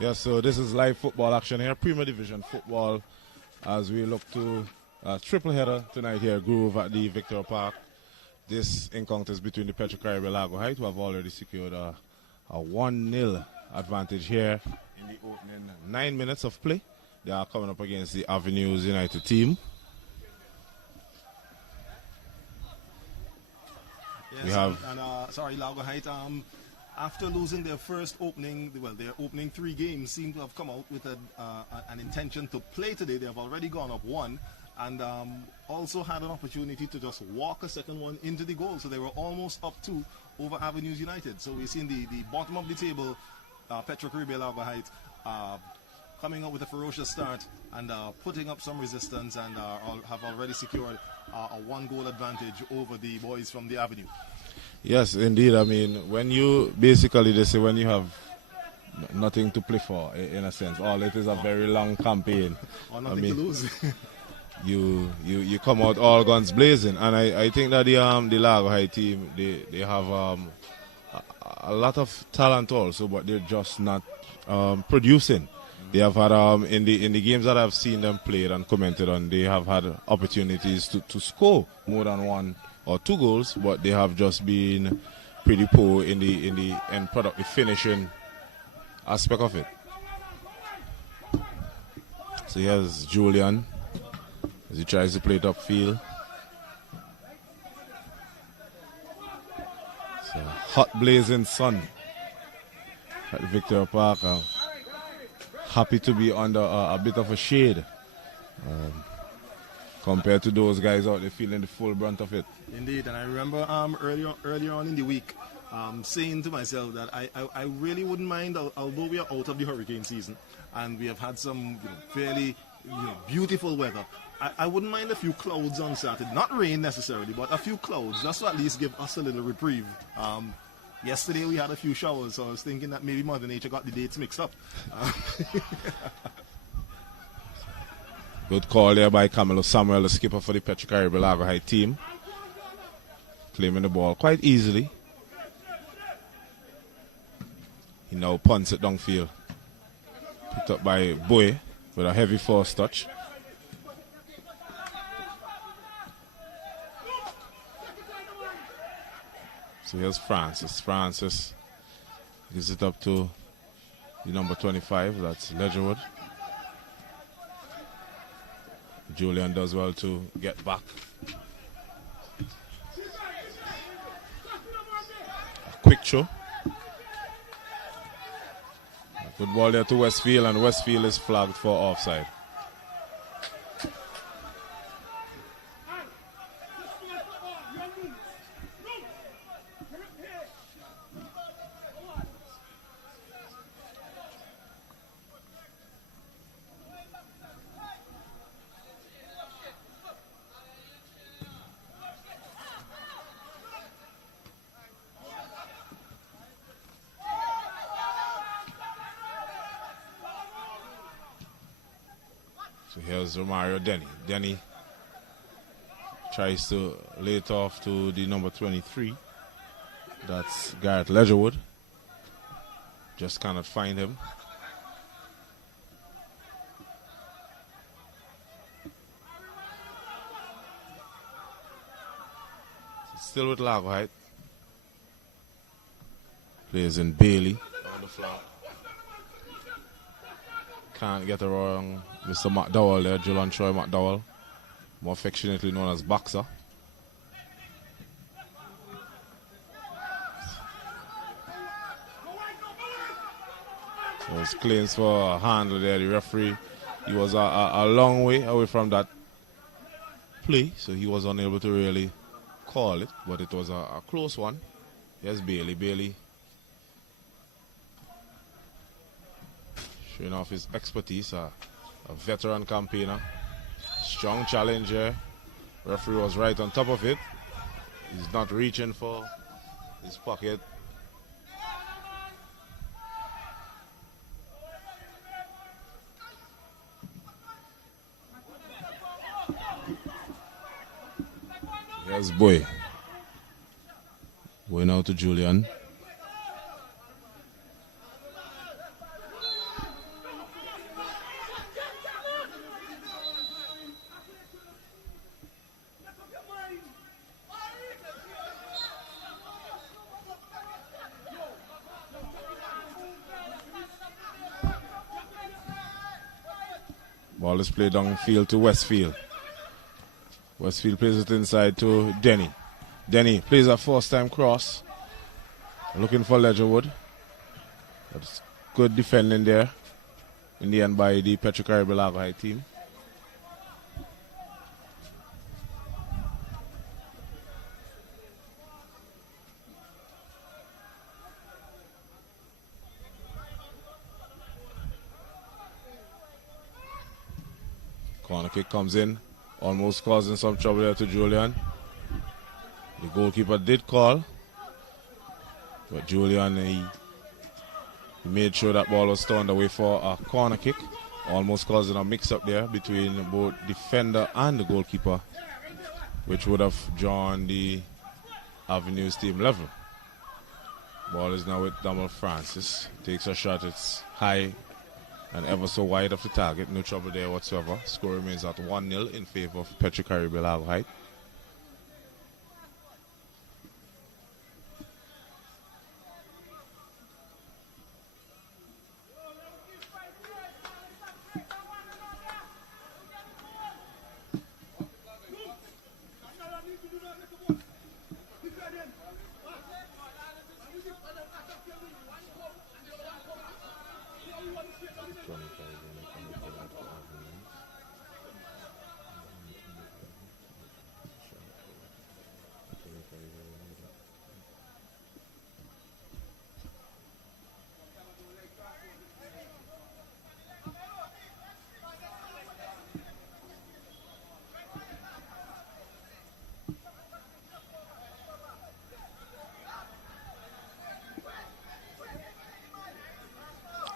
Yes, so this is live football action here, Premier Division football, as we look to a triple header tonight here, Groove at the Victor Park. This encounter is between the Petro-Caribbean LARGO Heights, who have already secured a 1-0 advantage here in the opening 9 minutes of play. They are coming up against the Avenues United team. Yes, we have LARGO Heights. After losing their first opening, their opening 3 games seem to have come out with an intention to play today. They have already gone up 1 and also had an opportunity to just walk a second one into the goal. So they were almost up 2 over Avenues United. So we've seen the bottom of the table, Petro-Caribbean LARGO Heights, coming up with a ferocious start and putting up some resistance and have already secured a 1-goal advantage over the boys from the Avenue. Yes, indeed. I mean, when you basically, they say when you have nothing to play for, in a sense, all it is a very long campaign. Or nothing to lose. you come out all guns blazing, and I think that the LARGO High team, they have a lot of talent also, but they're just not producing. They have had in the games that I've seen them played and commented on, they have had opportunities to score more than 1 or 2 goals, but they have just been pretty poor in the end product, the finishing aspect of it. So here's Julian as he tries to play it upfield. It's a hot blazing sun at Victor Park. Happy to be under a bit of a shade compared to those guys out there feeling the full brunt of it. Indeed, and I remember earlier on in the week saying to myself that I really wouldn't mind, although we are out of the hurricane season and we have had some fairly beautiful weather, I wouldn't mind a few clouds on Saturday. Not rain necessarily, but a few clouds, just to at least give us a little reprieve. Yesterday we had a few showers, so I was thinking that maybe Mother Nature got the dates mixed up. Good call there by Camilo Samuel, the skipper for the Petro-Caribbean LARGO High team. Claiming the ball quite easily. He now punts it downfield. Picked up by Boy with a heavy force touch. So here's Francis. Francis gives it up to the number 25, that's Ledgerwood. Julian does well to get back. A quick throw. Good ball there to Westfield, and Westfield is flagged for offside. So here's Romario Denny. Denny tries to lay it off to the number 23. That's Garrett Ledgerwood. Just cannot find him. Still with LARGO Heights. Plays in Bailey on the floor. Can't get around Mr. McDowell there, Julian Troy McDowell, more affectionately known as Boxer. Those claims for a handle there, the referee, he was a long way away from that play, so he was unable to really call it, but it was a close one. Yes, Bailey showing off his expertise, a veteran campaigner. Strong challenger. Referee was right on top of it. He's not reaching for his pocket. Here's Boy. Boy now to Julian. Ball is played downfield to Westfield. Westfield plays it inside to Denny. Denny plays a first-time cross. Looking for Ledgerwood. That's good defending there in the end by the Petrocaribe LARGO High team. Corner kick comes in, almost causing some trouble there to Julian. The goalkeeper did call, but Julian, he made sure that ball was turned away for a corner kick, almost causing a mix-up there between both defender and the goalkeeper, which would have drawn the Avenues team level. Ball is now with Damal Francis. Takes a shot, it's high and ever so wide of the target. No trouble there whatsoever. Score remains at 1-0 in favor of Petrocaribe LARGO High.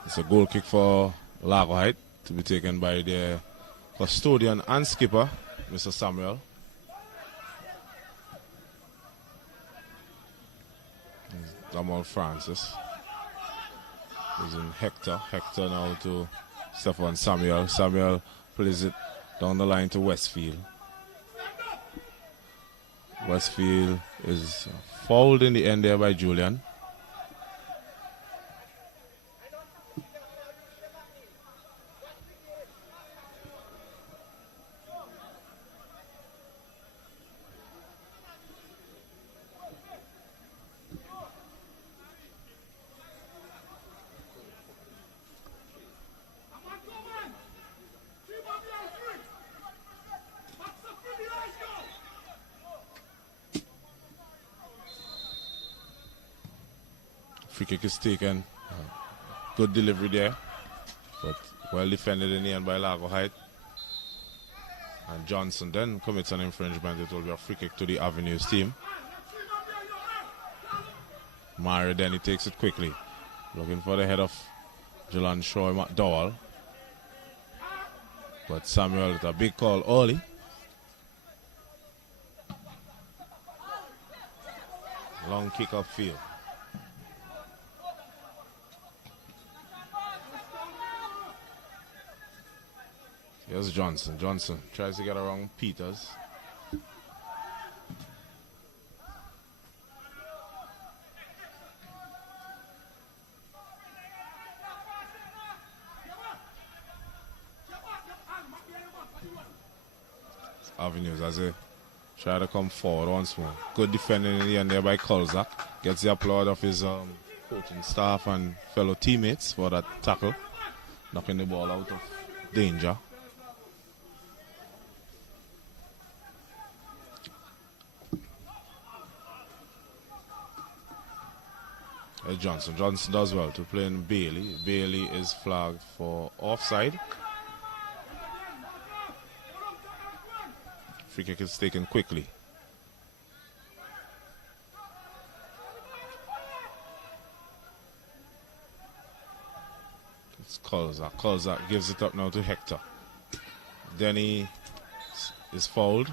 It's a goal kick for LARGO High to be taken by the custodian and skipper, Mr. Samuel. Damal Francis. He's in Hector. Hector now to Stefan Samuel. Samuel plays it down the line to Westfield. Westfield is fouled in the end there by Julian. Free kick is taken. Good delivery there, but well defended in the end by LARGO High. And Johnson then commits an infringement. It will be a free kick to the Avenues team. Mario then he takes it quickly. Looking for the head of Jalan Shoy McDowell. But Samuel with a big call early. Long kick upfield. Here's Johnson. Johnson tries to get around Peters. Avenues as they try to come forward once more. Good defending in the end there by Kolzak. Gets the applaud of his coaching staff and fellow teammates for that tackle. Knocking the ball out of danger. Johnson. Johnson does well to play in Bailey. Bailey is flagged for offside. Free kick is taken quickly. It's Kolzak. Kolzak gives it up now to Hector. Denny is fouled.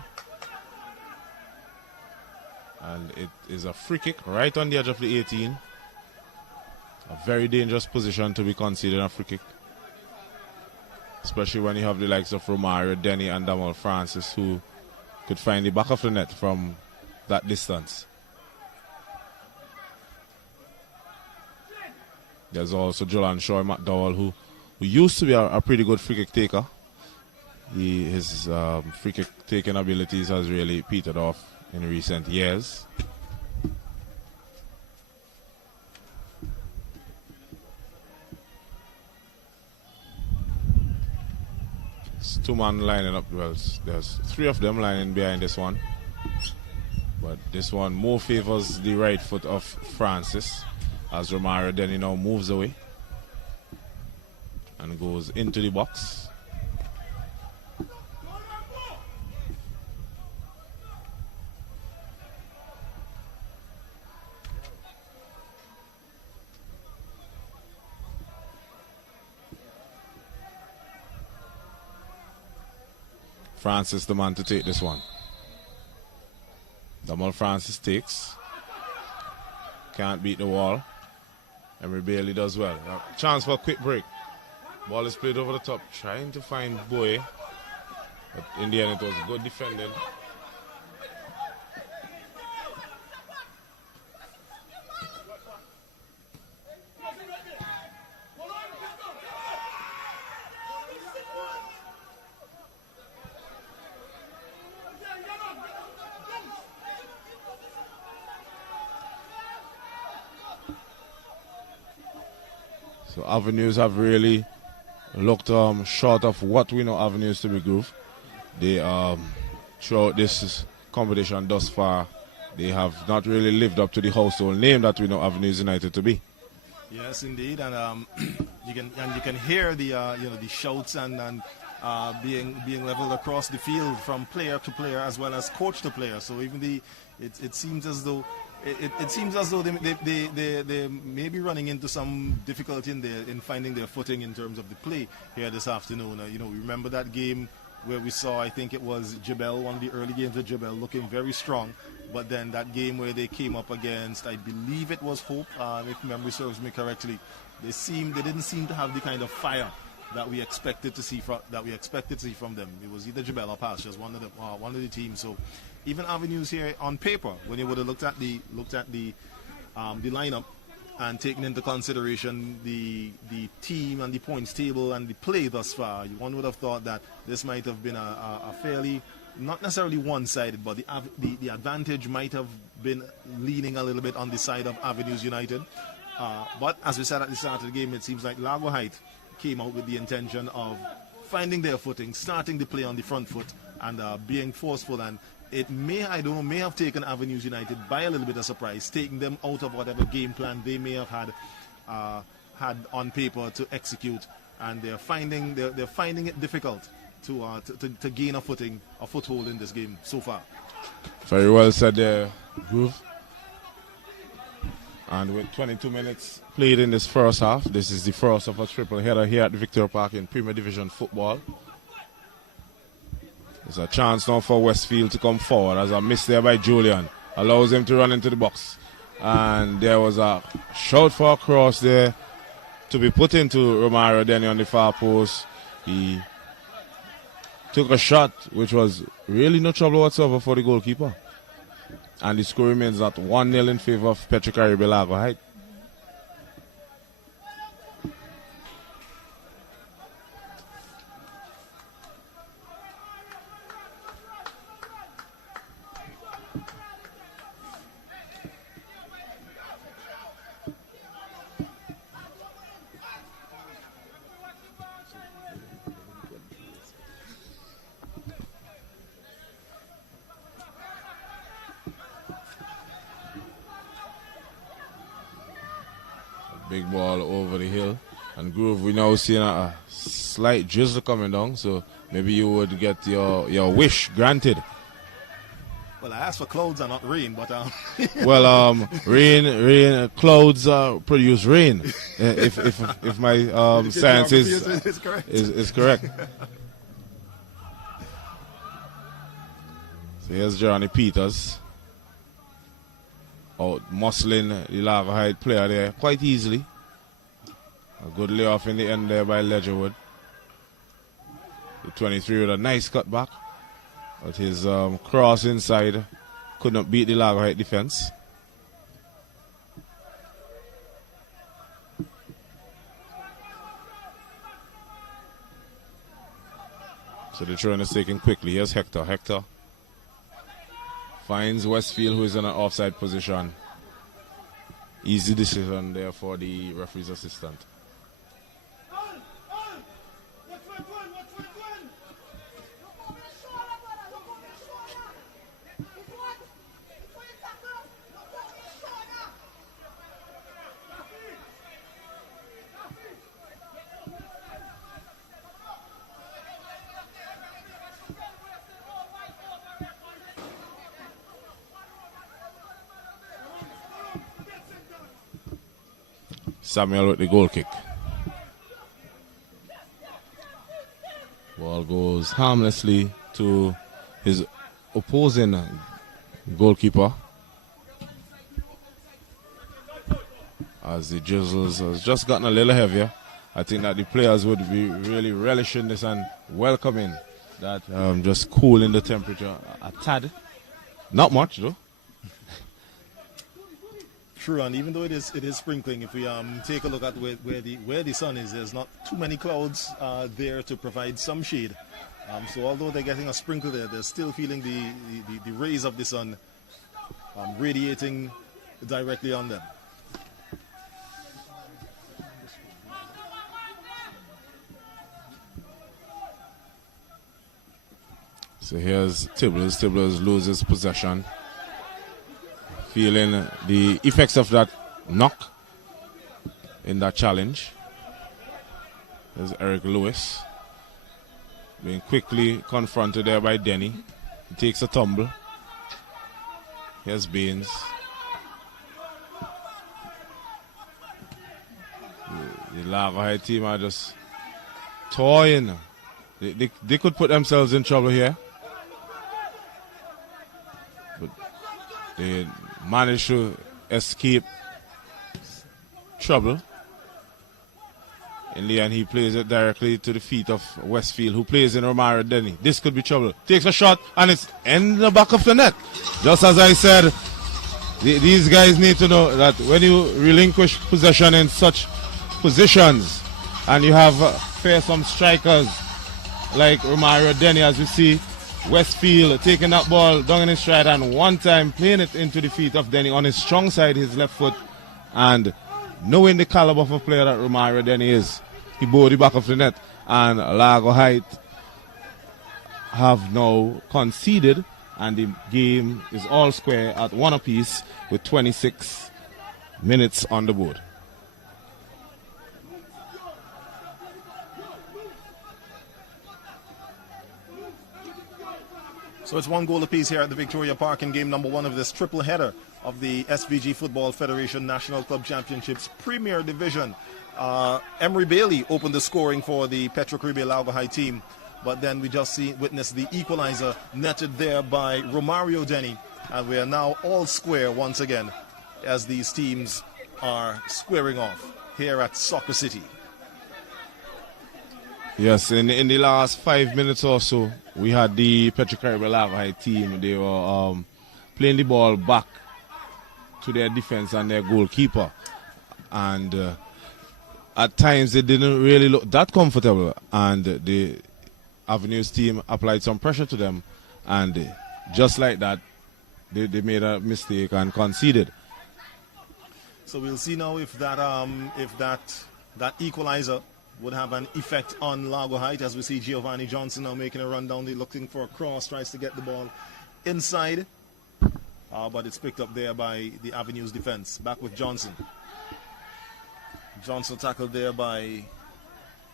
And it is a free kick right on the edge of the 18. A very dangerous position to be considered a free kick. Especially when you have the likes of Romario, Denny, and Damal Francis who could find the back of the net from that distance. There's also Jolan Shoy McDowell who used to be a pretty good free kick taker. His free kick taking abilities has really petered off in recent years. It's two man lining up. Well, there's three of them lining behind this one. But this one more favors the right foot of Francis as Romario then now moves away and goes into the box. Francis the man to take this one. Damal Francis takes. Can't beat the wall. Emery Bailey does well. Chance for a quick break. Ball is played over the top. Trying to find Boye. But in the end it was good defending. So Avenues have really looked short of what we know Avenues to be, Groove. They throughout this competition thus far, they have not really lived up to the household name that we know Avenues United to be. Yes, indeed, and you can hear the the shouts and being leveled across the field from player to player as well as coach to player. So even it seems as though. It seems as though they may be running into some difficulty in finding their footing in terms of the play here this afternoon. We remember that game where we saw, I think it was JEBELLE, one of the early games of JEBELLE, looking very strong. But then that game where they came up against, I believe it was Hope, if memory serves me correctly, they didn't seem to have the kind of fire that we expected to see from them. It was either JEBELLE or Pastures, one of the teams. So even Avenues here on paper, when you would have looked at the lineup and taken into consideration the team and the points table and the play thus far, one would have thought that this might have been a fairly, not necessarily one-sided, but the advantage might have been leaning a little bit on the side of Avenues United. But as we said at the start of the game, it seems like LARGO Height came out with the intention of finding their footing, starting the play on the front foot, and being forceful. And it may have taken Avenues United by a little bit of surprise, taking them out of whatever game plan they may have had on paper to execute, and they're finding it difficult to gain a foothold in this game so far. Very well said there, Groove. And with 22 minutes played in this first half, this is the first of a triple header here at the Victoria Park in Premier Division football. There's a chance now for Westfield to come forward as a miss there by Julian. Allows him to run into the box. And there was a shout for a cross there to be put into Romario Denny on the far post. He took a shot which was really no trouble whatsoever for the goalkeeper. And the score remains at 1-0 in favor of Petrocaribe LARGO Height. Big ball over the hill. And Groove, we now seeing a slight drizzle coming down, so maybe you would get your wish granted. Well, I asked for clouds and not rain, but well, rain clouds produce rain. if my science is correct. So here's Johnny Peters. Out muscling the LARGO Height player there quite easily. A good layoff in the end there by Ledgerwood. The 23 with a nice cut back. But his cross inside could not beat the LARGO Height defense. So the throw is taken quickly. Here's Hector. Hector finds Westfield, who is in an offside position. Easy decision there for the referee's assistant. Samuel with the goal kick. Ball goes harmlessly to his opposing goalkeeper. As the drizzles has just gotten a little heavier, I think that the players would be really relishing this and welcoming that, just cooling the temperature a tad. Not much though. True, and even though it is sprinkling, if we take a look at where the sun is, there's not too many clouds there to provide some shade. So although they're getting a sprinkle there, they're still feeling the rays of the sun radiating directly on them. So here's Tibbles. Tibbles loses possession. Feeling the effects of that knock in that challenge. There's Eric Lewis being quickly confronted there by Denny. He takes a tumble. Here's Baines. The LARGO High team are just toying. They could put themselves in trouble here. But they managed to escape trouble. In the end, he plays it directly to the feet of Westfield, who plays in Romario Denny. This could be trouble. Takes a shot, and it's in the back of the net. Just as I said, these guys need to know that when you relinquish possession in such positions, and you have fearsome strikers like Romario Denny, as we see, Westfield taking that ball down in his stride and one time playing it into the feet of Denny on his strong side, his left foot, and knowing the caliber of a player that Romario Denny is, he bowed the back of the net, and LARGO Height have now conceded, and the game is all square at 1 apiece with 26 minutes on the board. So it's 1 goal apiece here at the Victoria Park in game number 1 of this triple header of the SVG Football Federation National Club Championships Premier Division. Emery Bailey opened the scoring for the Petro Caribbean LARGO High team, but then we just witnessed the equalizer netted there by Romario Denny, and we are now all square once again as these teams are squaring off here at Soccer City. Yes, in the last 5 minutes or so, we had the Petro Caribbean LARGO High team. They were playing the ball back to their defense and their goalkeeper. And at times, they didn't really look that comfortable. And the Avenues team applied some pressure to them. And just like that, they made a mistake and conceded. So we'll see now if that equalizer would have an effect on LARGO Height, as we see Giovanni Johnson now making a run down. They're looking for a cross, tries to get the ball inside, but it's picked up there by the Avenues defense. Back with Johnson. Johnson tackled there by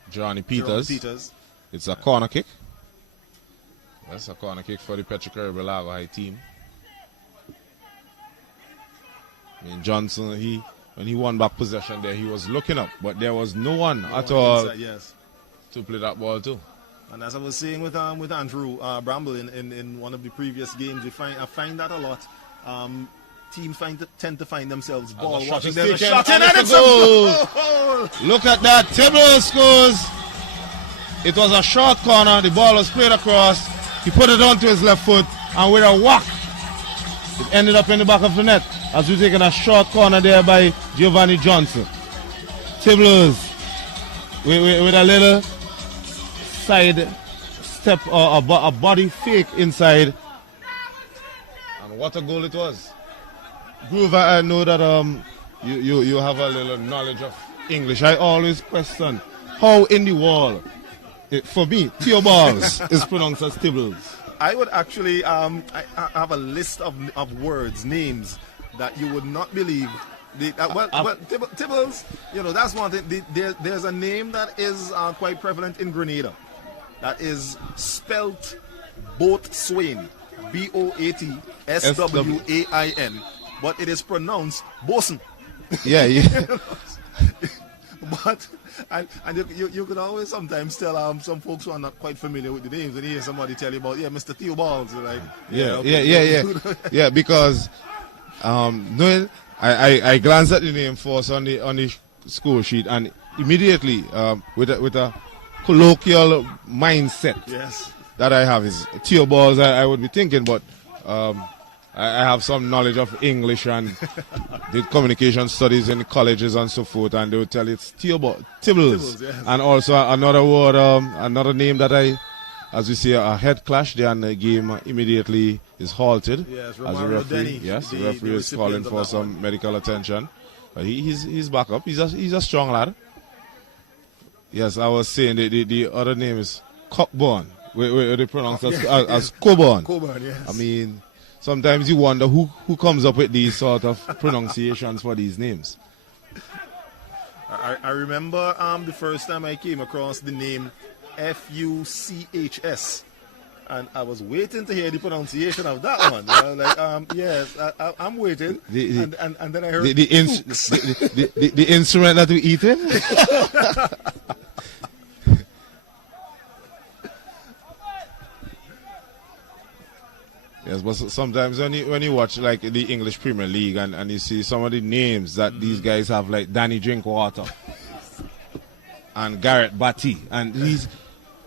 Johnny Peters. It's a corner kick. That's a corner kick for the Petro Caribbean LARGO High team. I mean, Johnson, when he won back possession there, he was looking up, but there was no one at all inside, yes, to play that ball to. And as I was saying with Andrew Bramble in one of the previous games, I find that a lot. Teams tend to find themselves ball watching. There's a shot in and it's a goal! Look at that, Tibble scores. It was a short corner, the ball was played across, he put it onto his left foot, and with a whack, it ended up in the back of the net, as we're taking a short corner there by Giovanni Johnson. Tibbles with a little side step or a body fake inside. And what a goal it was. Groover, I know that you have a little knowledge of English. I always question how in the world, for me, Theobalds is pronounced as Tibbles. I would actually I have a list of words, names that you would not believe. Tibbles, you know, that's one thing. There's a name that is quite prevalent in Grenada that is spelt Boatswain, Boatswain, but it is pronounced Bosun. Yeah, yeah. But and you could always sometimes tell some folks who are not quite familiar with the names, and you hear somebody tell you about Mr. Theobalds, like yeah, because Noel, I glanced at the name first on the score sheet, and immediately with a colloquial mindset that I have is Theobalds. I would be thinking, but I have some knowledge of English and did communication studies in colleges and so forth, and they would tell it's Tibbles. Yes. And also another word, another name that as we see, a head clash there, and the game immediately is halted. Yes, as a referee. Denny, the referee is calling for some medical attention. He's back up. He's a strong lad. Yes, I was saying the other name is Cockburn. Where they pronounce as Coburn. Coburn, yes. I mean, sometimes you wonder who comes up with these sort of pronunciations for these names. I remember the first time I came across the name Fuchs, and I was waiting to hear the pronunciation of that one. I was like, yes, I'm waiting. And then I heard the instrument that we eat with. Yes, but sometimes when you watch like the English Premier League and you see some of the names that these guys have, like Danny Drinkwater and Garrett Batty, and these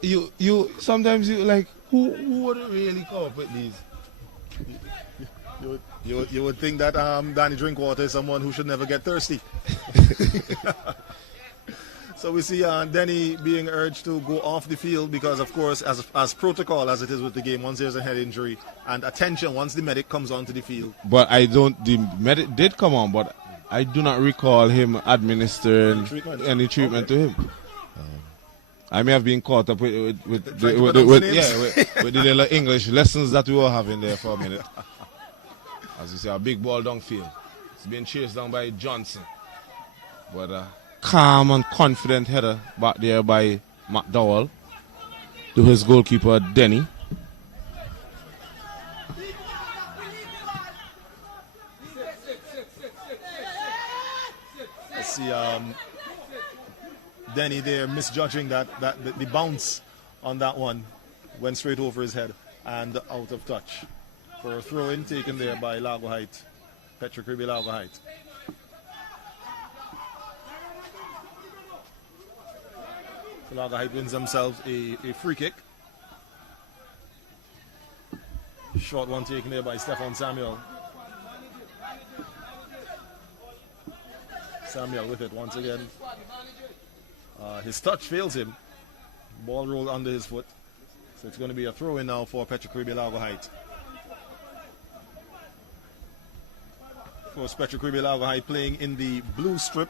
you sometimes you like who would really come up with these? You would think that Danny Drinkwater is someone who should never get thirsty. So we see Denny being urged to go off the field because, of course, as protocol as it is with the game, once there's a head injury, and attention once the medic comes onto the field. But the medic did come on, but I do not recall him administering any treatment to him. I may have been caught up with the little English lessons that we were having there for a minute. As you see, a big ball downfield. It's being chased down by Johnson. But calm and confident header back there by McDowell to his goalkeeper Denny. Let's see Denny there misjudging the bounce on that one went straight over his head and out of touch for a throw in taken there by Largo Height, Petra Caribbean Largo Height. So Largo Height wins themselves a free kick. Short one taken there by Stefan Samuel. Samuel with it once again. His touch fails him. Ball rolled under his foot. So it's going to be a throw in now for Petra Caribbean Largo Height. Of course, Petra Caribbean Largo Height playing in the blue strip.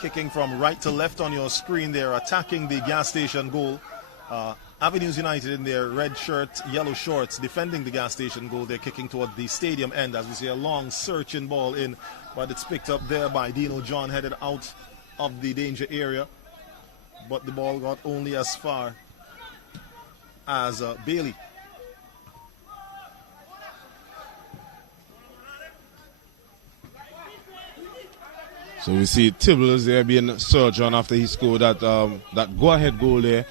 Kicking from right to left on your screen there, attacking the gas station goal. Avenues United in their red shirt, yellow shorts, defending the gas station goal. They're kicking toward the stadium end as we see a long searching ball in, but it's picked up there by Dino John, headed out of the danger area. But the ball got only as far as Bailey. So we see Tibbles there being surged on after he scored that go-ahead goal there.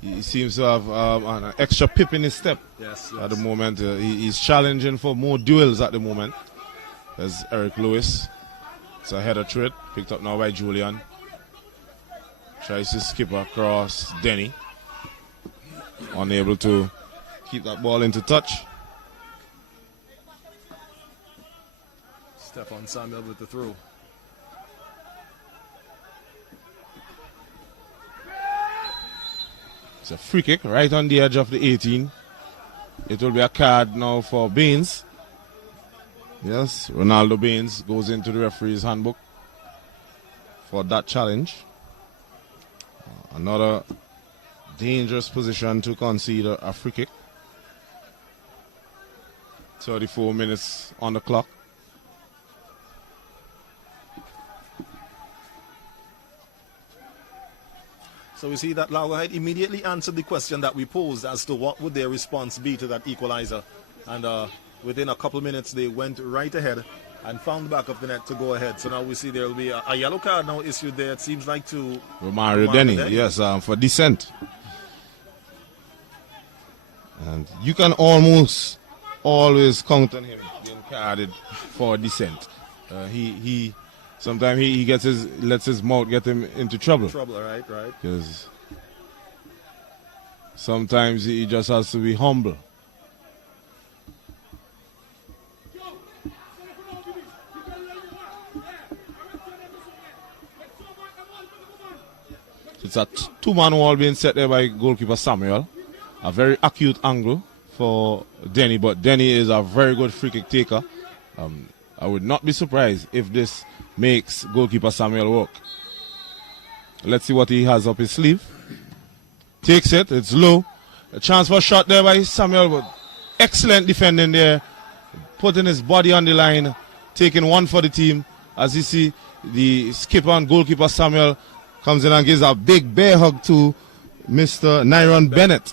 He seems to have an extra pip in his step at the moment. He's challenging for more duels at the moment. There's Eric Lewis. It's a header threat picked up now by Julian. Tries to skip across Denny. Unable to keep that ball into touch. Stefan Samuel with the throw. It's a free kick right on the edge of the 18. It will be a card now for Baines. Yes, Ronaldo Baines goes into the referee's handbook for that challenge. Another dangerous position to concede a free kick. 34 minutes on the clock. So we see that LARGO had immediately answered the question that we posed as to what would their response be to that equalizer. And within a couple of minutes, they went right ahead and found the back of the net to go ahead. So now we see there will be a yellow card now issued there. It seems like to Romario Denny, yes, for dissent. And you can almost always count on him being carded for dissent. He sometimes he lets his mouth get him into trouble. Right. Because sometimes he just has to be humble. It's a two-man wall being set there by goalkeeper Samuel. A very acute angle for Denny, but Denny is a very good free kick taker. I would not be surprised if this makes goalkeeper Samuel work. Let's see what he has up his sleeve. Takes it, it's low. A chance for a shot there by Samuel, but excellent defending there. Putting his body on the line, taking one for the team. As you see, the skipper and goalkeeper Samuel comes in and gives a big bear hug to Mr. Nyron Bennett.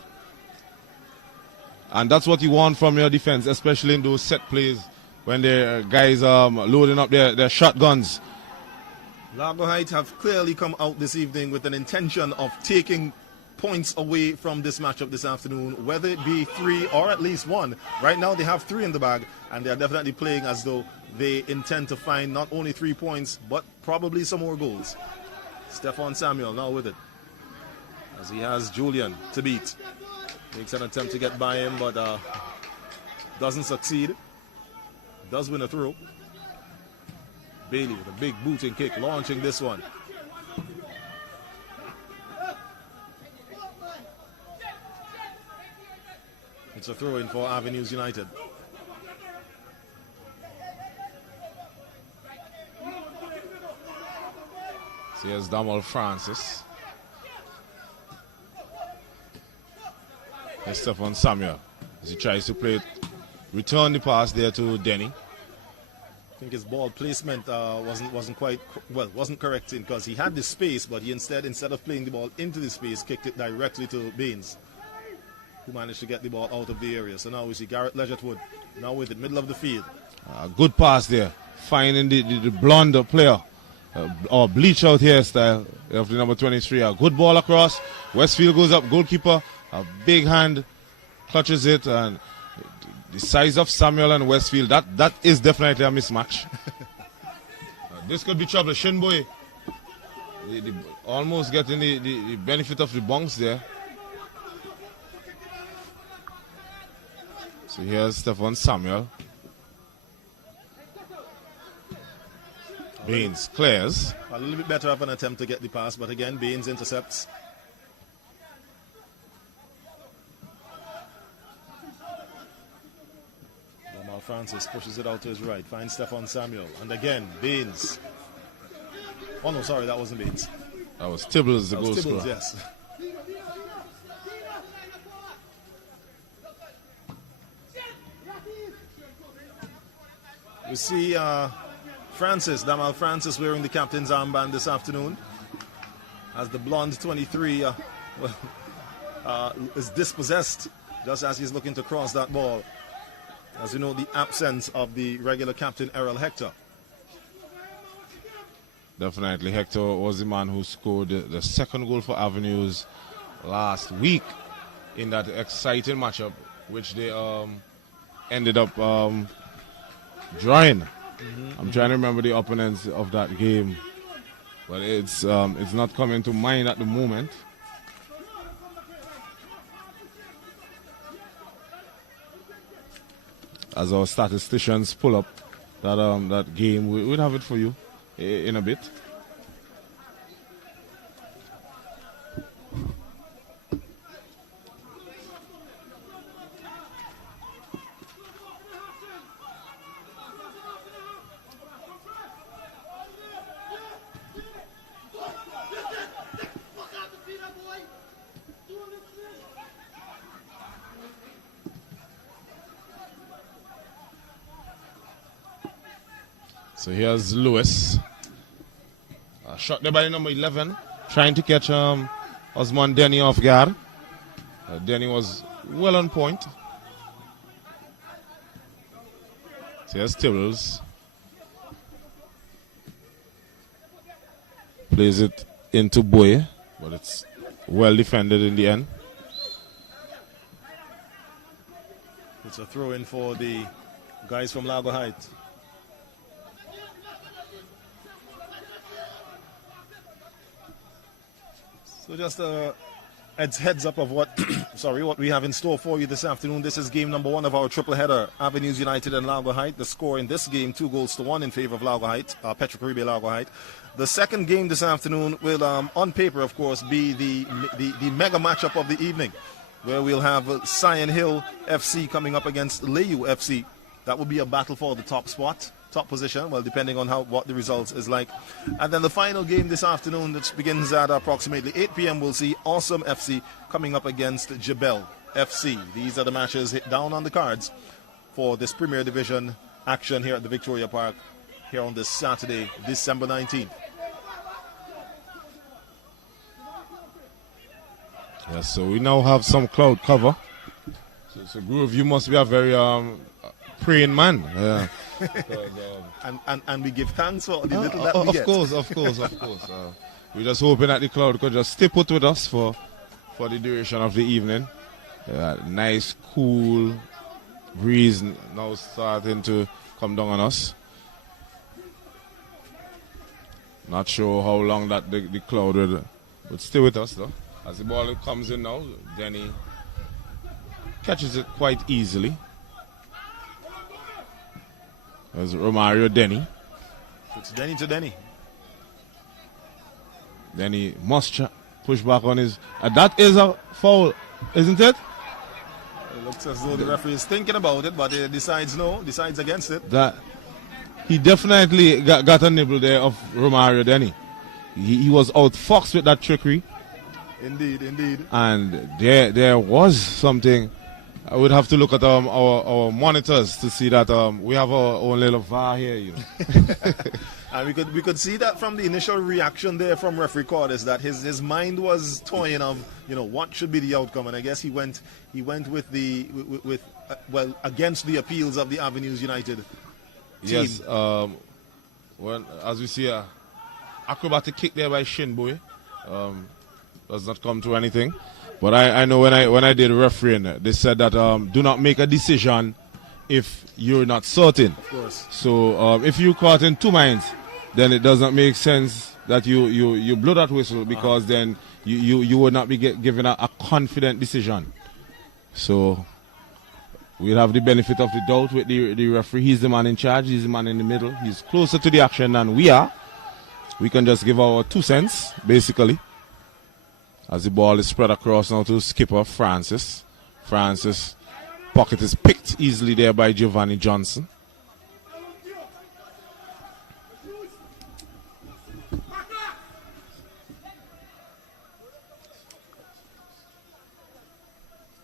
And that's what you want from your defense, especially in those set plays when the guys loading up their shotguns. LARGO Heights have clearly come out this evening with an intention of taking points away from this matchup this afternoon, whether it be 3 or at least 1. Right now they have 3 in the bag, and they're definitely playing as though they intend to find not only 3 points, but probably some more goals. Stefan Samuel now with it, as he has Julian to beat. Makes an attempt to get by him, but doesn't succeed. Does win a throw. Bailey with a big booting kick, launching this one. It's a throw in for Avenues United. So here's Damal Francis. Here's Stefan Samuel as he tries to play it. Return the pass there to Denny. I think his ball placement wasn't correct because he had the space, but he instead of playing the ball into the space, kicked it directly to Baines, who managed to get the ball out of the area. So now we see Garrett Legertwood now with the middle of the field. Good pass there, finding the blonde player, or bleach out hairstyle of the number 23. A good ball across. Westfield goes up, goalkeeper, a big hand, clutches it, and the size of Samuel and Westfield, that is definitely a mismatch. This could be trouble. Shinboy almost getting the benefit of the bounce there. So here's Stefan Samuel. Baines clears. A little bit better of an attempt to get the pass, but again, Baines intercepts. Francis pushes it out to his right, finds Stefan Samuel, and again, Baines. Oh no, sorry, that wasn't Baines. That was Tibbles, the goal scorer. Yes. We see Damal Francis wearing the captain's armband this afternoon, as the blonde 23 is dispossessed just as he's looking to cross that ball. As you know, the absence of the regular captain, Errol Hector. Definitely, Hector was the man who scored the second goal for Avenues last week in that exciting matchup, which they ended up drawing. I'm trying to remember the opponents of that game, but it's not coming to mind at the moment. As our statisticians pull up that game, we'll have it for you in a bit. So here's Lewis. Shot there by number 11. Trying to catch Osman Denny off guard. Denny was well on point. So here's Tibbles. Plays it into Boye, but it's well defended in the end. It's a throw in for the guys from Largo Heights. So just a heads up of what what we have in store for you this afternoon. This is game number 1 of our triple header, Avenues United and Largo Heights. The score in this game, 2-1 in favor of Largo Heights, Petrocaribe Largo Heights. The second game this afternoon will, on paper, of course, be the mega matchup of the evening, where we'll have SION Hill FC coming up against LAYOU FC. That will be a battle for the top spot, top position, well, depending on what the results is like. And then the final game this afternoon, that begins at approximately 8 p.m., we'll see Awesome FC coming up against JEBELLE FC. These are the matches hit down on the cards for this Premier Division action here at the Victoria Park here on this Saturday, December 19th. Yes, so we now have some cloud cover. So Groove, you must be a very praying man. Yeah. and we give thanks for the little that we get. Of course. We're just hoping that the cloud could just stay put with us for the duration of the evening. Nice, cool breeze now starting to come down on us. Not sure how long that the cloud would stay with us though. As the ball comes in now, Denny catches it quite easily. There's Romario Denny. It's Denny to Denny. Denny must push back on his... that is a foul, isn't it? It looks as though the referee is thinking about it, but he decides against it. That he definitely got a nibble there of Romario Denny. He was outfoxed with that trickery. Indeed. And there was something. I would have to look at our monitors to see that we have our own little VAR here. You know. And we could see that from the initial reaction there from referee Cordes, that his mind was toying of what should be the outcome, and I guess he went with against the appeals of the Avenues United team. Yes. As we see acrobatic kick there by Shinboy. Does not come to anything, but I know when I did refereeing, they said that do not make a decision if you're not certain. Of course. So if you're caught in two minds, then it does not make sense that you blow that whistle, because then you would not be given a confident decision. So we'll have the benefit of the doubt with the referee. He's the man in charge. He's the man in the middle. He's closer to the action than we are. We can just give our 2 cents basically. As the ball is spread across now to skipper Francis. Francis' pocket is picked easily there by Giovanni Johnson.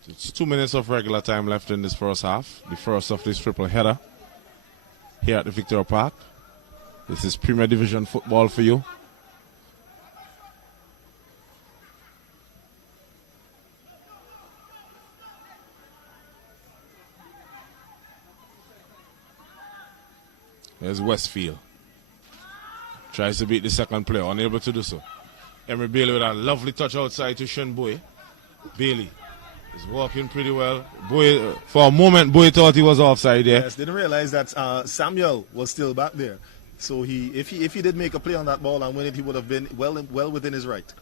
It's 2 minutes of regular time left in this first half. The first of this triple header here at the Victoria Park. This is Premier Division football for you. There's Westfield. Tries to beat the second player, unable to do so. Emery Bailey with a lovely touch outside to Shinboy. Bailey is walking pretty well. Boy, for a moment, Boy thought he was offside there. Yes, didn't realize that Samuel was still back there. So if he did make a play on that ball and win it, he would have been well within his right.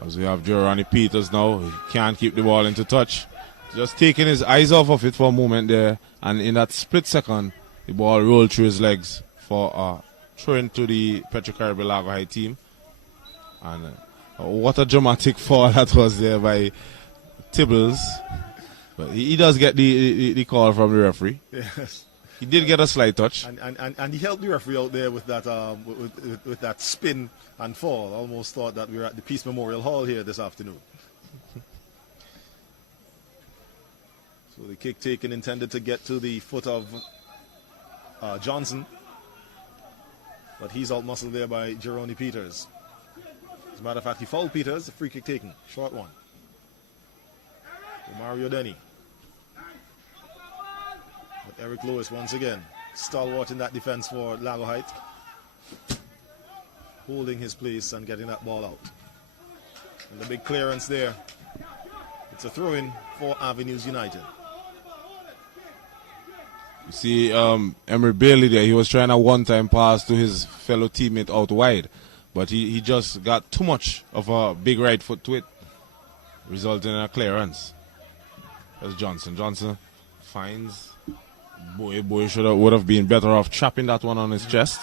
As we have Jorani Peters now, he can't keep the ball into touch. Just taking his eyes off of it for a moment there, and in that split second, the ball rolled through his legs for a throw into the Petrocaribe Largo High team. And what a dramatic fall that was there by Tibbles. But he does get the call from the referee. Yes. He did get a slight touch. And he helped the referee out there with that with that spin and fall. Almost thought that we were at the Peace Memorial Hall here this afternoon. So the kick taken intended to get to the foot of Johnson. But he's out muscled there by Jeroni Peters. As a matter of fact, he fouled Peters. A free kick taken. Short one. For Mario Denny. But Eric Lewis once again. Stalwart in that defense for Lago Heights. Holding his place and getting that ball out. And the big clearance there. It's a throw-in for Avenues United. You see Emery Bailey there, he was trying a one-time pass to his fellow teammate out wide, but he just got too much of a big right foot to it, resulting in a clearance. That's Johnson. Johnson finds Boy would have been better off chopping that one on his chest.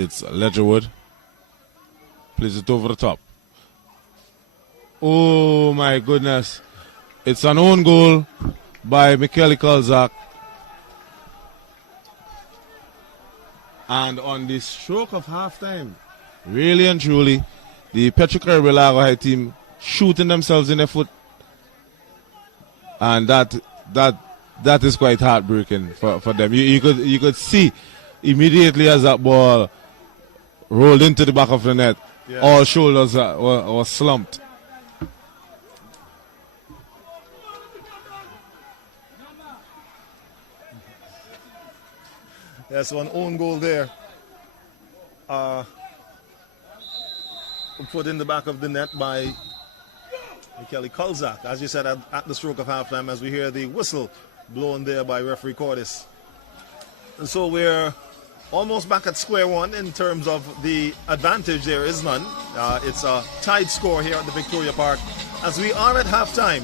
It's Ledgerwood. Plays it over the top. Oh my goodness. It's an own goal by Michele Kolzak. And on the stroke of halftime, really and truly, the Petrocaribe Lago High team shooting themselves in the foot. And that is quite heartbreaking for them. You could see immediately as that ball rolled into the back of the net, yes, all shoulders were slumped. Yes, one own goal there. Put in the back of the net by Michele Kolzak. As you said, at the stroke of halftime, as we hear the whistle blown there by referee Cordes. And so we're almost back at square one in terms of the advantage. There is none. It's a tied score here at the Victoria Park. As we are at halftime,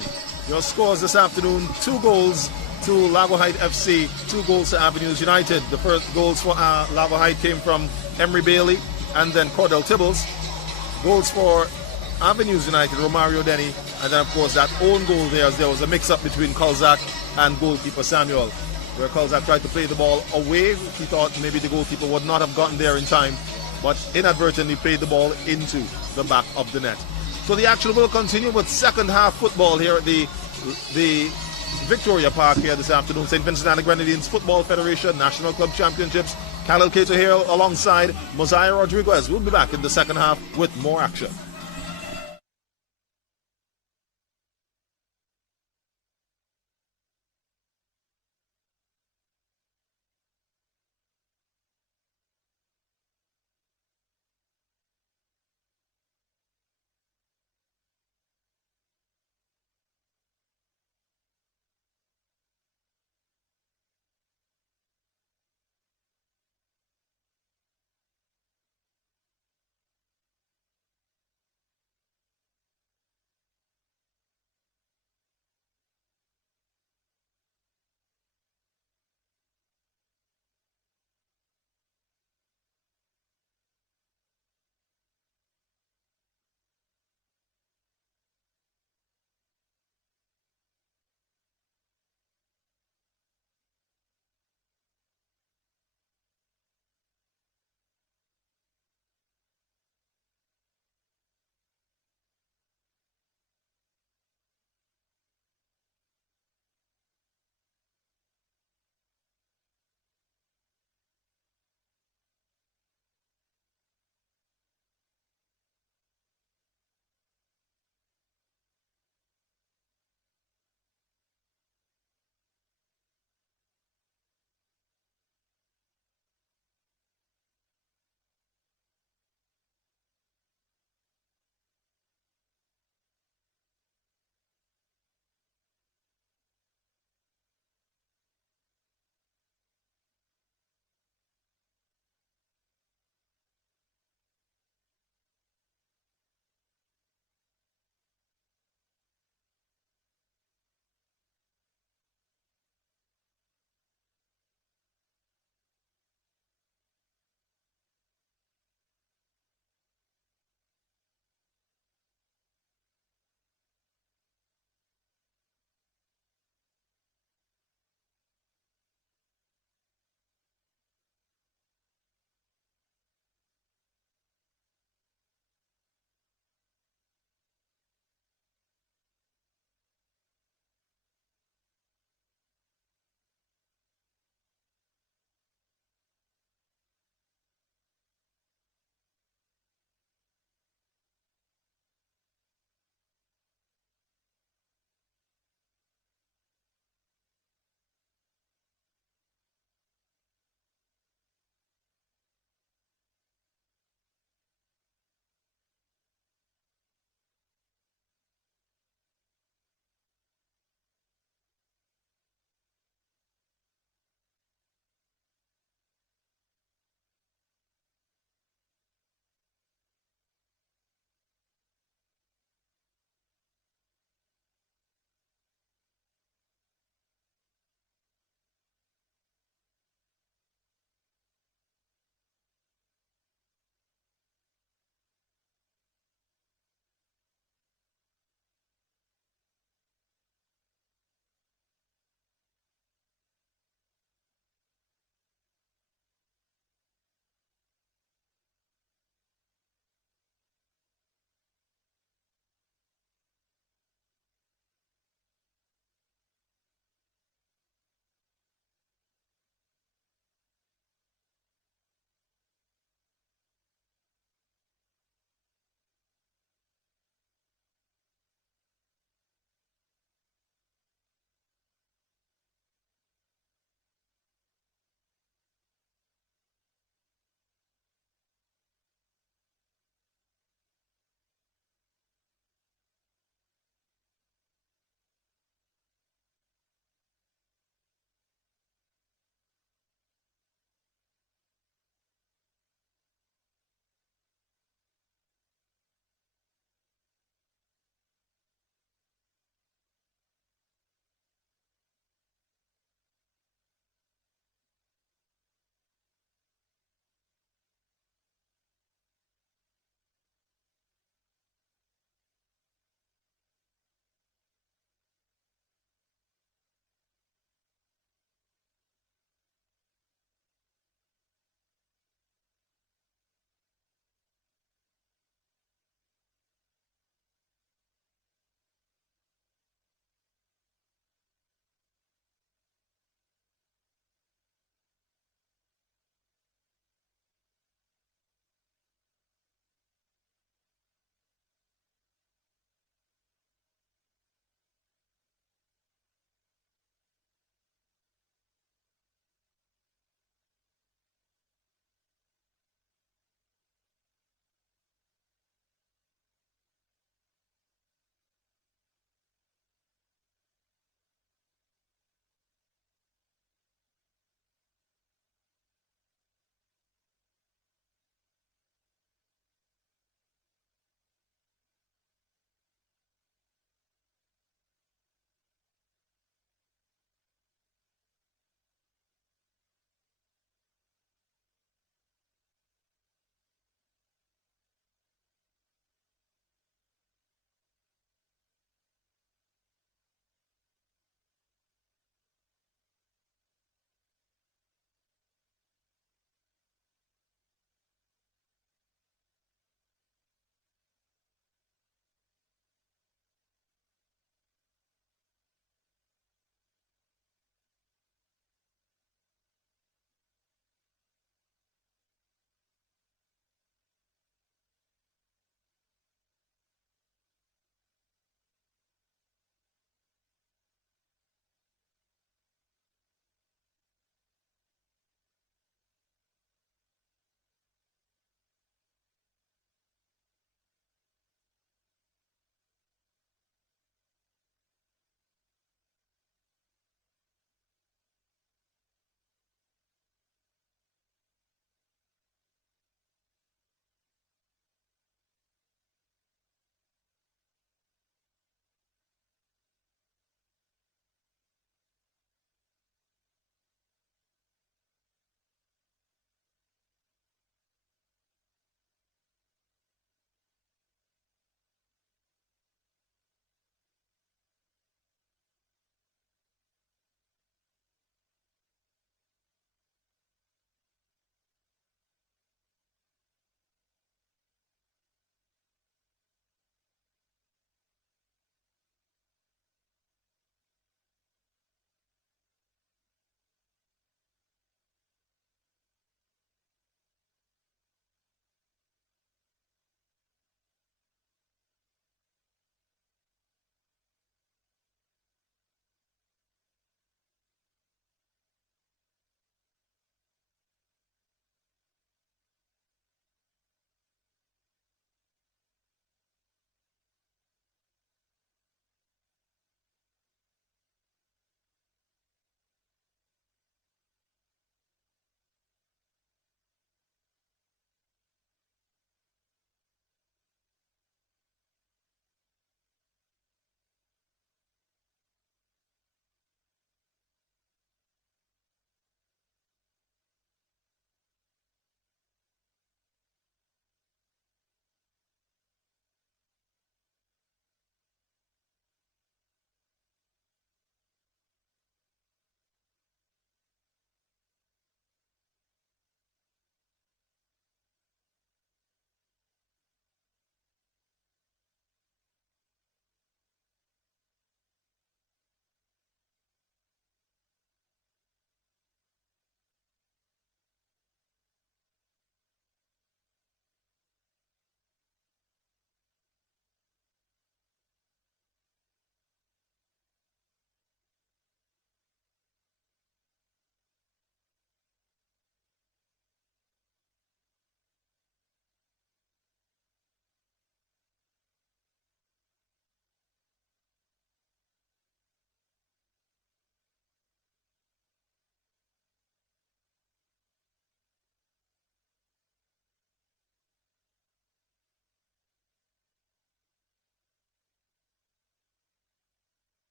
your scores this afternoon: 2 goals to Lago Height FC, 2 goals to Avenues United. The first goals for Lago Height came from Emery Bailey and then Cordell Tibbles. Goals for Avenues United, Romario Denny, and then of course that own goal there, as there was a mix-up between Kolzak and goalkeeper Samuel, where Kolzak tried to play the ball away. He thought maybe the goalkeeper would not have gotten there in time, but inadvertently played the ball into the back of the net. So the action will continue with second half football here at the Victoria Park here this afternoon. St. Vincent and the Grenadines Football Federation National Club Championships. Khalil Cato here alongside Mosiah Rodriguez. We'll be back in the second half with more action.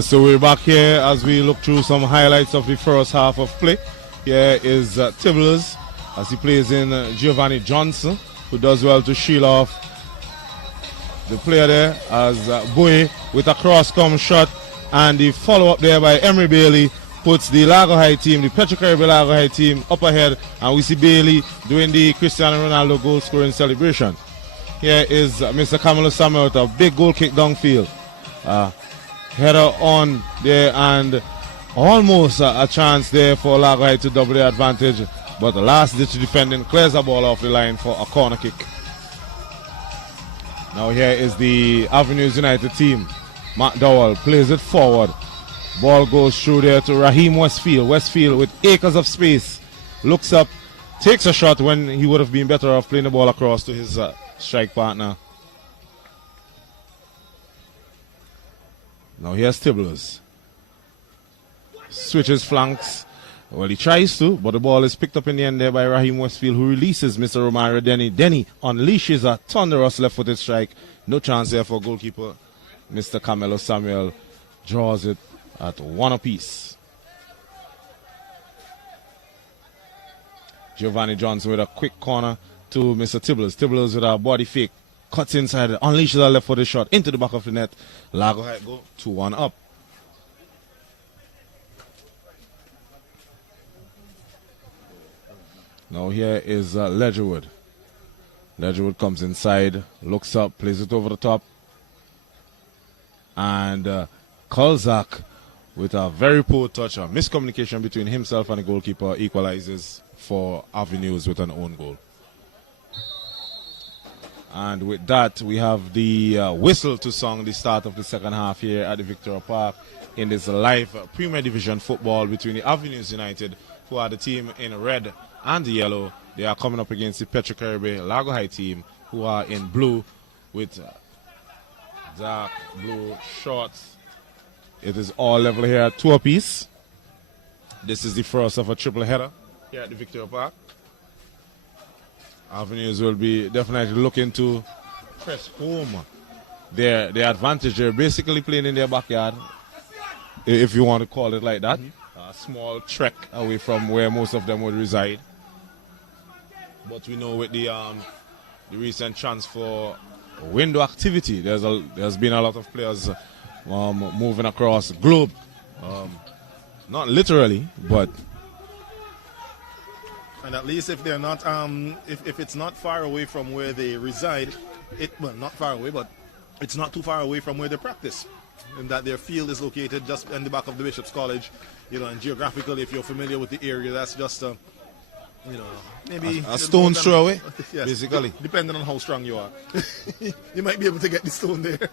So we're back here as we look through some highlights of the first half of play. Here is Tibbles as he plays in Giovanni Johnson, who does well to shield off the player there as Bowie with a cross-come shot, and the follow-up there by Emery Bailey puts the LARGO High team, the Petro-Caribbean LARGO High team, up ahead, and we see Bailey doing the Cristiano Ronaldo goal-scoring celebration. Here is Mr. Camilo Samuel with a big goal kick downfield. Header on there, and almost a chance there for LARGO High to double the advantage, but the last-ditch defending clears the ball off the line for a corner kick. Now here is the Avenues United team. Matt Dowell plays it forward. Ball goes through there to Raheem Westfield. Westfield with acres of space. Looks up, takes a shot when he would have been better off playing the ball across to his strike partner. Now here's Tibbles. Switches flanks. Well, he tries to, but the ball is picked up in the end there by Raheem Westfield, who releases Mr. Romario Denny. Denny unleashes a thunderous left-footed strike. No chance there for goalkeeper. Mr. Camilo Samuel draws it at 1 apiece. Giovanni Johnson with a quick corner to Mr. Tibbles. Tibbles with a body fake. Cuts inside, unleashes a left-footed shot into the back of the net. LARGO High go 2-1 up. Now here is Ledgerwood. Ledgerwood comes inside, looks up, plays it over the top. And Kolzak with a very poor touch, a miscommunication between himself and the goalkeeper, equalizes for Avenues with an own goal. And with that, we have the whistle to song the start of the second half here at the Victoria Park in this live Premier Division football between the Avenues United, who are the team in red and the yellow. They are coming up against the Petro-Caribbean LARGO High team, who are in blue with dark blue shorts. It is all level here, 2 apiece. This is the first of a triple header here at the Victoria Park. Avenues will be definitely looking to press home their advantage. They're basically playing in their backyard, if you want to call it like that. A small trek away from where most of them would reside. But we know with the recent transfer window activity, there's been a lot of players moving across the globe. Not literally, but... And at least if they're not, if it's not far away from where they reside, well, not far away, but it's not too far away from where they practice. And that their field is located just in the back of the Bishop's College, and geographically, if you're familiar with the area, that's just maybe a stone's throw away, yes, basically. Depending on how strong you are. You might be able to get the stone there.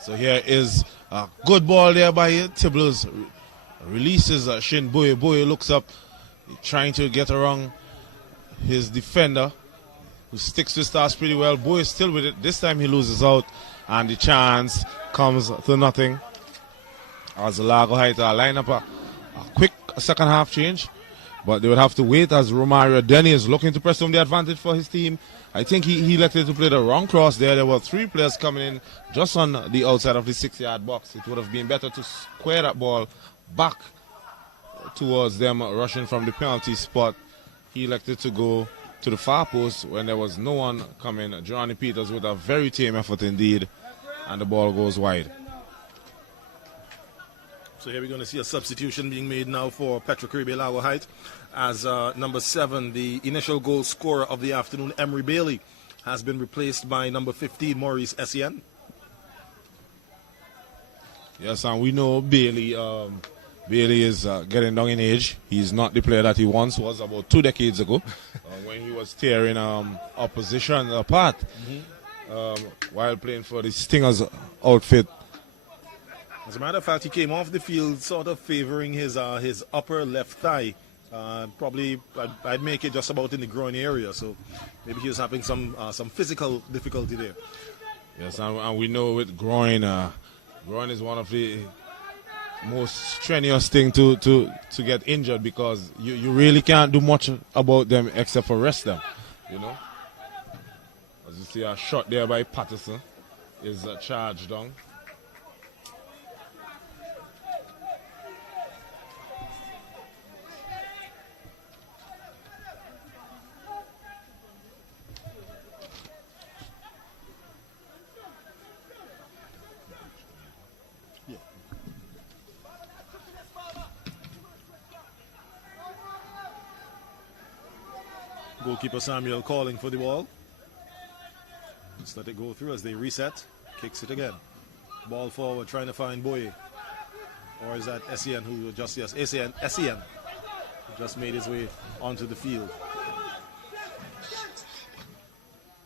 So here is a good ball there by Tibbles. Releases Shin Boye. Boye looks up, trying to get around his defender, who sticks to stars pretty well. Boye is still with it. This time he loses out, and the chance comes to nothing. As LARGO High line up a quick second half change, but they would have to wait as Romario Denny is looking to press home the advantage for his team. I think he elected to play the wrong cross there. There were 3 players coming in just on the outside of the 6-yard box. It would have been better to square that ball back towards them rushing from the penalty spot. He elected to go to the far post when there was no one coming. Johnny Peters with a very tame effort indeed, and the ball goes wide. So here we're going to see a substitution being made now for Petro-Caribbean LARGO High, as number 7, the initial goal scorer of the afternoon, Emery Bailey, has been replaced by number 15, Maurice SION. Yes, and we know Bailey is getting down in age. He's not the player that he once was about 2 decades ago when he was tearing opposition apart while playing for the Stingers outfit. As a matter of fact, he came off the field sort of favoring his upper left thigh. Probably, I'd make it just about in the groin area. So maybe he was having some physical difficulty there. Yes, and we know with groin, groin is one of the most strenuous thing to get injured, because you really can't do much about them except for rest them, you know. As you see, a shot there by Patterson is charged down. Goalkeeper Samuel calling for the ball. Just let it go through as they reset. Kicks it again. Ball forward, trying to find Boye. Or is that SIN who just, yes, SIN just made his way onto the field.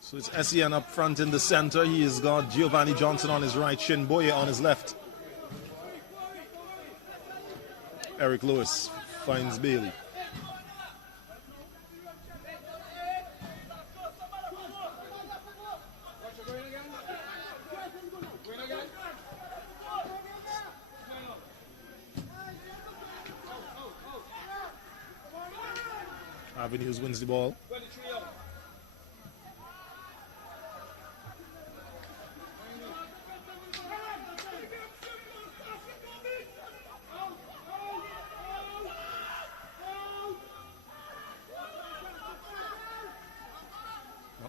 So it's SIN up front in the center. He has got Giovanni Johnson on his right, Shin Boye on his left. Eric Lewis finds Bailey. Avenues wins the ball.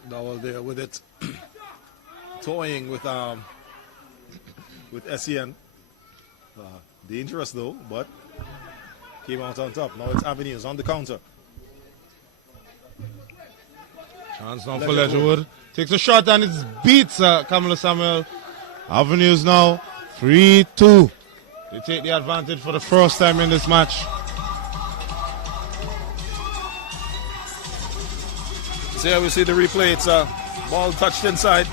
McDowell there with it, toying with SEN. Dangerous though, but came out on top. Now it's Avenues on the counter. Chance now for Ledgerwood. Takes a shot and it beats Kamala Samuel. Avenues now 3-2. They take the advantage for the first time in this match. So here we see the replay. It's a ball touched inside.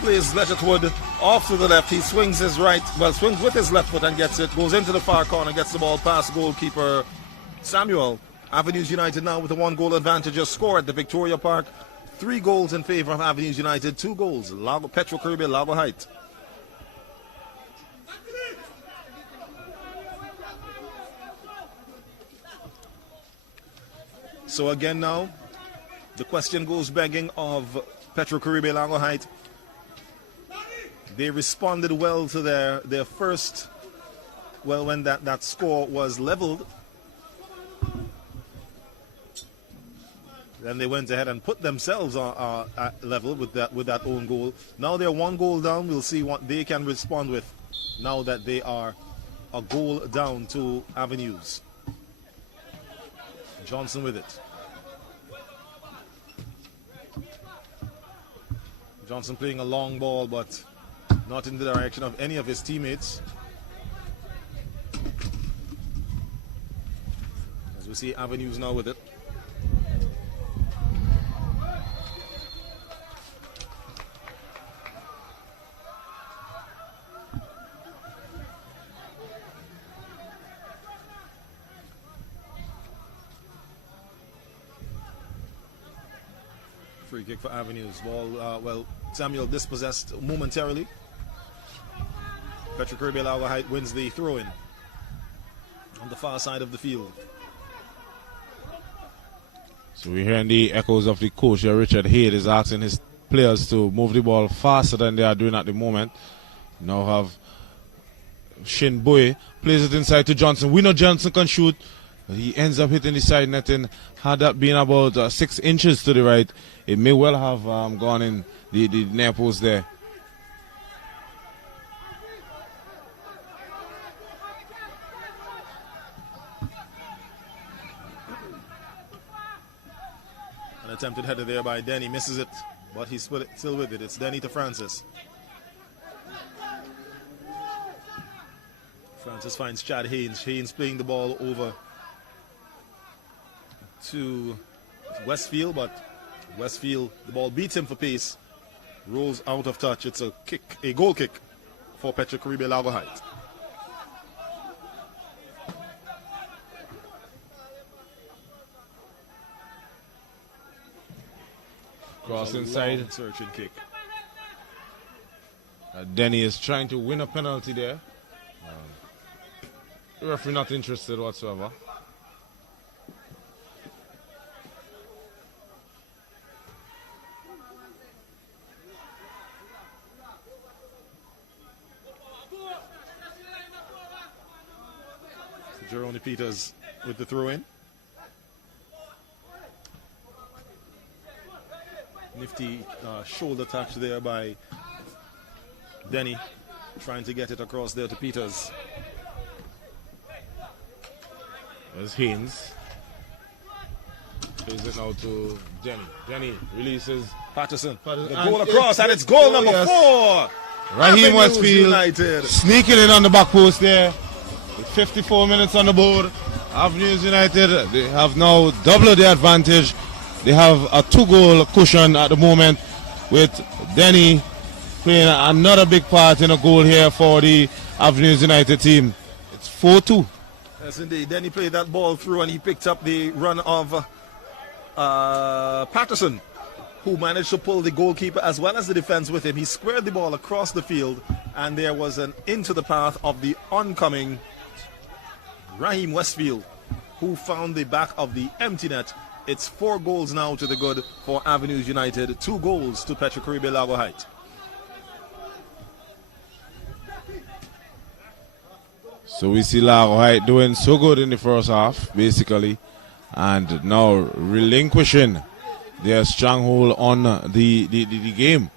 Plays Ledgerwood off to the left. He swings his right, swings with his left foot and gets it. Goes into the far corner, gets the ball past goalkeeper Samuel. Avenues United now with a 1-goal advantage. A score at the Victoria Park. 3 goals in favor of Avenues United. 2 goals. Petro Caribbean, Largo Height. So again now, the question goes begging of Petro Caribbean, Largo Height. They responded well to their first, when that score was leveled. Then they went ahead and put themselves at level with that own goal. Now they're 1 goal down. We'll see what they can respond with now that they are a goal down to Avenues. Johnson with it. Johnson playing a long ball, but not in the direction of any of his teammates. As we see Avenues now with it. Free kick for Avenues. Ball, Samuel dispossessed momentarily. Petro Caribbean Largo Height wins the throw-in on the far side of the field. So we're hearing the echoes of the coach here. Richard Hayde is asking his players to move the ball faster than they are doing at the moment. Now have Shin Boye plays it inside to Johnson. We know Johnson can shoot. He ends up hitting the side netting. Had that been about 6 inches to the right, it may well have gone in the near post there. An attempted header there by Denny, misses it, but he's still with it. It's Denny to Francis. Francis finds Chad Haynes. Haynes playing the ball over to Westfield, but Westfield, the ball beats him for pace, rolls out of touch. It's a goal kick for Petro Caribbean Largo Height. Cross inside. Searching kick. Denny is trying to win a penalty there. The referee not interested whatsoever. Jerome Peters with the throw in. Nifty shoulder touch there by Denny, trying to get it across there to Peters. There's Haynes. Plays it now to Denny. Denny releases Patterson. The goal across, and it's goal number 4. Raheem Westfield United sneaking in on the back post there. With 54 minutes on the board. Avenues United, they have now doubled the advantage. They have a 2-goal cushion at the moment, with Denny playing another big part in a goal here for the Avenues United team. It's 4-2. Yes, indeed. Denny played that ball through, and he picked up the run of Patterson, who managed to pull the goalkeeper as well as the defense with him. He squared the ball across the field, and there was an into the path of the oncoming Raheem Westfield, who found the back of the empty net. It's 4 goals now to the good for Avenues United, 2 goals to Petrocaribe Largo Heights. So we see Largo Heights doing so good in the first half, basically, and now relinquishing their stronghold on the game.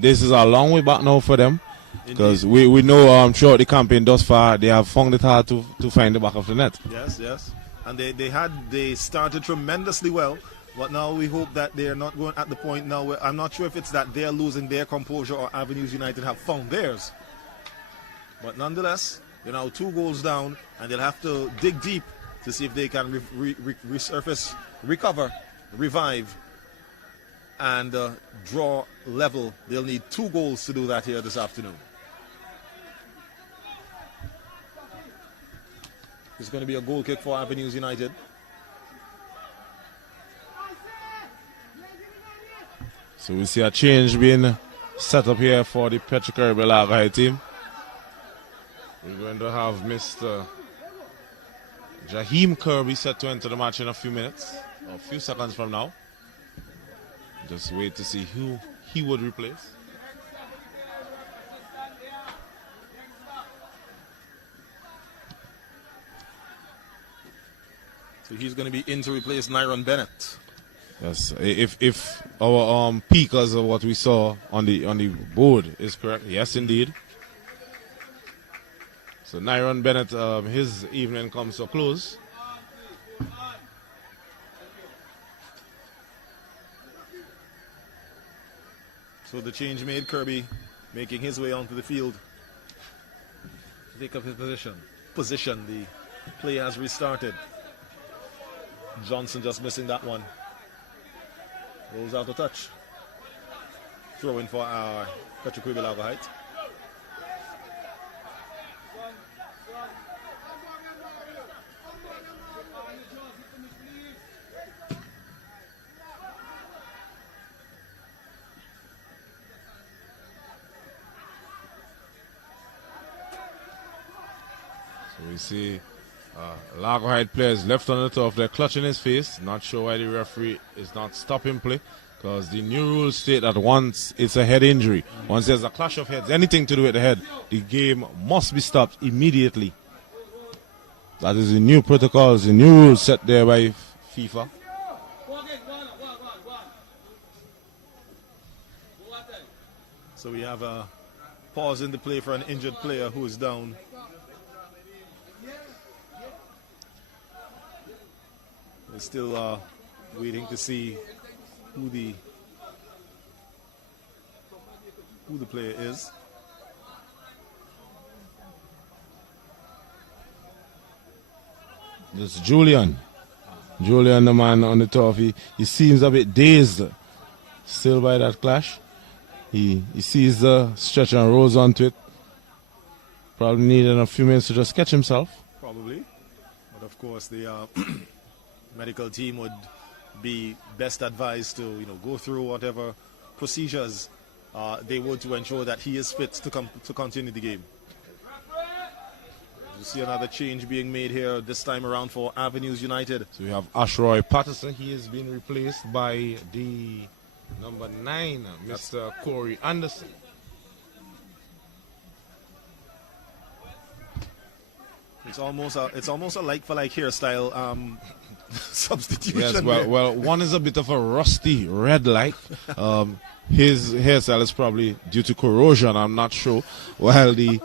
This is a long way back now for them, because we know throughout the campaign thus far they have found it hard to find the back of the net. Yes, yes. And they started tremendously well, but now we hope that they're not going at the point now where I'm not sure if it's that they're losing their composure or Avenues United have found theirs. But nonetheless, they're now 2 goals down, and they'll have to dig deep to see if they can resurface, recover, revive, and draw level. They'll need 2 goals to do that here this afternoon. It's going to be a goal kick for Avenues United. So we see a change being set up here for the Petrocaribe Largo Heights team. We're going to have Mr. Jaheim Kirby set to enter the match in a few minutes, or a few seconds from now. Just wait to see who he would replace. So he's going to be in to replace Nyron Bennett. Yes, if our peakers of what we saw on the board is correct, yes indeed. So Nyron Bennett, his evening comes to a close. So the change made, Kirby making his way onto the field to take up his position. The play has restarted. Johnson just missing that one. Goes out of touch. Throw in for our Petrocaribe Largo Heights. So we see Largo Heights players left on the turf. They're clutching his face. Not sure why the referee is not stopping play, because the new rules state that once it's a head injury, once there's a clash of heads, anything to do with the head, the game must be stopped immediately. That is the new protocols, the new rules set there by FIFA. So we have a pause in the play for an injured player who is down. We're still waiting to see who the player is. It's Julian. Julian, the man on the turf, he seems a bit dazed still by that clash. He sees the stretcher and rolls onto it. Probably needing a few minutes to just catch himself. Probably. But of course the medical team would be best advised to go through whatever procedures they would to ensure that he is fit to continue the game. You see another change being made here this time around for Avenues United. So we have Ashroy Patterson. He has been replaced by the number 9, Mr. Corey Anderson. It's almost a like for like hairstyle substitution. Yes, well, one is a bit of a rusty red light. His hairstyle is probably due to corrosion, I'm not sure. While the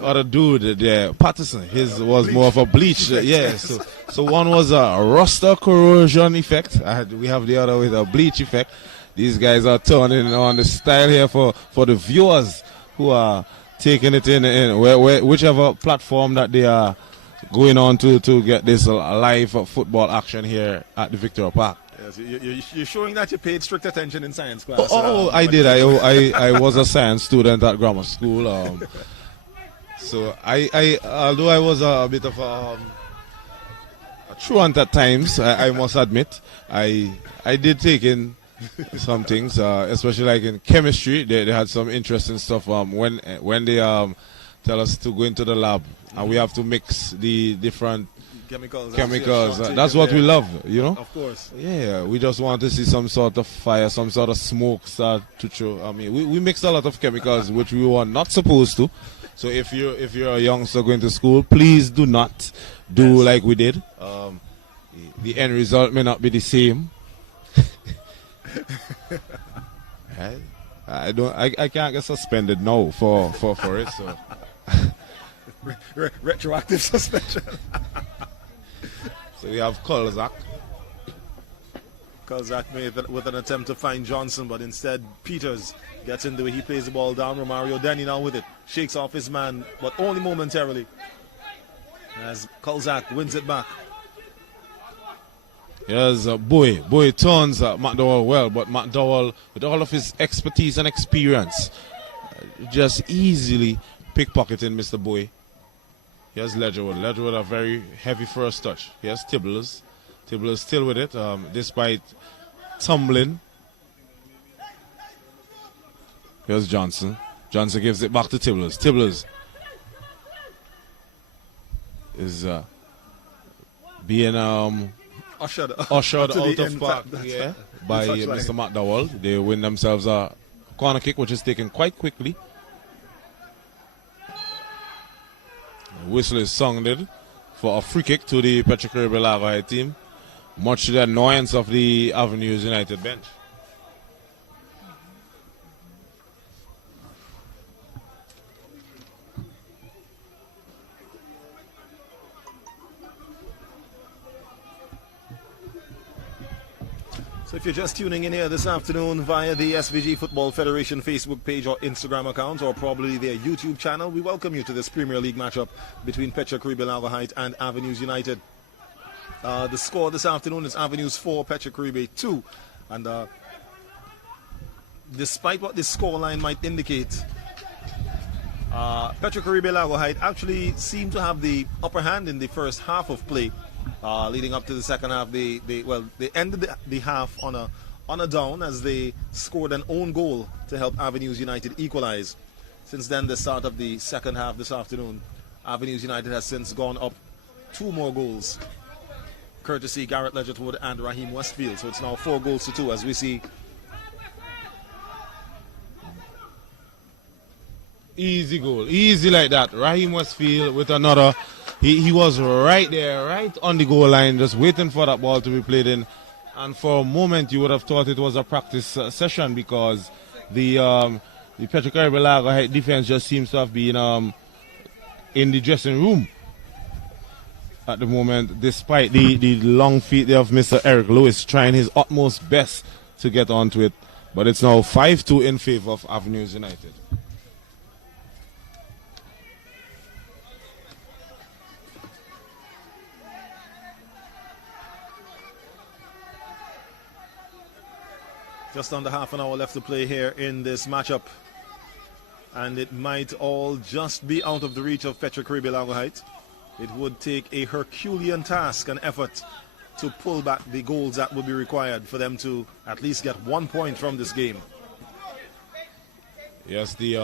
other dude, the Patterson, his was more of a bleach. Yeah, so one was a ruster corrosion effect. We have the other with a bleach effect. These guys are turning on the style here for the viewers who are taking it in whichever platform that they are going on to get this live football action here at the Victoria Park. Yes, you're showing that you paid strict attention in science class. I did. I was a science student at grammar school. So although I was a bit of a truant at times, I must admit, I did take in some things, especially like in chemistry. They had some interesting stuff. When they tell us to go into the lab and we have to mix the different chemicals. That's what we love, you know. Of course. Yeah, we just want to see some sort of fire, some sort of smoke start to show. I mean, we mix a lot of chemicals which we were not supposed to. So if you're a youngster going to school, please do not do like we did. The end result may not be the same. I can't get suspended now for it. So retroactive suspension. So we have Kolzak. Kolzak made with an attempt to find Johnson, but instead Peters gets in the way. He plays the ball down. Romario Denny now with it. Shakes off his man, but only momentarily. As Kolzak wins it back. Yes, Boy turns McDowell well, but McDowell, with all of his expertise and experience, just easily pickpocketing Mr. Boy. Here's Ledgerwood. Ledgerwood a very heavy first touch. Here's Tibbles. Tibbles still with it, despite tumbling. Here's Johnson. Johnson gives it back to Tibbles. Tibbles is being ushered out of park by Mr. McDowell. They win themselves a corner kick, which is taken quite quickly. The whistle is sounded for a free kick to the Petrocaribbean LARGO team, much to the annoyance of the Avenues United bench. So if you're just tuning in here this afternoon via the SVG Football Federation Facebook page or Instagram account, or probably their YouTube channel, we welcome you to this Premier League matchup between Petrocaribbean LARGO and Avenues United. The score this afternoon is Avenues 4, Petrocaribbean 2. And despite what this scoreline might indicate, Petrocaribbean LARGO actually seemed to have the upper hand in the first half of play. Leading up to the second half, they ended the half on a down as they scored an own goal to help Avenues United equalize. Since then, the start of the second half this afternoon, Avenues United has since gone up 2 more goals, courtesy Garrett Ledgerwood and Raheem Westfield. So it's now 4 goals to 2 as we see. Easy goal, easy like that. Raheem Westfield with another. He was right there, right on the goal line, just waiting for that ball to be played in. And for a moment, you would have thought it was a practice session, because the Petrocaribbean LARGO defense just seems to have been in the dressing room at the moment, despite the long feet of Mr. Eric Lewis trying his utmost best to get onto it. But it's now 5-2 in favor of Avenues United. Just under half an hour left to play here in this matchup. And it might all just be out of the reach of Petrocaribbean LARGO. It would take a Herculean task and effort to pull back the goals that would be required for them to at least get 1 point from this game. Yes, the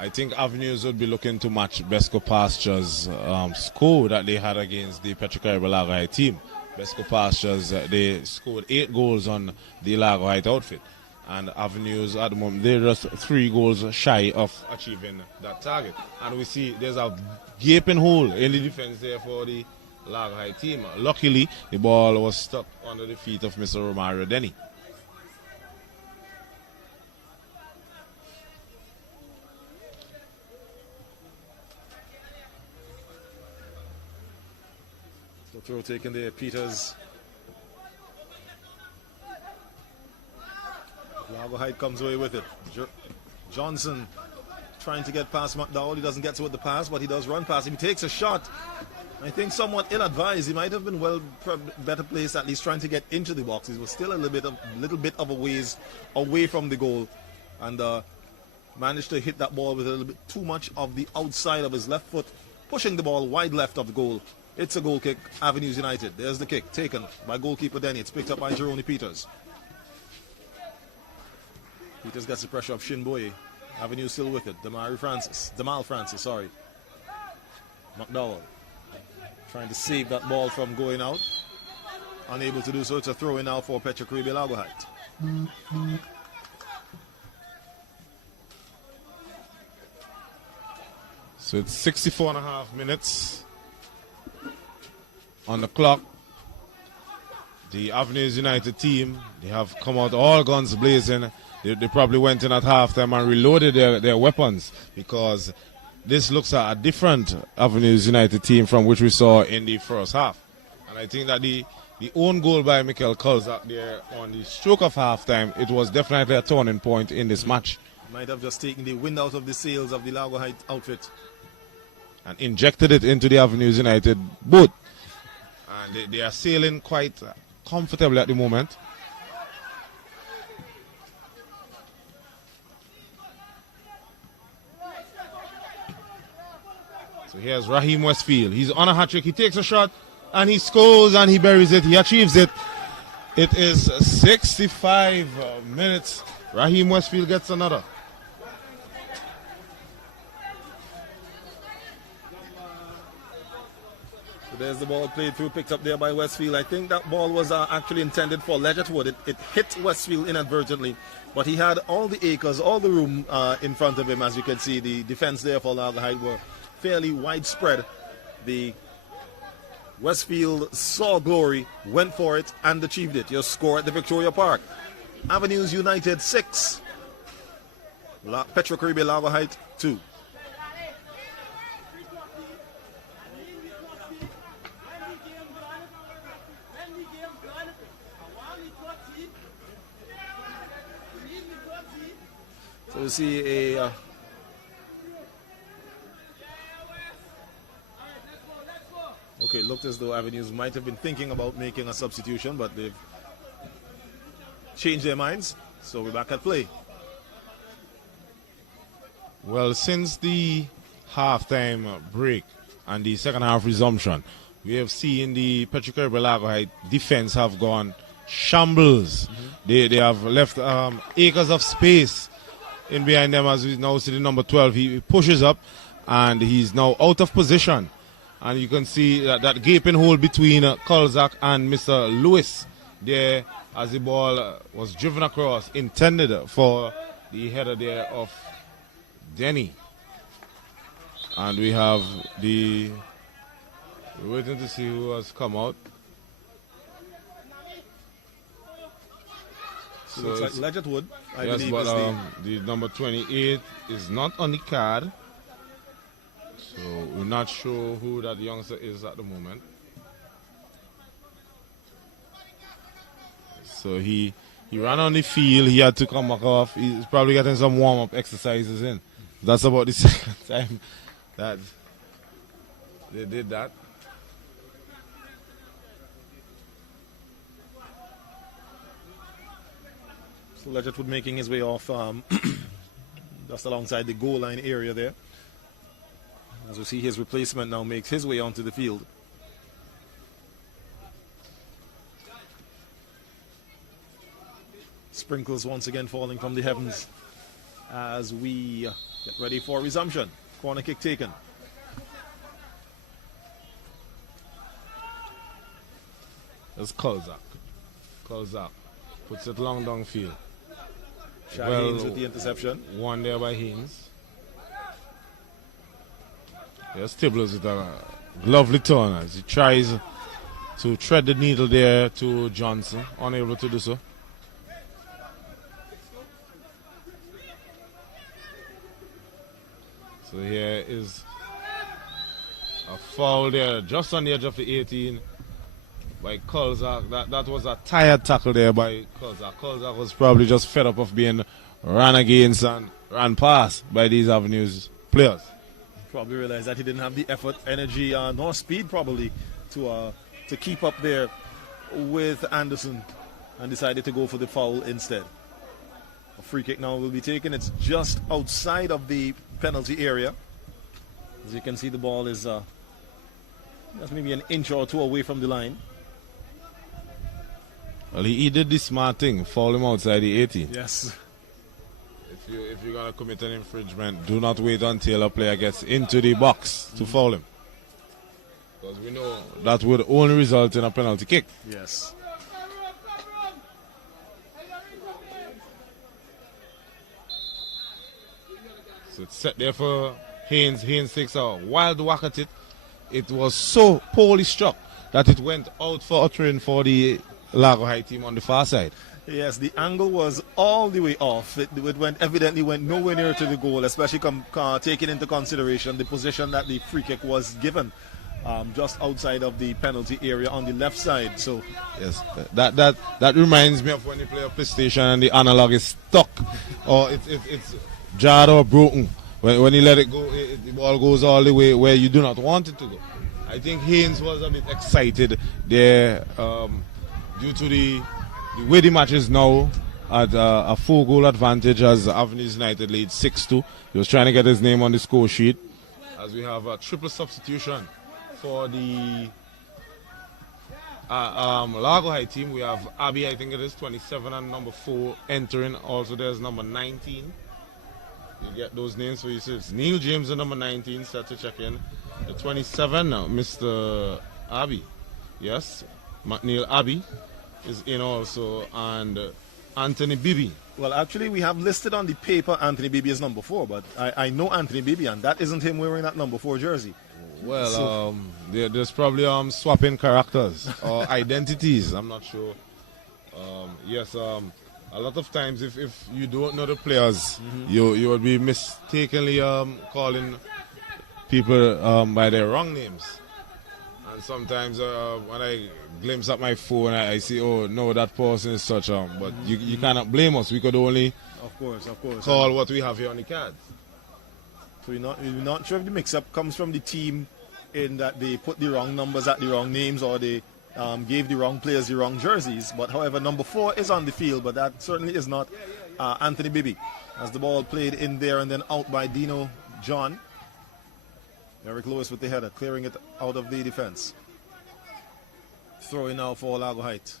I think Avenues would be looking to match Besco Pastures' score that they had against the Petrocaribe Largo Heights team. Besco Pastures, they scored 8 goals on the Largo Heights outfit. And Avenues at the moment, they're just 3 goals shy of achieving that target. And we see there's a gaping hole in the defense there for the Largo Heights team. Luckily, the ball was stuck under the feet of Mr. Romario Denny. So throw taken there, Peters. Largo Heights comes away with it. Johnson trying to get past McDowell. He doesn't get to it the pass, but he does run past him. He takes a shot. I think somewhat ill-advised. He might have been better placed, at least trying to get into the box. He was still a little bit of a ways away from the goal, and managed to hit that ball with a little bit too much of the outside of his left foot, pushing the ball wide left of the goal. It's a goal kick, Avenues United. There's the kick taken by goalkeeper Denny. It's picked up by Jerome Peters. Peters gets the pressure of Shinboye. Avenue still with it. Damal Francis, sorry. McDowell trying to save that ball from going out. Unable to do so. It's a throw in now for Petrocaribe Largo Heights. So it's 64.5 minutes on the clock. The Avenues United team, they have come out all guns blazing. They probably went in at halftime and reloaded their weapons, because this looks at a different Avenues United team from which we saw in the first half. And I think that the own goal by Mikel Kulzak there on the stroke of halftime, it was definitely a turning point in this match. Might have just taken the wind out of the sails of the Largo Heights outfit. And injected it into the Avenues United boat. And they are sailing quite comfortably at the moment. So here's Raheem Westfield. He's on a hat-trick. He takes a shot and he scores and he buries it. He achieves it. It is 65 minutes. Raheem Westfield gets another. So there's the ball played through, picked up there by Westfield. I think that ball was actually intended for Ledgerwood. It hit Westfield inadvertently, but he had all the acres, all the room in front of him. As you can see, the defense there for Largo Heights were fairly widespread. The Westfield saw glory, went for it, and achieved it. Your score at the Victoria Park. Avenues United 6. Petrocaribe Largo Heights 2. So we see a okay, it looked as though Avenues might have been thinking about making a substitution, but they've changed their minds. So we're back at play. Well, since the halftime break and the second half resumption, we have seen the Petrocaribe Largo Heights defense have gone shambles. They have left acres of space in behind them. As we now see the number 12, he pushes up and he's now out of position. And you can see that gaping hole between Kulzak and Mr. Lewis there as the ball was driven across, intended for the header there of Denny. And we have we're waiting to see who has come out. So looks like Ledgerwood, I yes, believe. But the number 28 is not on the card. So we're not sure who that youngster is at the moment. So he ran on the field. He had to come back off. He's probably getting some warm-up exercises in. That's about the second time that they did that. So Ledgerwood making his way off just alongside the goal line area there. As we see, his replacement now makes his way onto the field. Sprinkles once again falling from the heavens as we Get ready for resumption. Corner kick taken. It's Kolzak. Kolzak puts it long downfield. Haynes with the interception. One there by Haynes. Yes, Tibbles with a lovely turn as he tries to thread the needle there to Johnson, unable to do so. So here is a foul there just on the edge of the 18 by Kolzak. That was a tired tackle there by Kolzak. Kolzak was probably just fed up of being ran against and ran past by these Avenues players. Probably realized that he didn't have the effort, energy, nor speed probably to keep up there with Anderson, and decided to go for the foul instead. A free kick now will be taken. It's just outside of the penalty area. As you can see, the ball is just maybe an inch or two away from the line. Well, he did the smart thing, foul him outside the 18. Yes. If you're going to commit an infringement, do not wait until a player gets into the box to foul him. Because we know that would only result in a penalty kick. Yes. So it's set there for Haynes. Haynes takes a wild whack at it. It was so poorly struck that it went out for a train for the LARGO High team on the far side. Yes, the angle was all the way off. It evidently went nowhere near to the goal, especially taking into consideration the position that the free kick was given, just outside of the penalty area on the left side. So yes, that reminds me of when you play a PlayStation and the analog is stuck or it's jarred or broken. When you let it go, the ball goes all the way where you do not want it to go. I think Haynes was a bit excited there due to the way the match is now at a 4-goal advantage as Avenues United lead 6-2. He was trying to get his name on the score sheet as we have a triple substitution for the LARGO High team. We have Abby, I think it is, 27 and number 4 entering. Also there's number 19. You get those names for you. So it's Neil James and number 19 set to check in. The 27, Mr. Abby. Yes, McNeil Abby is in also, and Anthony Bibi. Well, actually, we have listed on the paper Anthony Bibi is number 4, but I know Anthony Bibi, and that isn't him wearing that number 4 jersey. Well, so, there's probably swapping characters or identities. I'm not sure. Yes, a lot of times if you don't know the players, you would be mistakenly calling people by their wrong names. And sometimes when I glimpse at my phone, I see, oh no, that person is such but you cannot blame us. We could only of course call what we have here on the cards. So we're not sure if the mix-up comes from the team in that they put the wrong numbers at the wrong names, or they gave the wrong players the wrong jerseys. But however, number 4 is on the field, but that certainly is not Anthony Bibi. As the ball played in there and then out by Dino John. Eric Lewis with the header, clearing it out of the defense. Throwing now for LARGO Height.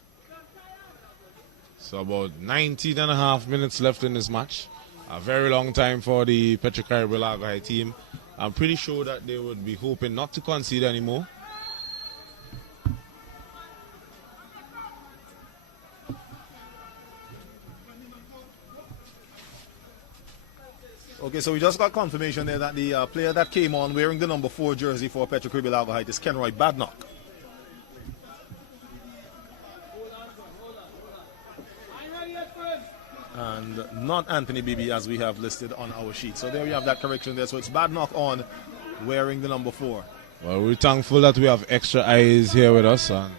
So about 19 and a half minutes left in this match. A very long time for the Petrocaribe LARGO High team. I'm pretty sure that they would be hoping not to concede anymore. Okay, so we just got confirmation there that the player that came on wearing the number 4 jersey for Petrocaribe LARGO Height is Kenroy Badnock. And not Anthony Bibi as we have listed on our sheet. So there we have that correction there. So it's Badnock on wearing the number 4. Well, we're thankful that we have extra eyes here with us, and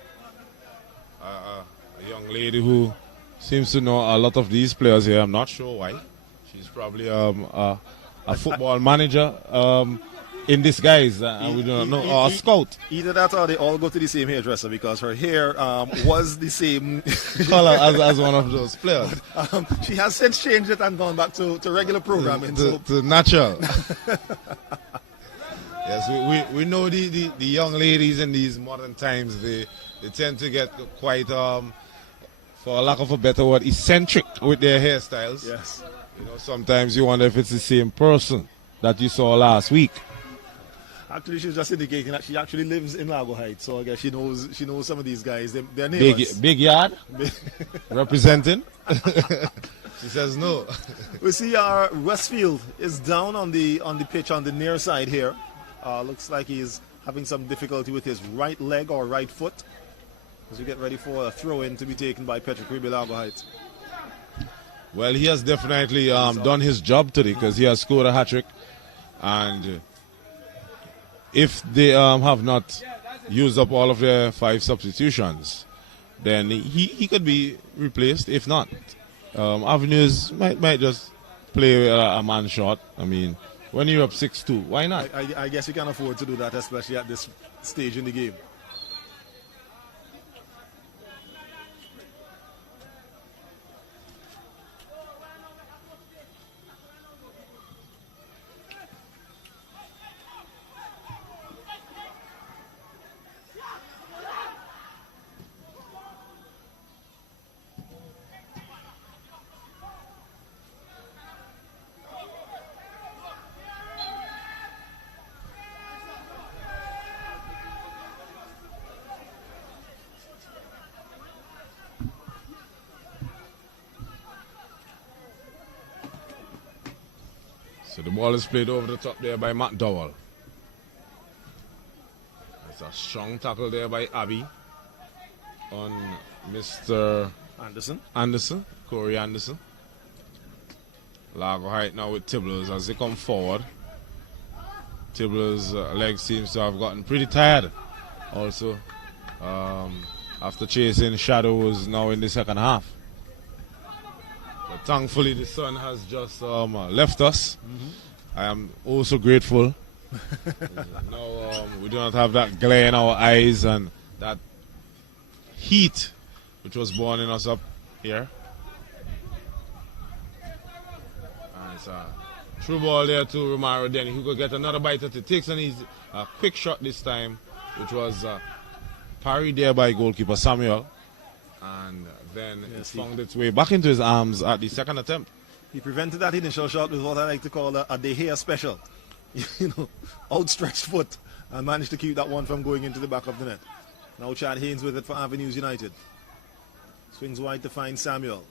a young lady who seems to know a lot of these players here. I'm not sure why. She's probably a football manager in disguise, and we do not know, or a scout. Either that or they all go to the same hairdresser, because her hair was the same color as one of those players. But, she has since changed it and gone back to regular programming. To natural. Yes, we know the young ladies in these modern times, they tend to get quite, for lack of a better word, eccentric with their hairstyles. Yes. You know, sometimes you wonder if it's the same person. that you saw last week. Actually, she was just indicating that she actually lives in Largo Heights, so I guess she knows some of these guys. They're neighbors. Big yard, representing. She says no. We see our Westfield is down on the pitch on the near side here. Looks like he's having some difficulty with his right leg or right foot as we get ready for a throw-in to be taken by Patrick Rebe Largo Heights. Well, he has definitely done his job today because he has scored a hat-trick. And if they have not used up all of their 5 substitutions, then he could be replaced. If not, Avenues might just play a man short. I mean, when you're up 6-2, why not? I guess you can afford to do that, especially at this stage in the game. So the ball is played over the top there by Matt Dowell. It's a strong tackle there by Abby on Mr. Anderson, Corey Anderson. Largo Height now with Tibbles as they come forward. Tibbles' legs seems to have gotten pretty tired also after chasing shadows now in the second half. But thankfully the sun has just left us. I am also grateful. Now we do not have that glare in our eyes and that heat which was burning us up here. And it's a through ball there to Romario Denny, who could get another bite at it. Takes an easy, quick shot this time, which was parried there by goalkeeper Samuel. And then it found its way back into his arms at the second attempt. He prevented that initial shot with what I like to call a De Gea special. You know, outstretched foot, and managed to keep that one from going into the back of the net. Now Chad Haynes with it for Avenues United. Swings wide to find Samuel.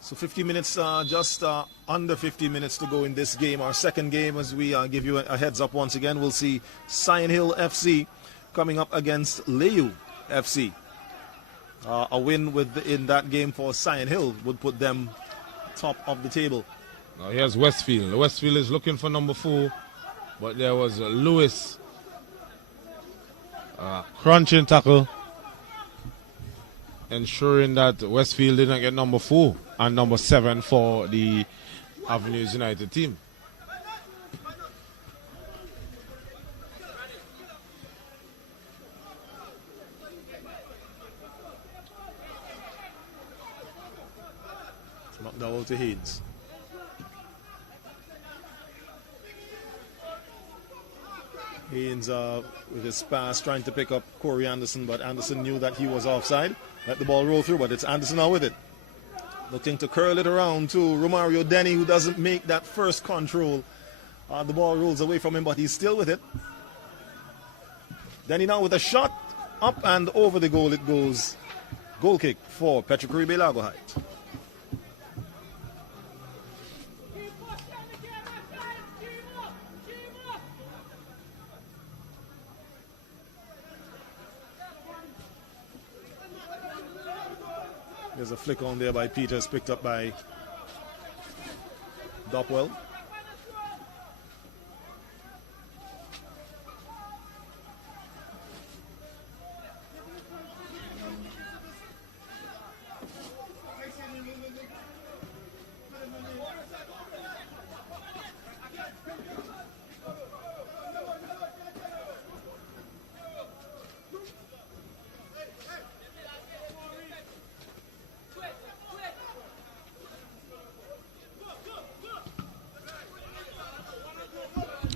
So 50 minutes, just under 50 minutes to go in this game. Our second game, as we give you a heads up once again, we'll see Sion Hill FC coming up against LAYOU FC. A win in that game for Sion Hill would put them top of the table. Now here's Westfield. Westfield is looking for number 4, but there was Lewis crunching tackle, ensuring that Westfield didn't get number 4 and number 7 for the Avenues United team. Knocked down to Haynes. Haynes with his pass trying to pick up Corey Anderson, but Anderson knew that he was offside. Let the ball roll through, but it's Anderson now with it. Looking to curl it around to Romario Denny, who doesn't make that first control. The ball rolls away from him, but he's still with it. Denny now with a shot up and over the goal it goes. Goal kick for Patrick Rebe Largo Heights. There's a flick on there by Peters, picked up by Dopwell.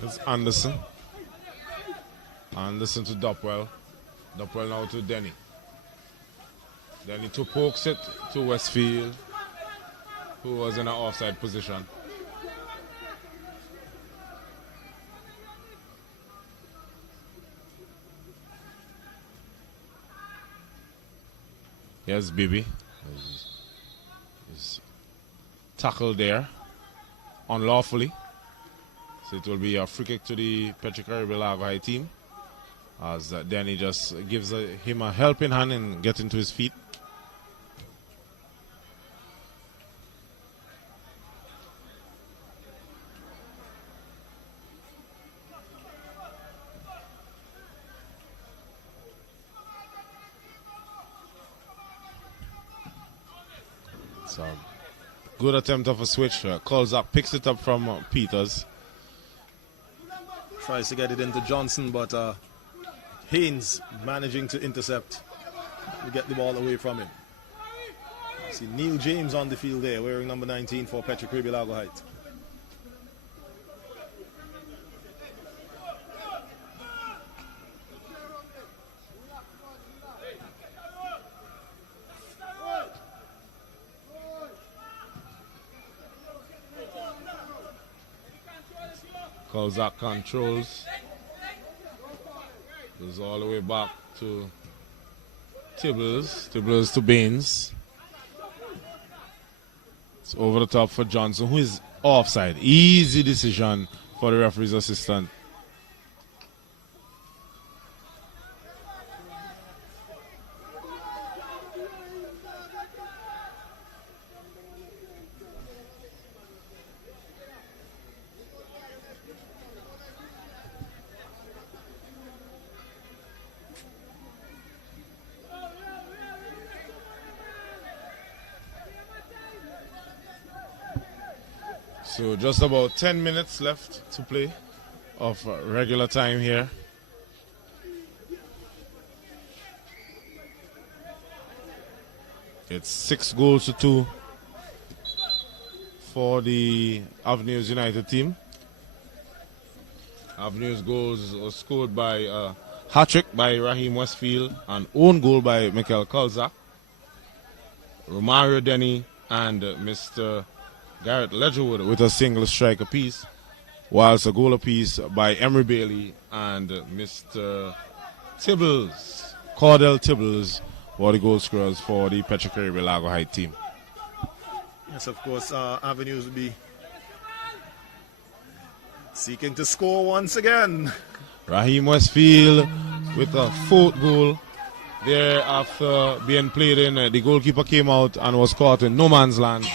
It's Anderson. Anderson to Dopwell. Dopwell now to Denny. Denny to pokes it to Westfield, who was in an offside position. Here's Bibi. He's tackled there unlawfully. So it will be a free kick to the Petrocaribe LARGO High team, as Danny just gives him a helping hand in getting to his feet. So, good attempt of a switch. Kolzak picks it up from Peters. Tries to get it into Johnson, but Haynes managing to intercept to get the ball away from him. See Neil James on the field there, wearing number 19 for Petrocaribe LARGO Heights. Kolzak controls. Goes all the way back to Tibbles. Tibbles to Baines. It's over the top for Johnson, who is offside. Easy decision for the referee's assistant. So just about 10 minutes left to play of regular time here. It's 6-2 for the Avenues United team. Avenues goals were scored by hat-trick by Raheem Westfield, and own goal by Michael Kolzak, Romario Denny, and Mr. Garrett Ledgerwood with a single strike apiece, whilst a goal apiece by Emery Bailey and Mr. Tibbles, Cordell Tibbles, were the goal scorers for the Petrocaribe LARGO High team. Yes, of course, Avenues will be seeking to score once again. Raheem Westfield with a fourth goal there after being played in. The goalkeeper came out and was caught in no man's land.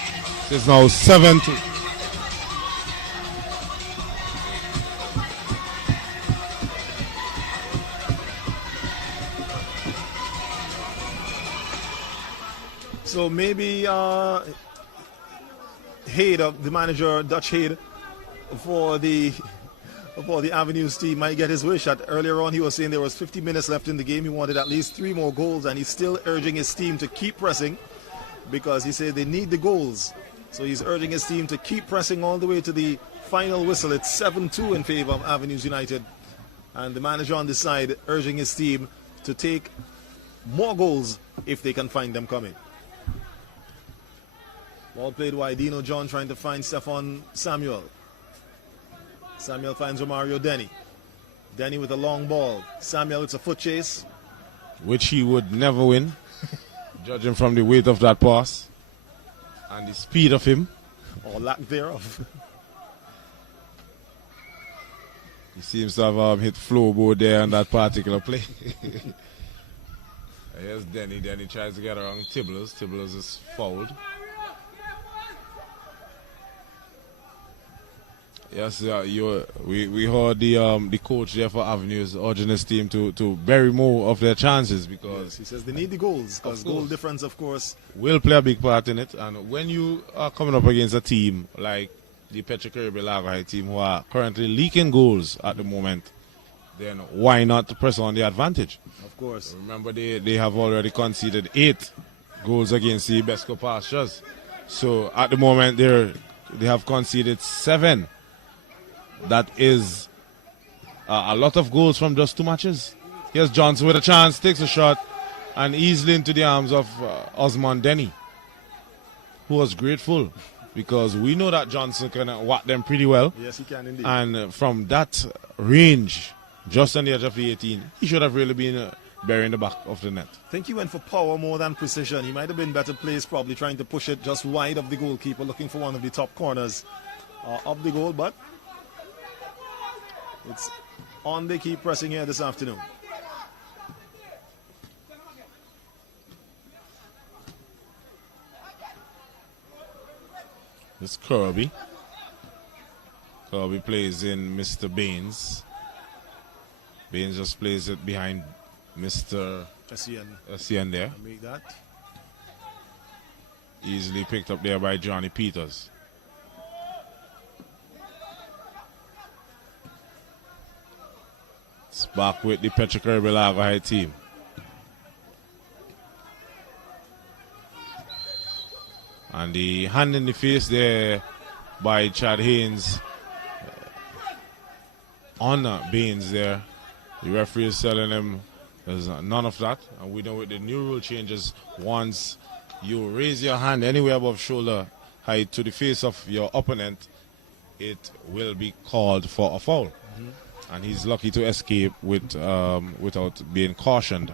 It's now 7-2. So maybe Haid, the manager, Dutch Haid, for the Avenues team might get his wish. Earlier on he was saying there was 50 minutes left in the game. He wanted at least 3 more goals, and he's still urging his team to keep pressing because he said they need the goals. So he's urging his team to keep pressing all the way to the final whistle. It's 7-2 in favor of Avenues United. And the manager on the side urging his team to take more goals if they can find them coming. Ball played by Dino John trying to find Stefan Samuel. Samuel finds Romario Denny. Denny with a long ball. Samuel, it's a foot chase. Which he would never win, judging from the weight of that pass and the speed of him. Or lack thereof. He seems to have hit floorboard there on that particular play. Here's Denny. Denny tries to get around Tibbles. Tibbles is fouled. Yes, we heard the coach there for Avenues urging his team to bury more of their chances because yes, he says they need the goals because goal difference, of course, will play a big part in it. And when you are coming up against a team like the Petrocaribe LARGO High team who are currently leaking goals at the moment, then why not press on the advantage? Of course. Remember, they have already conceded 8 goals against the Besco Pastures. So at the moment they have conceded 7. That is a lot of goals from just 2 matches. Here's Johnson with a chance, takes a shot, and easily into the arms of Osman Denny, who was grateful because we know that Johnson can whack them pretty well. Yes, he can indeed. And from that range, just on the edge of the 18, he should have really been burying the back of the net. I think he went for power more than precision. He might have been better placed, probably trying to push it just wide of the goalkeeper, looking for one of the top corners of the goal, but it's on. They keep pressing here this afternoon. It's Kirby. Kirby plays in Mr. Baines. Baines just plays it behind Mr. SION there. Make that. Easily picked up there by Johnny Peters. It's back with the Petra Kirby LARGO High team. And the hand in the face there by Chad Haynes on Baines there. The referee is telling him there's none of that. And we know with the new rule changes, once you raise your hand anywhere above shoulder height to the face of your opponent, it will be called for a foul. And he's lucky to escape with without being cautioned.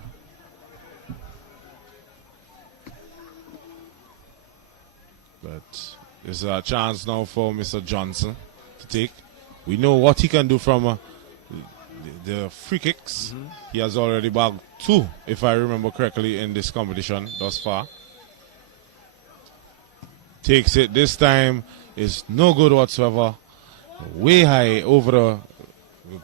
But there's a chance now for Mr. Johnson to take. We know what he can do from the free kicks. He has already bagged 2, if I remember correctly, in this competition thus far. Takes it this time, is no good whatsoever. Way high over the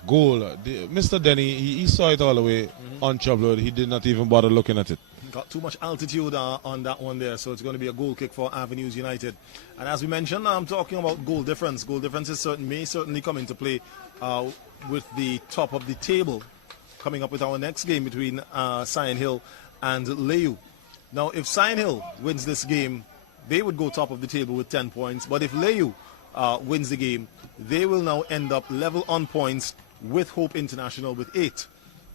goal. Mr. Denny, he saw it all the way untroubled. He did not even bother looking at it. Got too much altitude on that one there, so it's going to be a goal kick for Avenues United. And as we mentioned, I'm talking about goal difference. Goal difference may certainly come into play with the top of the table coming up with our next game between SION Hill and LAYOU. Now, if SION Hill wins this game, they would go top of the table with 10 points. But if LAYOU wins the game, they will now end up level on points with Hope International with 8.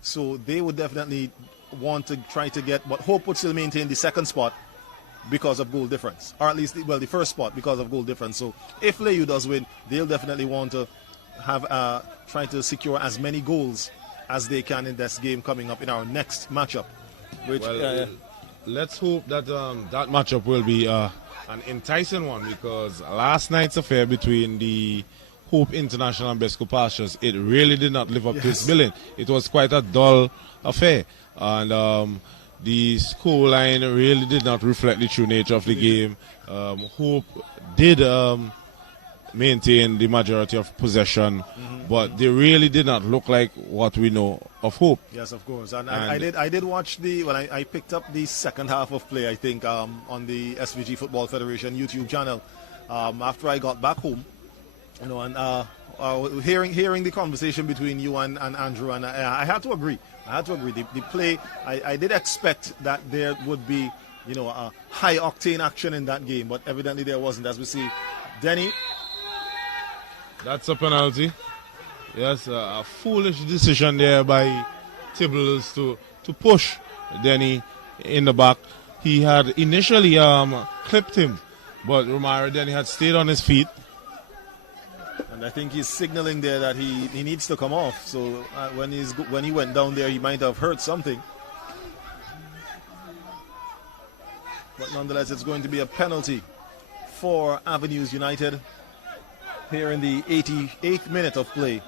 So they would definitely want to try to get, but Hope would still maintain the second spot because of goal difference, or at least the first spot because of goal difference. So if LAYOU does win, they'll definitely want to have try to secure as many goals as they can in this game coming up in our next matchup. Which let's hope that that matchup will be an enticing one, because last night's affair between the Hope International and Besco Pastures, it really did not live up to its billing. It was quite a dull affair. And the scoreline really did not reflect the true nature of the game. Hope did maintain the majority of possession, but they really did not look like what we know of Hope. Yes, of course. And I did watch I picked up the second half of play, I think, on the SVG Football Federation YouTube channel after I got back home. You know, and hearing the conversation between you and Andrew, and I had to agree. The play, I did expect that there would be, you know, a high octane action in that game, but evidently there wasn't. As we see, Denny. That's a penalty. Yes, a foolish decision there by Tibbles to push Denny in the back. He had initially clipped him, but Romario Denny had stayed on his feet. And I think he's signaling there that he needs to come off. So when he went down there, he might have hurt something. But nonetheless, it's going to be a penalty for Avenues United here in the 88th minute of play.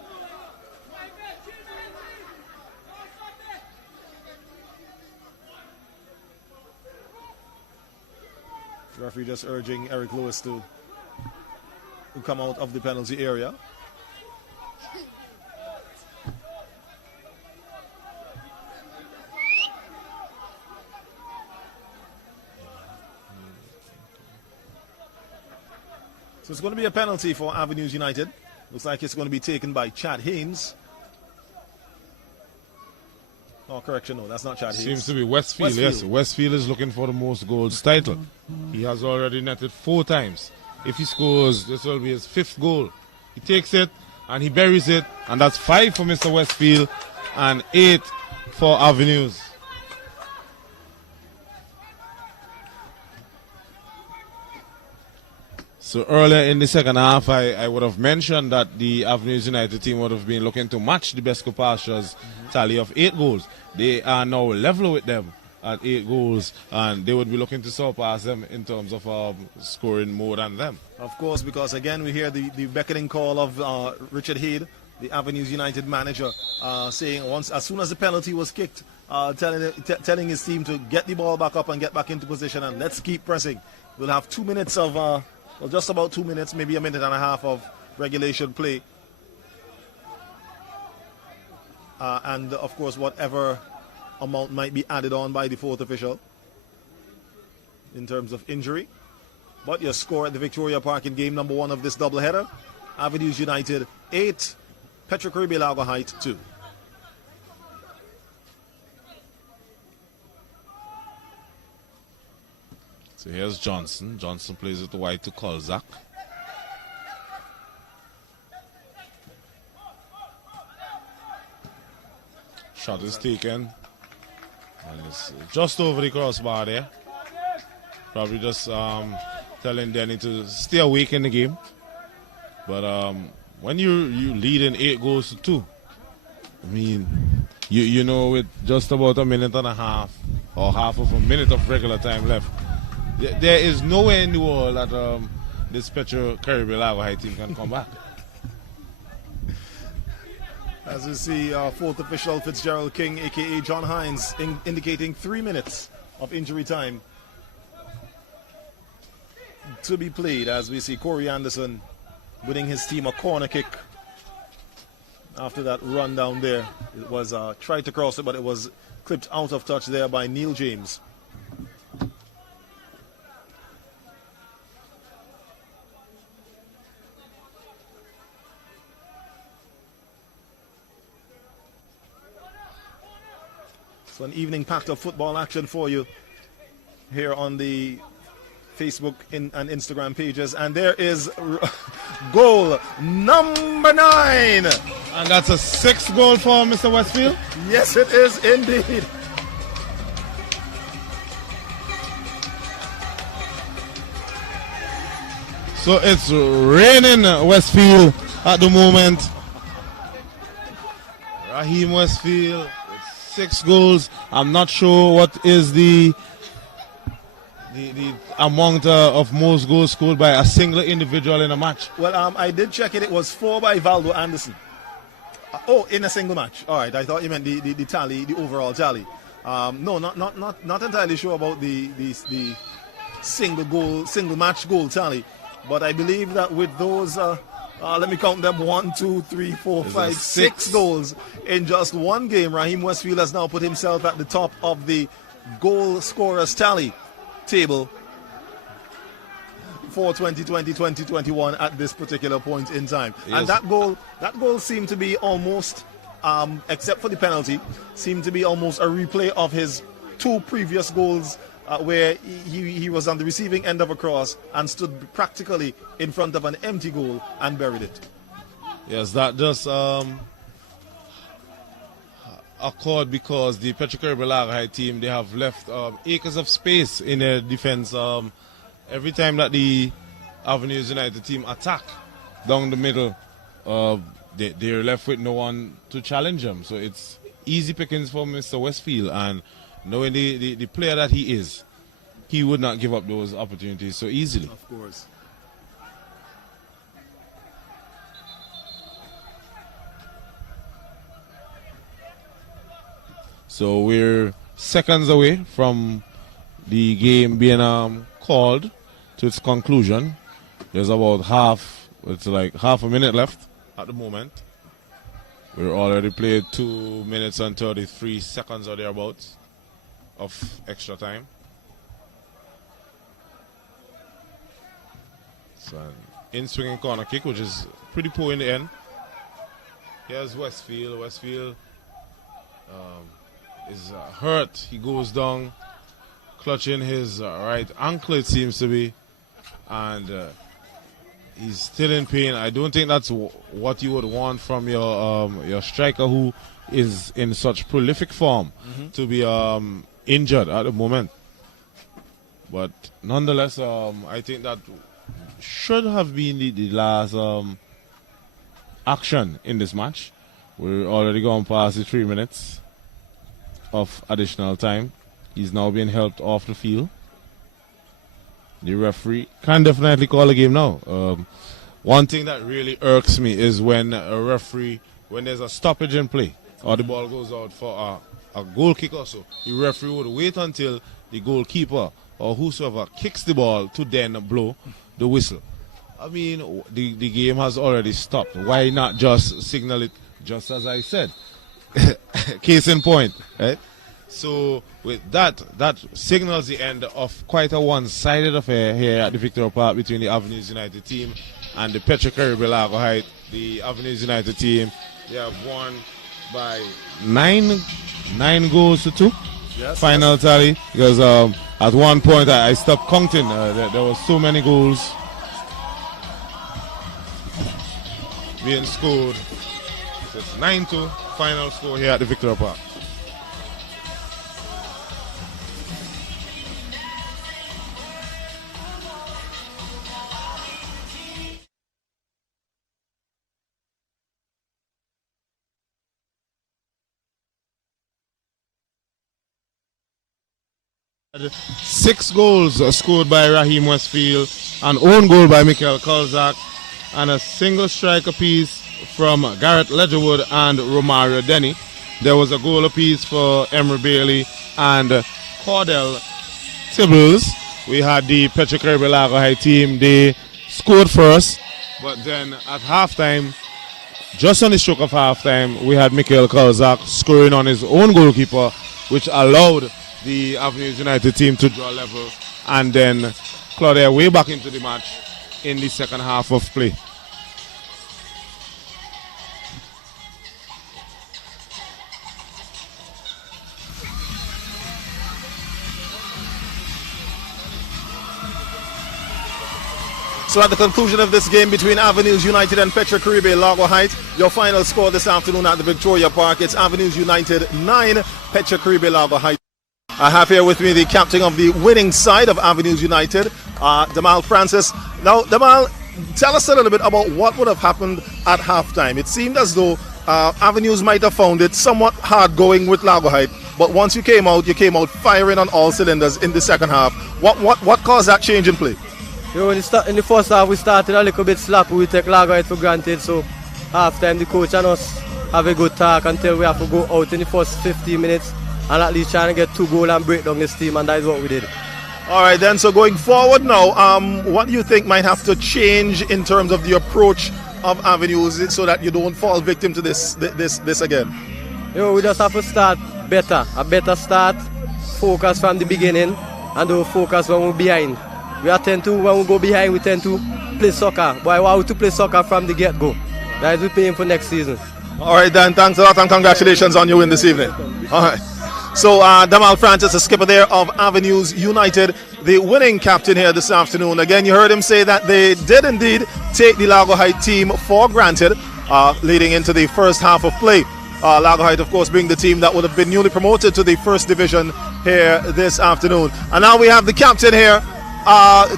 The referee just urging Eric Lewis to come out of the penalty area. So it's going to be a penalty for Avenues United. Looks like it's going to be taken by Chad Haynes. Oh, correction, no, that's not Chad Haynes. Seems to be Westfield, yes. Westfield is looking for the most goals title. He has already netted 4 times. If he scores, this will be his 5th goal. He takes it And he buries it. And that's 5 for Mr. Westfield and 8 for Avenues. So earlier in the second half, I would have mentioned that the Avenues United team would have been looking to match the Besco Pastures tally of 8 goals. They are now level with them at 8 goals, and they would be looking to surpass them in terms of scoring more than them. Of course, because again we hear the beckoning call of Richard Head, the Avenues United manager, saying as soon as the penalty was kicked, telling his team to get the ball back up and get back into position, and let's keep pressing. We'll have 2 minutes of, well, just about 2 minutes, maybe a minute and a half of regulation play. And of course, whatever amount might be added on by the fourth official in terms of injury. But your score at the Victoria Park in game number 1 of this doubleheader: Avenues United 8, Petro-Caribbean LARGO Height 2. So here's Johnson. Johnson plays it wide to Kolzak. Shot is taken. And it's just over the crossbar there. Probably just telling Denny to stay awake in the game. But when you lead in 8 goals to 2, I mean, you know, with just about a minute and a half or half of a minute of regular time left, there is nowhere in the world that this Petro-Caribbean LARGO High team can come back. As we see, fourth official Fitzgerald King, a.k.a. John Hines, indicating 3 minutes of injury time to be played, as we see Corey Anderson winning his team a corner kick after that run down there. It was tried to cross it, but it was clipped out of touch there by Neil James. So an evening packed of football action for you here on the Facebook and Instagram pages. And there is goal number 9. And that's a 6th goal for Mr. Westfield? Yes, it is indeed. So it's raining Westfield at the moment. Raheem Westfield, 6 goals. I'm not sure what is the amount of most goals scored by a single individual in a match. Well, I did check it. It was 4 by Valdo Anderson. Oh, in a single match. All right, I thought you meant the tally, the overall tally. No, not entirely sure about the single match goal tally. But I believe that with those, let me count them: 1, 2, 3, 4, 5, 6 goals in just one game, Raheem Westfield has now put himself at the top of the goal scorers tally table for 2020-2021 at this particular point in time. Yes. And that goal seemed to be almost, except for the penalty, seemed to be almost a replay of his 2 previous goals, where he was on the receiving end of a cross and stood practically in front of an empty goal and buried it. Yes, that just occurred because the Petro-Caribbean LARGO High team, they have left acres of space in their defense. Every time that the Avenues United team attack down the middle, they're left with no one to challenge them. So it's easy pickings for Mr. Westfield, and knowing the player that he is, he would not give up those opportunities so easily. Of course. So we're seconds away from the game being called to its conclusion. There's about it's like half a minute left at the moment. We're already played 2 minutes and 33 seconds or thereabouts of extra time. So an in-swinging corner kick, which is pretty poor in the end. Here's Westfield. Westfield is hurt. He goes down, clutching his right ankle, it seems to be. And He's still in pain. I don't think that's what you would want from your striker who is in such prolific form to be injured at the moment. But nonetheless, I think that should have been the last action in this match. We're already gone past the 3 minutes of additional time. He's now being helped off the field. The referee can definitely call a game now. One thing that really irks me is when a referee, when there's a stoppage in play or the ball goes out for a goal kick or so, the referee would wait until the goalkeeper or whosoever kicks the ball to then blow the whistle. I mean, the game has already stopped. Why not just signal it just as I said? Case in point, right? So with that signals the end of quite a one-sided affair here at the Victoria Park between the Avenues United team and the Petro-Caribbean LARGO Heights. The Avenues United team, they have won by 9 goals to 2. Yes, Final tally, because at one point I stopped counting. There were so many goals being scored. So it's 9-2 final score here at the Victoria Park. Six goals scored by Raheem Westfield, an own goal by Michael Kolzak, and a single strike apiece from Garrett Ledgerwood and Romario Denny. There was a goal apiece for Emery Bailey and Cordell Tibbles. We had the Petro-Caribbean LARGO High team. They scored first, but then at halftime, just on the stroke of halftime, we had Michael Kolzak scoring on his own goalkeeper, which allowed the Avenues United team to draw level and then claw their way back into the match in the second half of play. So at the conclusion of this game between Avenues United and Petro-Caribbean LARGO Heights, your final score this afternoon at the Victoria Park, it's Avenues United 9, Petro-Caribbean LARGO Heights. I have here with me the captain of the winning side of Avenues United, Damal Francis. Now, Damal, tell us a little bit about what would have happened at halftime. It seemed as though Avenues might have found it somewhat hard going with LARGO Heights, but once you came out firing on all cylinders in the second half. What caused that change in play? In the first half, we started a little bit sloppy. We take LARGO Heights for granted, so halftime the coach and us have a good talk until we have to go out in the first 15 minutes and at least trying to get 2 goals and break down this team, and that is what we did. All right then, so going forward now, what do you think might have to change in terms of the approach of Avenues so that you don't fall victim to this again? We just have to start better, a better start, focus from the beginning, and don't focus when we're behind. When we go behind, we tend to play soccer, but I want to play soccer from the get-go. That is what we're paying for next season. All right then, thanks a lot and congratulations on your win this evening. All right. So Damal Francis, the skipper there of Avenues United, the winning captain here this afternoon. Again, you heard him say that they did indeed take the LARGO Heights team for granted leading into the first half of play. LARGO Heights, of course, being the team that would have been newly promoted to the first division here this afternoon. And now we have the captain here,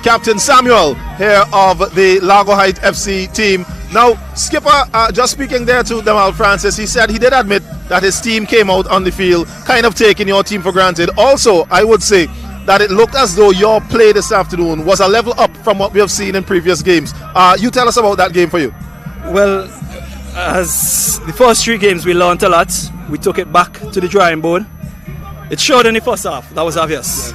Captain Samuel here of the LARGO Heights FC team. Now, skipper, just speaking there to Damal Francis, he said he did admit that his team came out on the field kind of taking your team for granted. Also, I would say that it looked as though your play this afternoon was a level up from what we have seen in previous games. You tell us about that game for you. Well, as the first 3 games we learned a lot. We took it back to the drawing board. It showed in the first half, that was obvious.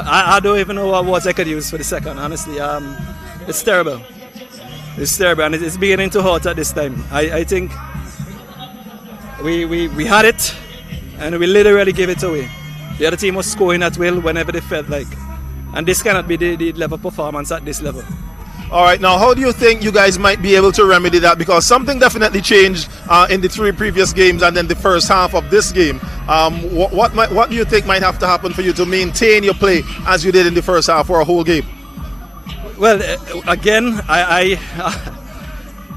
I don't even know what words I could use for the second, honestly. It's terrible. It's terrible, and it's beginning to hurt at this time. I think we had it, and we literally gave it away. The other team was scoring at will whenever they felt like. And this cannot be the level of performance at this level. All right, now how do you think you guys might be able to remedy that? Because something definitely changed in the 3 previous games and then the first half of this game. What do you think might have to happen for you to maintain your play as you did in the first half for a whole game? Well, again,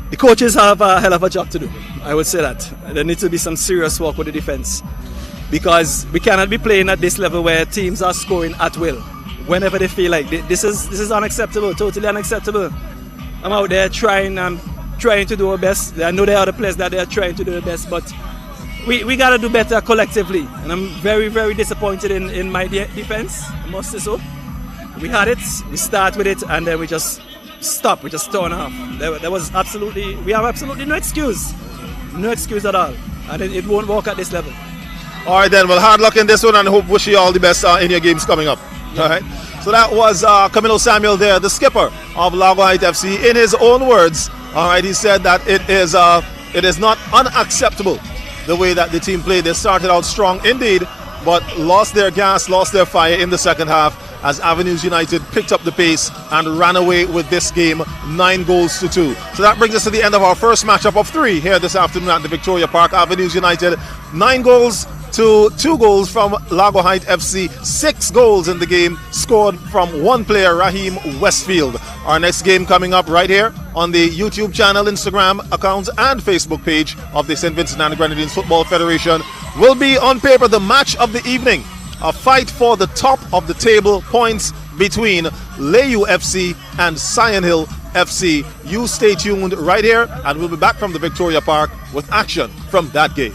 the coaches have a hell of a job to do. I would say that there needs to be some serious work with the defense, because we cannot be playing at this level where teams are scoring at will whenever they feel like. This is unacceptable, totally unacceptable. I'm out there trying to do our best. I know there are other players that they are trying to do their best, but we got to do better collectively. And I'm very, very disappointed in my defense, I must say so. We had it, we start with it, and then we just stop. We just turn off. We have absolutely no excuse. No excuse at all. And it won't work at this level. All right then, well, hard luck in this one, and wish you all the best in your games coming up. All right. So that was Camilo Samuel there, the skipper of Largo Heights FC. In his own words, all right, he said that it is not unacceptable the way that the team played. They started out strong indeed, but lost their gas, lost their fire in the second half as Avenues United picked up the pace and ran away with this game 9-2. So that brings us to the end of our first matchup of 3 here this afternoon at the Victoria Park. Avenues United 9 goals to 2 goals from Largo Heights FC. 6 goals in the game scored from one player, Raheem Westfield. Our next game coming up right here on the YouTube channel, Instagram account and Facebook page of the St. Vincent and the Grenadines Football Federation will be on paper the match of the evening. A fight for the top of the table points between LAYOU FC and SION Hill FC. You stay tuned right here, and we'll be back from the Victoria Park with action from that game.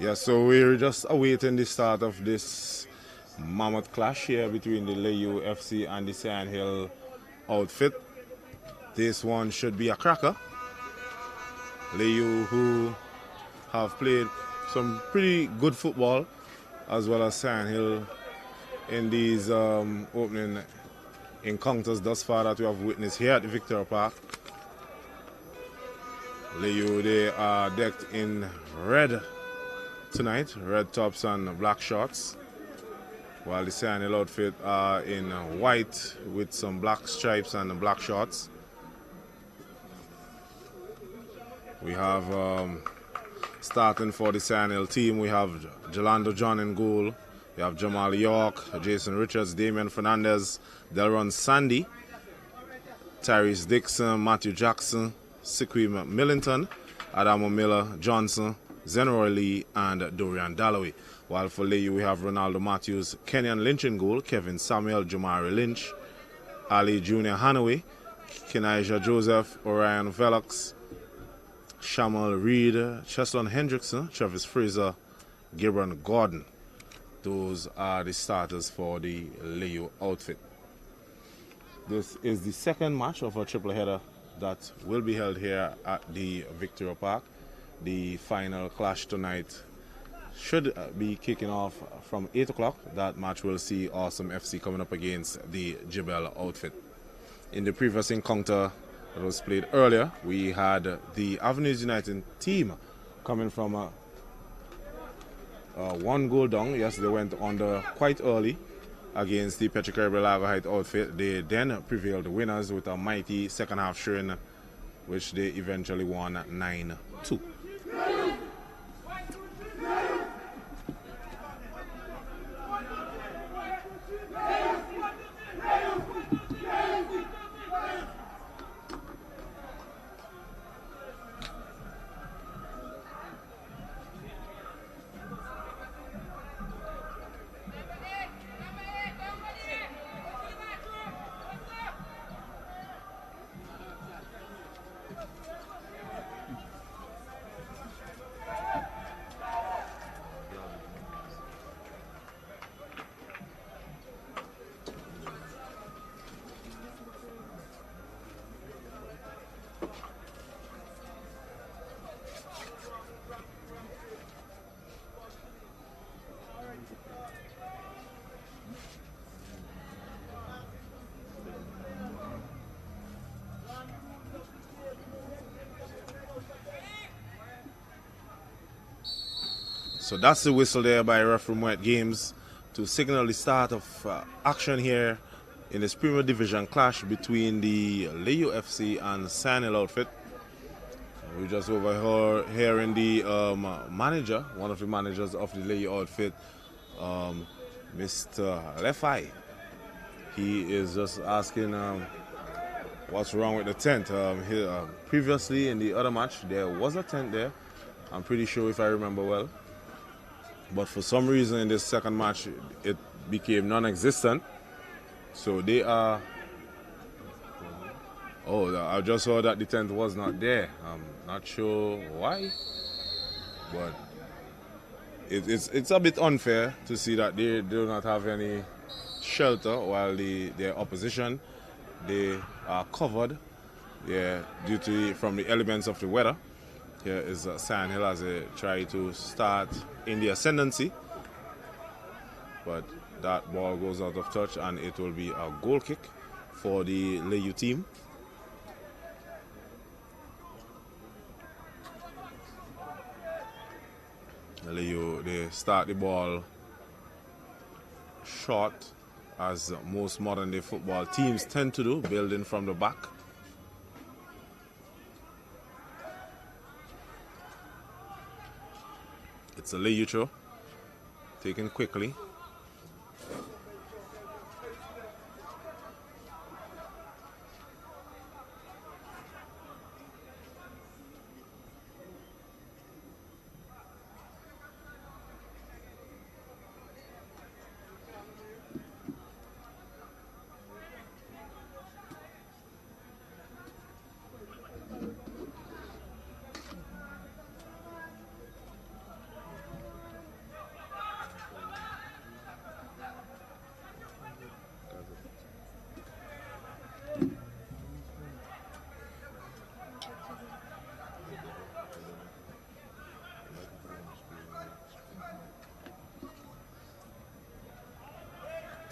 Yeah, so we're just awaiting the start of this mammoth clash here between the LAYOU FC and the Sand Hill outfit. This one should be a cracker. LAYOU, who have played some pretty good football, as well as Sand Hill in these opening encounters thus far that we have witnessed here at the Victoria Park. LAYOU, they are decked in red tonight, red tops and black shorts, while the Sand Hill outfit are in white with some black stripes and black shorts. We have starting for the Sand Hill team, we have Jelando John in goal, we have Jamal York, Jason Richards, Damian Fernandez, Delron Sandy, Tyrese Dixon, Matthew Jackson, Sikwi Millington, Adamo Miller, Johnson, Zenroy Lee, and Dorian Dalloway. While for LAYOU we have Ronaldo Matthews, Kenyon Lynch in goal, Kevin Samuel, Jamari Lynch, Ali Jr. Hanaway, Kenijah Joseph, Orion Velox, Shamal Reed, Cheslon Hendrickson, Travis Fraser, Gibran Gordon. Those are the starters for the LAYOU outfit. This is the second match of a triple header that will be held here at the Victoria Park. The final clash tonight should be kicking off from 8 o'clock. That match will see Awesome FC coming up against the JEBELLE outfit. In the previous encounter that was played earlier, we had the Avenues United team coming from one goal down. Yes, they went under quite early against the Petrocaribe LARGO Heights outfit. They then prevailed the winners with a mighty second half showing, which they eventually won 9-2. So that's the whistle there by referee Moet Games to signal the start of action here in this Premier Division clash between the LAYOU FC and Sand Hill outfit. We just over here in the manager, one of the managers of the LAYOU outfit, Mr. Lefai. He is just asking what's wrong with the tent. Previously in the other match, there was a tent there. I'm pretty sure if I remember well. But for some reason in this second match, it became non-existent. So they are... Oh, I just saw that the tent was not there. I'm not sure why. But it's a bit unfair to see that they do not have any shelter while their opposition, they are covered from the elements of the weather. Here is Sand Hill as they try to start in the ascendancy, but that ball goes out of touch and it will be a goal kick for the LAYOU team. LAYOU, they start the ball short, as most modern day football teams tend to do, building from the back. It's a LAYOU throw, taken quickly.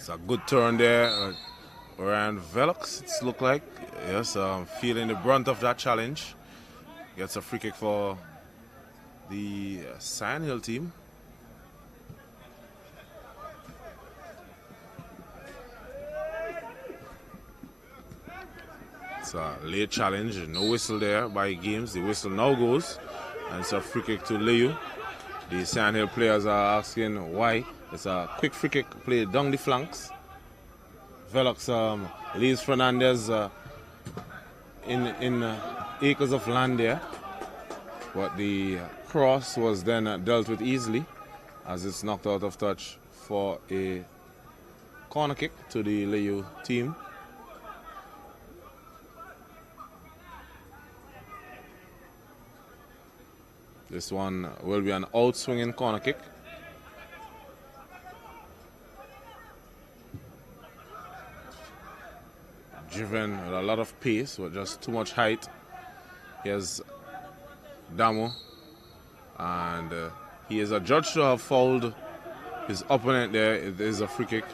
It's a good turn there around Velox, it's look like. Yes, feeling the brunt of that challenge. Gets a free kick for the Sion Hill team. It's a late challenge, no whistle there by Games. The whistle now goes, and it's a free kick to LAYOU. The Sion Hill players are asking why. It's a quick free kick played down the flanks. Velox leaves Fernandez in acres of land there, but the cross was then dealt with easily as it's knocked out of touch for a corner kick to the LAYOU team. This one will be an out-swinging corner kick. Driven with a lot of pace, with just too much height. Here's Damo, and he is adjudged to have fouled his opponent there. It is a free kick.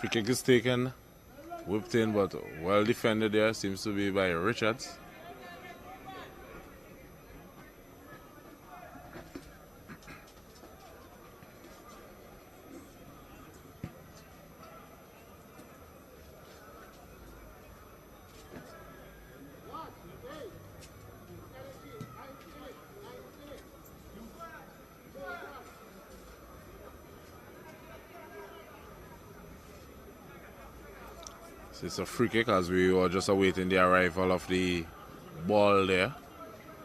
Free kick is taken, whipped in, but well defended there. Seems to be by Richards. So it's a free kick as we were just awaiting the arrival of the ball there.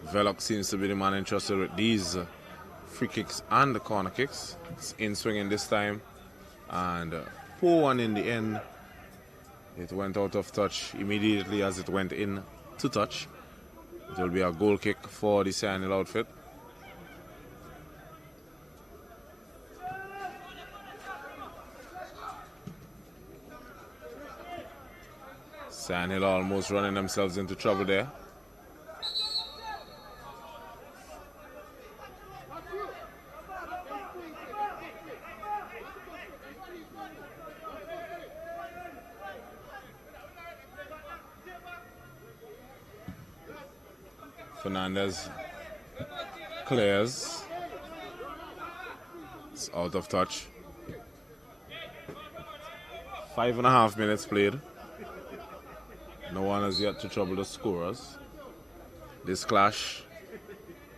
Velox seems to be the man entrusted with these free kicks and the corner kicks. It's in swinging this time, and poor one in the end. It went out of touch immediately as it went in to touch. It will be a goal kick for the Sion Hill outfit. Sion Hill almost running themselves into trouble there. Fernandez clears. It's out of touch. 5.5 minutes played. No one has yet to trouble the scorers. This clash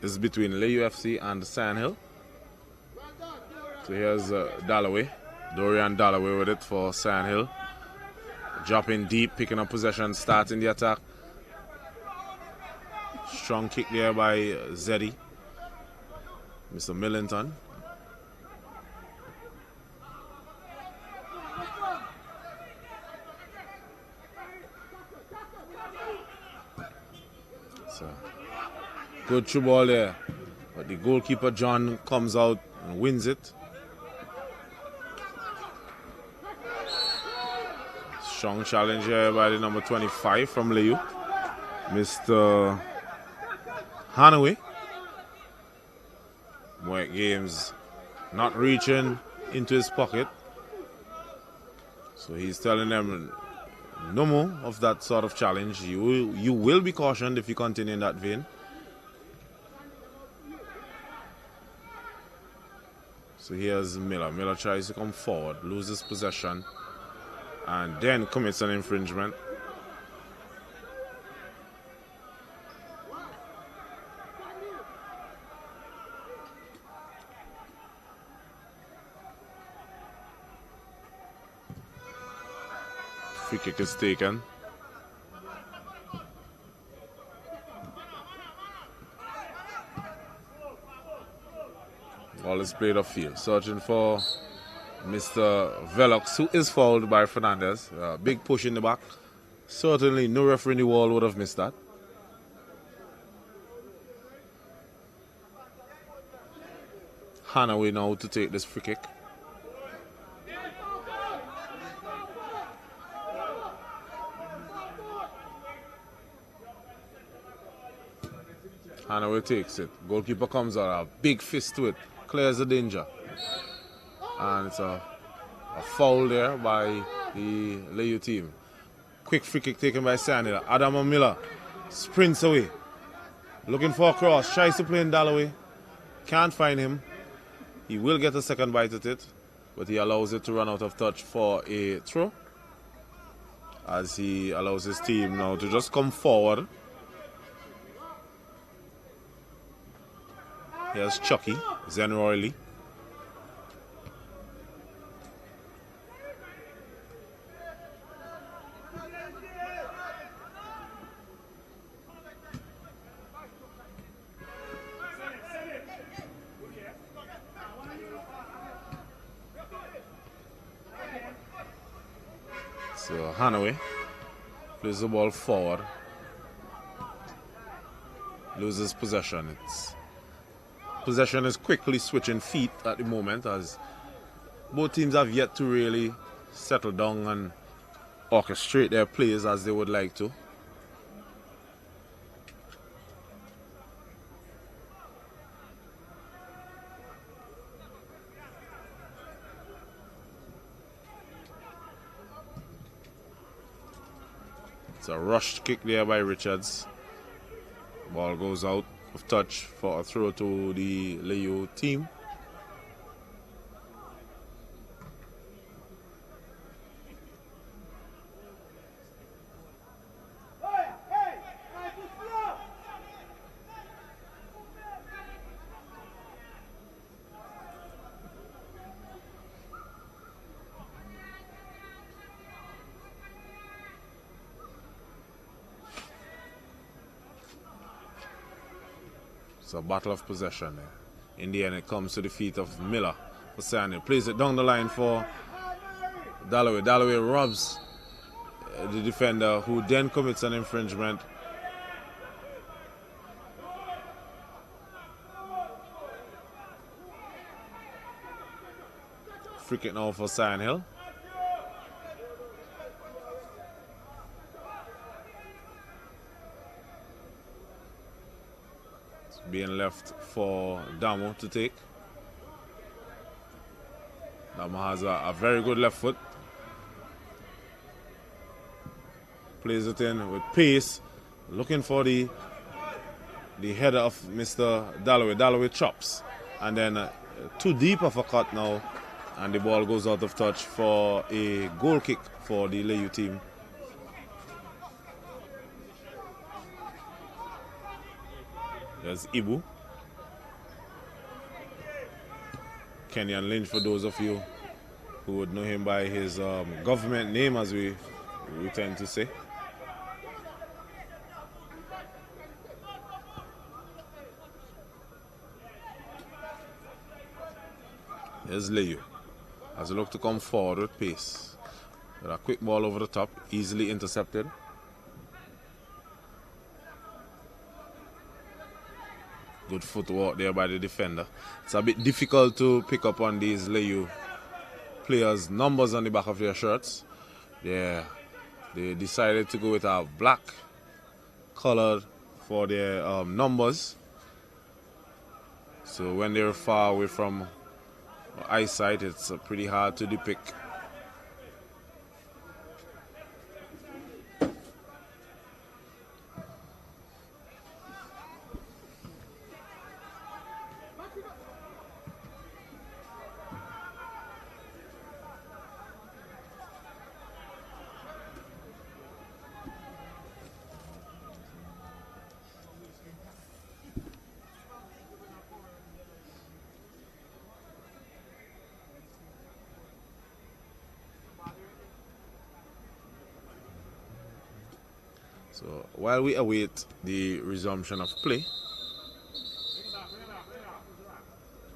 is between LAYOU FC and Sion Hill. So here's Dalloway. Dorian Dalloway with it for Sion Hill. Dropping deep, picking up possession, starting the attack. Strong kick there by Zeddy. Mr. Millington. So, good through ball there. But the goalkeeper, John, comes out and wins it. Strong challenge here by the number 25 from LAYOU, Mr. Hanaway. White Games not reaching into his pocket. So he's telling them no more of that sort of challenge. You will be cautioned if you continue in that vein. So here's Miller. Miller tries to come forward, loses possession, and then commits an infringement. Free kick is taken. Ball is played off field. Searching for Mr. Velox, who is fouled by Fernandez. Big push in the back Certainly, no referee in the world would have missed that. Hanaway now to take this free kick. Hanaway takes it. Goalkeeper comes out, a big fist to it, clears the danger. And it's a foul there by the LAYOU team. Quick free kick taken by SION. Adam Miller sprints away. Looking for a cross, tries to play in Dalloway. Can't find him. He will get a second bite at it, but he allows it to run out of touch for a throw. As he allows his team now to just come forward. Here's Chucky, Zen Royley. So Hanaway plays the ball forward, loses possession. Possession is quickly switching feet at the moment, as both teams have yet to really settle down and orchestrate their plays as they would like to. It's a rushed kick there by Richards. Ball goes out of touch for a throw to the LAYOU team. It's a battle of possession there. In the end, it comes to the feet of Miller. SION plays it down the line for Dalloway. Dalloway robs the defender, who then commits an infringement. Free kick now for SION Hill. Being left for Damo to take. Damo has a very good left foot. Plays it in with pace, looking for the header of Mr. Dalloway. Dalloway chops, and then too deep of a cut now, and the ball goes out of touch for a goal kick for the LAYOU team. There's Ibu. Kenyan Lynch, for those of you who would know him by his government name, as we tend to say. There's LAYOU as they look to come forward with pace. With a quick ball over the top, easily intercepted. Good footwork there by the defender. It's a bit difficult to pick up on these LAYOU players' numbers on the back of their shirts. They decided to go with a black color for their numbers. So when they're far away from eyesight, it's pretty hard to depict. So while we await the resumption of play,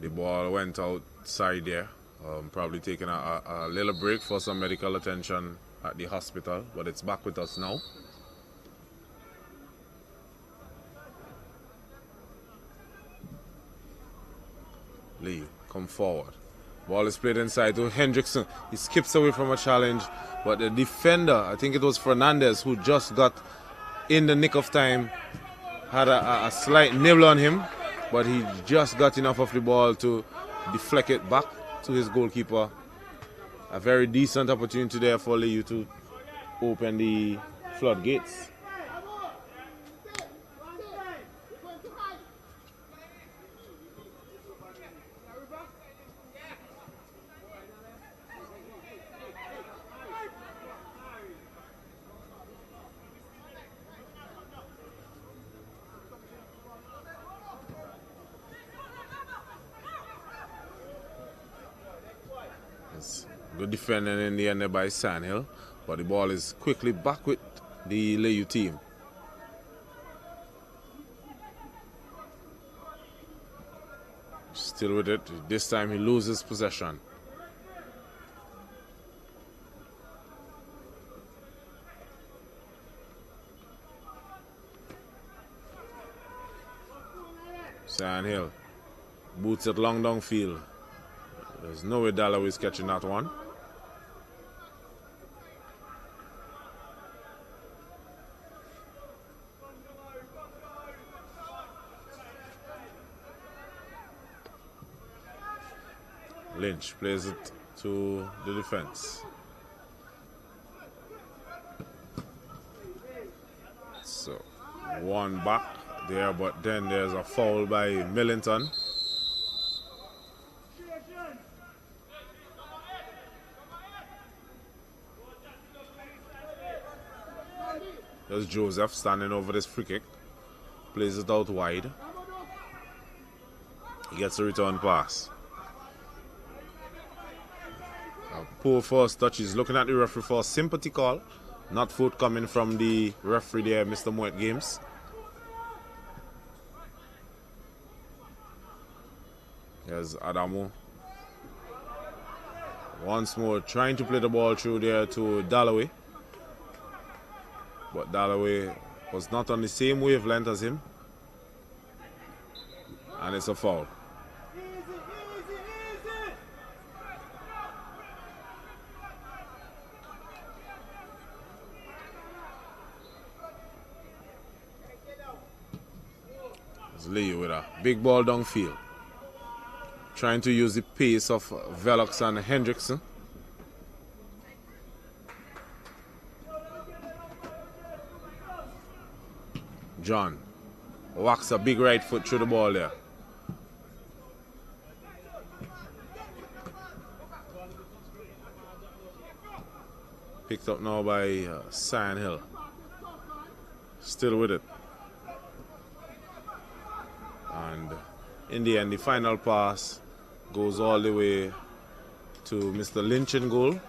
the ball went outside there, probably taking a little break for some medical attention at the hospital, but it's back with us now. Lee, come forward. Ball is played inside to Hendrickson. He skips away from a challenge, but the defender, I think it was Fernandez, who just got in the nick of time, had a slight nibble on him, but he just got enough of the ball to deflect it back to his goalkeeper. A very decent opportunity there for LAYOU to open the floodgates. Good defending in the end there by Sandhill, but the ball is quickly back with the LAYOU team. Still with it. This time he loses possession. Sandhill boots it long downfield. There's no way Dalloway is catching that one. Lynch plays it to the defense. So one back there, but then there's a foul by Millington. There's Joseph standing over this free kick. Plays it out wide. He gets a return pass. A poor first touch. He's looking at the referee for a sympathy call. Not forthcoming from the referee there, Mr. Moet Games. Here's Adamo. Once more trying to play the ball through there to Dalloway. But Dalloway was not on the same wavelength as him. And it's a foul. It's LAYOU with a big ball downfield. Trying to use the pace of Velox and Hendrickson. John whacks a big right foot through the ball there. Picked up now by Sandhill. Still with it. And in the end, the final pass goes all the way to Mr. Lynch in goal.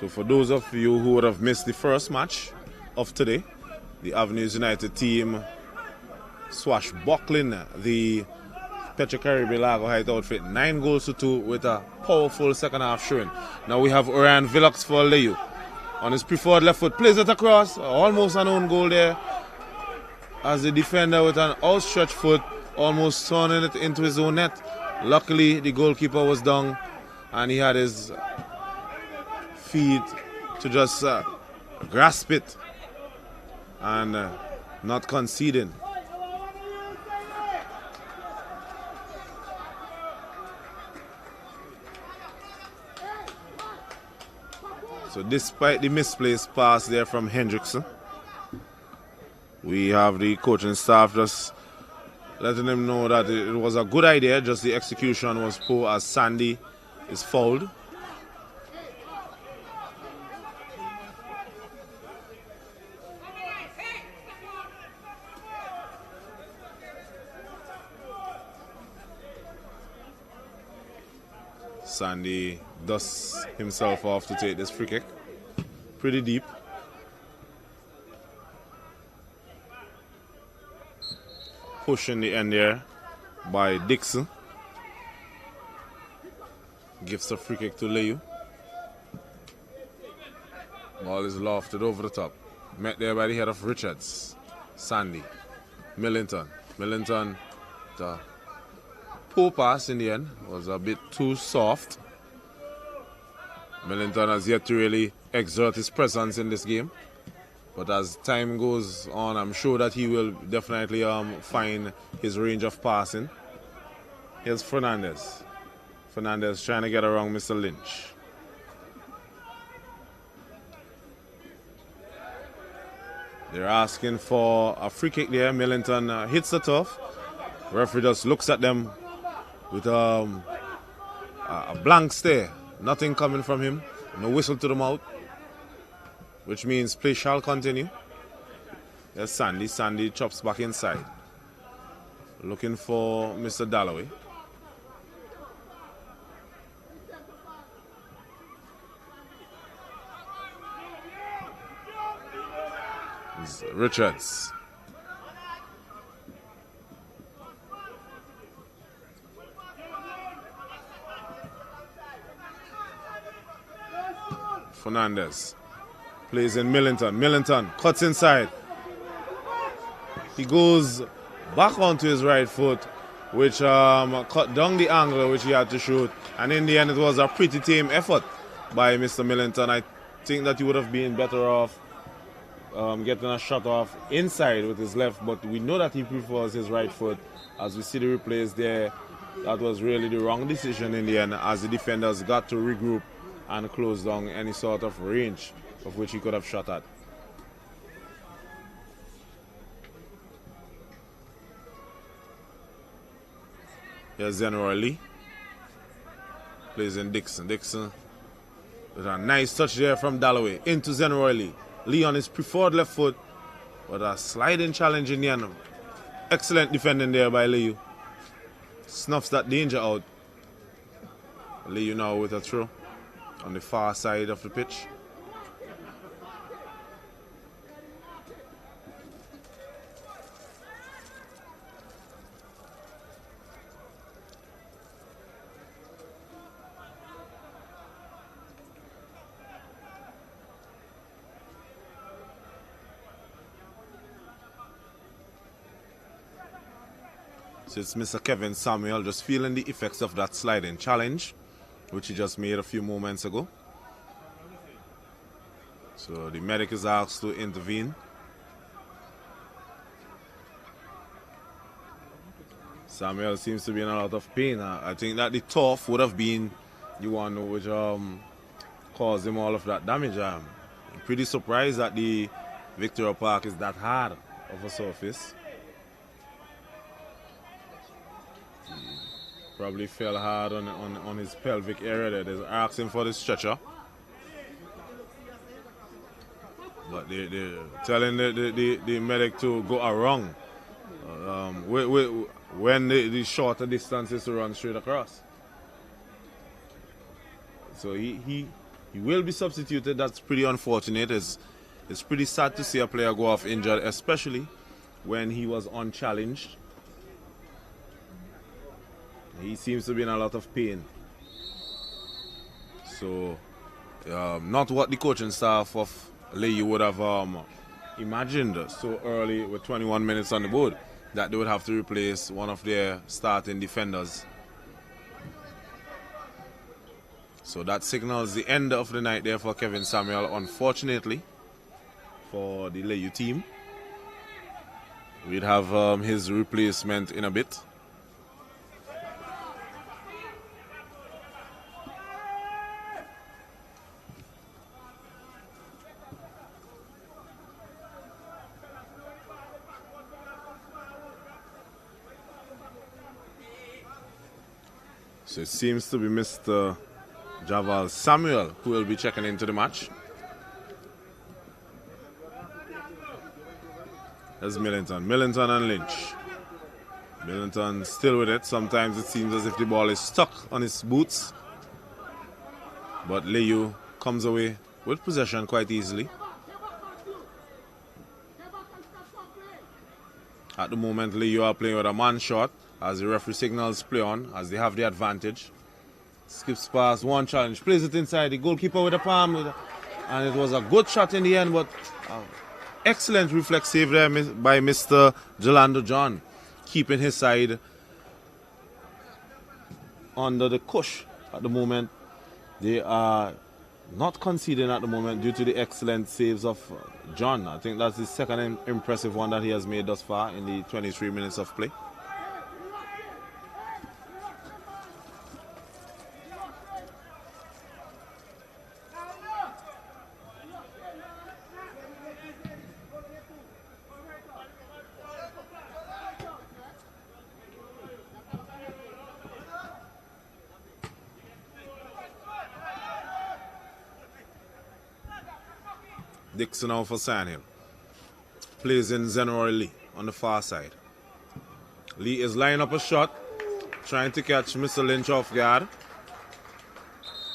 So for those of you who would have missed the first match of today, the Avenues United team swashbuckling the Petro-Caribbean LARGO Height outfit 9-2 with a powerful second half showing. Now we have Orion Velox for LAYOU. On his preferred left foot, plays it across, almost an own goal there. As the defender with an outstretched foot, almost turning it into his own net. Luckily the goalkeeper was down and he had his feet to just grasp it and not conceding. So despite the misplaced pass there from Hendrickson, We have the coaching staff just letting them know that it was a good idea, just the execution was poor as Sandy is fouled. Sandy dusts himself off to take this free kick. Pretty deep. Push in the end there by Dixon. Gives the free kick to LAYOU. Ball is lofted over the top. Met there by the head of Richards. Sandy. Millington. Millington, the poor pass in the end was a bit too soft. Millington has yet to really exert his presence in this game. But as time goes on, I'm sure that he will definitely find his range of passing. Here's Fernandez. Fernandez trying to get around Mr. Lynch. They're asking for a free kick there. Millington hits the turf. Referee just looks at them with a blank stare. Nothing coming from him. No whistle to the mouth. Which means play shall continue. There's Sandy. Sandy chops back inside. Looking for Mr. Dalloway. It's Richards. Fernandez. Plays in Millington. Millington cuts inside. He goes back onto his right foot, which cut down the angle which he had to shoot. And in the end, it was a pretty tame effort by Mr. Millington. I think that he would have been better off getting a shot off inside with his left, but we know that he prefers his right foot. As we see the replays there, that was really the wrong decision in the end, as the defenders got to regroup and close down any sort of range of which he could have shot at. Here's Zenroy Lee. Plays in Dixon. Dixon with a nice touch there from Dalloway into Zenroy Lee. Lee on his preferred left foot, but a sliding challenge in the end. Excellent defending there by LAYOU. Snuffs that danger out. LAYOU now with a throw on the far side of the pitch. So it's Mr. Kevin Samuel just feeling the effects of that sliding challenge, which he just made a few moments ago. So the medic is asked to intervene. Samuel seems to be in a lot of pain. I think that the turf would have been the one which caused him all of that damage. I'm pretty surprised that the Victoria Park is that hard of a surface. Probably fell hard on his pelvic area there. They're asking for the stretcher. But they're telling the medic to go around when the shorter distance is to run straight across. So he will be substituted. That's pretty unfortunate. It's pretty sad to see a player go off injured, especially when he was unchallenged. He seems to be in a lot of pain. So, not what the coaching staff of LAYOU would have imagined so early with 21 minutes on the board, that they would have to replace one of their starting defenders. So that signals the end of the night there for Kevin Samuel, unfortunately, for the LAYOU team. We'd have his replacement in a bit. So it seems to be Mr. Javal Samuel who will be checking into the match. There's Millington. Millington and Lynch. Millington still with it. Sometimes it seems as if the ball is stuck on his boots. But LAYOU comes away with possession quite easily. At the moment, LAYOU are playing with a man shot as the referee signals play on, as they have the advantage. Skips past one challenge, plays it inside, the goalkeeper with a palm, and it was a good shot in the end, but excellent reflex save there by Mr. Jelando John, keeping his side under the cush at the moment. They are not conceding at the moment due to the excellent saves of John. I think that's the second impressive one that he has made thus far in the 23 minutes of play. Dixon out for Sandhill. Plays in Zenroy Lee on the far side. Lee is lining up a shot, trying to catch Mr. Lynch off guard.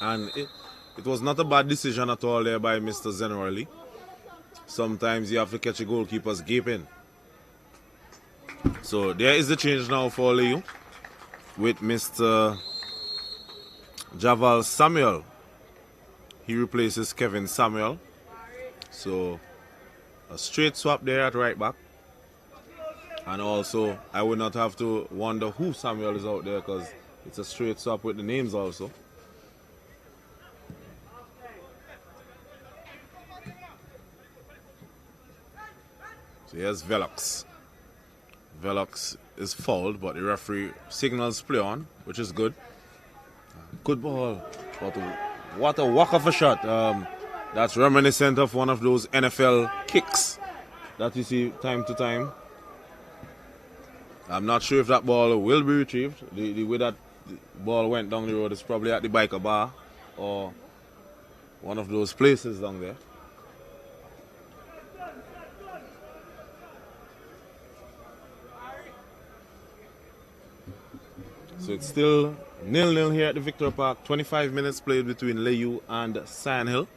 And it was not a bad decision at all there by Mr. Zenroy Lee. Sometimes you have to catch a goalkeeper's gaping. So there is the change now for LAYOU with Mr. Javal Samuel. He replaces Kevin Samuel. So a straight swap there at right back. And also I would not have to wonder who Samuel is out there because it's a straight swap with the names also. So here's Velox. Velox is fouled, but the referee signals play on, which is good. Good ball. What a whack of a shot. That's reminiscent of one of those NFL kicks that you see time to time. I'm not sure if that ball will be retrieved. The way that the ball went down the road is probably at the biker bar or one of those places down there. So it's still 0-0 here at the Victor Park. 25 minutes played between LAYOU and Sandhill.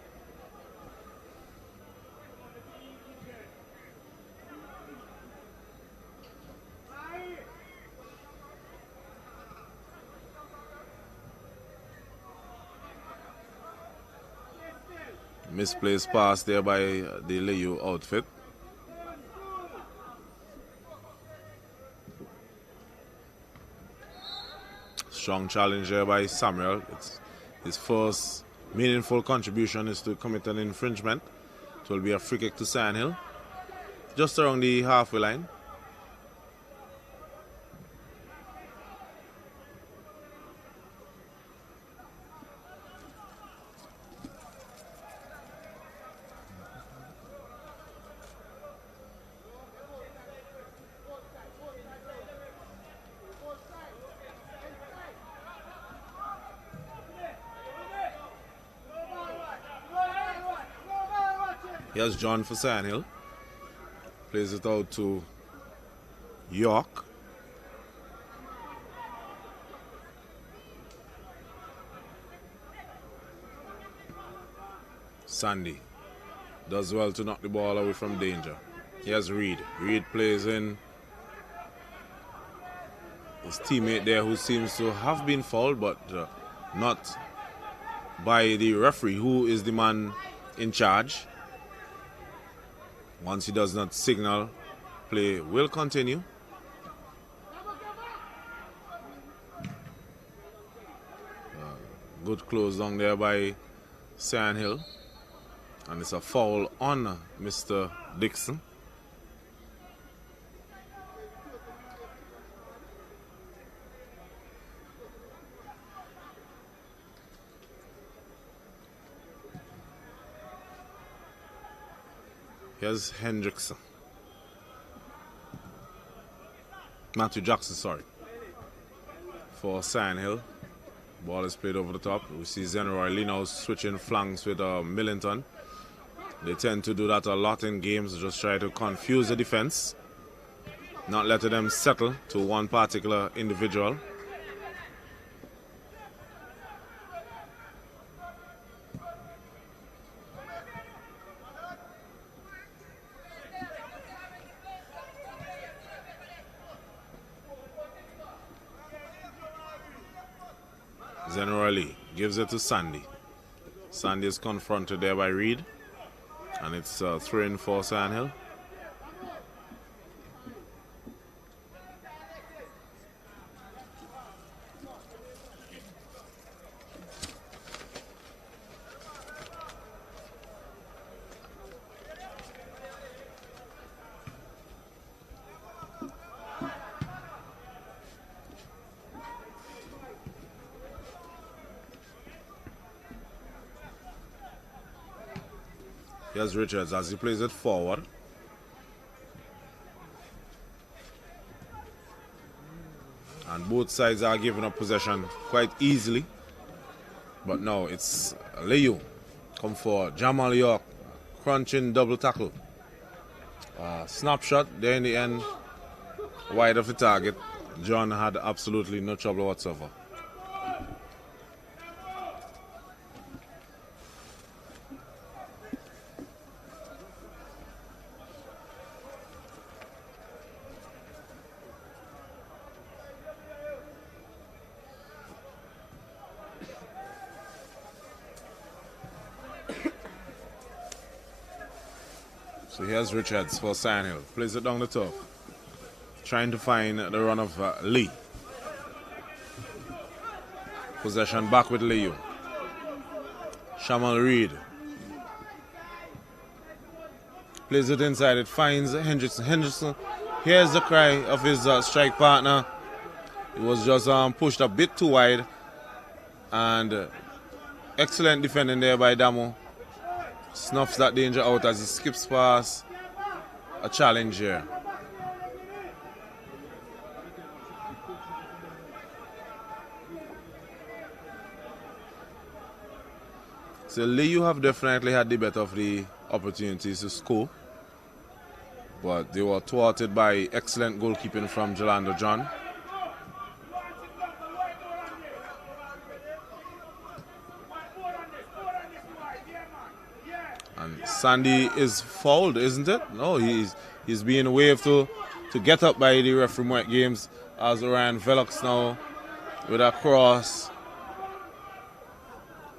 Misplaced pass there by the LAYOU outfit. Strong challenge there by Samuel. It's his first meaningful contribution is to commit an infringement. It will be a free kick to Sandhill. Just around the halfway line. Here's John for Sandhill. Plays it out to York. Sandy does well to knock the ball away from danger. Here's Reed. Reed plays in his teammate there who seems to have been fouled, but not by the referee, who is the man in charge. Once he does not signal, play will continue. Good close down there by Sandhill. And it's a foul on Mr. Dixon. Here's Hendrickson. Matthew Jackson, sorry. For Sandhill. Ball is played over the top. We see Zenroy Lee now switching flanks with Millington. They tend to do that a lot in games, just try to confuse the defense, not letting them settle to one particular individual. Zenroy Lee gives it to Sandy. Sandy is confronted there by Reed. And it's a throw-in for Sion Hill. Here's Richards as he plays it forward. And both sides are giving up possession quite easily. But now it's LAYOU. Come for Jamal York. Crunching double tackle. Snapshot there in the end. Wide of the target. John had absolutely no trouble whatsoever. So here's Richards for Sion Hill. Plays it down the top. Trying to find the run of Lee. Possession back with LAYOU. Shamal Reed. Plays it inside. It finds Hendrickson. Hendrickson hears the cry of his strike partner. It was just pushed a bit too wide. And excellent defending there by Damo. Snuffs that danger out as he skips past a challenge here. So LAYOU have definitely had the better of the opportunities to score, but they were thwarted by excellent goalkeeping from Jolando John. And Sandy is fouled, isn't it? No, he's being waved to get up by the referee Mike Games as Orion Velox now with a cross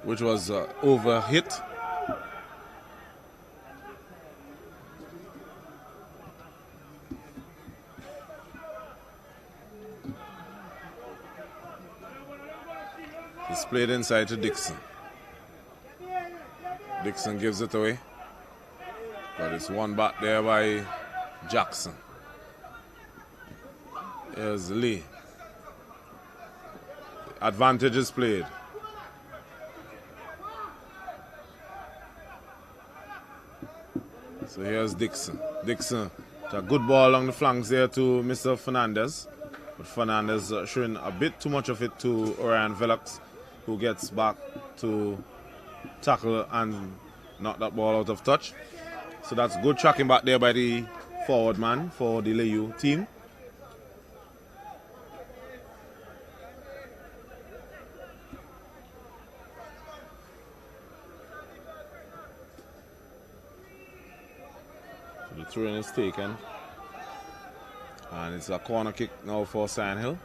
which was over hit. It's played inside to Dixon. Dixon gives it away, but it's won back there by Jackson. Here's Lee. Advantage is played. So here's Dixon. Dixon, a good ball along the flanks there to Mr. Fernandez, but Fernandez showing a bit too much of it to Orion Velox, who gets back to tackle and knock that ball out of touch. So that's good tracking back there by the forward man for the LAYOU team. So the throw-in is taken, and it's a corner kick now for Sion Hill.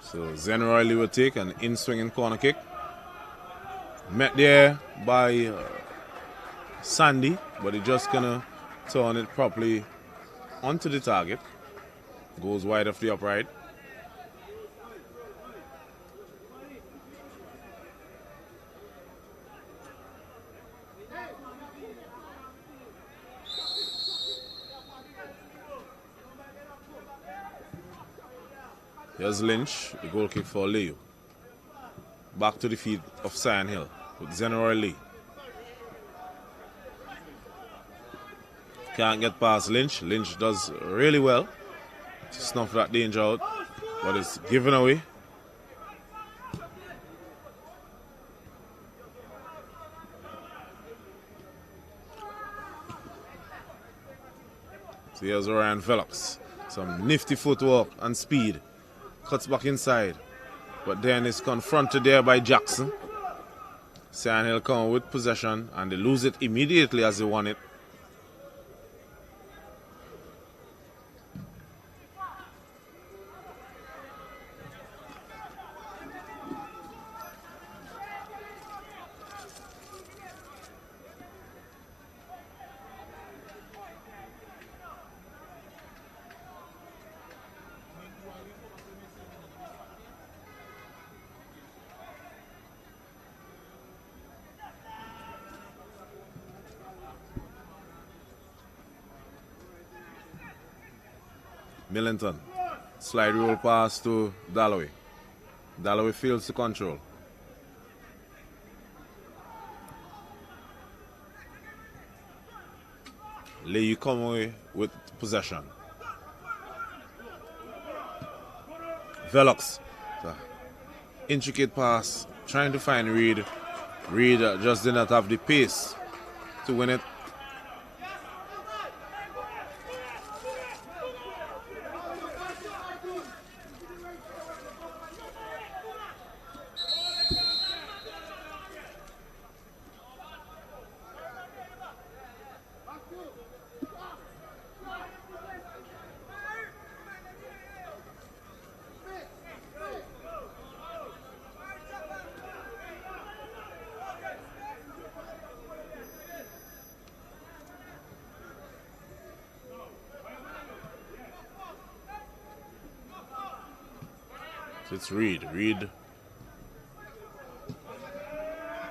So Zenroy Lee will take an in-swinging corner kick. Met there by Sandy, but he just gonna turn it properly onto the target. Goes wide of the upright. Here's Lynch, the goal kick for LAYOU. Back to the feet of Sion Hill with Zenroy Lee. Can't get past Lynch. Lynch does really well to snuff that danger out, but it's given away. So here's Ryan Velox. Some nifty footwork and speed. Cuts back inside. But then is confronted there by Jackson. Sion Hill come with possession and they lose it immediately as they won it. Millington, slide roll pass to Dalloway. Dalloway fails to control. LAYOU come away with possession. Velox, intricate pass, trying to find Reed. Reed just did not have the pace to win it. So it's Reed. Reed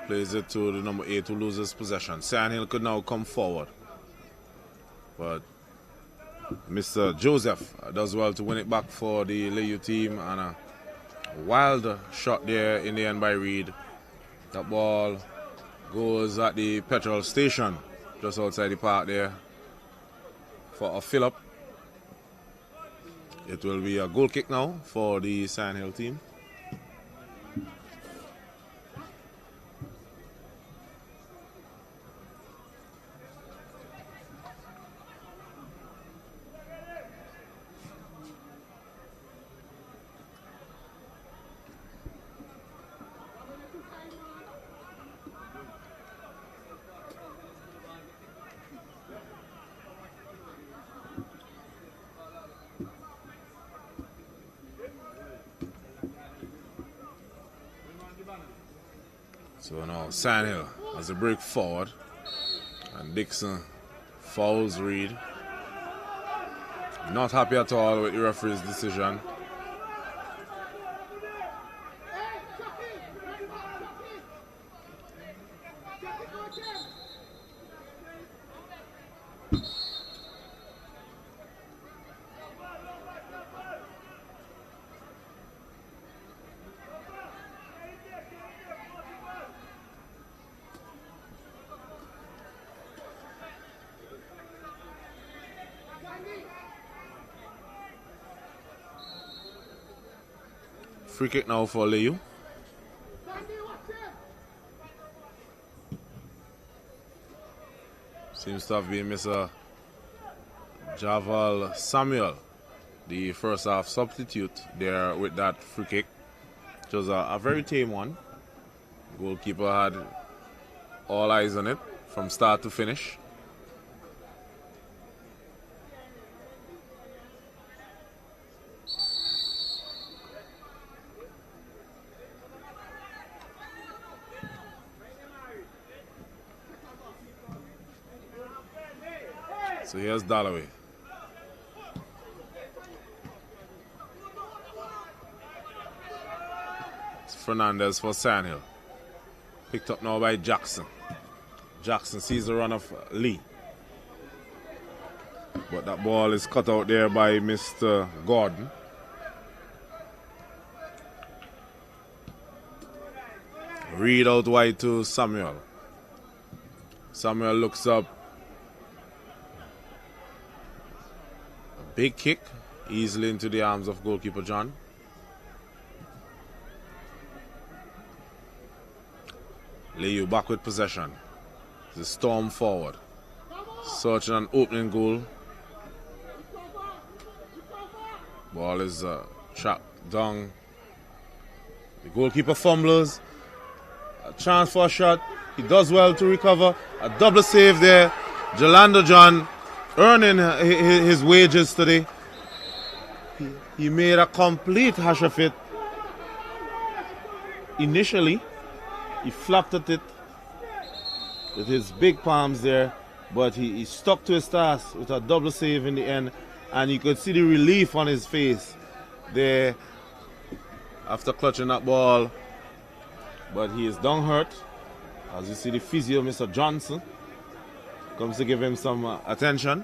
plays it to the number 8 who loses possession. Sion Hill could now come forward. But Mr. Joseph does well to win it back for the LAYOU team, and a wild shot there in the end by Reed. That ball goes at the petrol station just outside the park there for a fill-up. It will be a goal kick now for the Sion Hill team. So now Sion Hill has a break forward, and Dixon fouls Reed. Not happy at all with the referee's decision. Free kick now for LAYOU. Seems to have been Mr. Javal Samuel, the first half substitute there with that free kick. It was a very tame one. Goalkeeper had all eyes on it from start to finish. So here's Dalloway. It's Fernandez for Sion Hill. Picked up now by Jackson. Jackson sees the run of Lee. But that ball is cut out there by Mr. Gordon. Reed out wide to Samuel. Samuel looks up. Big kick, easily into the arms of goalkeeper John. LAYOU back with possession. The storm forward. Searching an opening goal. Ball is trapped down. The goalkeeper fumbles. A chance for a shot. He does well to recover. A double save there. Jelando John earning his wages today. He made a complete hash of it. Initially, he flapped at it with his big palms there, but he stuck to his task with a double save in the end, and you could see the relief on his face there after clutching that ball. But he is down hurt. As you see, the physio, Mr. Johnson, comes to give him some attention.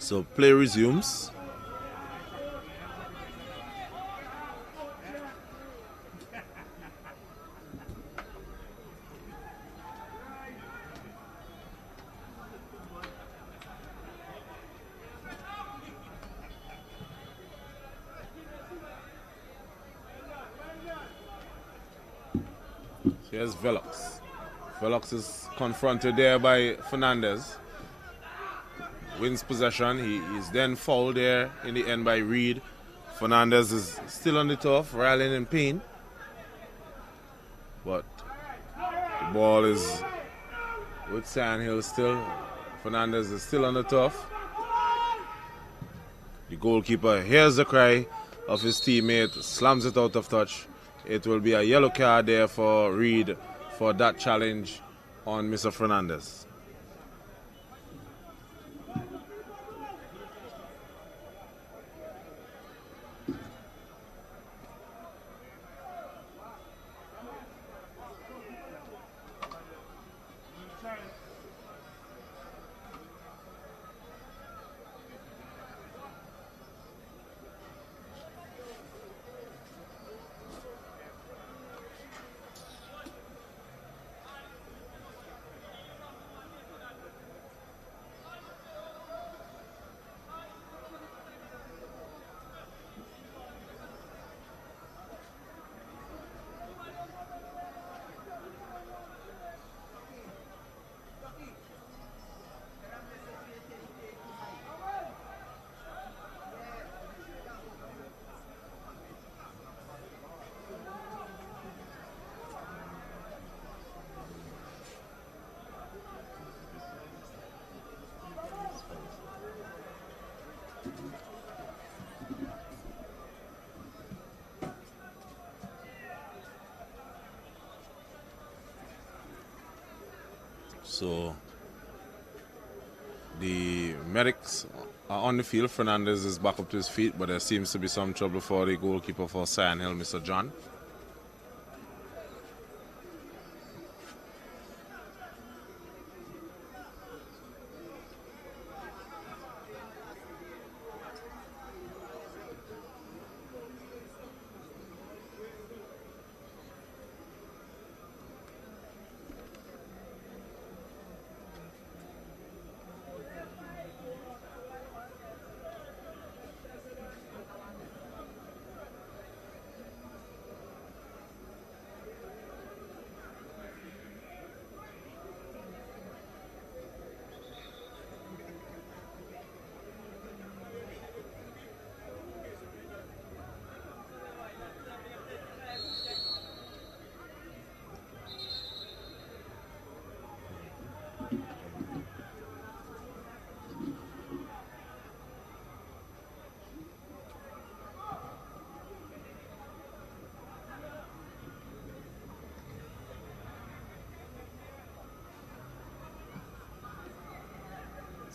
So play resumes. Here's Velox. Velox is confronted there by Fernandez. Wins possession. He is then fouled there in the end by Reed. Fernandez is still on the turf, rallying in pain. But the ball is with Sandhill still. Fernandez is still on the turf. The goalkeeper hears the cry of his teammate, slams it out of touch. It will be a yellow card there for Reed for that challenge on Mr. Fernandez. So the medics are on the field. Fernandez is back up to his feet, but there seems to be some trouble for the goalkeeper for Sandhill, Mr. John.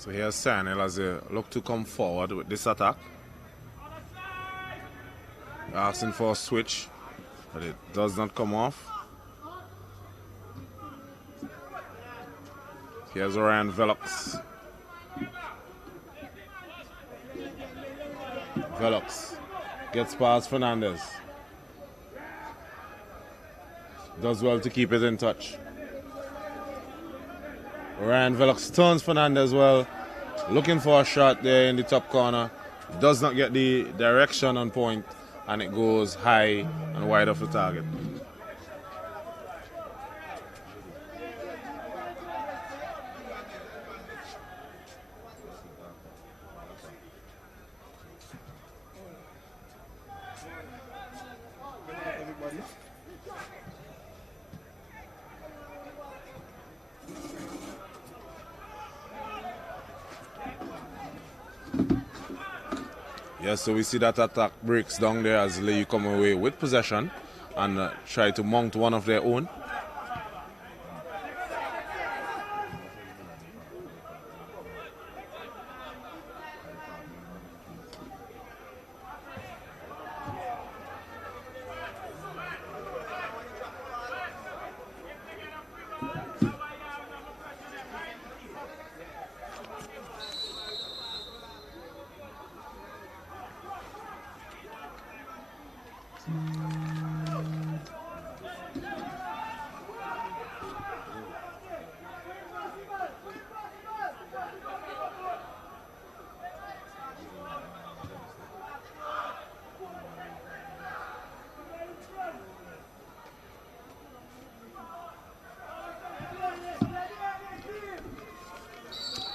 So here's Sanel as they look to come forward with this attack. Asking for a switch, but it does not come off. Here's Ryan Velox. Velox gets past Fernandez. Does well to keep it in touch. Ryan Velox turns Fernandez well. Looking for a shot there in the top corner. Does not get the direction on point, and it goes high and wide of the target. Yes, so we see that attack breaks down there as LAYOU come away with possession and try to mount one of their own.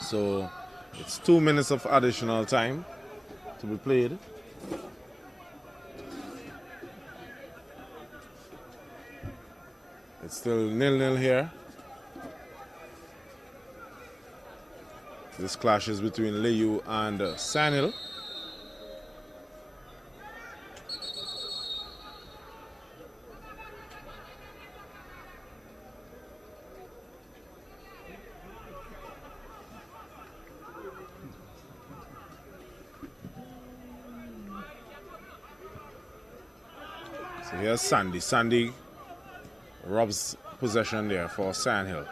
So it's 2 minutes of additional time to be played. It's still 0-0 here. This clash is between LAYOU and Sanil. So here's Sandy. Sandy robs possession there for Sandhill.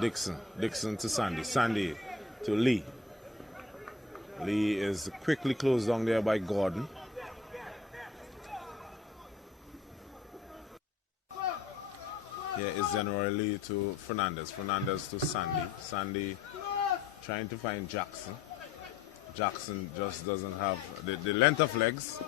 Dixon. Dixon to Sandy. Sandy to Lee. Lee is quickly closed down there by Gordon. Here is General Lee to Fernandez. Fernandez to Sandy. Sandy trying to find Jackson. Jackson just doesn't have the length of legs.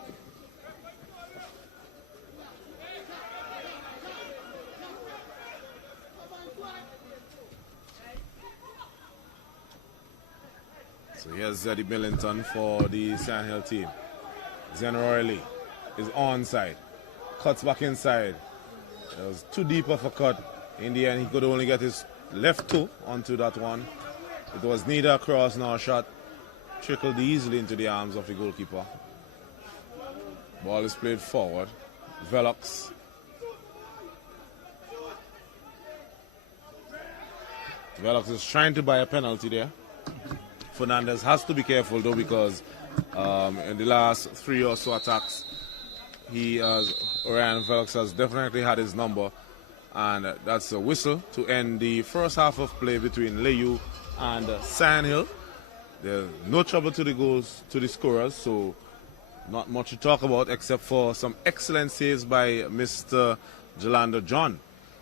So here's Zeddy Millington for the Sandhill team. General Lee is onside. Cuts back inside. It was too deep of a cut. In the end, he could only get his left toe onto that one. It was neither a cross nor a shot. Trickled easily into the arms of the goalkeeper. Ball is played forward. Velox. Velox is trying to buy a penalty there. Fernandez has to be careful though, because in the last 3 or so attacks, Ryan Velox has definitely had his number, and that's a whistle to end the first half of play between LAYOU and Sandhill. There's no trouble to the goals, to the scorers, so not much to talk about except for some excellent saves by Mr. Jelando John.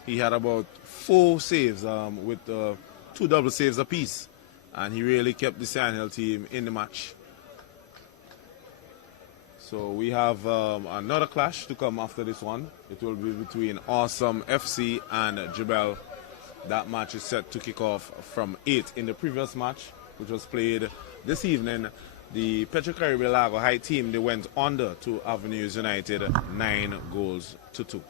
He had about 4 saves with 2 double saves apiece, and he really kept the Sandhill team in the match. So we have another clash to come after this one. It will be between Awesome FC and JEBELLE. That match is set to kick off from 8. In the previous match, which was played this evening, the Petro-Caribbean LARGO High team, they went under to Avenues United 9-2.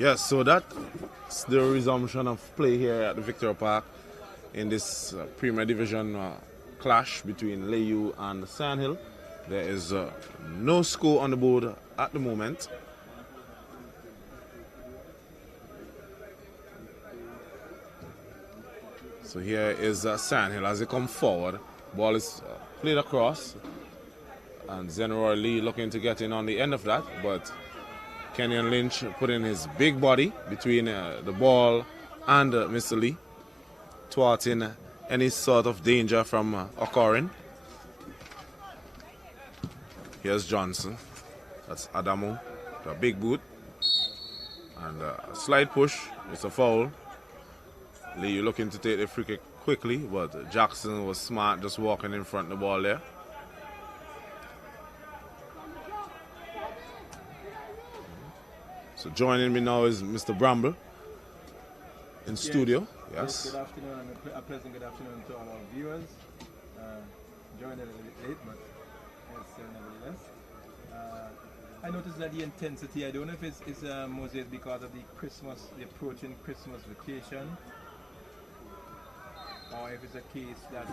Yes, so that's the resumption of play here at the Victoria Park in this Premier Division clash between LAYOU and Sandhill. There is no score on the board at the moment. So here is Sandhill as they come forward. Ball is played across. And Zenroy Lee looking to get in on the end of that. But Kenyon Lynch putting his big body between the ball and Mr. Lee, thwarting any sort of danger from occurring. Here's Johnson. That's Adamu. A big boot. And a slight push. It's a foul. Lee looking to take the free kick quickly, but Jackson was smart just walking in front of the ball there. So joining me now is Mr. Bramble in studio. Yes. Good afternoon, and a pleasant good afternoon to all our viewers. Joined a little bit late, but nevertheless. I noticed that the intensity, I don't know if it's mostly because of the approaching Christmas vacation, or if it's a case that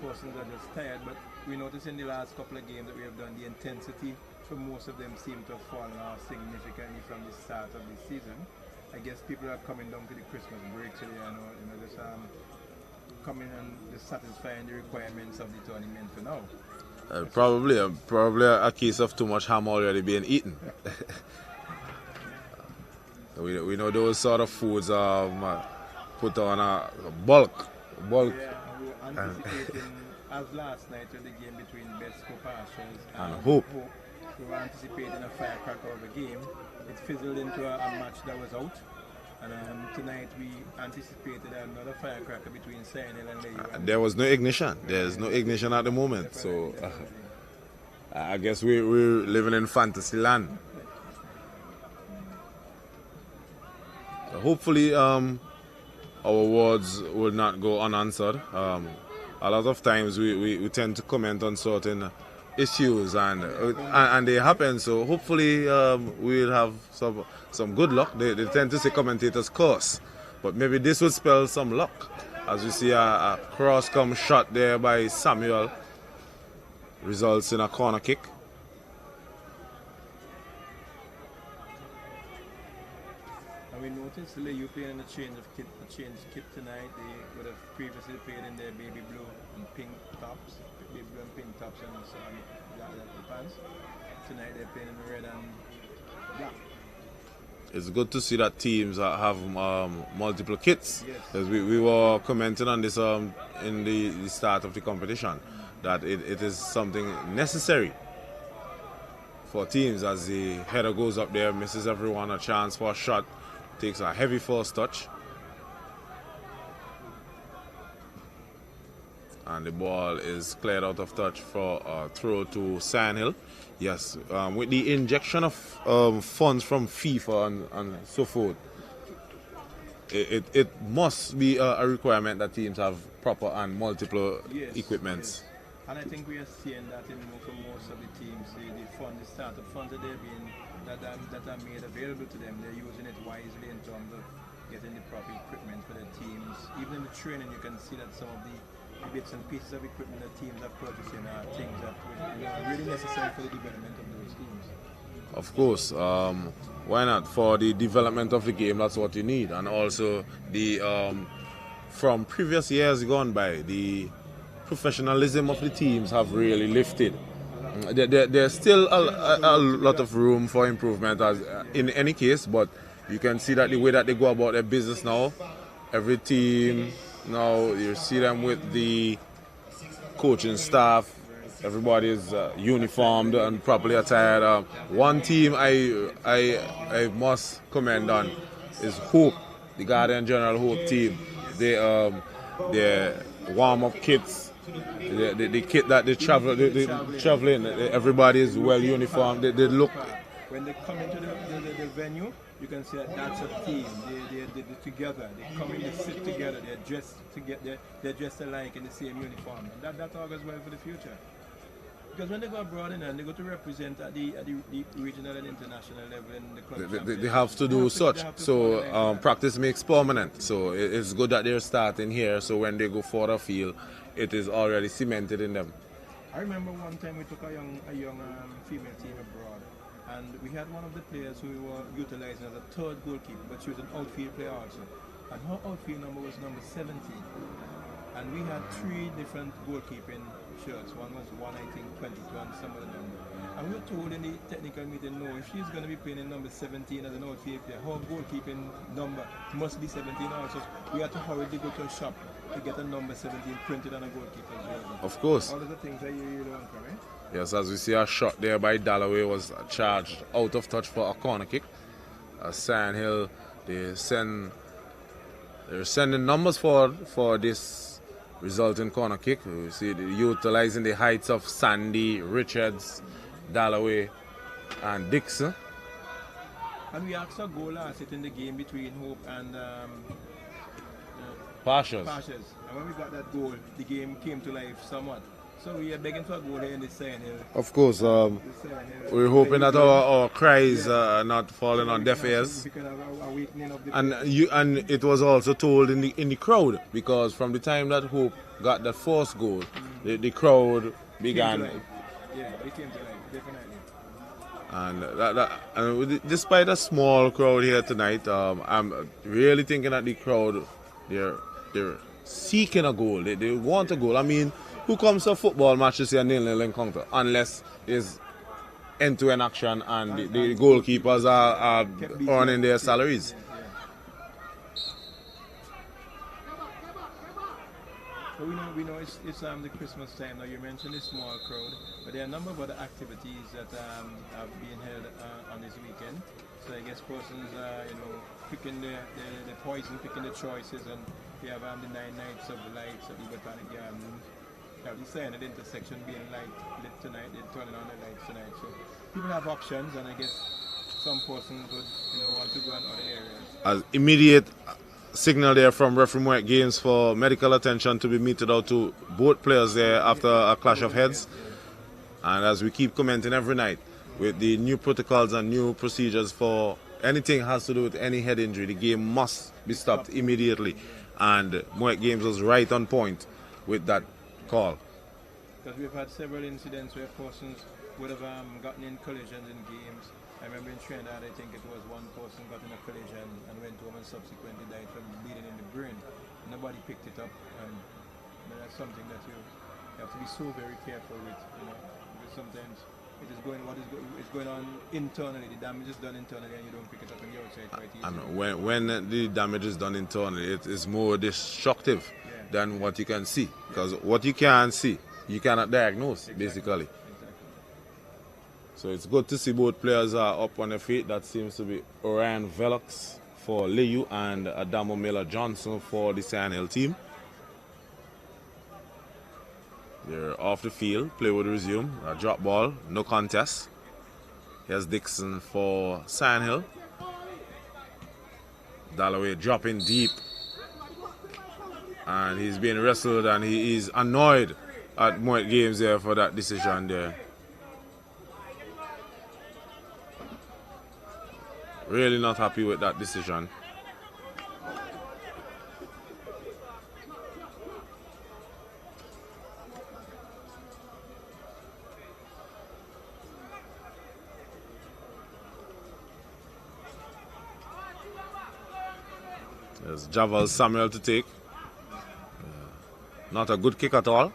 persons are just tired, but we noticed in the last couple of games that we have done, the intensity for most of them seem to have fallen off significantly from the start of the season. I guess people are coming down to the Christmas break, so they are just coming and just satisfying the requirements of the tournament for now. Probably a case of too much ham already being eaten. we know those sort of foods put on a bulk. Yeah, we were anticipating, as last night with the game between Besco Partials and Hope. We were anticipating a firecracker of a game. It fizzled into a match that was out. And tonight we anticipated another firecracker between Sandhill and LAYOU. There was no ignition. There's no ignition at the moment. So I guess we're living in fantasy land. So hopefully our awards will not go unanswered. A lot of times we tend to comment on certain issues and they happen, so hopefully we'll have some good luck. They tend to say commentators curse, but maybe this would spell some luck, as we see a cross come shot there by Samuel results in a corner kick. And we noticed LAYOU playing a change kit tonight. They would have previously played in their baby blue and pink tops. Baby blue and pink tops and the pants. Tonight they're playing in red and black. It's good to see that teams have multiple kits. Yes. As we were commenting on this in the start of the competition, that it is something necessary for teams, as the header goes up there, misses everyone a chance for a shot, takes a heavy first touch. And the ball is cleared out of touch for a throw to Sandhill. Yes, with the injection of funds from FIFA and so forth, it must be a requirement that teams have proper and multiple equipments. Yes. And I think we are seeing that for most of the teams, the startup funds that are made available to them, they're using it wisely in terms of getting the proper equipment for their teams. Even in the training, you can see that some of the bits and pieces of equipment that teams are purchasing are things that are really necessary for the development of those teams. Of course, why not? For the development of the game, that's what you need. And also, from previous years gone by, the professionalism of the teams have really lifted. There's still a lot of room for improvement as in any case, but you can see that the way that they go about their business now, every team now, you see them with the coaching staff, everybody is uniformed and properly attired. One team I must commend on is Hope, the Guardian General Hope team. Their warm-up kits, the kit that they travel in, everybody is well uniformed. They look. When they come into the venue, you can see that that's a team. They're together. They come in, they sit together. They're dressed together. They're dressed alike in the same uniform. And that augurs well for the future. Because when they go abroad and they go to represent at the regional and international level in the club They have to do such. So practice makes permanent. So it's good that they're starting here. So when they go for the field, it is already cemented in them. I remember one time we took a young female team abroad, and we had one of the players who we were utilizing as a third goalkeeper, but she was an outfield player also. And her outfield number was number 17. And we had 3 different goalkeeping shirts. One was 1, I think, 22, and some other number. And we were told in the technical meeting, no, if she's going to be playing in number 17 as an outfield player, her goalkeeping number must be 17 also. We had to hurry to go to a shop to get a number 17 printed on a goalkeeper's jersey. Of course. All of the things that you don't correct? Yes, as we see a shot there by Dalloway was charged out of touch for a corner kick. Sandhill, they're sending numbers for this resulting corner kick. We see utilizing the heights of Sandy, Richards, Dalloway, and Dixon. And we asked a goal last hit in the game between Hope and Pashas. And when we got that goal, the game came to life somewhat. So we are begging for a goal here in the Sandhill. Of course, we're hoping that our cries are not falling on deaf ears. And it was also told in the crowd, because from the time that Hope got that first goal, the crowd began. Yeah, it came to life, And definitely. and despite a small crowd here tonight, I'm really thinking that the crowd, they're seeking a goal. They want a goal. I mean, who comes to a football match to see a 0-0 encounter unless it's end-to-end action and the goalkeepers are earning their salaries? So we know it's the Christmas time now. You mentioned a small crowd, but there are a number of other activities that are being held on this weekend. So I guess persons picking the poison, picking the choices, and we have the 9 nights of lights at the Botanic Gardens. The Sandhill intersection being lit tonight, they're turning on the lights tonight. So people have options, and I guess some persons would want to go in other areas. As immediate signal there from referee Moet Games for medical attention to be meted out to both players there after a clash of heads. And as we keep commenting every night, with the new protocols and new procedures for anything has to do with any head injury, the game must be stopped immediately. And Moet Games was right on point with that call. Because we've had several incidents where persons would have gotten in collisions in games. I remember in Trinidad, I think it was one person got in a collision and went home and subsequently died from bleeding in the brain. Nobody picked it up, and that's something that you have to be so very careful with. Because sometimes it is going on internally. The damage is done internally, and you don't pick it up on the outside quite easily. And when the damage is done internally, it is more destructive than what you can see. Because what you can see, you cannot diagnose, basically. So it's good to see both players are up on their feet. That seems to be Orion Velox for LAYOU and Adamo Miller-Johnson for the Sandhill team. They're off the field. Play would resume. A drop ball, no contest. Here's Dixon for Sandhill. Dalloway dropping deep. And he's being wrestled, and he is annoyed at Moet Games there for that decision there. Really not happy with that decision. There's Javal Samuel to take. Not a good kick at all.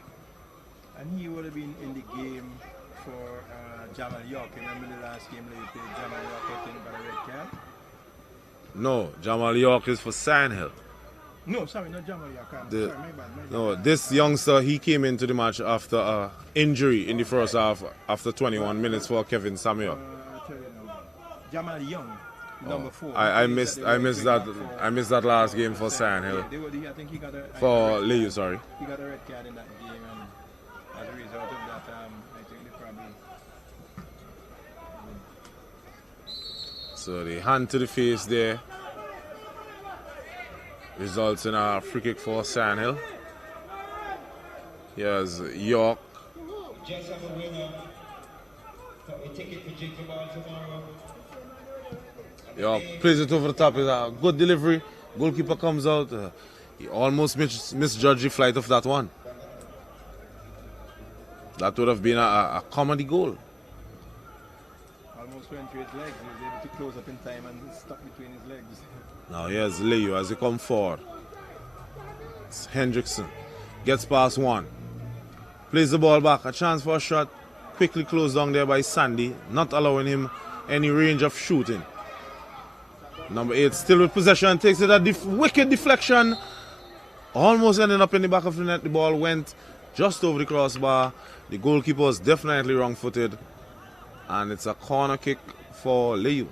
And he would have been in the game for Jamal York. Remember the last game they played Jamal York, I think, got a red card? No, Jamal York is for Sandhill. No, sorry, not Jamal York. Sorry, my bad. No, this youngster, he came into the match after an injury in the first half after 21 minutes for Kevin Samuel. I'll tell you now. Jamal Young, number 4. I missed that last game for Sandhill. I think he got a For LAYOU, sorry. He got a red card in that game, and as a result of that, I think they probably. So the hand to the face there results in a free kick for Sandhill. Here's York just have a winner. Got a ticket for JEBELLE tomorrow. Yeah, plays it over the top. It's a good delivery. Goalkeeper comes out. He almost misjudged the flight of that one. That would have been a comedy goal. Almost went through his legs. He was able to close up in time and stuck between his legs. Now here's LAYOU as he come forward. It's Hendrickson. Gets past one. Plays the ball back. A chance for a shot. Quickly closed down there by Sandy. Not allowing him any range of shooting. Number 8 still with possession. Takes it a wicked deflection. Almost ending up in the back of the net. The ball went just over the crossbar. The goalkeeper was definitely wrong-footed. And it's a corner kick for LAYOU.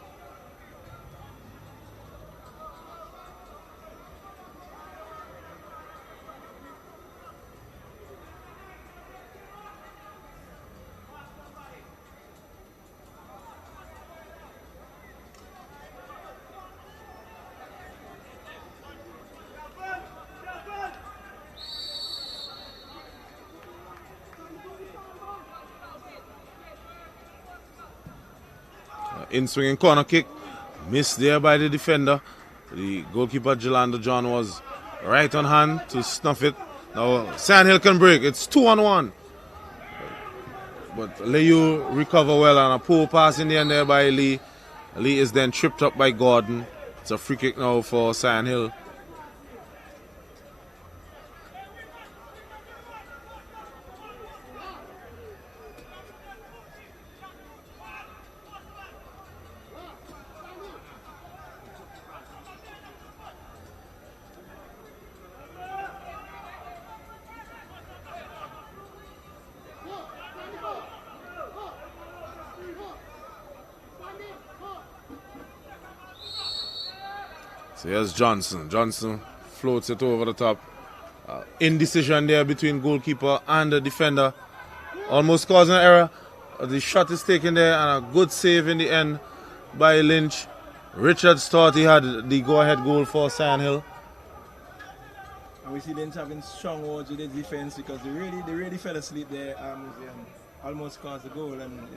In swinging corner kick, missed there by the defender. The goalkeeper Jelanda John was right on hand to snuff it. Now Sandhill can break. It's 2-on-1. But LAYOU recover well, and a poor pass in the end there by Lee. Lee is then tripped up by Gordon. It's a free kick now for Sandhill. So here's Johnson. Johnson floats it over the top. Indecision there between goalkeeper and the defender. Almost causing an error. The shot is taken there and a good save in the end by Lynch. Richards thought he had the go-ahead goal for Sandhill. And we see Lynch having strong words with his defense because they really fell asleep there. Almost caused the goal, and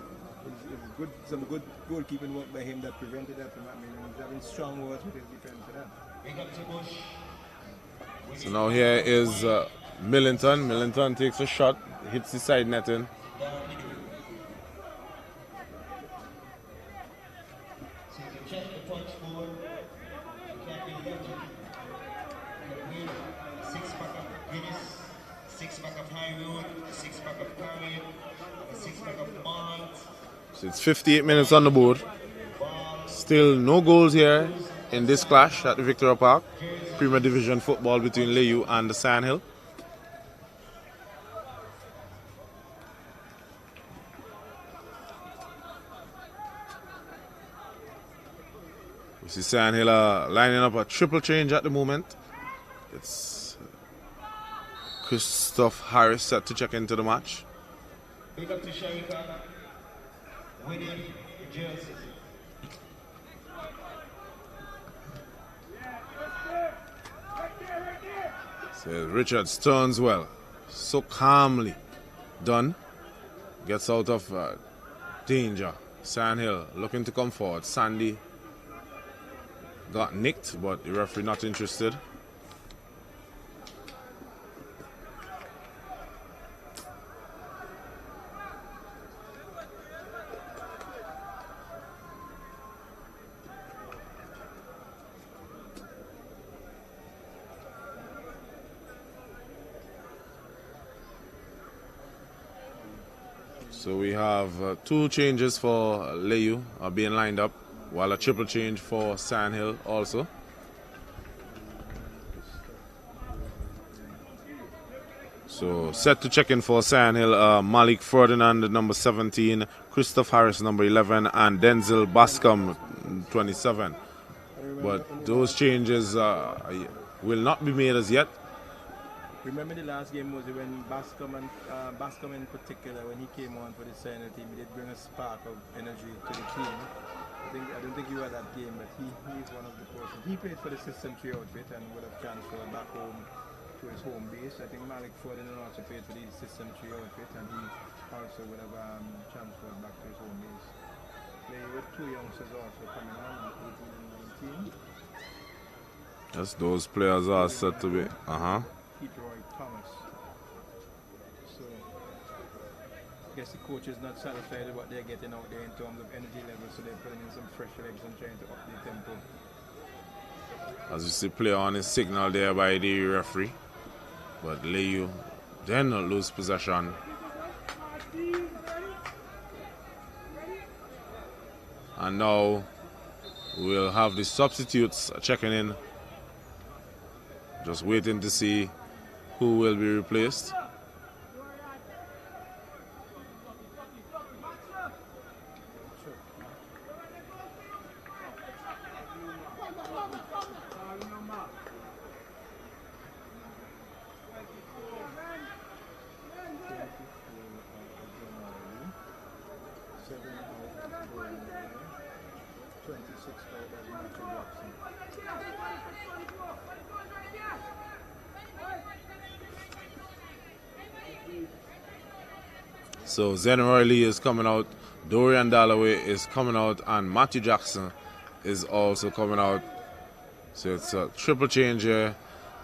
it's good, some good goalkeeping work by him that prevented that from happening. He's having strong words with his defense for that. So now here is Millington. Millington takes a shot, hits the side netting. So it's 58 minutes on the board. Still no goals here in this clash at the Victoria Park. Premier Division football between LAYOU and the Sandhill. We see Sandhill lining up a triple change at the moment. It's Christoph Harris set to check into the match. Big up to Sharika, winning jersey. So Richards turns well, so calmly done. Gets out of danger. Sandhill looking to come forward. Sandy got nicked, but the referee not interested. So we have two changes for LAYOU are being lined up, while a triple change for Sandhill also. So set to check in for Sandhill, Malik Ferdinand, number 17, Christoph Harris, number 11, and Denzel Bascom, 27. But those changes will not be made as yet. Remember the last game was when Bascom in particular, when he came on for the Sandhill team, he did bring a spark of energy to the team. I don't think you were at that game, but he's one of the persons. He played for the system 3 outfit and would have transferred back home to his home base. I think Malik Ferdinand also played for the System 3 outfit, and he also would have transferred back to his home base. They were two youngsters also coming on, 18 and 19. Yes, those players are set to be. Roy Thomas. So, I guess the coach is not satisfied with what they're getting out there in terms of energy levels, so they're putting in some fresh legs and trying to up the tempo. As you see, player on his signal there by the referee, but LAYOU then not lose possession. And now we'll have the substitutes checking in. Just waiting to see who will be replaced. So Zenroy Lee is coming out, Dorian Dalloway is coming out, and Matthew Jackson is also coming out. So it's a triple change here.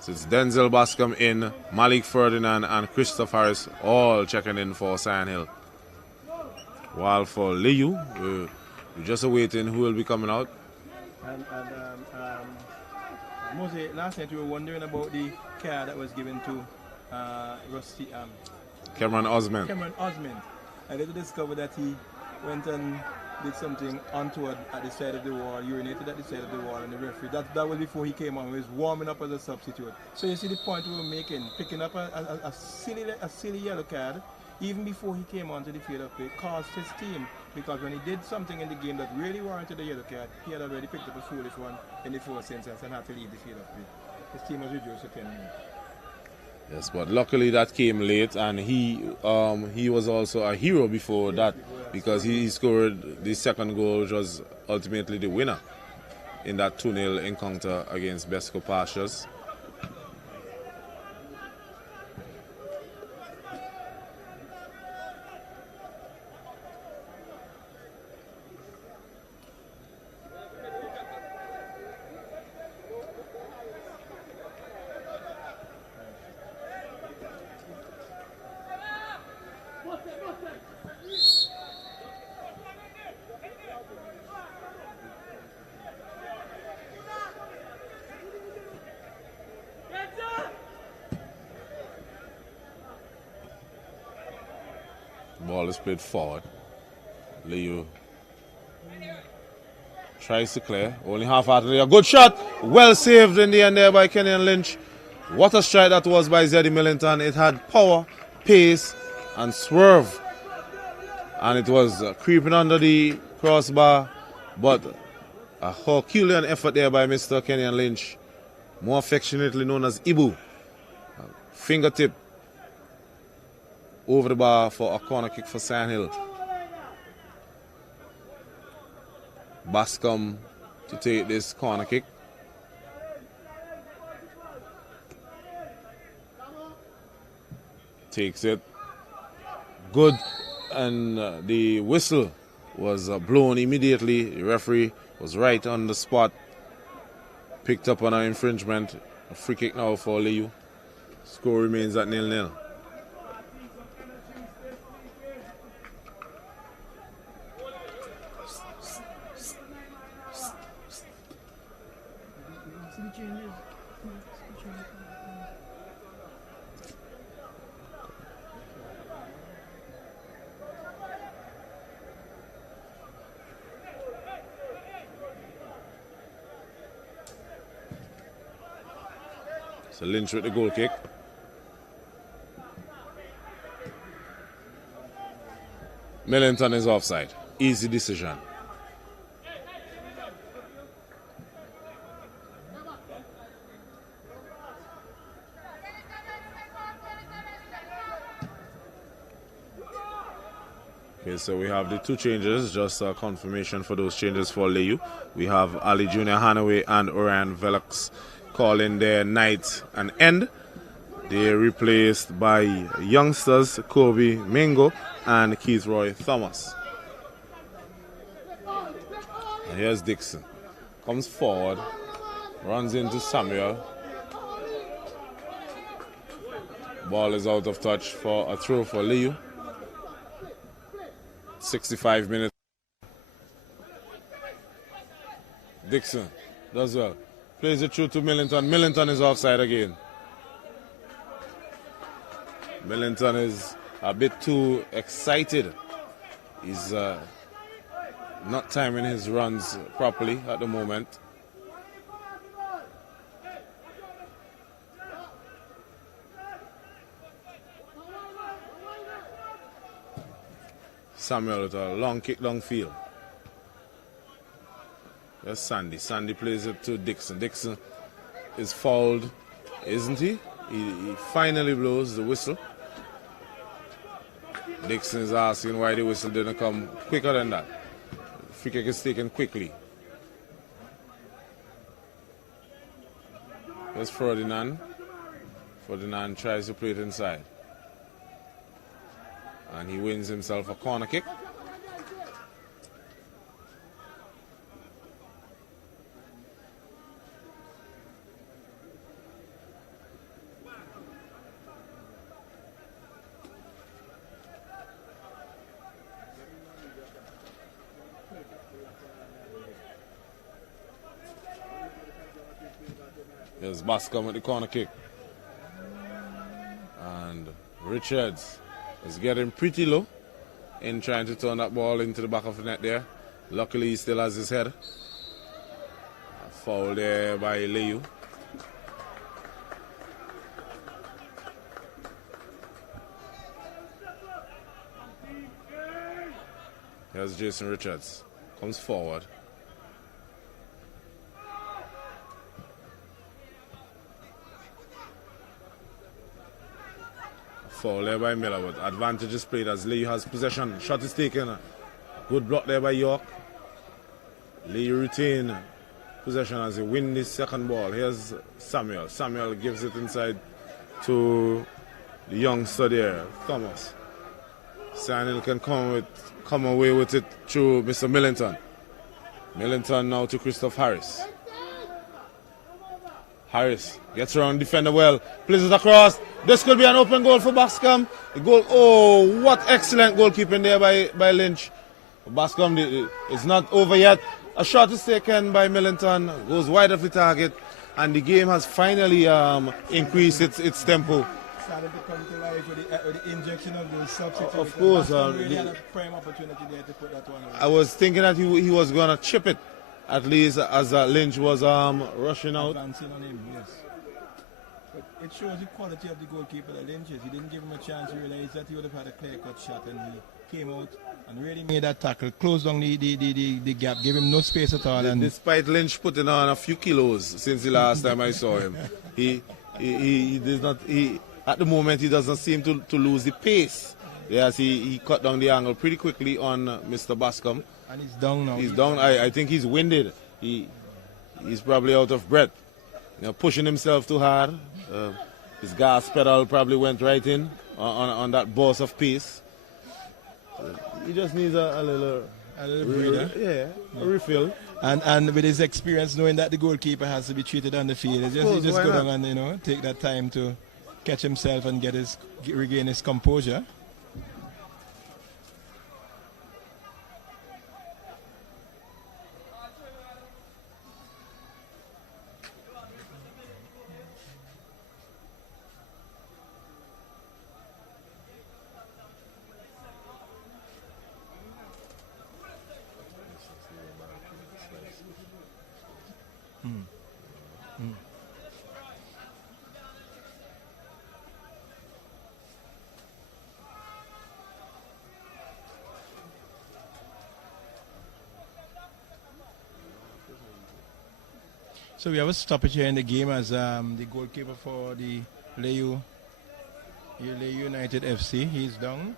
So it's Denzel Bascom in, Malik Ferdinand and Christoph Harris all checking in for SION Hill. While for LAYOU, we're just awaiting who will be coming out. And Mose, last night we were wondering about the car that was given to Cameron Osmond. I later discovered that he went and did something untoward at the side of the wall, urinated at the side of the wall, and the referee, that was before he came on, he was warming up as a substitute. So you see the point we were making, picking up a silly yellow card, even before he came onto the field of play, cost his team, because when he did something in the game that really warranted a yellow card, he had already picked up a foolish one in the fourth instance and had to leave the field of play. His team was reduced to 10 minutes. Yes, but luckily that came late, and he was also a hero before that, because he scored the second goal, which was ultimately the winner in that 2-0 encounter against Besco Pastures. Ball is played forward. LAYOU tries to clear. Only half-heartedly. A good shot. Well saved in the end there by Kenyon Lynch. What a strike that was by Zeddy Millington. It had power, pace, and swerve. And it was creeping under the crossbar. But a Herculean effort there by Mr. Kenyon Lynch, more affectionately known as Ibu. Fingertip over the bar for a corner kick for SION Hill. Bascom to take this corner kick. Takes it. Good. And the whistle was blown immediately. The referee was right on the spot. Picked up on an infringement. A free kick now for LAYOU. Score remains at 0-0. So Lynch with the goal kick. Millington is offside. Easy decision. Okay, so we have the two changes, just a confirmation for those changes for LAYOU. We have Ali Jr. Hanaway and Orion Velox calling their night an end. They replaced by youngsters Kobe Mingo and Keith Roy Thomas. And here's Dixon. Comes forward, runs into Samuel. Ball is out of touch for a throw for LAYOU. 65 minutes. Dixon does well. Plays it through to Millington. Millington is offside again. Millington is a bit too excited. He's not timing his runs properly at the moment. Samuel with a long kick downfield. There's Sandy. Sandy plays it to Dixon. Dixon is fouled, isn't he? He finally blows the whistle. Dixon is asking why the whistle didn't come quicker than that. Free kick is taken quickly. There's Ferdinand. Ferdinand tries to play it inside. And he wins himself a corner kick. Here's Bascom with the corner kick. And Richards is getting pretty low in trying to turn that ball into the back of the net there. Luckily, he still has his head. A foul there by LAYOU. Here's Jason Richards. Comes forward. Foul there by Miller, but advantage is played as LAYOU has possession. Shot is taken. Good block there by York. LAYOU retain possession as they win this second ball. Here's Samuel. Samuel gives it inside to the youngster there, Thomas. Samuel can come away with it through Mr. Millington. Millington now to Christoph Harris. Harris gets around defender well, plays it across. This could be an open goal for Bascom. The goal, oh, what excellent goalkeeping there by Lynch. Bascom is not over yet. A shot is taken by Millington, goes wide of the target, and the game has finally increased its tempo. Started to come to life with the injection of the substitute. Of course. Really had a prime opportunity there to put that one away. I was thinking that he was going to chip it, at least as Lynch was rushing out. Advancing on him, yes. But it shows the quality of the goalkeeper that Lynch is. He didn't give him a chance to realize that he would have had a clear-cut shot, and he came out and really made that tackle, closed down the gap, gave him no space at all. And despite Lynch putting on a few kilos since the last time I saw him, he did not. At the moment, he doesn't seem to lose the pace. Yes, he cut down the angle pretty quickly on Mr. Bascom. And he's down now. He's down. I think he's winded. He's probably out of breath. Pushing himself too hard. His gas pedal probably went right in on that burst of pace. He just needs a little breather. A refill. And with his experience, knowing that the goalkeeper has to be treated on the field, he just go down and take that time to catch himself and regain his composure. So we have a stoppage here in the game as the goalkeeper for the LAYOU United FC, he's down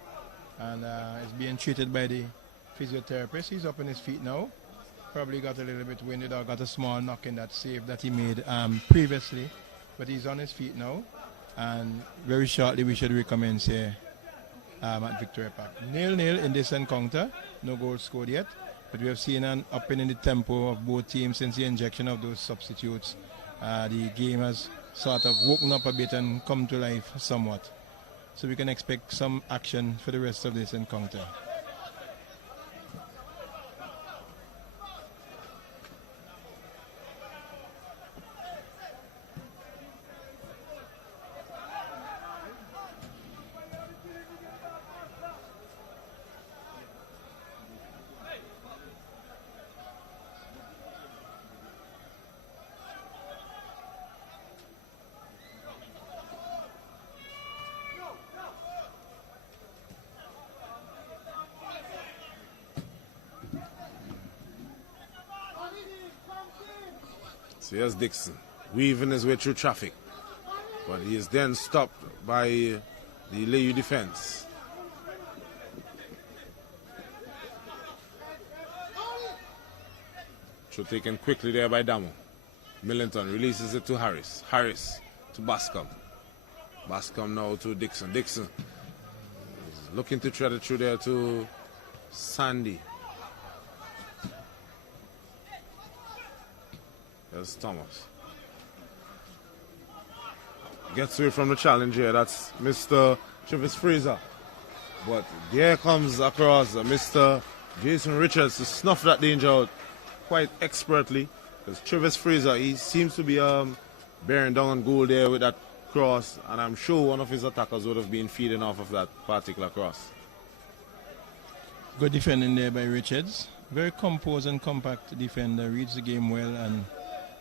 and is being treated by the physiotherapist. He's up on his feet now. Probably got a little bit winded or got a small knock in that save that he made previously, but he's on his feet now. and very shortly we should recommence here at Victoria Park. 0-0 in this encounter, no goals scored yet, but we have seen an upping in the tempo of both teams since the injection of those substitutes. The game has sort of woken up a bit and come to life somewhat. So we can expect some action for the rest of this encounter. So here's Dixon, weaving his way through traffic. But he is then stopped by the LAYOU defense. Throw taken quickly there by Damo. Millington releases it to Harris. Harris to Bascom. Bascom now to Dixon. Dixon is looking to thread it through there to Sandy. There's Thomas. Gets away from the challenge here. That's Mr. Travis Fraser. But there comes across Mr. Jason Richards to snuff that danger out quite expertly. Because Travis Fraser, he seems to be bearing down on goal there with that cross. And I'm sure one of his attackers would have been feeding off of that particular cross. Good defending there by Richards. Very composed and compact defender. Reads the game well and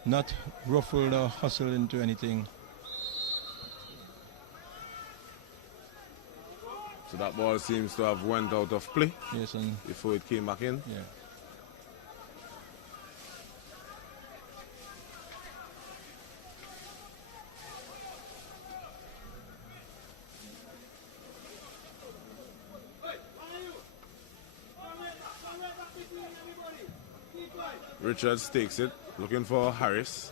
not ruffled or hustled into anything. So that ball seems to have went out of play. Yes, and before it came back in. Yeah. Richards takes it, looking for Harris.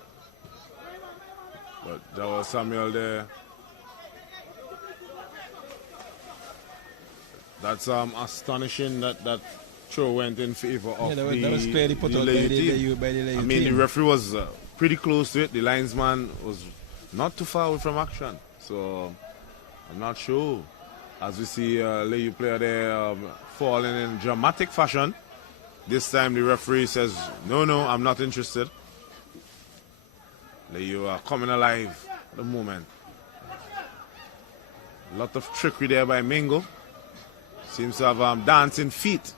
But that was Samuel there. That's astonishing that throw went in favor of that was clearly put out by the LAYOU I mean, team. the referee was pretty close to it. The linesman was not too far away from action. So I'm not sure. As we see LAYOU player there falling in dramatic fashion. This time the referee says, no, I'm not interested. LAYOU are coming alive at the moment. A lot of trickery there by Mingo. Seems to have dancing feet.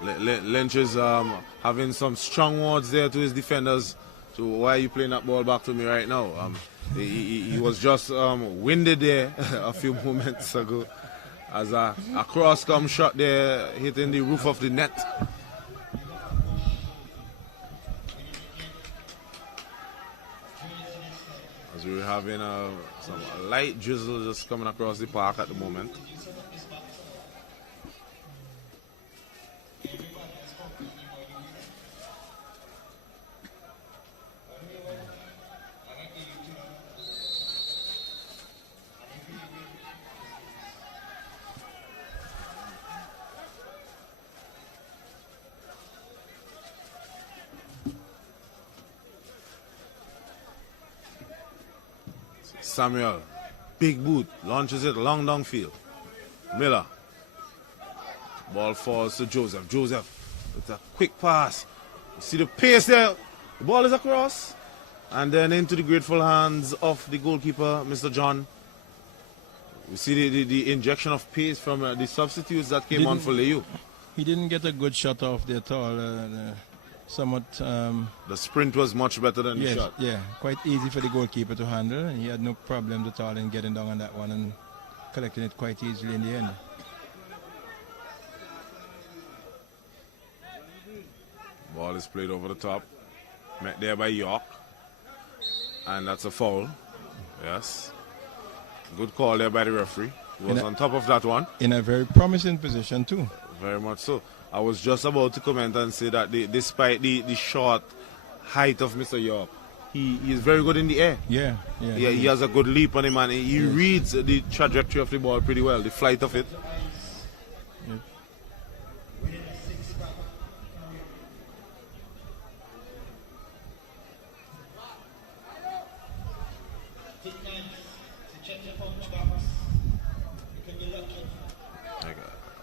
Lynch is having some strong words there to his defenders. So why are you playing that ball back to me right now? He was just winded there a few moments ago as a cross-come shot there hitting the roof of the net. As we're having some light drizzle just coming across the park at the moment. Samuel, big boot, launches it long downfield. Miller. Ball falls to Joseph. Joseph with a quick pass. You see the pace there. The ball is across. And then into the grateful hands of the goalkeeper, Mr. John. We see the injection of pace from the substitutes that came on for LAYOU. He didn't get a good shot off there at all. Somewhat. The sprint was much better than the shot. Yeah, quite easy for the goalkeeper to handle, and he had no problem at all in getting down on that one and collecting it quite easily in the end. Ball is played over the top, met there by York, and that's a foul. Yes, good call there by the referee. was on top of that one. In a very promising position too. Very much so. I was just about to comment and say that despite the short height of Mr. York, he is very good in the air. Yeah. He has a good leap on him, and he reads the trajectory of the ball pretty well, the flight of it. Yeah.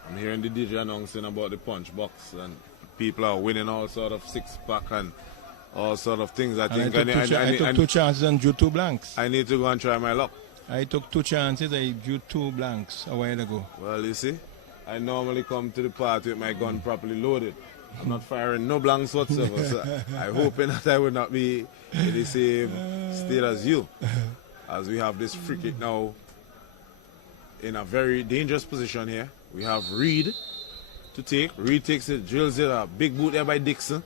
I'm hearing the DJ announcing about the punch box, and people are winning all sort of six-pack and all sort of things. I think I took 2 chances and drew 2 blanks. I need to go and try my luck. I took 2 chances, I drew 2 blanks a while ago. Well, you see, I normally come to the party with my gun properly loaded. I'm not firing no blanks whatsoever. So I'm hoping that I will not be in the same state as you. As we have this free kick now in a very dangerous position here. We have Reed to take. Reed takes it, drills it, a big boot there by Dixon,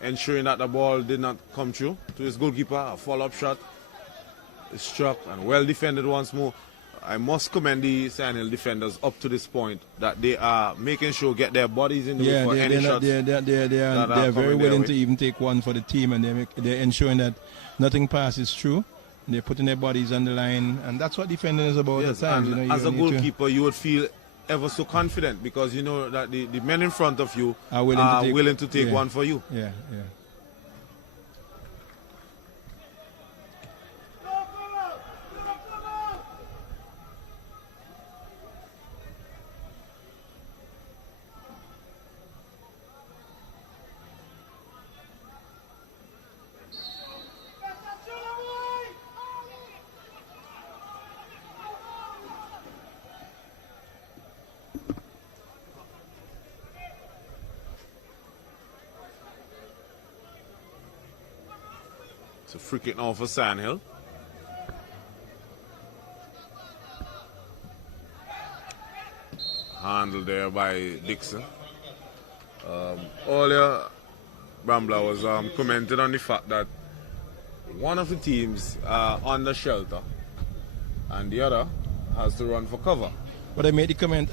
ensuring that the ball did not come through to his goalkeeper. A follow-up shot is struck and well defended once more. I must commend the SION Hill defenders up to this point, that they are making sure get their bodies in the way for any shots. They are very willing to even take one for the team, and they're ensuring that nothing passes through. They're putting their bodies on the line, and that's what defending is about. Yes, at times. and as a goalkeeper, you would feel ever so confident because you know that the men in front of you are willing to take one for you. Yeah. It's a free kick now for SION Hill. Handled there by Dixon. Earlier, Brambler was commenting on the fact that one of the teams are under shelter and the other has to run for cover. But I made the comment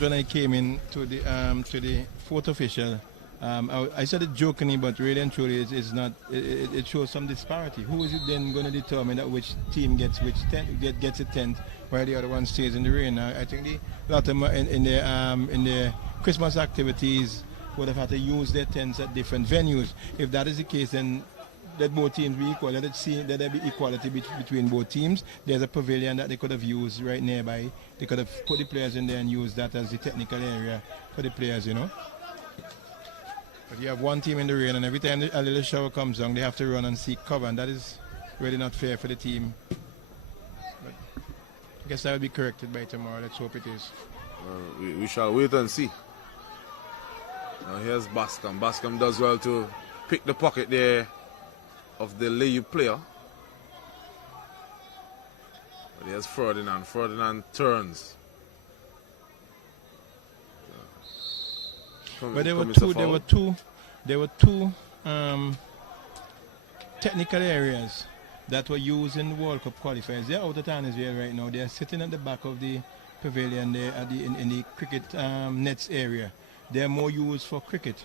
when I came in to the fourth official. I said it jokingly, but really and truly, it's not. It shows some disparity. Who is it then going to determine that which team gets gets a tent while the other one stays in the rain? I think a lot of them in the Christmas activities would have had to use their tents at different venues. If that is the case, then let both teams be equal. Let there be equality between both teams. There's a pavilion that they could have used right nearby. They could have put the players in there and used that as the technical area for the players, you know. But you have one team in the rain, and every time a little shower comes down, they have to run and seek cover, and that is really not fair for the team. But I guess that will be corrected by tomorrow. Let's hope it is. We shall wait and see. Now here's Bascom. Bascom does well to pick the pocket there of the LAYOU player. But here's Ferdinand. Ferdinand turns. But there were two technical areas that were used in the World Cup qualifiers. They're out of Tanzania right now. They're sitting at the back of the pavilion there in the cricket nets area. They're more used for cricket.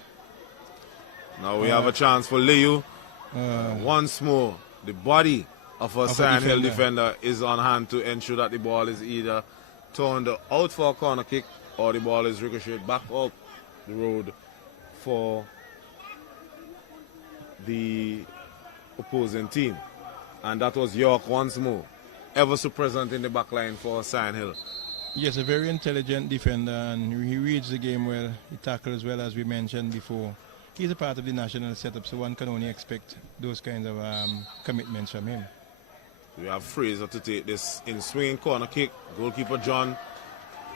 Now we have a chance for LAYOU. Once more, the body of a SION Hill defender is on hand to ensure that the ball is either turned out for a corner kick or the ball is ricocheted back up the road for the opposing team. And that was York once more, ever so present in the back line for SION Hill. Yes, a very intelligent defender, and he reads the game well. He tackles well, as we mentioned before. He's a part of the national setup, so one can only expect those kinds of commitments from him. We have Fraser to take this in swinging corner kick. Goalkeeper John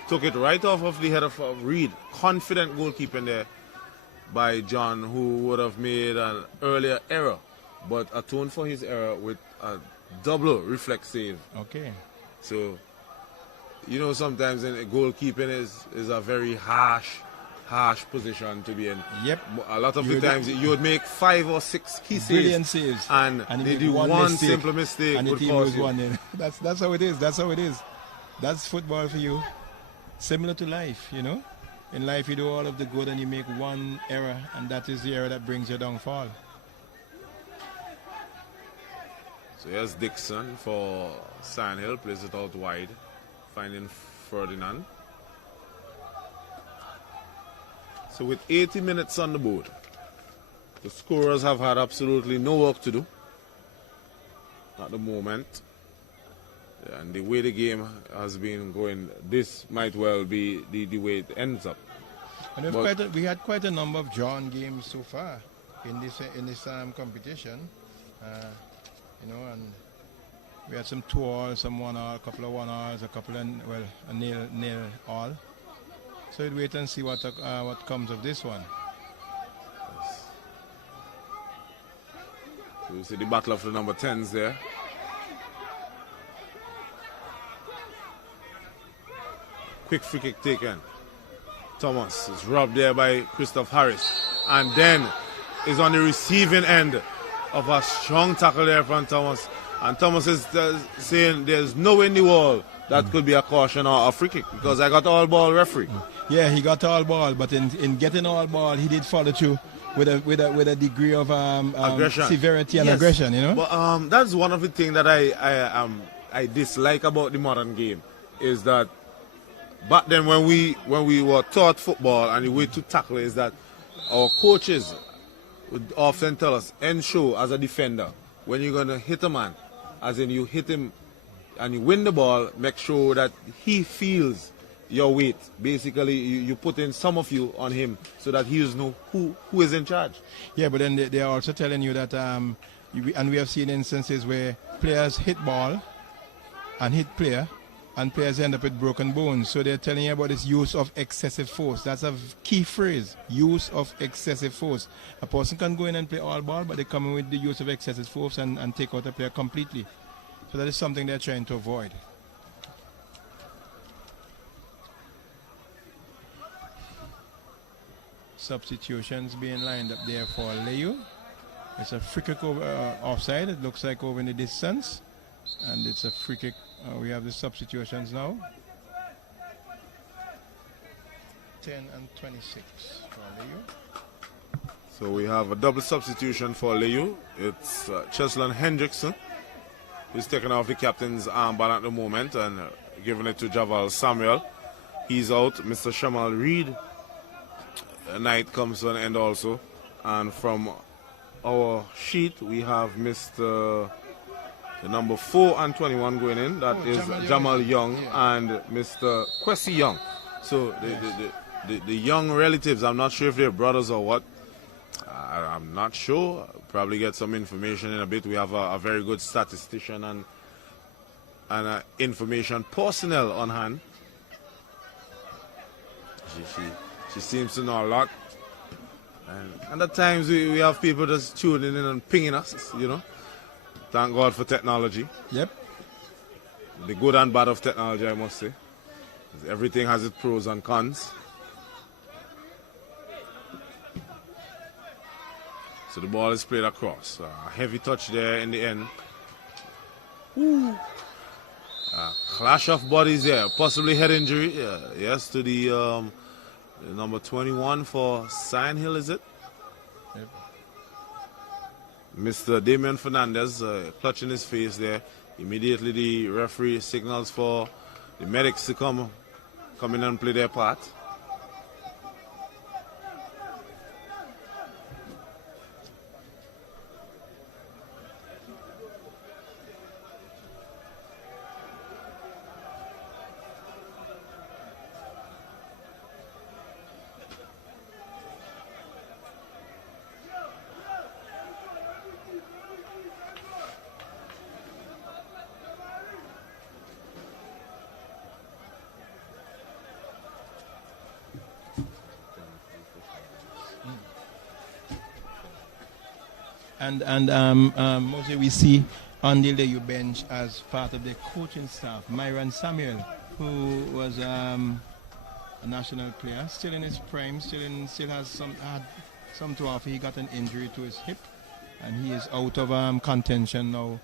took it right off of the head of Reed. Confident goalkeeping there by John, who would have made an earlier error, but atoned for his error with a double reflex save. Okay. So, you know, sometimes goalkeeping is a very harsh position to be in. Yep. A lot of the times you would make 5 or 6 key saves. Brilliant saves. And they do one simple mistake and the would team cause lose you. one in. That's how it is. That's how it is. That's football for you. Similar to life, you know. In life, you do all of the good and you make one error, and that is the error that brings your downfall. So here's Dixon for Sandhill, plays it out wide, finding Ferdinand. So with 80 minutes on the board, the scorers have had absolutely no work to do at the moment. And the way the game has been going, this might well be the way it ends up. And we had quite a number of drawn games so far in this competition. You know, and we had some 2-all, some 1-all, a couple of 1-alls, a couple of, well, a nil all. So we'll wait and see what comes of this one. Yes. So you see the battle of the number 10s there. Quick free kick taken. Thomas is robbed there by Christoph Harris. And then is on the receiving end of a strong tackle there from Thomas. And Thomas is saying there's no way in the world that could be a caution or a free kick because I got all ball referee. Yeah, he got all ball, but in getting all ball, he did follow through with a degree of severity and aggression, you know. But that's one of the things that I dislike about the modern game is that back then when we were taught football and the way to tackle is that our coaches would often tell us, ensure as a defender, when you're going to hit a man, as in you hit him and you win the ball, make sure that he feels your weight. Basically, you put in some of you on him so that he knows who is in charge. Yeah, but then they are also telling you that, and we have seen instances where players hit ball and hit player, and players end up with broken bones. So they're telling you about this use of excessive force. That's a key phrase, use of excessive force. A person can go in and play all ball, but they come in with the use of excessive force and take out a player completely. So that is something they're trying to avoid. Substitutions being lined up there for LAYOU. It's a free kick over offside. It looks like over in the distance. And it's a free kick. We have the substitutions now. 10 and 26 for LAYOU. So we have a double substitution for LAYOU. It's Cheslin Hendrickson, who's taking off the captain's armband at the moment and giving it to Javal Samuel. He's out. Mr. Shamal Reed. Night comes to an end also. And from our sheet, we have Mr. The number 4 and 21 going in. That is Jamal Young and Mr. Kwesi Young. So the Young relatives, I'm not sure if they're brothers or what. I'm not sure. Probably get some information in a bit. We have a very good statistician and information personnel on hand. She seems to know a lot. And at times we have people just tuning in and pinging us, you know. Thank God for technology. Yep. The good and bad of technology, I must say. Everything has its pros and cons. So the ball is played across. A heavy touch there in the end. Ooh. Clash of bodies here. Possibly head injury. Yes, to the number 21 for Sandhill, is it? Yep. Mr. Damian Fernandez clutching his face there. Immediately the referee signals for the medics to come in and play their part. And mostly we see on the LAYOU bench as part of the coaching staff, Myron Samuel, who was a national player, still in his prime, still had some to offer. He got an injury to his hip, and he is out of contention now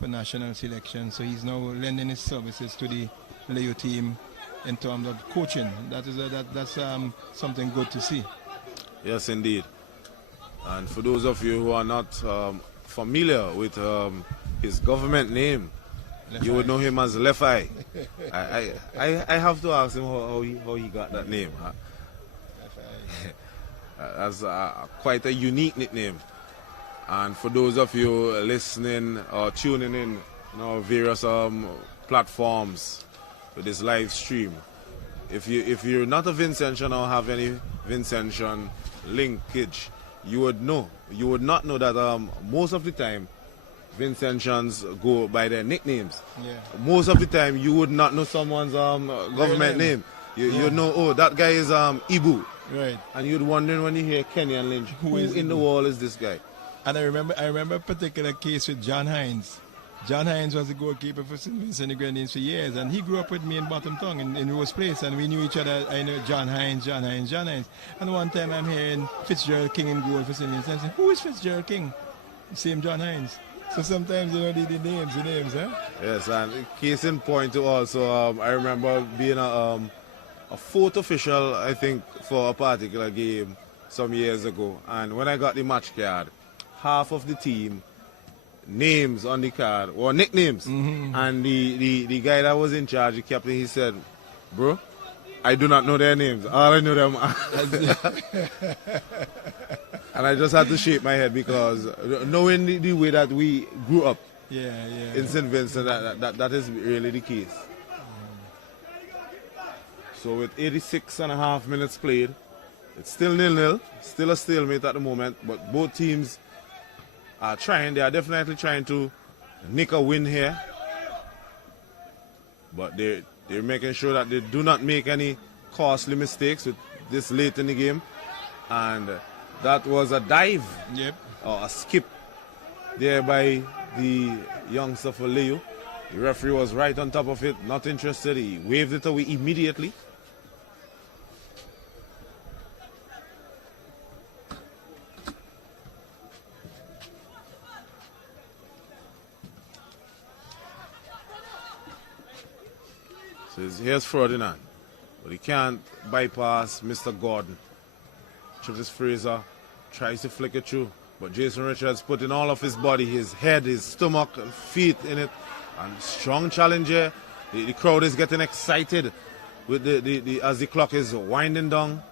for national selection. So he's now lending his services to the LAYOU team in terms of coaching. That's something good to see. Yes, indeed. And for those of you who are not familiar with his government name, you would know him as Left Eye. I have to ask him how he got that name. That's quite a unique nickname. And for those of you listening or tuning in on various platforms with this live stream, if you're not a Vincentian or have any Vincentian linkage, you would not know that most of the time Vincentians go by their nicknames. Yeah. Most of the time you would not know someone's government name. You'd know, oh, that guy is Ibu. Right. And you'd wonder when you hear Kenny and Lynch, who in the world is this guy? And I remember a particular case with John Hines. John Hines was the goalkeeper for St. Vincent and the Grenadines for years, and he grew up with me in Bottom Tongue in Rose Place, and we knew each other. I know John Hines. And one time I'm hearing Fitzgerald King in goal for St. Vincent. I said, who is Fitzgerald King? Same John Hines. So sometimes the names, huh? Yes, and case in point too also, I remember being a fourth official, I think, for a particular game some years ago, and when I got the match card, half of the team names on the card or nicknames, and the guy that was in charge, the captain, he said, bro, I do not know their names, all I know them and I just had to shake my head because knowing the way that we grew up in St. Vincent, that is really the case. So with 86.5 minutes played, it's still 0-0, still a stalemate at the moment, but both teams are trying. They are definitely trying to nick a win here, but they're making sure that they do not make any costly mistakes with this late in the game. And that was a dive, or a skip there by the youngster for LAYOU. The referee was right on top of it, not interested. He waved it away immediately. So here's Ferdinand, but he can't bypass Mr. Gordon. Travis Fraser tries to flick it through, but Jason Richards put in all of his body, his head, his stomach, and feet in it, and strong challenge here. The crowd is getting excited with as the clock is winding down,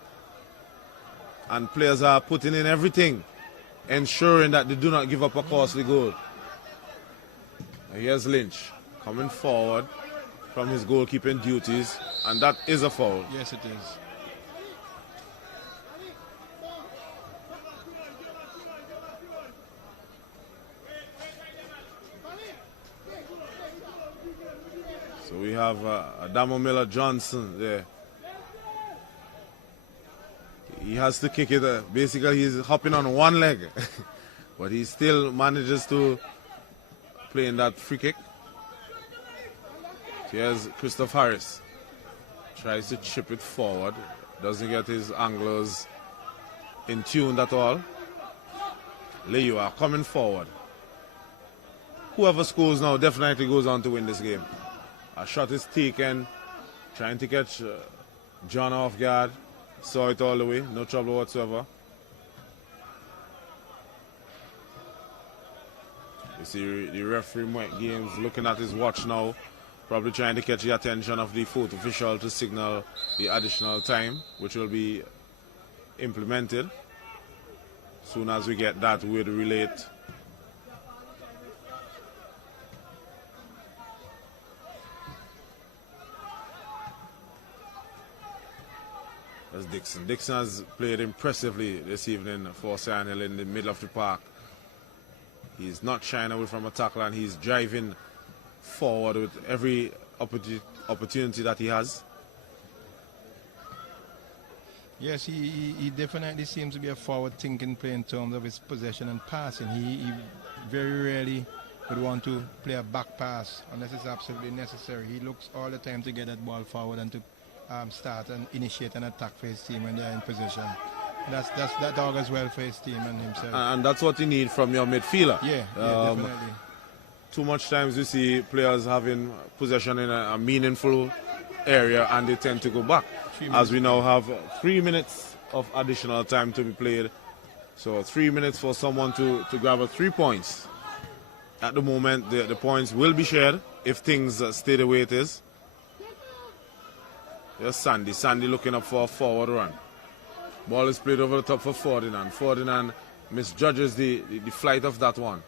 and players are putting in everything, ensuring that they do not give up a costly goal. And here's Lynch coming forward from his goalkeeping duties, and that is a foul. Yes, it is. So we have Adamo Miller Johnson there. He has to kick it. Basically, he's hopping on one leg, but he still manages to play in that free kick. Here's Christoph Harris. Tries to chip it forward. Doesn't get his anglers in tune at all. LAYOU are coming forward. Whoever scores now definitely goes on to win this game. A shot is taken. Trying to catch John off guard. Saw it all the way. No trouble whatsoever. You see the referee Mike Games looking at his watch now. Probably trying to catch the attention of the fourth official to signal the additional time, which will be implemented. Soon as we get that, we'll relay it. That's Dixon. Dixon has played impressively this evening for Sion Hill in the middle of the park. He's not shying away from a tackle, and he's driving forward with every opportunity that he has. Yes, he definitely seems to be a forward-thinking player in terms of his possession and passing. He very rarely would want to play a back pass unless it's absolutely necessary. He looks all the time to get that ball forward and to start and initiate an attack for his team when they're in possession. That augurs well for his team and himself. And that's what you need from your midfielder. Yeah, definitely. too much times you see players having possession in a meaningful area and they tend to go back. As we now have 3 minutes of additional time to be played. So 3 minutes for someone to grab a 3 points. At the moment, the points will be shared if things stay the way it is. Here's Sandy. Sandy looking up for a forward run. Ball is played over the top for Ferdinand. Ferdinand misjudges the flight of that one.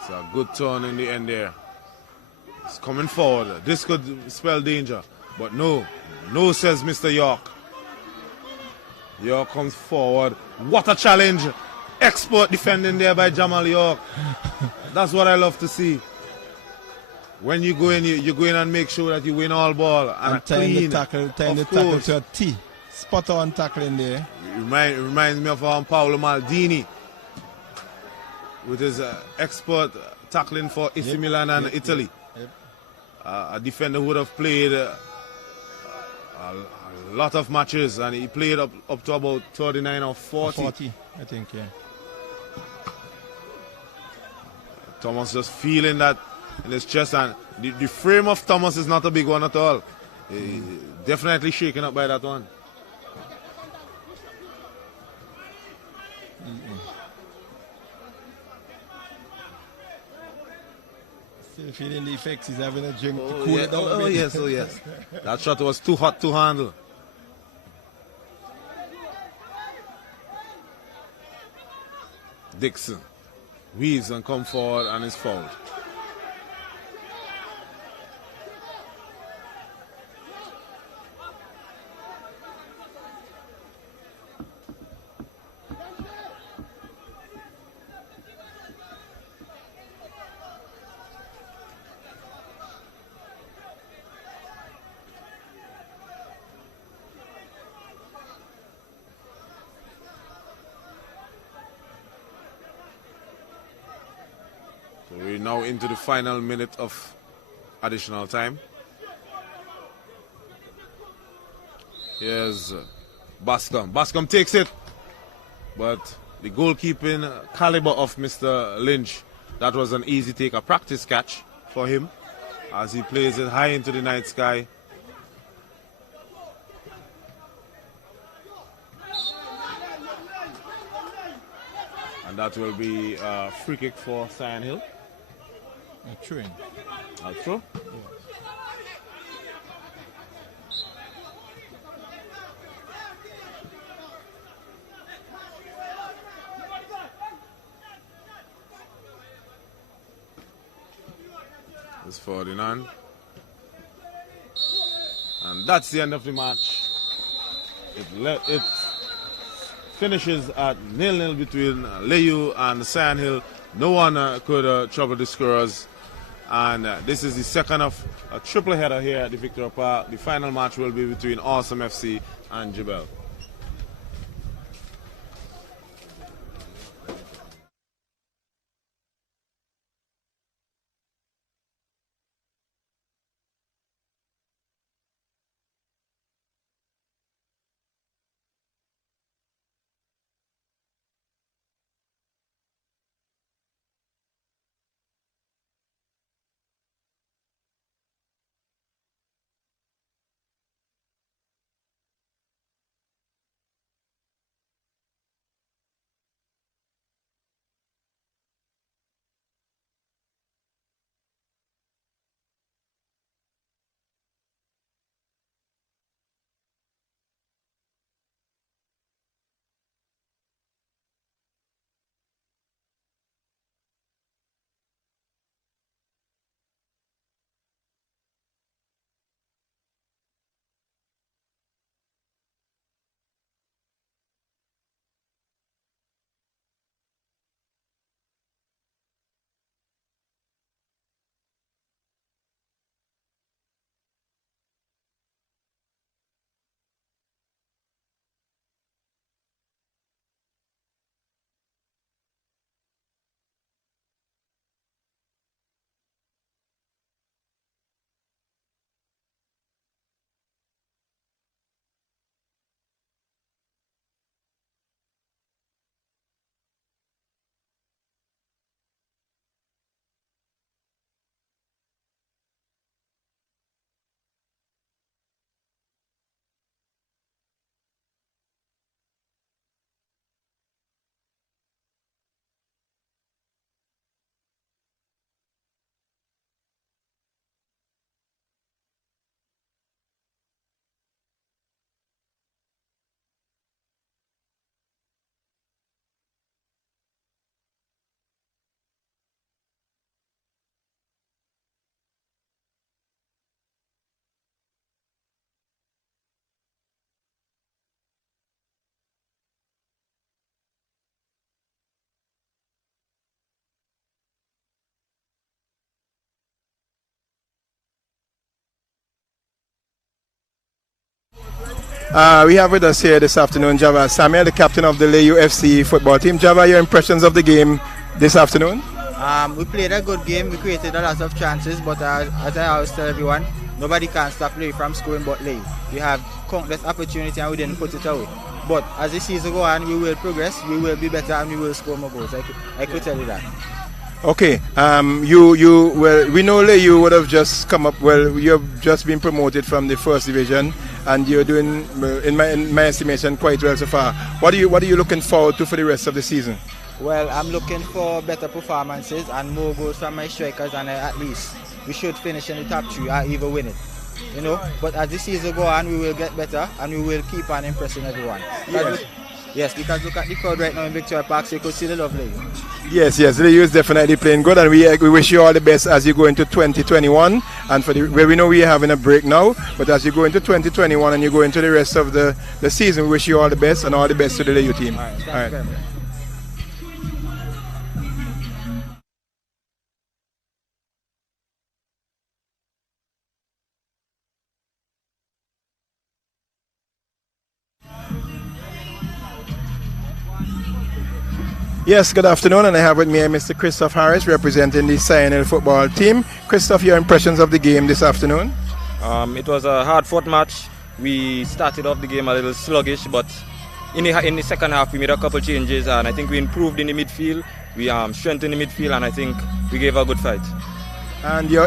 It's a good turn in the end there. It's coming forward. This could spell danger. But no. No, says Mr. York. York comes forward. What a challenge. Expert defending there by Jamal York. That's what I love to see. When you go in, you go in and make sure that you win all ball. And time the tackle to a T. Spot on tackling there. It reminds me of Paolo Maldini with his expert tackling for AC Milan and Italy. Yep. A defender who would have played a lot of matches, and he played up to about 39 or 40. 40, I think, yeah. Thomas just feeling that in his chest, and the frame of Thomas is not a big one at all. Definitely shaken up by that one. Still feeling the effects. He's having a drink to Oh, cool yeah. it down a Oh, bit. yes, oh yes. That shot was too hot to handle. Dixon weaves and come forward and is fouled. So we're now into the final minute of additional time. Here's Bascom. Bascom takes it. But the goalkeeping caliber of Mr. Lynch, that was an easy take, a practice catch for him as he plays it high into the night sky. And that will be a free kick for Sion Hill. A train. That's true. It's Ferdinand. And that's the end of the match. It finishes at 0-0 between LAYOU and Sion Hill. No one could trouble the scorers. And this is the second of a triple header here at the Victoria Park. The final match will be between Awesome FC and JEBELLE. We have with us here this afternoon Java Samuel, the captain of the LAYOU FC football team. Java, your impressions of the game this afternoon? We played a good game. We created a lot of chances, but as I always tell everyone, nobody can stop LAYOU from scoring but LAYOU. We have countless opportunity and we didn't put it away. But as the season goes on, we will progress, we will be better, and we will score more goals. I could tell you that. Okay, well, we know LAYOU would have just come up. Well, you've just been promoted from the first division, and you're doing, in my estimation, quite well so far. What are you looking forward to for the rest of the season? Well, I'm looking for better performances and more goals from my strikers, and at least we should finish in the top 3 or even win it. You know, but as the season goes on, we will get better and we will keep on impressing everyone. Yes, because look at the crowd right now in Victoria Park, so you could see the love LAYOU. Yes, LAYOU is definitely playing good, and we wish you all the best as you go into 2021. And where we know we are having a break now, but as you go into 2021 and you go into the rest of the season, we wish you all the best and all the best to the LAYOU team. All right, thank you very much. Yes, good afternoon, and I have with me Mr. Christoph Harris representing the SION football team. Christoph, your impressions of the game this afternoon? It was a hard-fought match. We started off the game a little sluggish, but in the second half we made a couple changes, and I think we improved in the midfield. We strengthened the midfield, and I think we gave a good fight. And your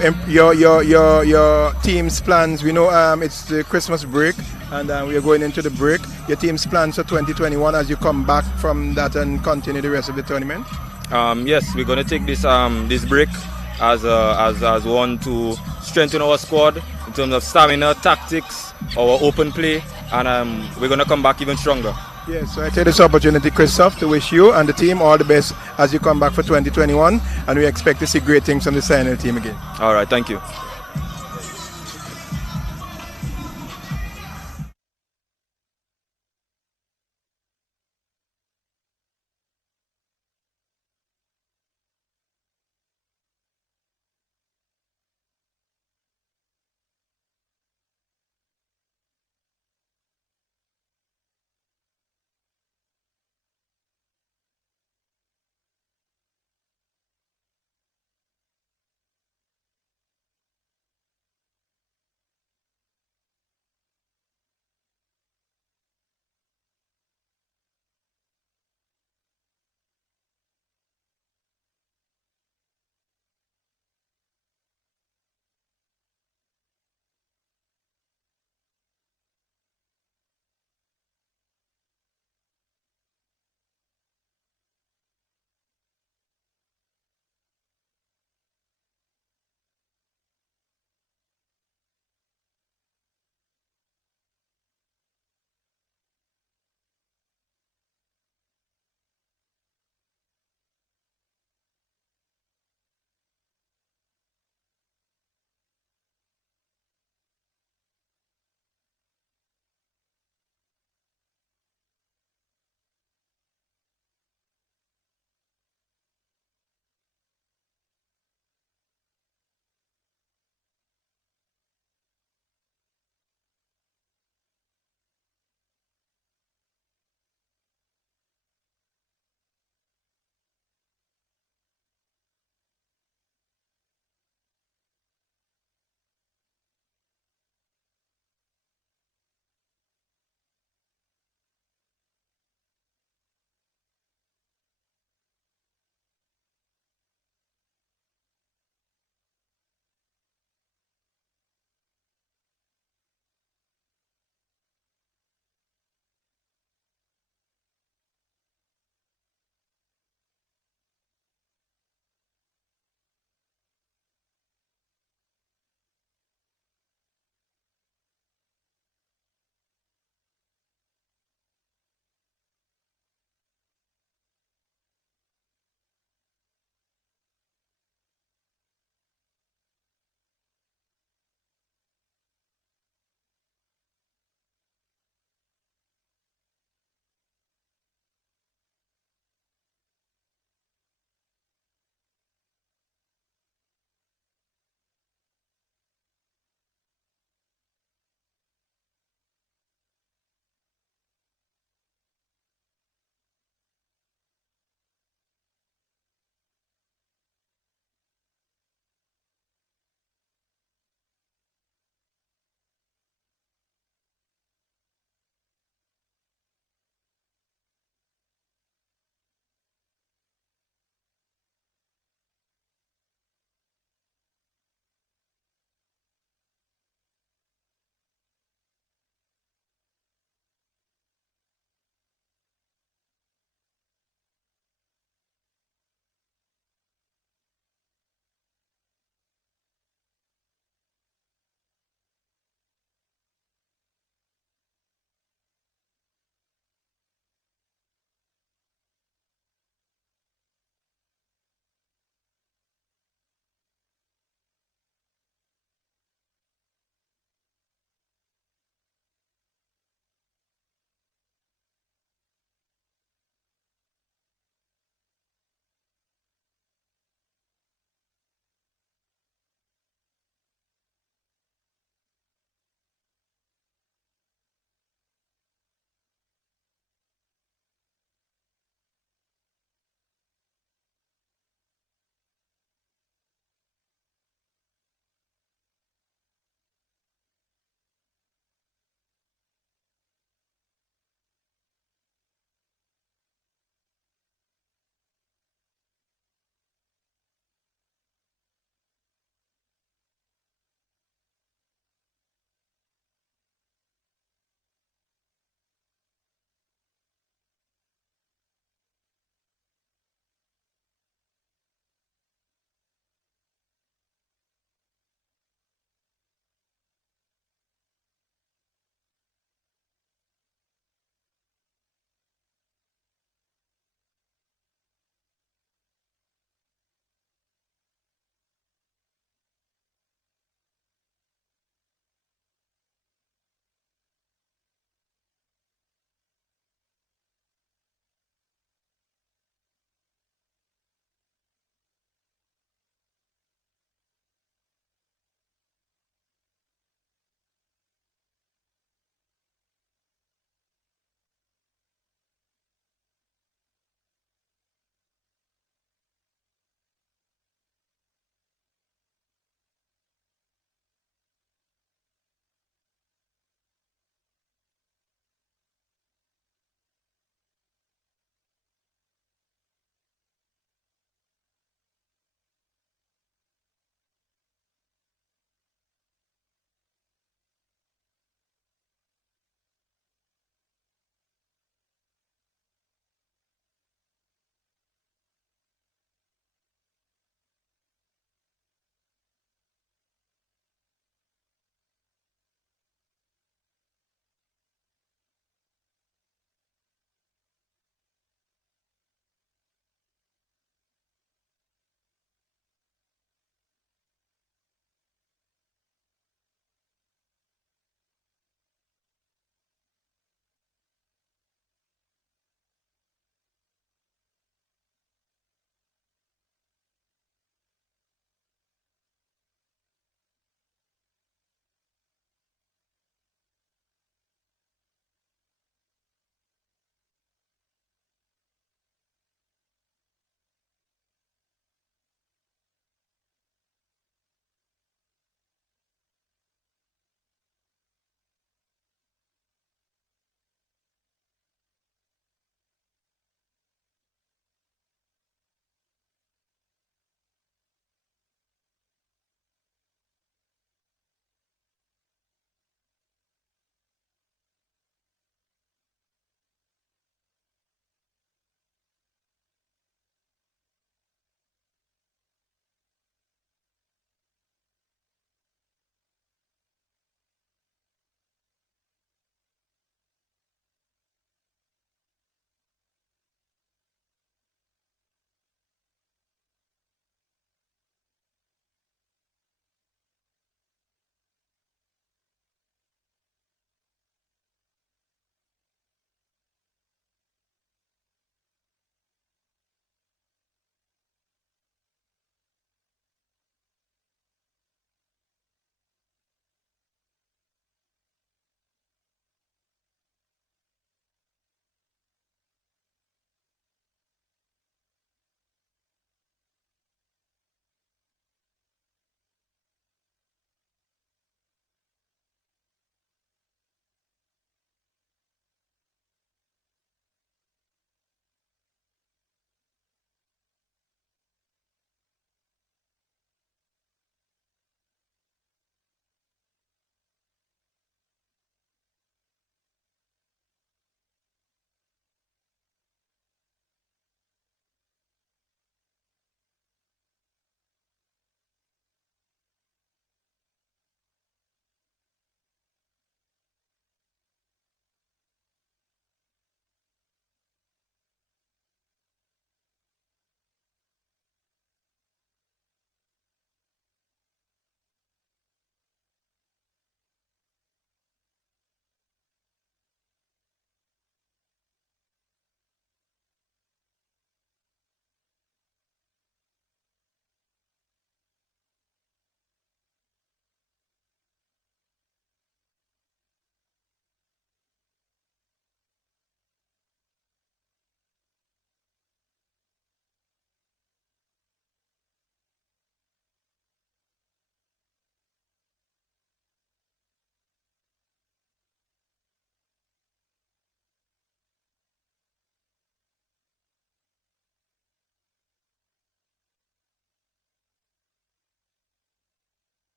team's plans, we know it's the Christmas break, and we are going into the break. Your team's plans for 2021 as you come back from that and continue the rest of the tournament? Yes, we're going to take this break as one to strengthen our squad in terms of stamina, tactics, our open play, and we're going to come back even stronger. Yes, so I take this opportunity, Christoph, to wish you and the team all the best as you come back for 2021, and we expect to see great things from the SION team again. All right, thank you.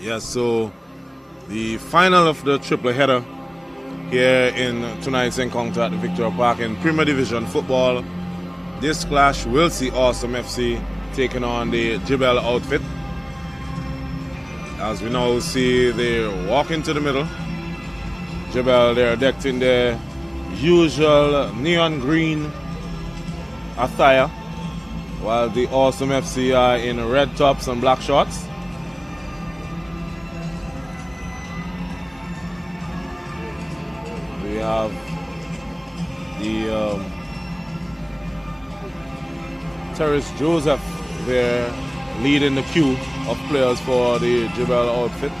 Yes, so the final of the triple header here in tonight's encounter at the Victoria Park in Premier Division football. This clash will see Awesome FC taking on the JEBELLE outfit. As we now see, they walk into the middle. JEBELLE, they're decked in their usual neon green attire, while the Awesome FC are in red tops and black shorts. We have the Terrace Joseph there leading the queue of players for the JEBELLE outfit.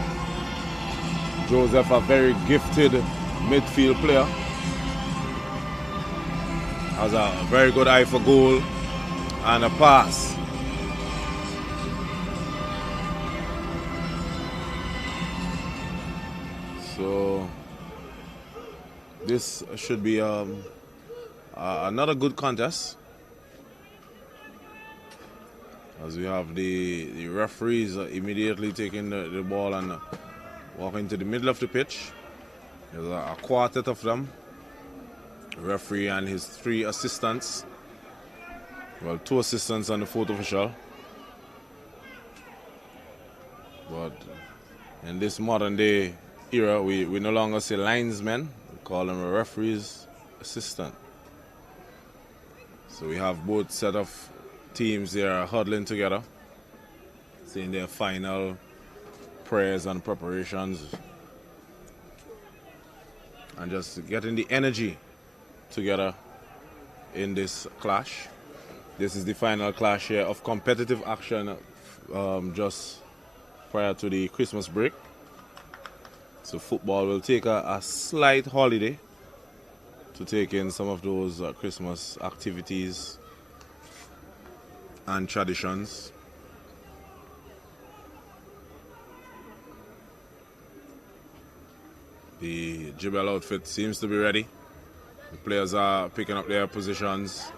Joseph, a very gifted midfield player, has a very good eye for goal and a pass. So this should be another good contest, as we have the referees immediately taking the ball and walking to the middle of the pitch. There's a quartet of them, referee and his 3 assistants. Well, 2 assistants and the 4th official. But in this modern day era, we no longer say linesmen, we call them a referee's assistant. So we have both set of teams there huddling together, saying their final prayers and preparations, and just getting the energy together in this clash. This is the final clash here of competitive action just prior to the Christmas break. So football will take a slight holiday to take in some of those Christmas activities and traditions. The JEBELLE outfit seems to be ready. The players are picking up their positions.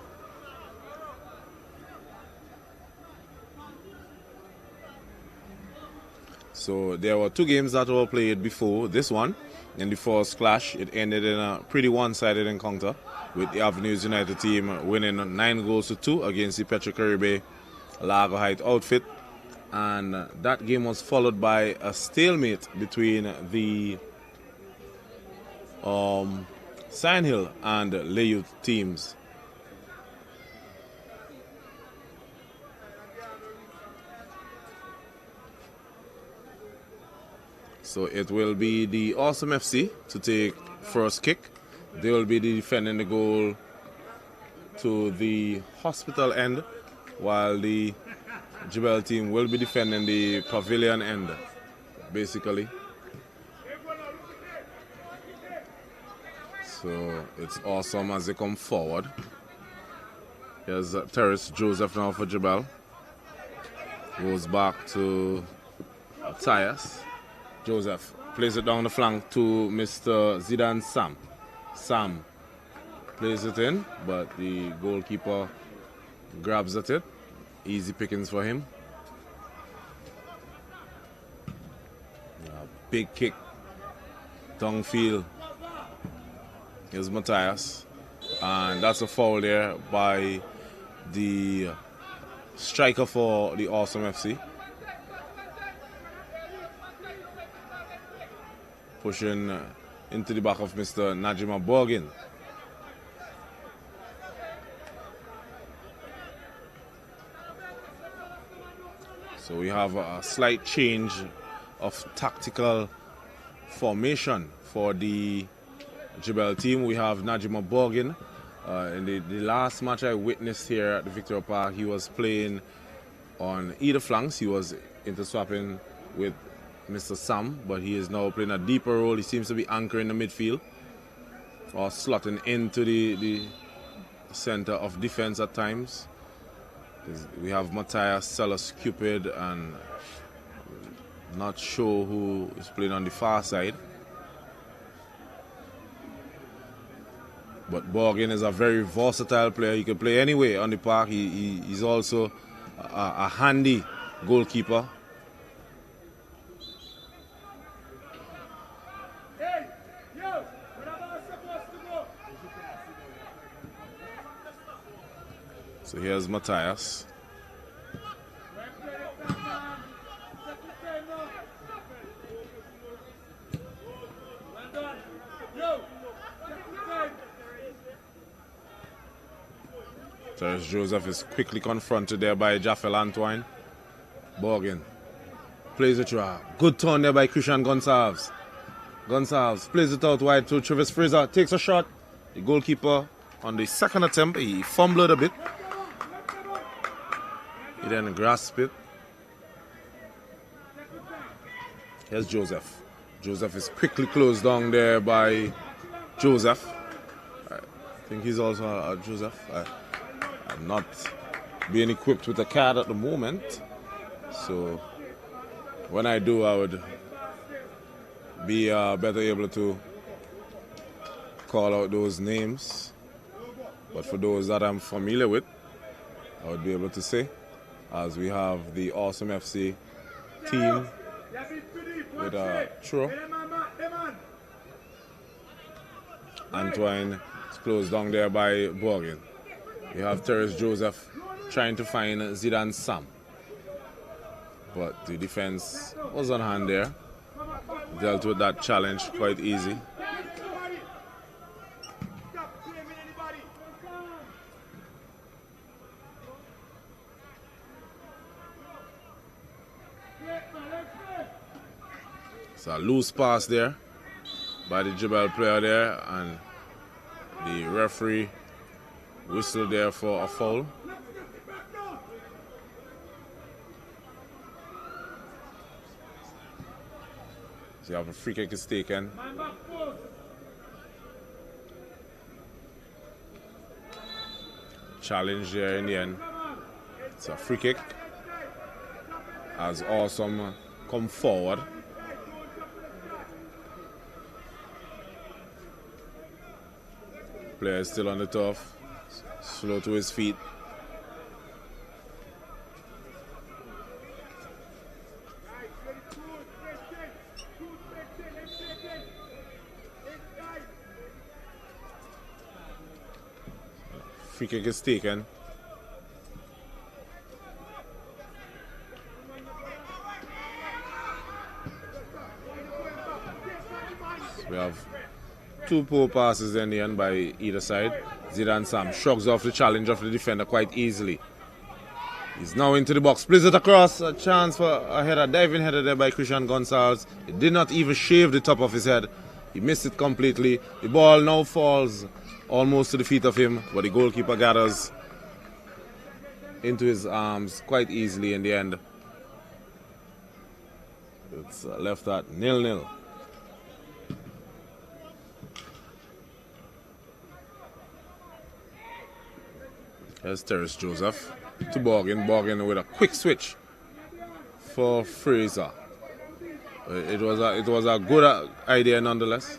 So there were 2 games that were played before this one. In the first clash, it ended in a pretty one-sided encounter, with the Avenues United team winning 9-2 against the Petro-Caribe LARGO Height outfit. And that game was followed by a stalemate between the Sion Hill and LAYOU teams. So it will be the Awesome FC to take first kick. They will be defending the goal to the hospital end, while the JEBELLE team will be defending the pavilion end, basically. So it's Awesome as they come forward. Here's Terrace Joseph now for JEBELLE. Goes back to Tyus. Joseph plays it down the flank to Mr. Zidane Sam. Sam plays it in, but the goalkeeper grabs at it. Easy pickings for him. Big kick downfield. Here's Matthias. And that's a foul there by the striker for the Awesome FC. Pushing into the back of Mr. Najima Borgin. So we have a slight change of tactical formation for the JEBELLE team. We have Najima Borgin. In the last match I witnessed here at the Victoria Park, he was playing on either flanks. He was interswapping with Mr. Sam, but he is now playing a deeper role. He seems to be anchoring the midfield or slotting into the center of defense at times. We have Matthias, Celos, Cupid, and not sure who is playing on the far side. But Borgin is a very versatile player. He can play anywhere on the park. He's also a handy goalkeeper. here's Matthias. Terrence Joseph is quickly confronted there by Jaffel Antoine. Borgin plays it through. Good turn there by Christian Gonsalves. Gonsalves plays it out wide to Travis Fraser. Takes a shot. The goalkeeper on the second attempt, he fumbled a bit. He then grasped it. Here's Joseph. Joseph is quickly closed down there by Joseph. I think he's also a Joseph. I'm not being equipped with a card at the moment. So when I do, I would be better able to call out those names. But for those that I'm familiar with, I would be able to say, as we have the Awesome FC team with a throw. Antoine is closed down there by Borgin. We have Terrence Joseph trying to find Zidane Sam. But the defense was on hand there. Dealt with that challenge quite easy. It's a loose pass there by the JEBELLE player there, and the referee whistled there for a foul. So you have a free kick is taken. Challenge there in the end. It's a free kick as Awesome come forward. Player is still on the turf, slow to his feet. Free kick is taken. So we have two poor passes in the end by either side. Zidane Sam shrugs off the challenge of the defender quite easily. He's now into the box, plays it across, a chance for a header, diving header there by Christian Gonsalves. He did not even shave the top of his head. He missed it completely. The ball now falls almost to the feet of him, but the goalkeeper gathers into his arms quite easily in the end. It's left at 0-0. Here's Terrence Joseph to Borgin. Borgin with a quick switch for Fraser. It was a good idea nonetheless.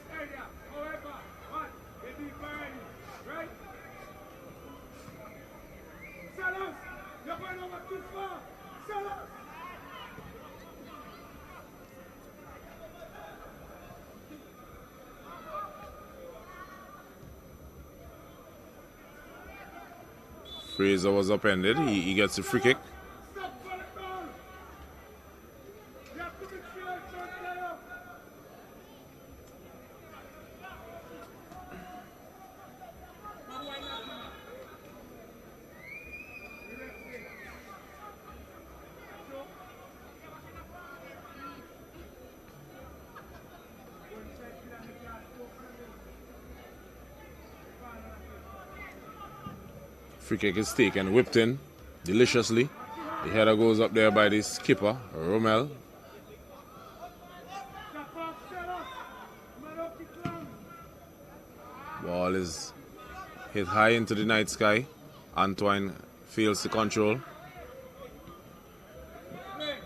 Fraser was upended. He gets a free kick. Free kick is taken, whipped in deliciously. The header goes up there by the skipper, Rommel. Ball is hit high into the night sky. Antoine fails to control.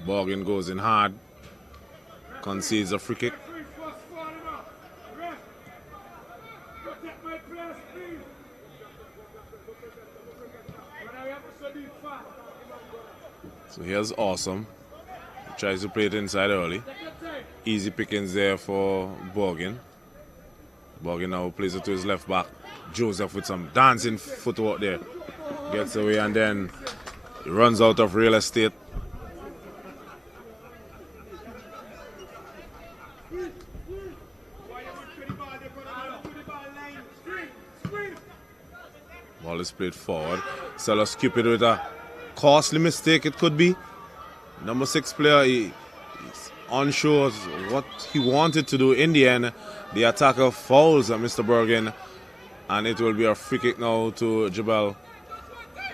Borgin goes in hard. Concedes a free kick. So here's Awesome. He tries to play it inside early. Easy pickings there for Borgin. Borgin now plays it to his left back. Joseph with some dancing footwork there. Gets away and then he runs out of real estate. Ball is played forward. Sellers Cupid with a costly mistake it could be. Number 6 player, he's unsure what he wanted to do. In the end, the attacker fouls at Mr. Bergen, and it will be a free kick now to Jebelle.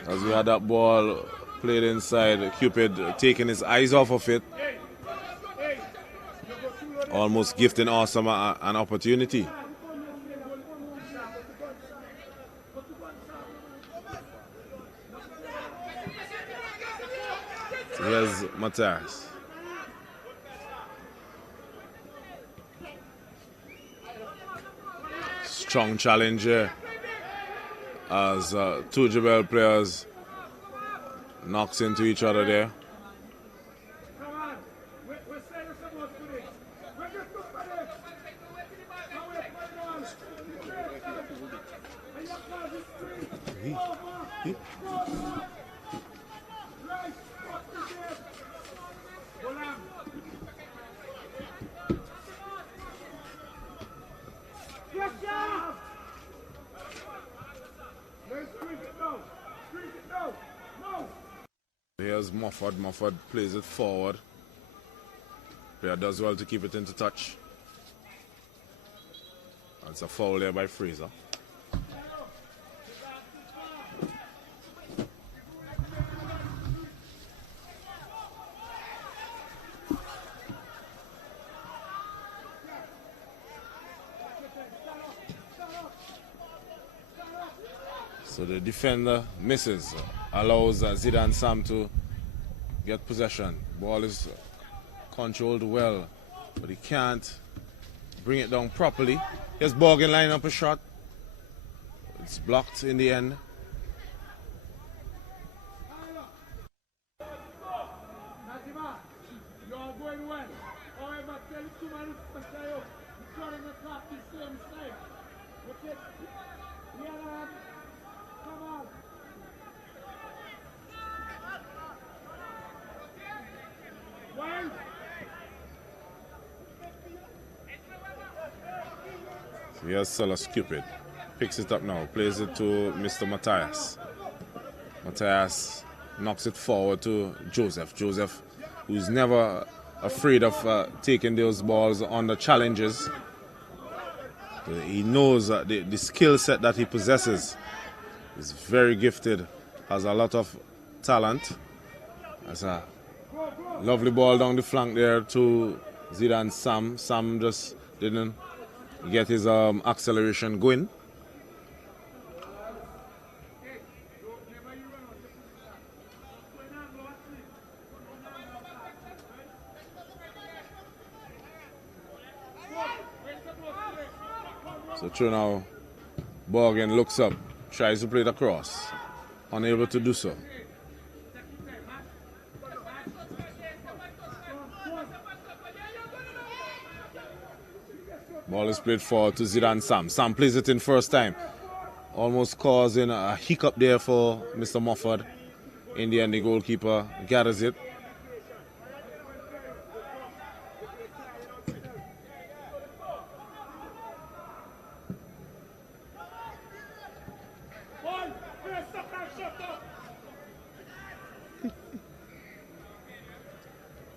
As we had that ball played inside, Cupid taking his eyes off of it. Almost gifting Awesome an opportunity. So here's Matthias. Strong challenge here as two Jebelle players knocks into each other there. Here's Mofford. Mofford plays it forward. Player does well to keep it into touch. That's a foul there by Fraser. So the defender misses, allows Zidane Sam to get possession. Ball is controlled well, but he can't bring it down properly. Here's Borgen line up a shot. It's blocked in the end. Here's Sellers Cupid. Picks it up now. Plays it to Mr. Matthias. Matthias knocks it forward to Joseph. Joseph, who's never afraid of taking those balls on the challenges. He knows the skill set that he possesses. He's very gifted. Has a lot of talent. That's a lovely ball down the flank there to Zidane Sam. Sam just didn't get his acceleration going. So true now, Borgen looks up, tries to play it across, unable to do so. Ball is played forward to Zidane Sam. Sam plays it in first time. Almost causing a hiccup there for Mr. Mofford. In the end, the goalkeeper gathers it.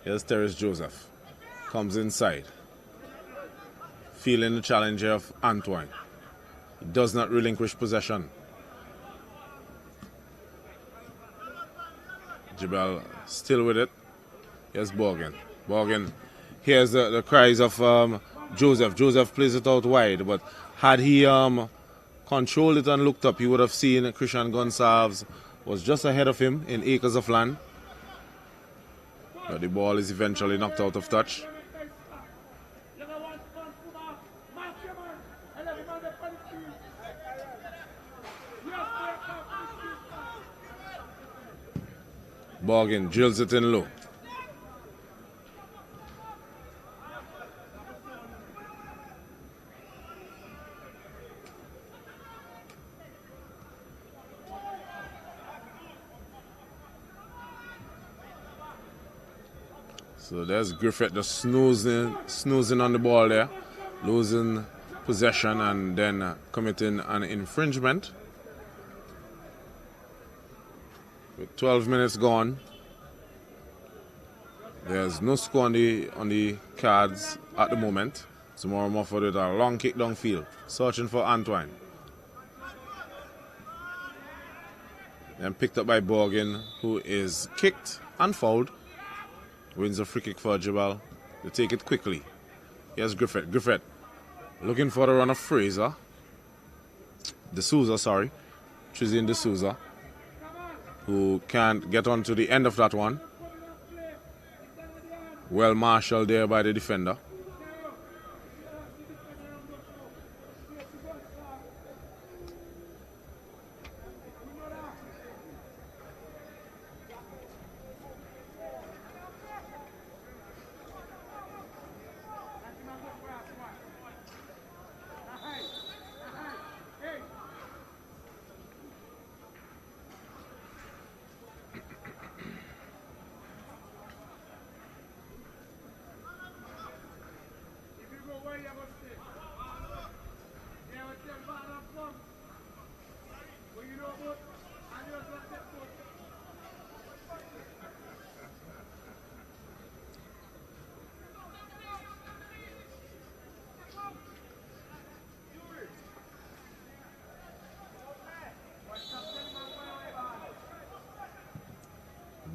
Here's Terrace Joseph. Comes inside. Feeling the challenge of Antoine. He does not relinquish possession. Jebelle still with it. Here's Borgen. Borgen hears the cries of Joseph. Joseph plays it out wide, but had he controlled it and looked up, he would have seen Christian Gonsalves was just ahead of him in acres of land. But the ball is eventually knocked out of touch. Borgen drills it in low. So there's Griffith just snoozing on the ball there, losing possession and then committing an infringement. With 12 minutes gone, there's no score on the cards at the moment. Tomorrow Mufford with a long kick downfield, searching for Antoine. Then picked up by Borgin, who is kicked and fouled. Wins a free kick for JEBELLE. They take it quickly. Here's Griffith. Griffith looking for the run of Fraser. D'Souza, sorry. Trizine D'Souza, who can't get on to the end of that one. Well marshaled there by the defender.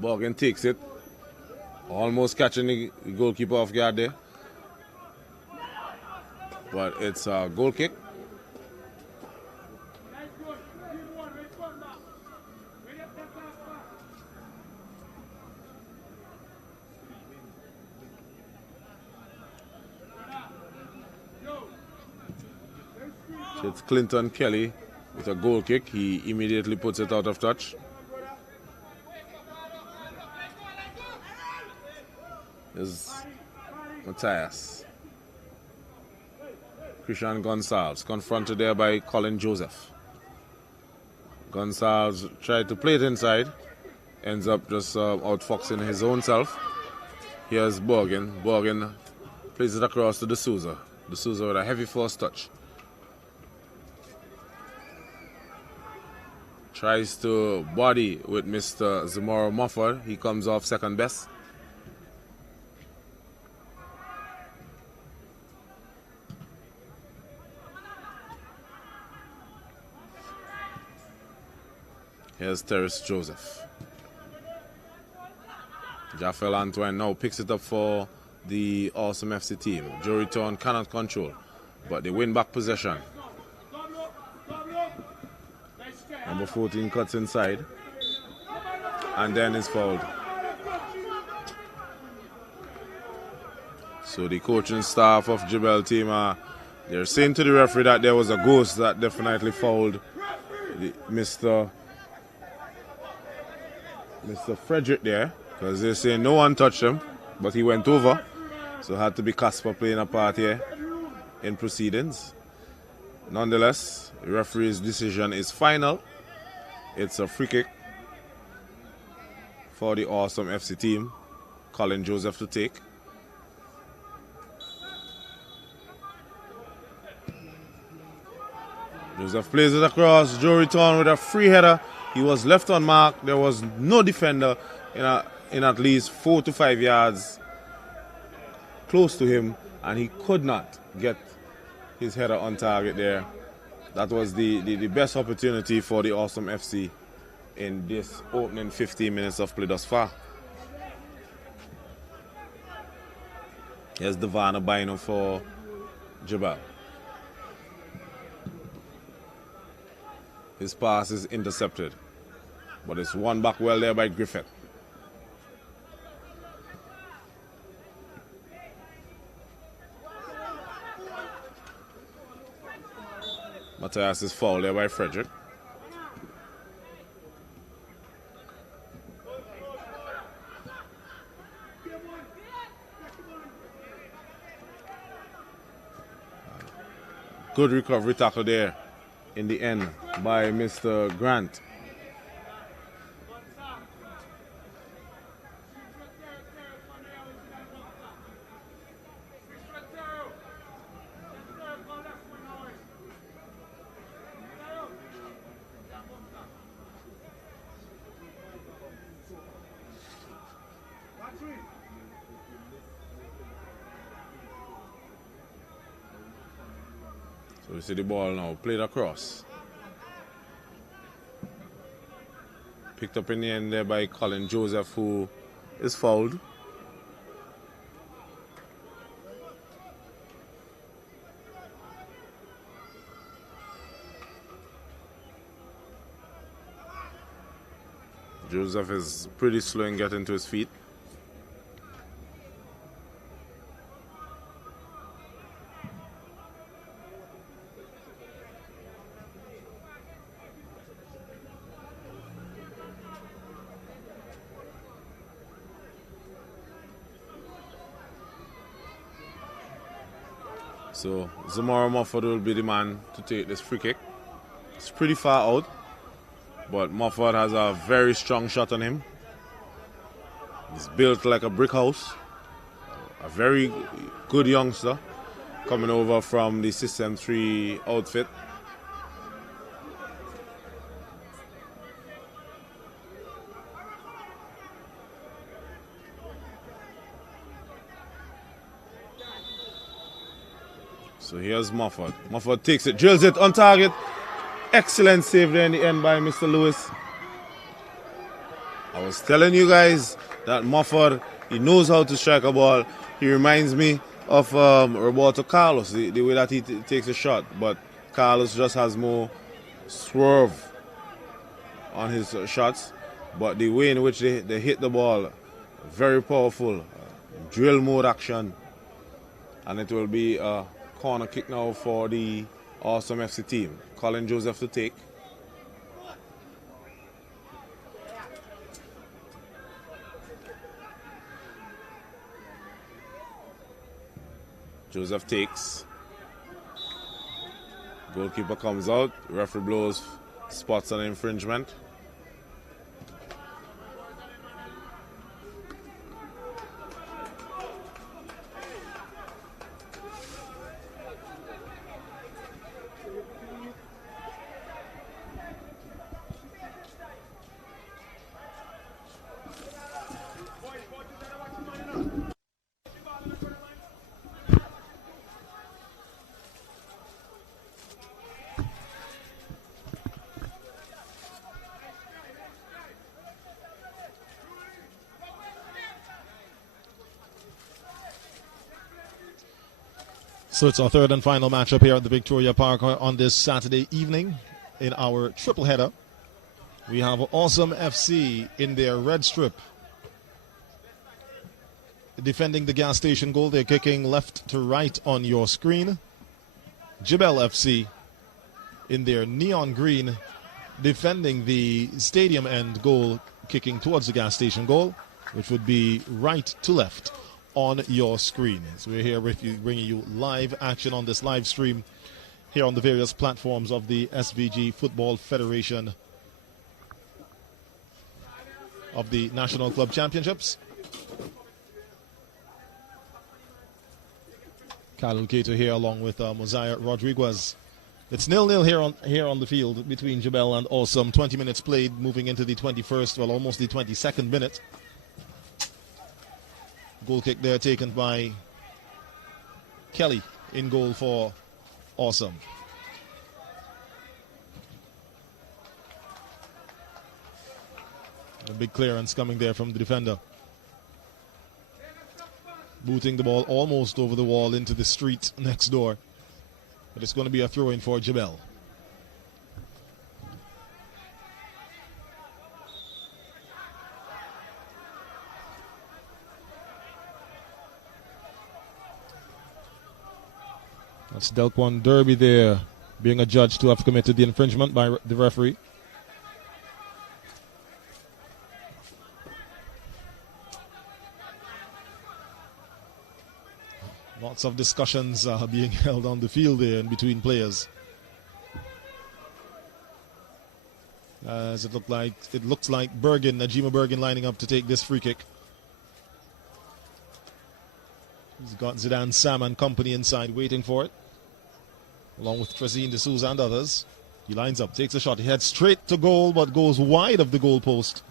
Borgin takes it, almost catching the goalkeeper off guard there. But it's a goal kick. So it's Clinton Kelly with a goal kick. He immediately puts it out of touch. Is Matthias. Christian Gonsalves confronted there by Colin Joseph. Gonsalves tried to play it inside, ends up just outfoxing his own self. Here's Borgin. Borgin plays it across to D'Souza. D'Souza with a heavy force touch. Tries to body with Mr. Zamora Mufford. He comes off second best. Here's Terrace Joseph. Jaffel Antoine now picks it up for the Awesome FC team. Joe Return cannot control, but they win back possession. Number 14 cuts inside and then is fouled. So the coaching staff of JEBELLE team they're saying to the referee that there was a ghost that definitely fouled Mr. Frederick there, because they're saying no one touched him, but he went over. So had to be Casper playing a part here in proceedings. Nonetheless, the referee's decision is final. It's a free kick for the Awesome FC team. Colin Joseph to take. Joseph plays it across. Joe Return with a free header. He was left on mark. There was no defender in at least 4 to 5 yards close to him, and he could not get his header on target there. That was the best opportunity for the Awesome FC in this opening 15 minutes of play thus far. Here's Devana Bino for JEBELLE. His pass is intercepted, but it's won back well there by Griffith. Matthias is fouled there by Frederick. Good recovery tackle there in the end by Mr. Grant. So we see the ball now played across. Picked up in the end there by Colin Joseph, who is fouled. Joseph is pretty slow in getting to his feet. So Zamora Mofford will be the man to take this free kick. It's pretty far out, but Mofford has a very strong shot on him. He's built like a brick house. A very good youngster coming over from the System 3 outfit. So here's Mofford. Mofford takes it, drills it on target. Excellent save there in the end by Mr. Lewis. I was telling you guys that Mofford, he knows how to strike a ball. He reminds me of Roberto Carlos, the way that he takes a shot. But Carlos just has more swerve on his shots. But the way in which they hit the ball, very powerful. Drill mode action. And it will be a corner kick now for the Awesome FC team. Colin Joseph to take. Joseph takes. Goalkeeper comes out. Referee blows, spots an infringement. So it's our third and final matchup here at the Victoria Park on this Saturday evening in our triple header. We have Awesome FC in their red strip, defending the gas station goal. They're kicking left to right on your screen. JEBELLE FC in their neon green, defending the stadium end goal, kicking towards the gas station goal, which would be right to left on your screen. So we're here with you, bringing you live action on this live stream here on the various platforms of the SVG Football Federation of the National Club Championships. Khalil Cato here along with Mosiah Rodriguez. It's 0-0 here on the field between JEBELLE and Awesome. 20 minutes played, moving into the 21st, well, almost the 22nd minute. Goal kick there taken by Kelly in goal for Awesome. A big clearance coming there from the defender. Booting the ball almost over the wall into the street next door. But it's going to be a throw-in for JEBELLE. That's Delquan Derby there, being adjudged to have committed the infringement by the referee. Lots of discussions being held on the field there in between players. As it looks like Bergen, Najima Bergen lining up to take this free kick. He's got Zidane Sam and company inside waiting for it, along with Trazine D'Souza and others. He lines up, takes a shot, he heads straight to goal but goes wide of the goal post.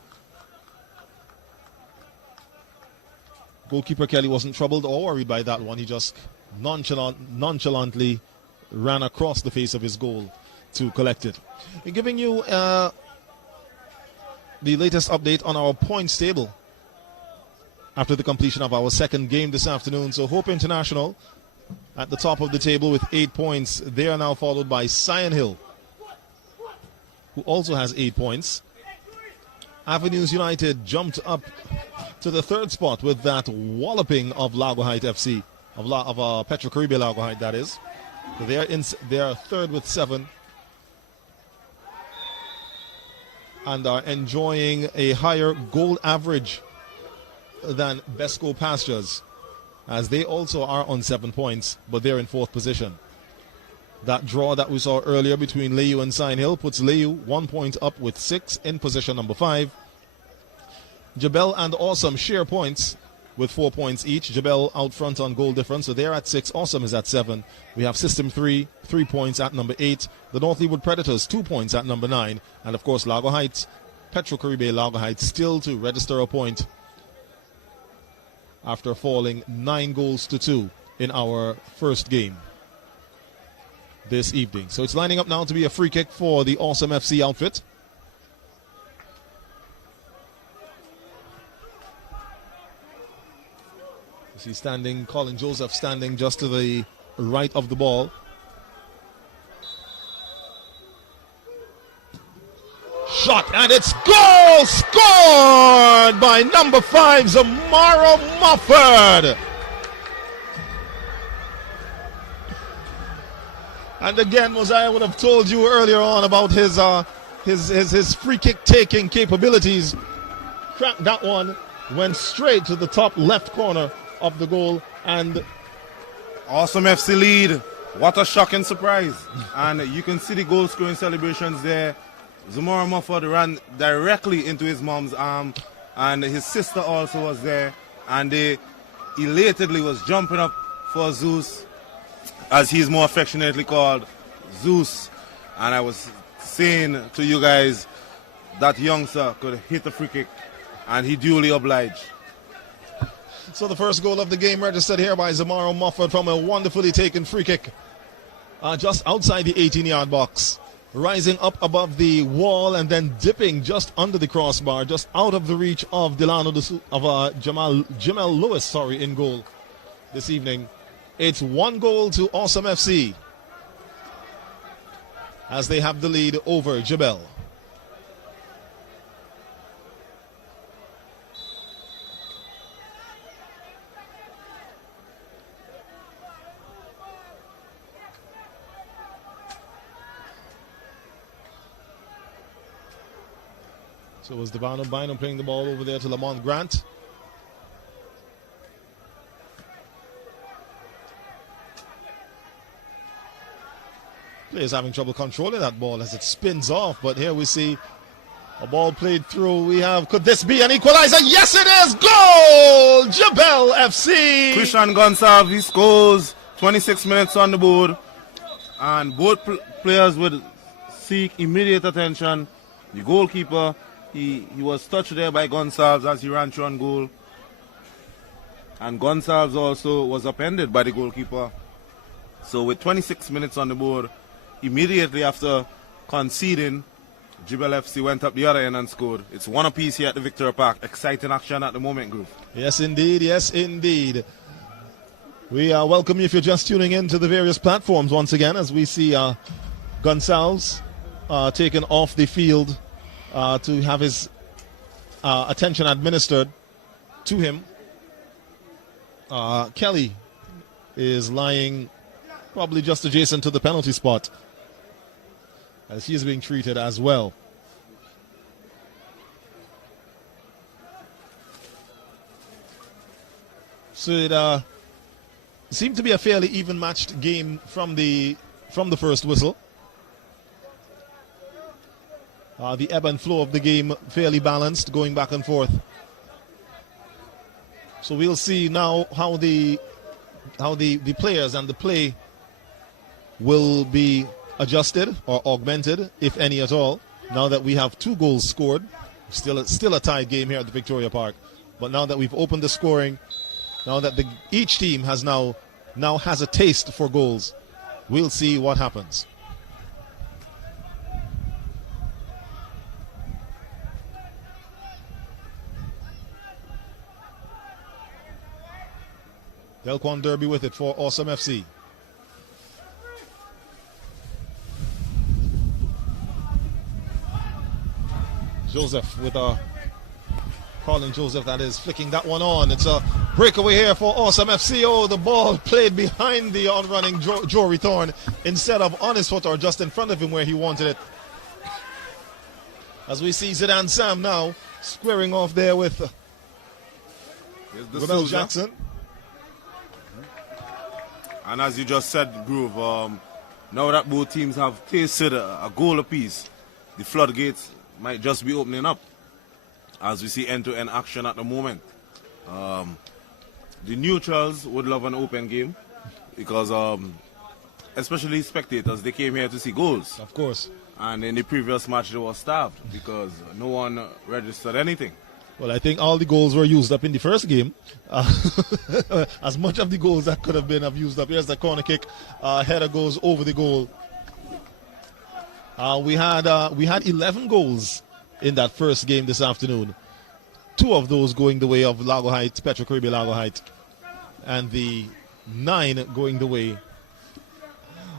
Goalkeeper Kelly wasn't troubled or worried by that one. He just nonchalantly ran across the face of his goal to collect it. We're giving you the latest update on our points table after the completion of our second game this afternoon. So Hope International at the top of the table with 8 points. They are now followed by Sion Hill, who also has 8 points. Avenues United jumped up to the 3rd spot with that walloping of Largo Height FC, of Petro Caribe Largo Height, that is. So they are 3rd with 7 and are enjoying a higher goal average than Besco Pastures, as they also are on 7 points, but they're in 4th position. That draw that we saw earlier between LAYOU and Sion Hill puts LAYOU 1 point up with 6 in position number 5. JEBELLE and Awesome share points with 4 points each. JEBELLE out front on goal difference, so they're at 6. Awesome is at 7. We have System 3 points at number 8. The North Leeward Predators 2 points at number 9. And of course Largo Heights, Petro Caribe Largo Heights still to register a point after falling 9 goals to 2 in our first game this evening. So it's lining up now to be a free kick for the Awesome FC outfit. You see standing, Colin Joseph standing just to the right of the ball. Shot, and it's goal scored by number 5, Zamaro Mufford. And again, Mosiah would have told you earlier on about his free kick taking capabilities. Cracked that one, went straight to the top left corner of the goal, and Awesome FC lead. What a shocking surprise. And you can see the goal scoring celebrations there. Zamora Mufford ran directly into his mom's arm, and his sister also was there, and they elatedly was jumping up for Zeus, as he's more affectionately called, Zeus. And I was saying to you guys that youngster could hit a free kick, and he duly obliged. So the first goal of the game registered here by Zamaro Mufford from a wonderfully taken free kick just outside the 18-yard box, rising up above the wall and then dipping just under the crossbar, just out of the reach of Jamel Lewis in goal this evening. It's 1 goal to Awesome FC as they have the lead over JEBELLE. So it was Devano Bynum playing the ball over there to Lamont Grant. Players having trouble controlling that ball as it spins off, but here we see a ball played through. We have, could this be an equalizer? Yes, it is! Goal! JEBELLE FC! Christian Gonsalves, he scores, 26 minutes on the board, and both players would seek immediate attention. The goalkeeper, he was touched there by Gonsalves as he ran through on goal, and Gonsalves also was upended by the goalkeeper. So with 26 minutes on the board, immediately after conceding, JEBELLE FC went up the other end and scored. It's 1 apiece here at the Victoria Park. Exciting action at the moment, group. Yes, indeed. Yes, indeed. We welcome you if you're just tuning in to the various platforms once again, as we see Gonsalves taken off the field to have his attention administered to him. Kelly is lying probably just adjacent to the penalty spot, as he is being treated as well. So it seemed to be a fairly even-matched game from the first whistle. The ebb and flow of the game fairly balanced, going back and forth. So we'll see now how the players and the play will be adjusted or augmented, if any at all, now that we have 2 goals scored. Still a tied game here at the Victoria Park, but now that we've opened the scoring, now that each team has now has a taste for goals, We'll see what happens. Delquan Derby with it for Awesome FC. Joseph with Colin Joseph, that is, flicking that one on. It's a breakaway here for Awesome FC. Oh, the ball played behind the on-running Jory Thorne instead of on his foot or just in front of him where he wanted it. As we see Zidane Sam now squaring off there with Jebelle Jackson. And as you just said, Groove, now that both teams have tasted a goal apiece, the floodgates might just be opening up as we see end-to-end action at the moment. The neutrals would love an open game because especially spectators, they came here to see goals. Of course. And in the previous match they were starved because no one registered anything. Well, I think all the goals were used up in the first game. As much of the goals that could have been have used up. Here's the corner kick. Header goes over the goal. We had 11 goals in that first game this afternoon. 2 of those going the way of Largo Heights, Petro Caribbean Largo Heights, and the 9 going the way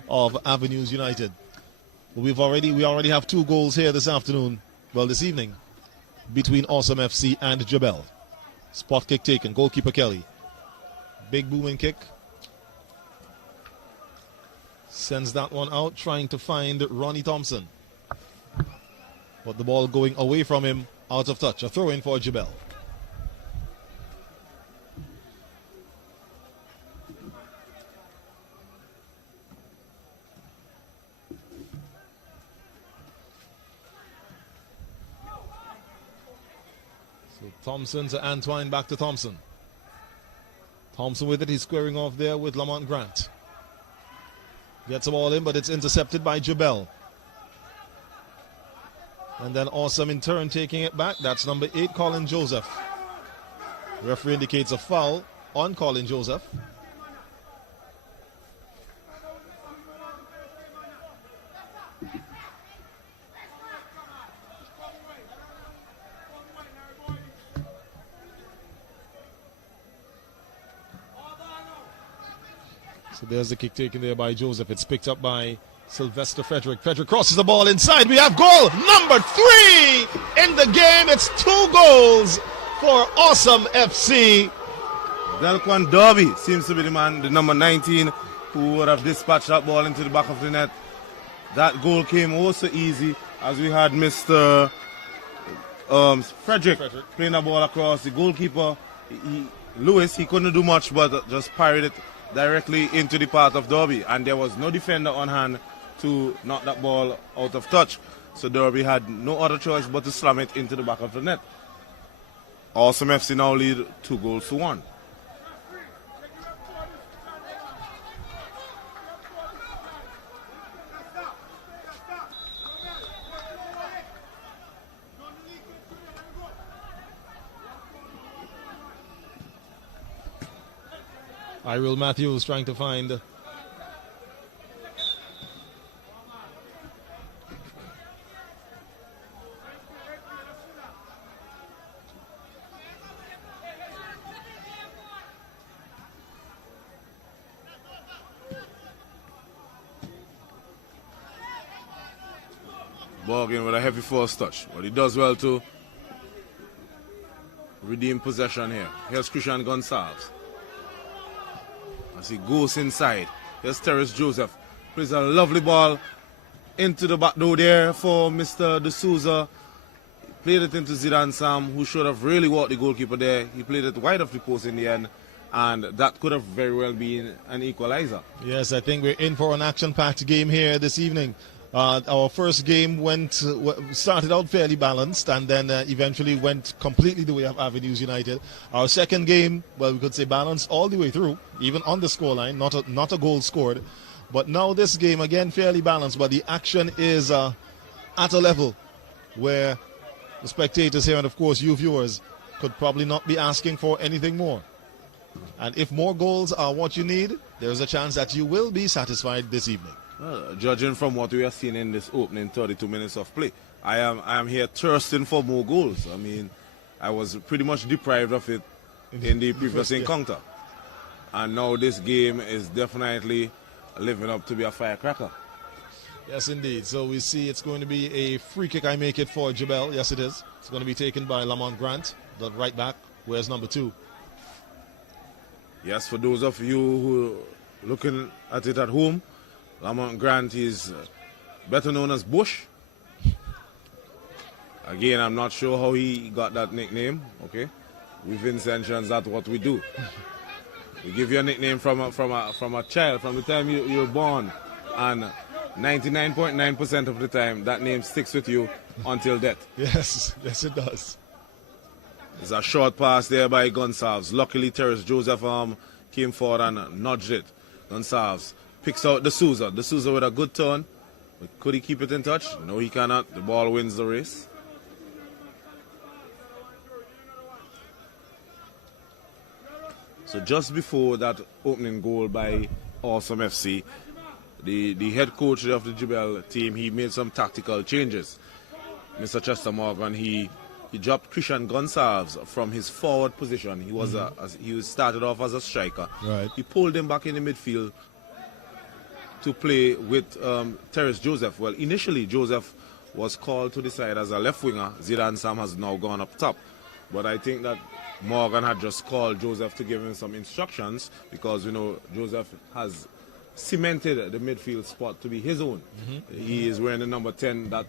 of Avenues United. We already have 2 goals here this afternoon. Well, this evening, between Awesome FC and Jebelle. Spot kick taken, goalkeeper Kelly. Big booming kick. Sends that one out, trying to find Ronnie Thompson. But the ball going away from him, out of touch. A throw in for Jebelle. Thompson to Antoine, back to Thompson. Thompson with it, he's squaring off there with Lamont Grant. Gets the ball in, but it's intercepted by Jebelle. And then Awesome in turn taking it back. That's number 8, Colin Joseph. Referee indicates a foul on Colin Joseph. So there's the kick taken there by Joseph. It's picked up by Sylvester Frederick. Frederick crosses the ball inside. We have goal number 3 in the game. It's 2 goals for Awesome FC. Delquan Derby seems to be the man, the number 19, who would have dispatched that ball into the back of the net. That goal came also easy as we had Mr. Frederick playing the ball across. The goalkeeper, Lewis, he couldn't do much but just parried it directly into the path of Derby, and there was no defender on hand to knock that ball out of touch. So Derby had no other choice but to slam it into the back of the net. Awesome FC now lead 2-1. Iril Matthews trying to find Bargain with a heavy force touch, but he does well to redeem possession here. Here's Christian Gonsalves. As he goes inside, here's Terrace Joseph. Plays a lovely ball into the back door there for Mr. D'Souza. Played it into Zidane Sam, who should have really walked the goalkeeper there. He played it wide of the post in the end, and that could have very well been an equalizer. Yes, I think we're in for an action-packed game here this evening. Our first game started out fairly balanced and then eventually went completely the way of Avenues United. Our second game, well, we could say balanced all the way through, even on the scoreline, not a goal scored. But now this game, again, fairly balanced, but the action is at a level where the spectators here and, of course, you viewers could probably not be asking for anything more. And if more goals are what you need, there's a chance that you will be satisfied this evening. Judging from what we are seeing in this opening 32 minutes of play, I am here thirsting for more goals. I mean, I was pretty much deprived of it in the previous encounter. And now this game is definitely living up to be a firecracker. Yes, indeed. So we see it's going to be a free kick, I make it, for JEBELLE. Yes, it is. It's going to be taken by Lamont Grant, the right back. Where's number 2? Yes, for those of you who are looking at it at home, Lamont Grant is better known as Bush. Again, I'm not sure how he got that nickname. Okay, we Vincentians, that's what we do. We give you a nickname from a child, from the time you're born, and 99.9% of the time that name sticks with you until death. Yes, yes it does. There's a short pass there by Gonsalves. Luckily, Terrace Joseph came forward and nudged it. Gonsalves picks out D'Souza. D'Souza with a good turn. But could he keep it in touch? No, he cannot. The ball wins the race. So just before that opening goal by Awesome FC, the head coach of the JEBELLE team, he made some tactical changes. Mr. Chester Morgan, he dropped Christian Gonsalves from his forward position. He was he started off as a striker. Right. He pulled him back in the midfield to play with Terrace Joseph. Well, initially Joseph was called to the side as a left winger. Zidane Sam has now gone up top. But I think that Morgan had just called Joseph to give him some instructions because, you know, Joseph has cemented the midfield spot to be his own. He is wearing the number 10 that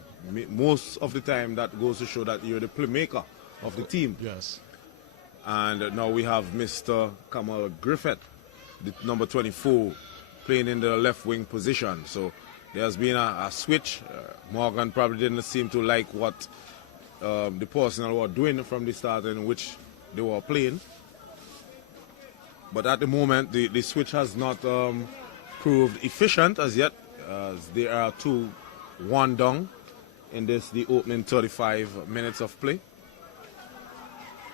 most of the time that goes to show that you're the playmaker of the team. Yes. And now we have Mr. Kamal Griffith, the number 24, playing in the left wing position. So there's been a switch. Morgan probably didn't seem to like what the personnel were doing from the start in which they were playing. But at the moment, the switch has not proved efficient as yet. There are 2-1 down in the opening 35 minutes of play.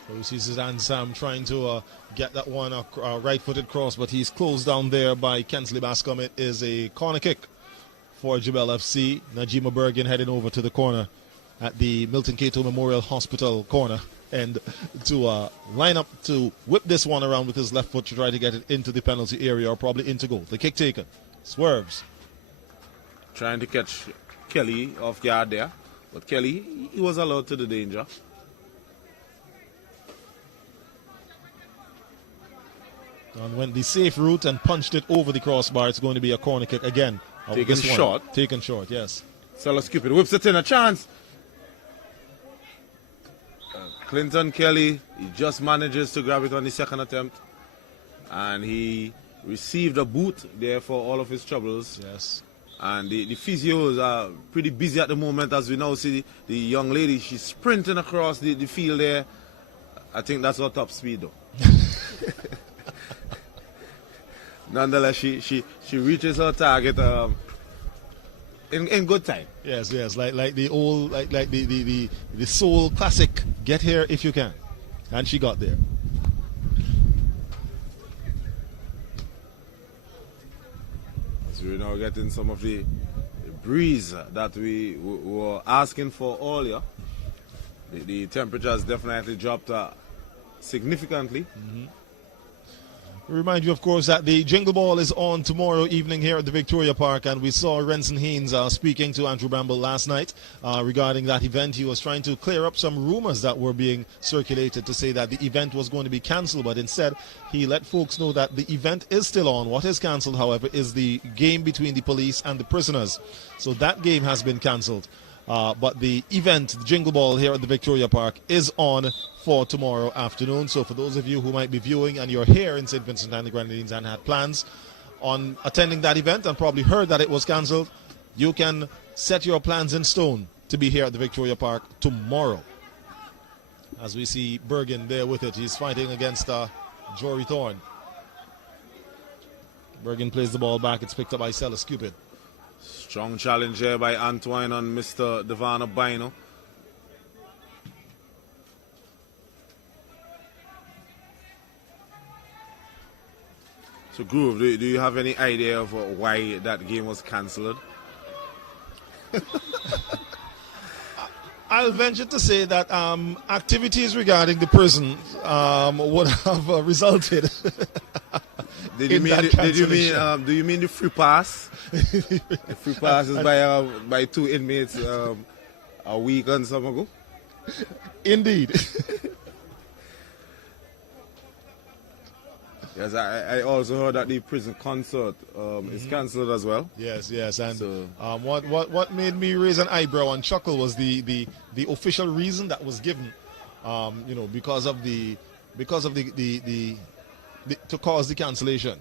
So we see Zidane Sam trying to get that one right-footed cross, but he's closed down there by Kensley Bascom. It is a corner kick for JEBELLE FC. Najima Bergen heading over to the corner at the Milton Cato Memorial Hospital corner and to line up to whip this one around with his left foot to try to get it into the penalty area or probably into goal. The kick taken. Swerves. Trying to catch Kelly off guard there. But Kelly, he was allowed to the danger. And went the safe route and punched it over the crossbar. It's going to be a corner kick again. Taken short. Taken short, yes. Salas Cupid whips it in, a chance. Clinton Kelly, he just manages to grab it on the second attempt. And he received a boot there for all of his troubles. Yes. And the physios are pretty busy at the moment, as we now see the young lady, she's sprinting across the field there. I think that's her top speed though. Nonetheless, she reaches her target in good time. Yes, yes, like the old like the soul classic, get here if you can. And she got there. As we're now getting some of the breeze that we were asking for earlier. The temperature has definitely dropped significantly. Remind you, of course, that the Jingle Ball is on tomorrow evening here at the Victoria Park, and we saw Renson Haynes speaking to Andrew Bramble last night regarding that event. He was trying to clear up some rumors that were being circulated to say that the event was going to be cancelled, but instead he let folks know that the event is still on. What is cancelled, however, is the game between the police and the prisoners. So that game has been cancelled. But the event, the Jingle Ball here at the Victoria Park, is on for tomorrow afternoon. So for those of you who might be viewing and you're here in St. Vincent and the Grenadines and had plans on attending that event and probably heard that it was cancelled, you can set your plans in stone to be here at the Victoria Park tomorrow. As we see Bergen there with it, he's fighting against Jory Thorne. Bergen plays the ball back, it's picked up by Celis Cupid. Strong challenge here by Antoine on Mr. Devana Bino. So, Groove, do you have any idea of why that game was cancelled? I'll venture to say that activities regarding the prison would have resulted. Do you mean the free pass? The free pass is by 2 inmates a week and some ago? Indeed. Yes, I also heard that the prison concert is cancelled as well. Yes, and so, what made me raise an eyebrow and chuckle was the official reason that was given, because of the to cause the cancellation.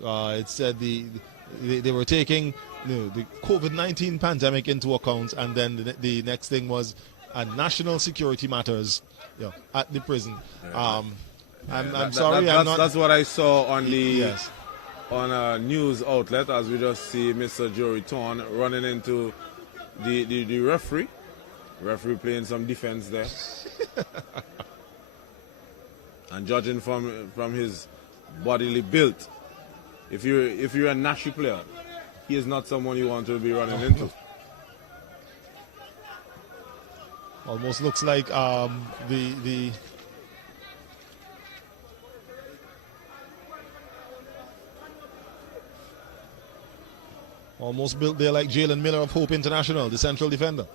It said they were taking the COVID-19 pandemic into account, and then the next thing was national security matters at the prison. I'm sorry, that's what I saw on the on a news outlet, as we just see Mr. Jory Thorne running into the referee. Referee playing some defense there. And judging from his bodily build, if you're a Nashi player, he is not someone you want to be running into. Almost looks like the almost built there like Jalen Miller of Hope International, the central defender.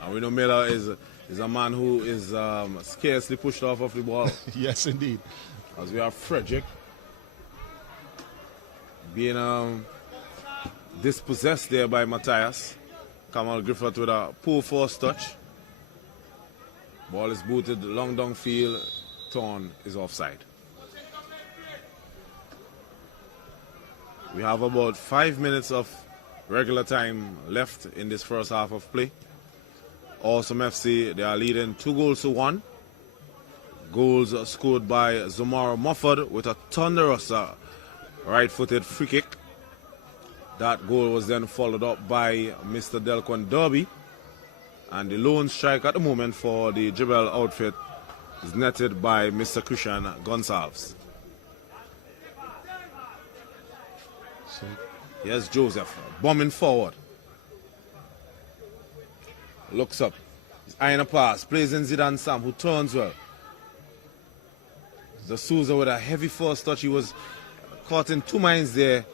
And we know Miller is a man who is scarcely pushed off of the ball. Yes, indeed. As we have Frederick being dispossessed there by Matthias. Kamal Griffith with a poor force touch. Ball is booted long downfield. Thorne is offside. We have about 5 minutes of regular time left in this first half of play. Awesome FC, they are leading 2-1. Goals scored by Zomaro Mofford with a thunderous right-footed free kick. That goal was then followed up by Mr. Delquan Derby. And the lone strike at the moment for the Jebel outfit is netted by Mr. Christian Gonsalves. Here's Joseph bombing forward. Looks up. He's eyeing a pass. Plays in Zidane Sam, who turns well. The Souza with a heavy first touch. He was caught in two minds there.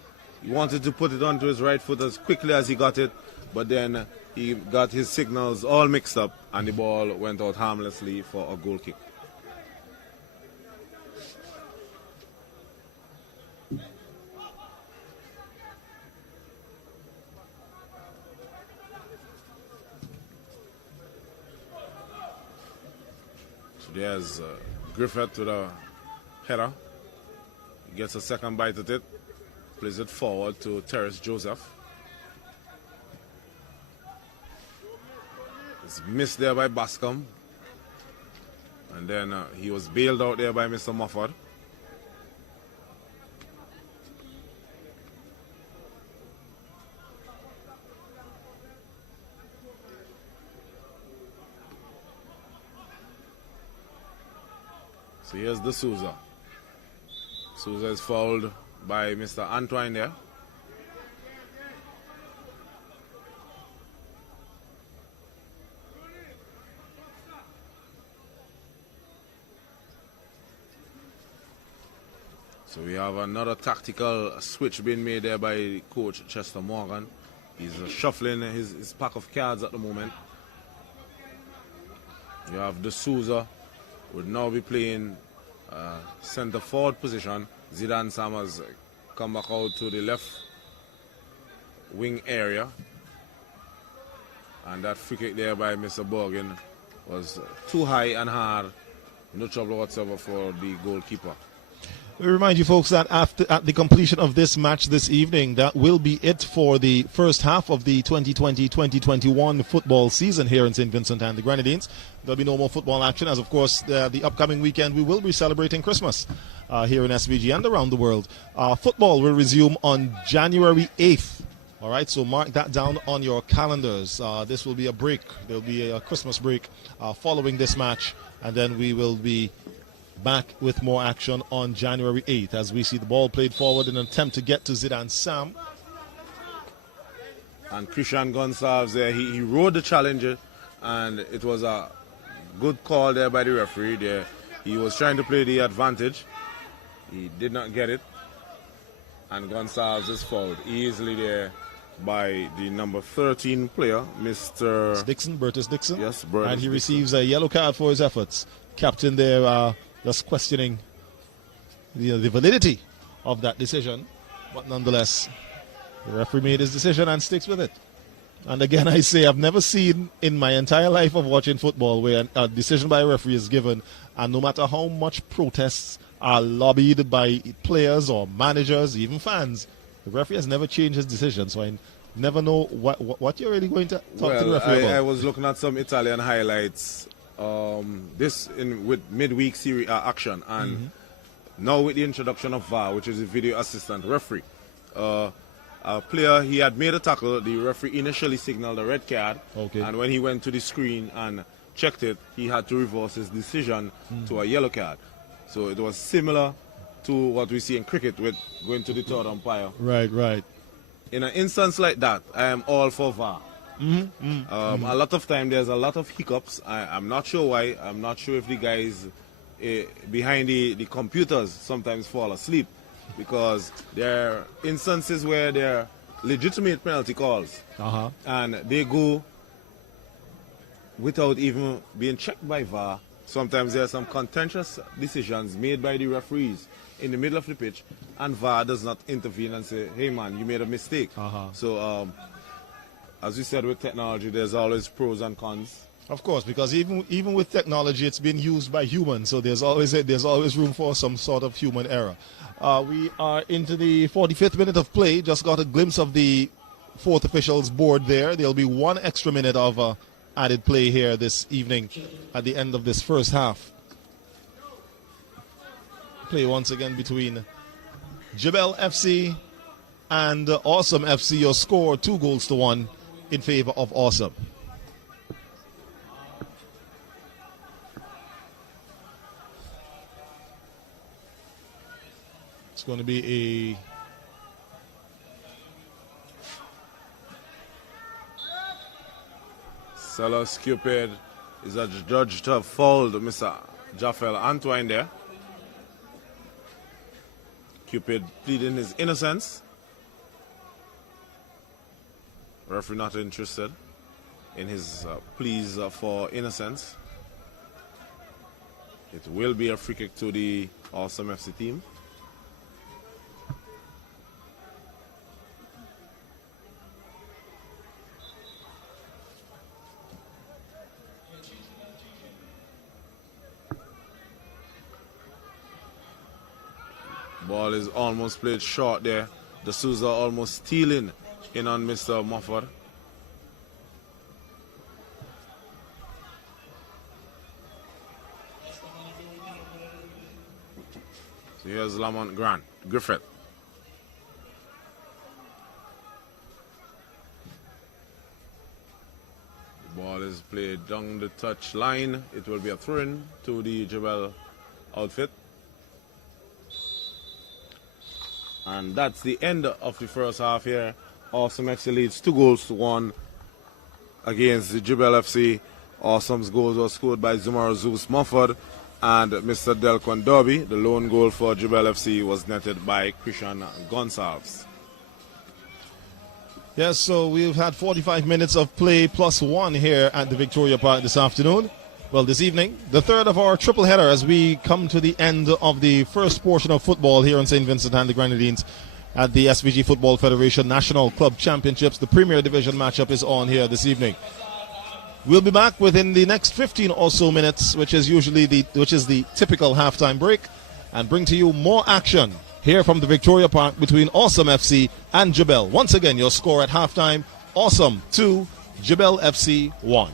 He wanted to put it onto his right foot as quickly as he got it, but then he got his signals all mixed up and the ball went out harmlessly for a goal kick. So there's Griffith with a header. He gets a second bite at it. Plays it forward to Terrace Joseph. It's missed there by Bascom. And then he was bailed out there by Mr. Mofford. So here's the Souza. Souza is fouled by Mr. Antoine there. So we have another tactical switch being made there by coach Chester Morgan. He's shuffling his pack of cards at the moment. You have the Souza would now be playing center forward position. Zidane Sam has come back out to the left wing area. And that free kick there by Mr. Borgin was too high and hard. No trouble whatsoever for the goalkeeper. We remind you folks that at the completion of this match this evening, that will be it for the first half of the 2020-2021 football season here in St. Vincent and the Grenadines. There'll be no more football action as, of course, the upcoming weekend we will be celebrating Christmas here in SVG and around the world. Football will resume on January 8th. All right, so mark that down on your calendars. This will be a break. There'll be a Christmas break following this match, and then we will be back with more action on January 8th as we see the ball played forward in an attempt to get to Zidane Sam. And Christian Gonsalves there, he rode the challenger, and it was a good call there by the referee there. He was trying to play the advantage. He did not get it. And Gonsalves is fouled easily there by the number 13 player, Mr. Dixon, Bertus Dixon. Yes, Bertus and he Dixon. receives a yellow card for his efforts. Captain there just questioning the validity of that decision. But nonetheless, the referee made his decision and sticks with it. And again, I say I've never seen in my entire life of watching football where a decision by a referee is given, and no matter how much protests are lobbied by players or managers, even fans, the referee has never changed his decision. So I never know what you're really going to talk to the referee about. I was looking at some Italian highlights with midweek series action, and now with the introduction of VAR, which is the video assistant referee. A player, he had made a tackle, the referee initially signaled a red card, and when he went to the screen and checked it, he had to reverse his decision to a yellow card. So it was similar to what we see in cricket with going to the third umpire. Right. In an instance like that, I am all for VAR. A lot of time there's a lot of hiccups. I'm not sure why. I'm not sure if the guys behind the computers sometimes fall asleep, because there are instances where there are legitimate penalty calls and they go without even being checked by VAR. Sometimes there are some contentious decisions made by the referees in the middle of the pitch, and VAR does not intervene and say, hey man, you made a mistake. So as you said, with technology, there's always pros and cons. Of course, because even with technology, it's been used by humans, so there's always room for some sort of human error. We are into the 45th minute of play. Just got a glimpse of the fourth officials board there. There'll be one extra minute of added play here this evening at the end of this first half. Play once again between JEBELLE FC and Awesome FC. Your score 2-1 in favor of Awesome. It's going to be a Sellers Cupid is adjudged to have fouled Mr. Jafel Antoine there. Cupid pleading his innocence. Referee not interested in his pleas for innocence. It will be a free kick to the Awesome FC team. Ball is almost played short there. De Souza almost stealing in on Mr. Mofford. So here's Lamont Griffith. The ball is played down the touch line. It will be a throw-in to the JEBELLE outfit. And that's the end of the first half here. Awesome FC leads 2-1 against the JEBELLE FC. Awesome's goals were scored by Zumar Zeus Mofford and Mr. Delquan Derby. The lone goal for JEBELLE FC was netted by Christian Gonsalves. Yes, so we've had 45 minutes of play plus one here at the Victoria Park this afternoon. Well, this evening, the third of our triple header as we come to the end of the first portion of football here in St. Vincent and the Grenadines at the SVG Football Federation National Club Championships. The Premier Division matchup is on here this evening. We'll be back within the next 15 or so minutes, which is the typical halftime break, and bring to you more action here from the Victoria Park between Awesome FC and JEBELLE. Once again, your score at halftime: Awesome 2, JEBELLE FC 1.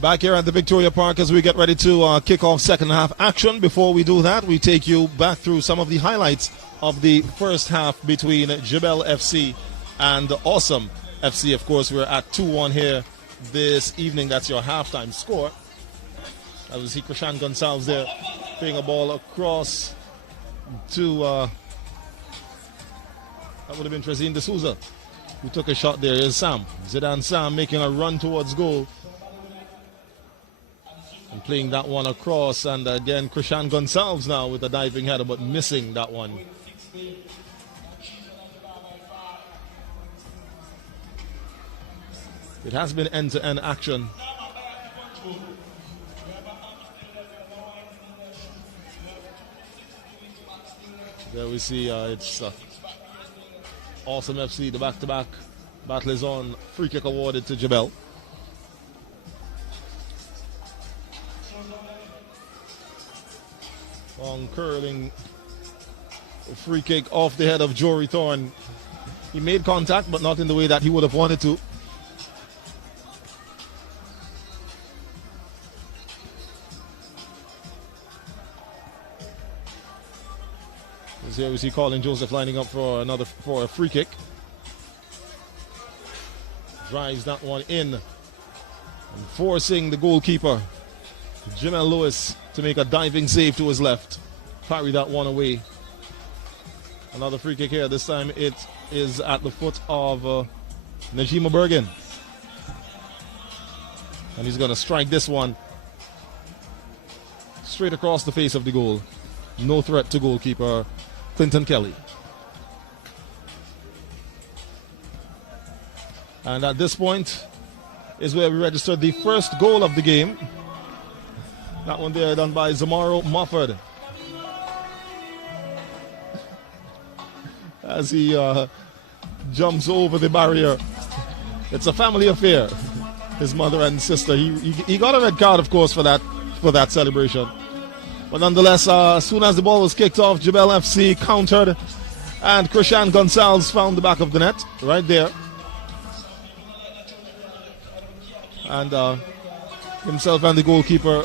Back here at the Victoria Park as we get ready to kick off second half action. Before we do that, we take you back through some of the highlights of the first half between JEBELLE FC and Awesome FC. Of course, we're at 2-1 here this evening. That's your halftime score. As we see Krishan Gonsalves there playing a ball across to that would have been Trezine D'Souza who took a shot there. Here's Sam. Zidane Sam making a run towards goal. And playing that one across, and again Krishan Gonsalves now with a diving header, but missing that one. It has been end-to-end action. There we see it's Awesome FC, the back-to-back battle is on. Free kick awarded to JEBELLE. Long curling free kick off the head of Jory Thorne. He made contact, but not in the way that he would have wanted to. As here we see Colin Joseph lining up for a free kick. Drives that one in and forcing the goalkeeper Jamel Lewis to make a diving save to his left. Parry that one away. Another free kick here. This time it is at the foot of Najima Bergen. And he's going to strike this one straight across the face of the goal. No threat to goalkeeper Clinton Kelly. And at this point is where we registered the first goal of the game. That one there done by Zamaro Mofford. As he jumps over the barrier. It's a family affair. His mother and sister. He got a red card, of course, for that celebration. But nonetheless, as soon as the ball was kicked off, JEBELLE FC countered. And Krishan Gonsalves found the back of the net. Right there. And himself and the goalkeeper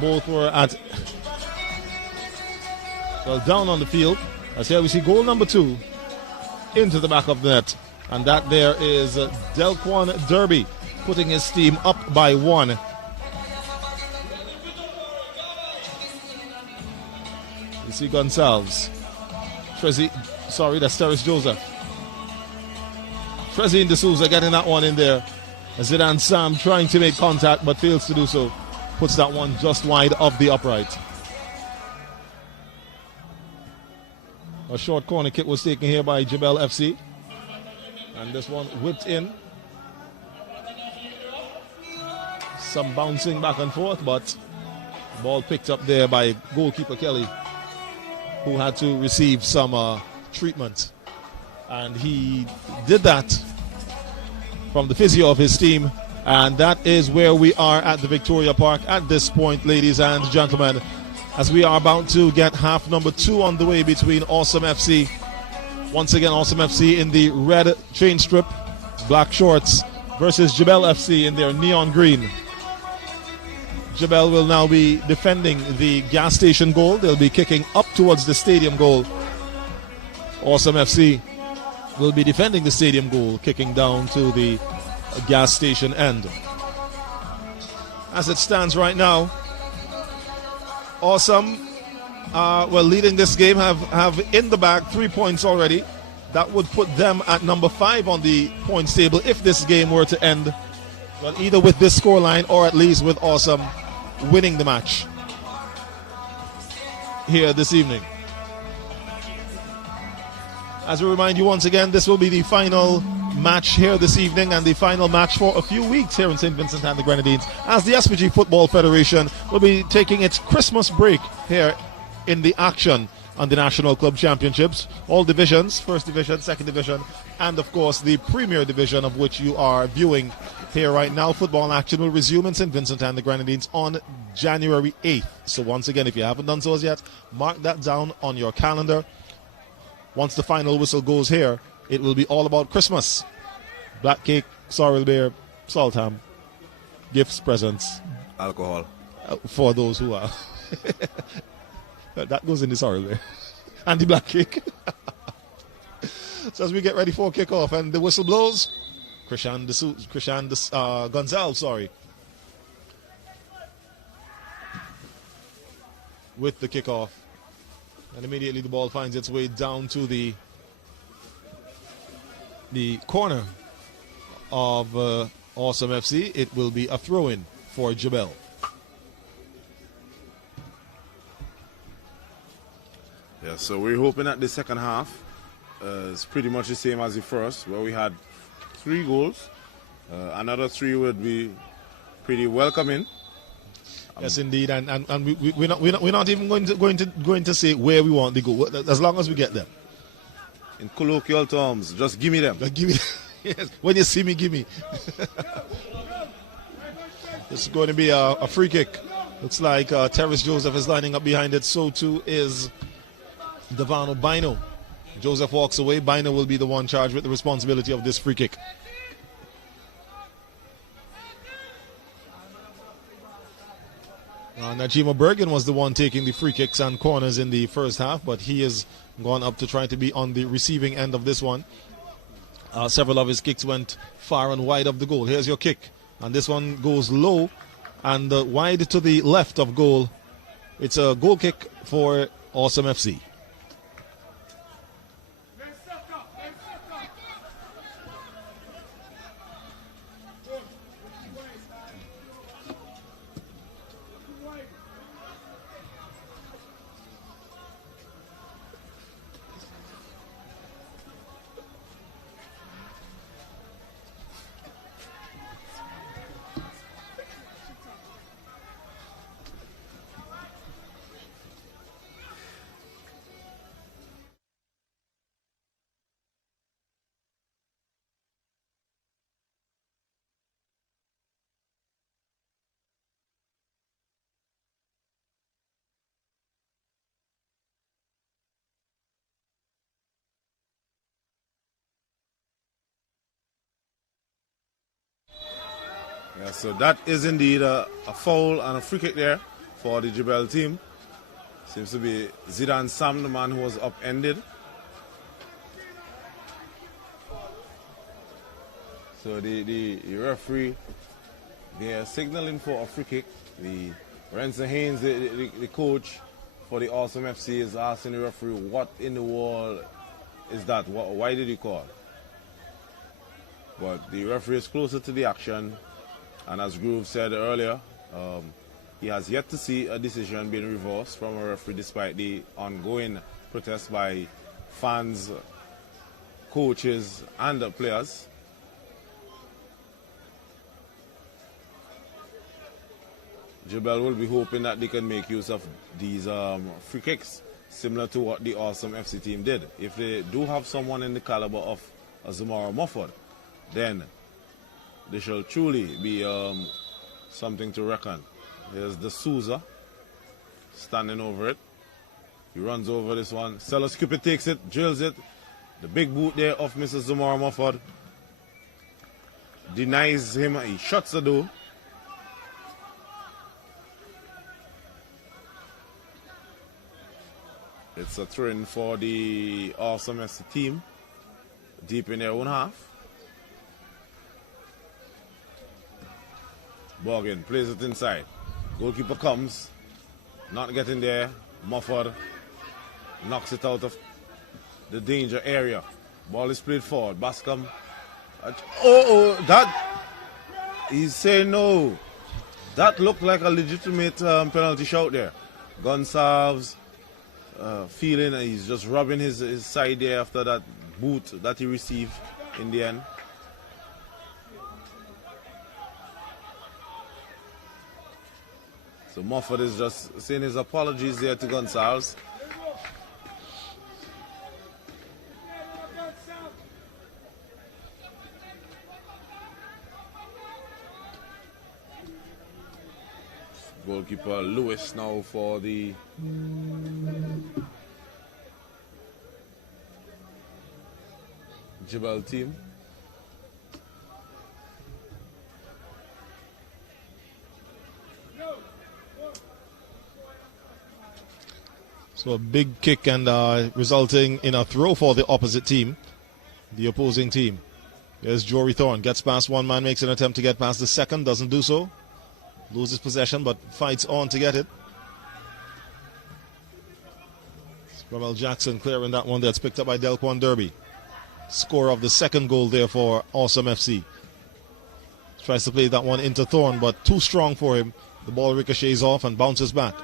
both were down on the field. As here we see goal number 2 into the back of the net. And that there is Delquan Derby putting his team up by 1. You see Gonsalves. That's Terrace Joseph. Trezine D'Souza getting that one in there. Zidane Sam trying to make contact but fails to do so. Puts that one just wide of the upright. A short corner kick was taken here by JEBELLE FC. And this one whipped in. Some bouncing back and forth, but ball picked up there by goalkeeper Kelly, who had to receive some treatment. And he did that from the physio of his team. And that is where we are at the Victoria Park at this point, ladies and gentlemen, as we are about to get half number 2 on the way between Awesome FC. Once again, Awesome FC in the red chain strip, black shorts, versus JEBELLE FC in their neon green. JEBELLE will now be defending the gas station goal. They'll be kicking up towards the stadium goal. Awesome FC will be defending the stadium goal, kicking down to the gas station end. As it stands right now, Awesome leading this game, have in the bag 3 points already. That would put them at number 5 on the points table if this game were to end, well, either with this scoreline or at least with Awesome winning the match here this evening. As we remind you once again, this will be the final match here this evening and the final match for a few weeks here in St. Vincent and the Grenadines, as the SVG Football Federation will be taking its Christmas break here in the action on the National Club Championships. All divisions, First Division, Second Division, and of course the Premier Division, of which you are viewing here right now. Football action will resume in St. Vincent and the Grenadines on January 8th. So once again, if you haven't done so as yet, mark that down on your calendar. Once the final whistle goes here, it will be all about Christmas. Black cake, sorrel beer, salt ham. gifts, presents. Alcohol. For those who are. That goes in the sorry there. And the black cake. So as we get ready for kickoff and the whistle blows, Gonzalez, with the kickoff. And immediately the ball finds its way down to the corner of Awesome FC. It will be a throw-in for JEBELLE. Yeah, so we're hoping that the second half is pretty much the same as the first, where we had 3 goals. Another 3 would be pretty welcoming. Yes, indeed, and we're not even going to say where we want the goal, as long as we get them. In colloquial terms, just give me them. Give me. Yes, when you see me, give me. This is going to be a free kick. Looks like Terrace Joseph is lining up behind it. So too is Davano Bino. Joseph walks away. Bino will be the one charged with the responsibility of this free kick. Najima Bergen was the one taking the free kicks and corners in the first half, but he has gone up to try to be on the receiving end of this one. Several of his kicks went far and wide of the goal. Here's your kick, and this one goes low and wide to the left of goal. It's a goal kick for Awesome FC. Yeah, so that is indeed a foul and a free kick there for the JEBELLE team. Seems to be Zidane Sam, the man who was upended. So the referee, they are signaling for a free kick. The Renson Haynes, the coach for the Awesome FC, is asking the referee, what in the world is that? Why did he call? But the referee is closer to the action. And as Groove said earlier, he has yet to see a decision being reversed from a referee despite the ongoing protests by fans, coaches, and the players. JEBELLE will be hoping that they can make use of these free kicks, similar to what the Awesome FC team did. If they do have someone in the caliber of Zamora Mofford, then they shall truly be something to reckon. Here's the Souza standing over it. He runs over this one. Sellers Cupid takes it, drills it. The big boot there of Mr. Zamora Mofford denies him. He shuts the door. It's a throw-in for the Awesome FC team, deep in their own half. Borgin plays it inside. Goalkeeper comes, not getting there. Mofford knocks it out of the danger area. Ball is played forward. Bascom. That. He's saying no. That looked like a legitimate penalty shout there. Gonsalves feeling he's just rubbing his side there after that boot that he received in the end. So Mofford is just saying his apologies there to Gonsalves. Goalkeeper Lewis now for the JEBELLE team. So a big kick and resulting in a throw for the opposite team, the opposing team. There's Jory Thorne, gets past one man, makes an attempt to get past the second, doesn't do so. Loses possession but fights on to get it. Ramel Jackson clearing that one that's picked up by Delquan Derby. Score of the second goal there for Awesome FC. Tries to play that one into Thorne, but too strong for him. The ball ricochets off and bounces back.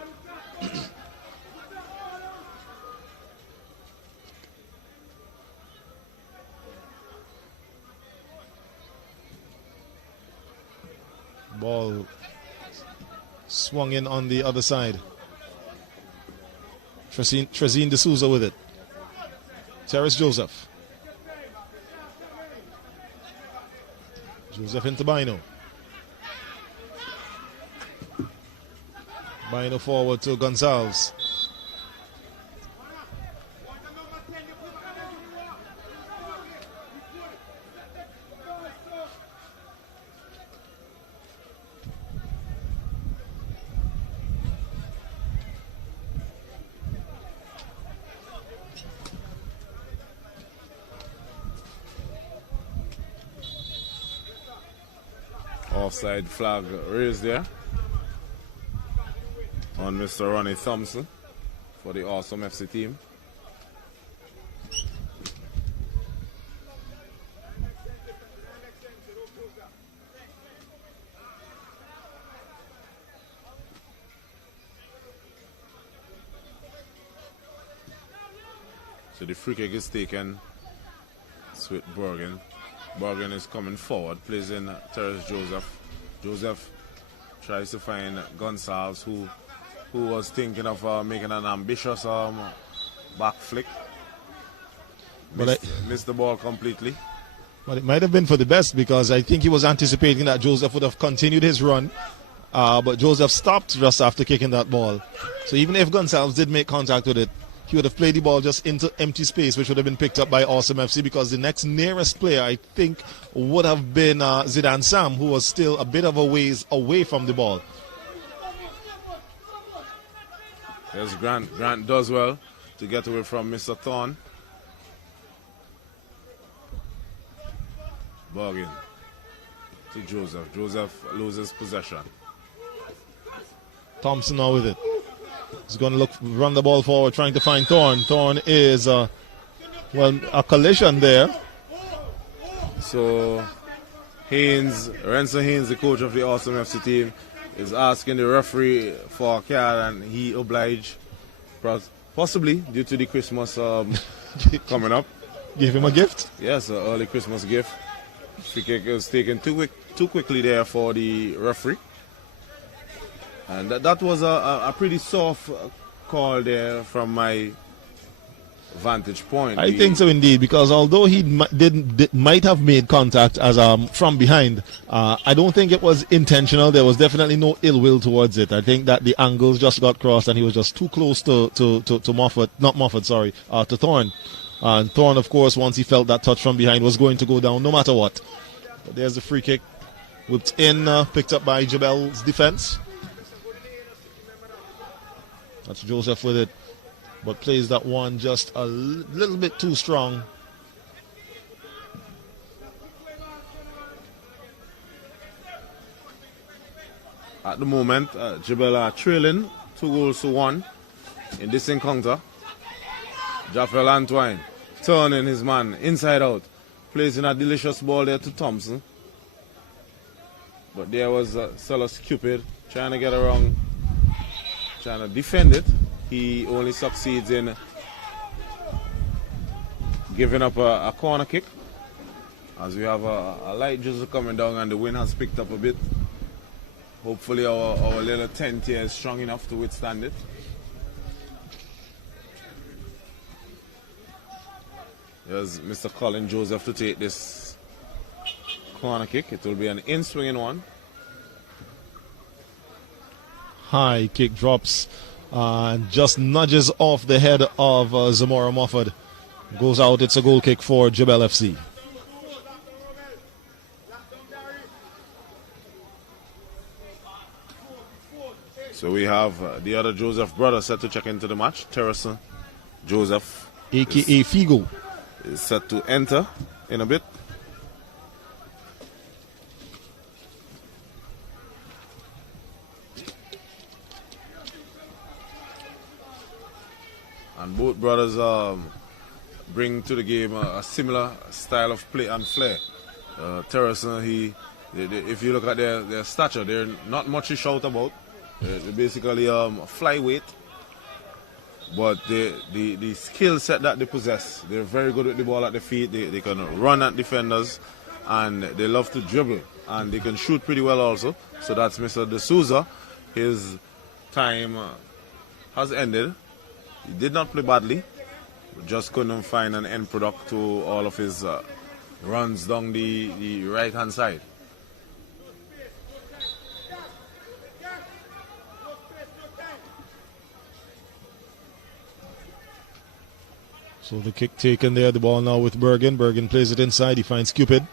Ball swung in on the other side. Trezine D'Souza with it. Terrace Joseph. Joseph into Bino. Bino forward to Gonzalez. Offside flag raised there on Mr. Ronnie Thompson for the Awesome FC team. So the free kick is taken. Sweet Bergen. Bergen is coming forward, plays in Terrace Joseph. Joseph tries to find Gonzalez, who was thinking of making an ambitious back flick. Missed the ball completely. But it might have been for the best, because I think he was anticipating that Joseph would have continued his run. But Joseph stopped just after kicking that ball. So even if Gonzalez did make contact with it, he would have played the ball just into empty space, which would have been picked up by Awesome FC, because the next nearest player, I think, would have been Zidane Sam, who was still a bit of a ways away from the ball. There's Grant. Grant does well to get away from Mr. Thorne. Bergen to Joseph. Joseph loses possession. Thompson now with it. He's going to run the ball forward, trying to find Thorne. Thorne is, a collision there. So, Renzo Haynes, the coach of the Awesome FC team, is asking the referee for a card, and he obliged, possibly due to the Christmas coming up. Give him a gift? Yes, an early Christmas gift. Free kick was taken too quickly there for the referee. And that was a pretty soft call there from my vantage point. I think so indeed, because although he might have made contact as from behind, I don't think it was intentional. There was definitely no ill will towards it. I think that the angles just got crossed, and he was just too close to Thorne. And Thorne, of course, once he felt that touch from behind, was going to go down no matter what. But there's the free kick, whipped in, picked up by Jebelle's defense. That's Joseph with it, but plays that one just a little bit too strong. At the moment, Jebelle are trailing 2-1 in this encounter. Jaffer Antoine turning his man inside out, placing a delicious ball there to Thompson. But there was Sellers Cupid trying to get around, trying to defend it. He only succeeds in giving up a corner kick, as we have a light drizzle coming down and the wind has picked up a bit. Hopefully our little tent here is strong enough to withstand it. There's Mr. Colin Joseph to take this corner kick. It will be an in-swinging one. High kick drops and just nudges off the head of Zamora Mofford. Goes out. It's a goal kick for Jebelle FC. So we have the other Joseph brother set to check into the match. Terrison Joseph, a.k.a. Figo, is set to enter in a bit. And both brothers bring to the game a similar style of play and flair. Terrison, if you look at their stature, they're not much to shout about. They're basically flyweight, but the skill set that they possess, they're very good with the ball at their feet. They can run at defenders, and they love to dribble, and they can shoot pretty well also. So that's Mr. D'Souza. His time has ended. He did not play badly, just couldn't find an end product to all of his runs down the right-hand side. So the kick taken there, the ball now with Bergen. Bergen plays it inside, he finds Cupid.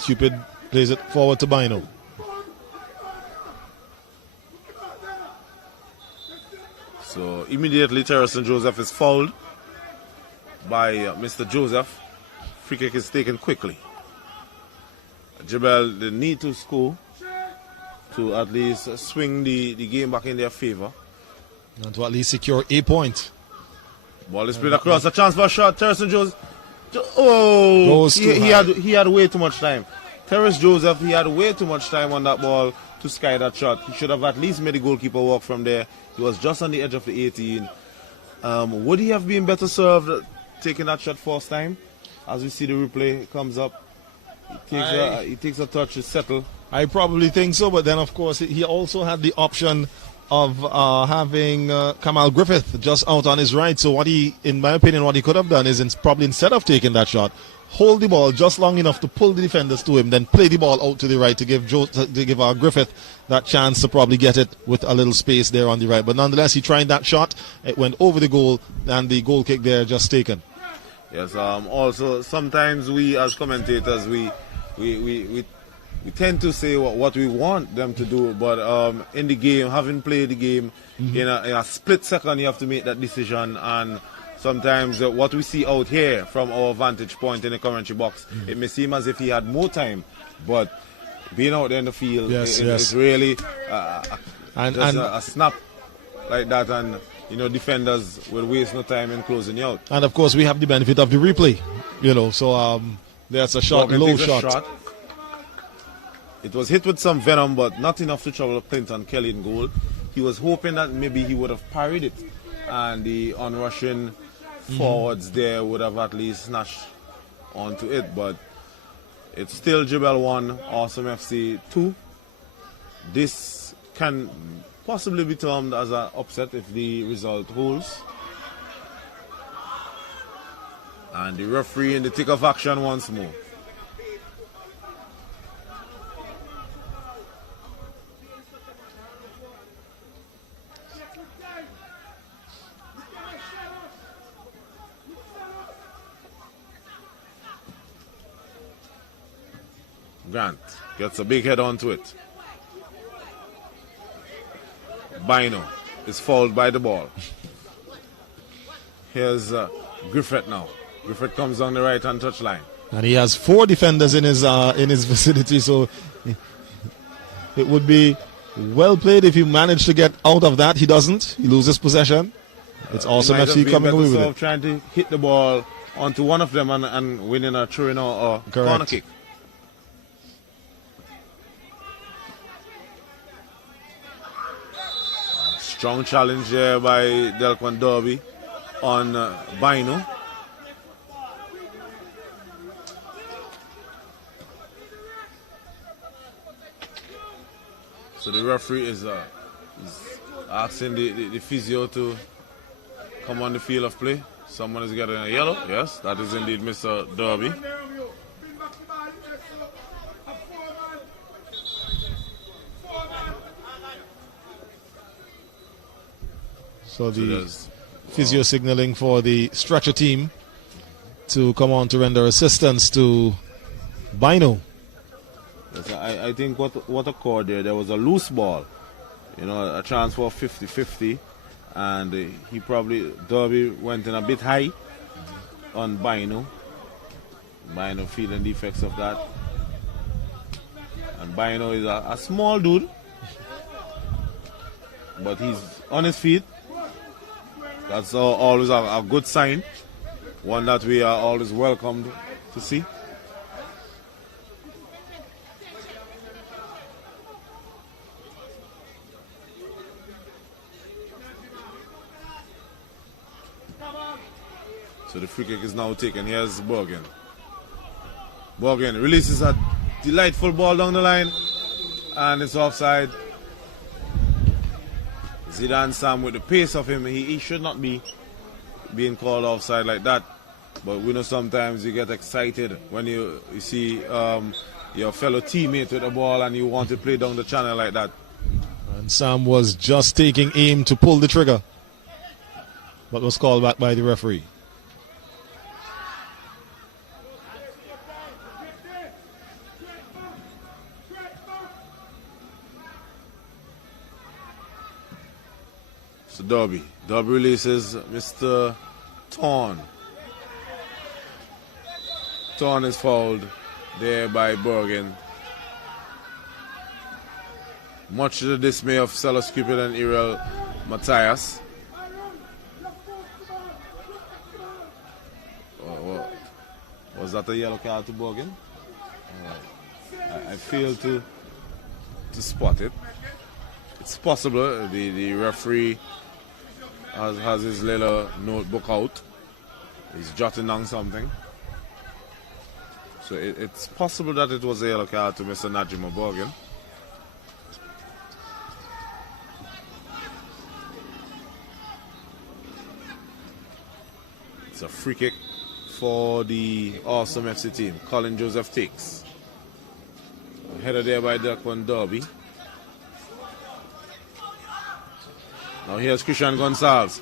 Cupid plays it forward to Bino. So immediately Terrison Joseph is fouled by Mr. Joseph. Free kick is taken quickly. Jebelle, they need to score to at least swing the game back in their favor. And to at least secure a point. Ball is played across, a chance for a shot. Terrison Joseph. Oh, he had way too much time. Terrence Joseph, he had way too much time on that ball to sky that shot. He should have at least made the goalkeeper walk from there. He was just on the edge of the 18. Would he have been better taking that shot first time? As we see the replay comes up, he takes a touch to settle. I probably think so, but then of course he also had the option of having Kamal Griffith just out on his right. So what in my opinion, what he could have done is probably instead of taking that shot, hold the ball just long enough to pull the defenders to him, then play the ball out to the right to give Griffith that chance to probably get it with a little space there on the right. But nonetheless, he tried that shot. It went over the goal, and the goal kick there just taken. Yes. Also, sometimes we as commentators we tend to say what we want them to do, but in the game, having played the game, in a split second, you have to make that decision. And sometimes what we see out here from our vantage point in the commentary box, it may seem as if he had more time, but being out there in the field, it's really a snap like that, and defenders will waste no time in closing you out. And of course, we have the benefit of the replay, so there's a shot, low shot. It was hit with some venom, but not enough to trouble Clinton Kelly in goal. He was hoping that maybe he would have parried it, and the on-rushing forwards there would have at least snatched onto it. But it's still Jebelle 1, Awesome FC 2. This can possibly be termed as an upset if the result holds. And the referee in the thick of action once more. Grant gets a big head onto it. Bino is fouled by the ball. Here's Griffith now. Griffith comes on the right-hand touchline. And he has 4 defenders in his vicinity, so it would be well played if he managed to get out of that. He doesn't. He loses possession. It's Awesome FC coming away with it. Trying to hit the ball onto one of them and winning a throw-in or corner kick. Strong challenge there by Delquan Derby on Bino. So the referee is asking the physio to come on the field of play. Someone is getting a yellow. Yes, that is indeed Mr. Derby. So the physio signaling for the stretcher team to come on to render assistance to Bino. Yes, I think what occurred there was a loose ball you know, a chance for 50-50, and he probably, Derby went in a bit high on Bino. Bino feeling the effects of that. And Bino is a small dude, but he's on his feet. That's always a good sign, one that we are always welcomed to see. So the free kick is now taken. Here's Borgen. Borgen releases a delightful ball down the line, and it's offside. Zidane Sam, with the pace of him, he should not be being called offside like that. But we know sometimes you get excited when you see your fellow teammate with the ball and you want to play down the channel like that. And Sam was just taking aim to pull the trigger, but was called back by the referee. So Derby releases Mr. Thorn. Thorn is fouled there by Bergen. Much to the dismay of Salah Cupid and Iriel Matthias. Was that a yellow card to Bergen? I failed to spot it. It's possible. The referee has his little notebook out. He's jotting down something. So it's possible that it was a yellow card to Mr. Najim Borgen. It's a free kick for the Awesome FC team. Colin Joseph takes. Header there by Declan Derby. Now here's Christian Gonzalez.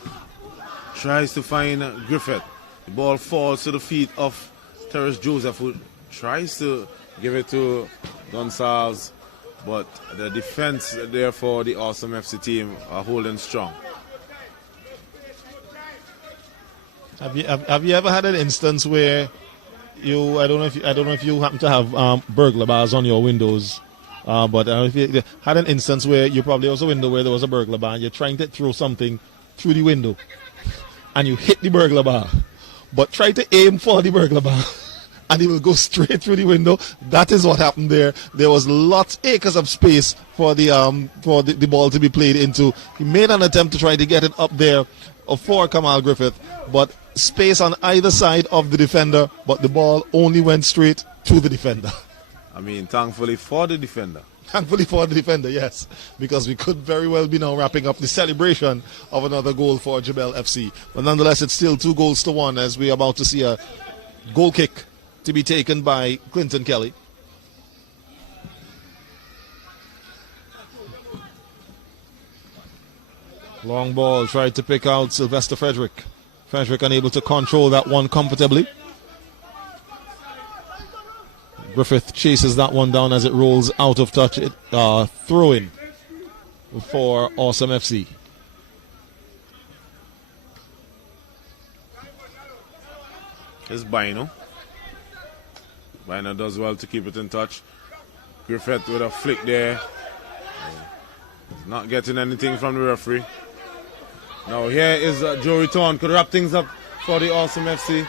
Tries to find Griffith. The ball falls to the feet of Terrace Joseph, who tries to give it to Gonzalez, but the defense there for the Awesome FC team are holding strong. Have you ever had an instance where I don't know if you happen to have burglar bars on your windows? But if you had an instance where you probably was a window where there was a burglar bar and you're trying to throw something through the window and you hit the burglar bar, but try to aim for the burglar bar and it will go straight through the window. That is what happened there. There was acres of space for the ball to be played into. He made an attempt to try to get it up there for Kamal Griffith, but space on either side of the defender, but the ball only went straight to the defender. I mean, thankfully for the defender. Thankfully for the defender, yes. Because we could very well be now wrapping up the celebration of another goal for JEBELLE FC. But nonetheless, it's still 2-1 as we're about to see a goal kick to be taken by Clinton Kelly. Long ball tried to pick out Sylvester Frederick. Frederick unable to control that one comfortably. Griffith chases that one down as it rolls out of touch. Throw in for Awesome FC. Here's Bino. Bino does well to keep it in touch. Griffith with a flick there. He's not getting anything from the referee. Now here is Joey Thorne. Could wrap things up for the Awesome FC.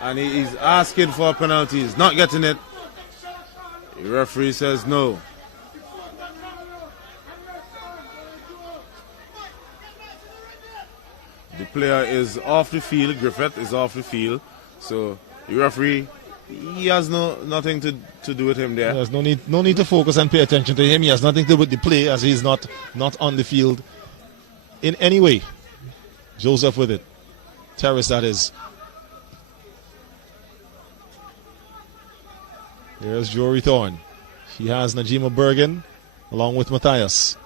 And he's asking for a penalty. He's not getting it. The referee says no. The player is off the field. Griffith is off the field. So the referee, he has nothing to do with him there. There's no need to focus and pay attention to him. He has nothing to do with the play as he's not on the field in any way. Joseph with it. Terrace, that is. There's Jory Thorne. He has Najima Bergen along with Matthias.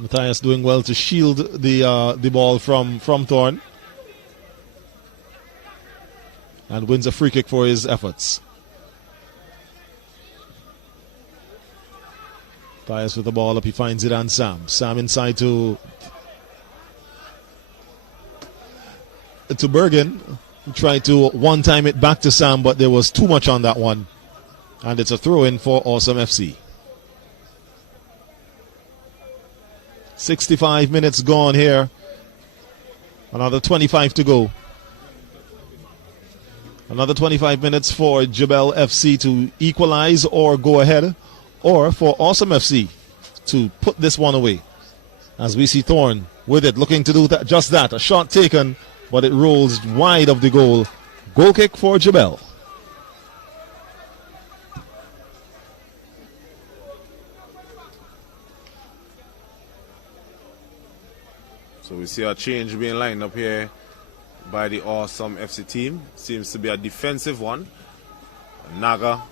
Matthias doing well to shield the ball from Thorne. And wins a free kick for his efforts. Fires with the ball up. He finds it on Sam. Sam inside to Bergen. He tried to one-time it back to Sam, but there was too much on that one. And it's a throw-in for Awesome FC. 65 minutes gone here. Another 25 to go. Another 25 minutes for JEBELLE FC to equalize or go ahead, or for Awesome FC to put this one away. As we see Thorne with it, looking to do that, just that. A shot taken, but it rolls wide of the goal. Goal kick for JEBELLE. So we see a change being lined up here by the Awesome FC team. Seems to be a defensive one. Naga,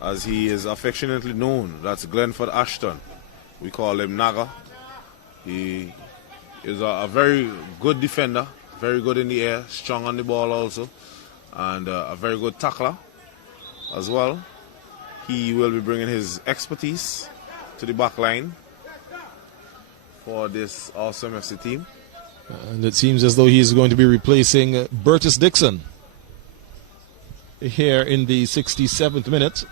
as he is affectionately known, that's Glenford Ashton. We call him Naga. He is a very good defender, very good in the air, strong on the ball also, and a very good tackler as well. He will be bringing his expertise to the back line for this Awesome FC team. And it seems as though he is going to be replacing Bertus Dixon here in the 67th minute.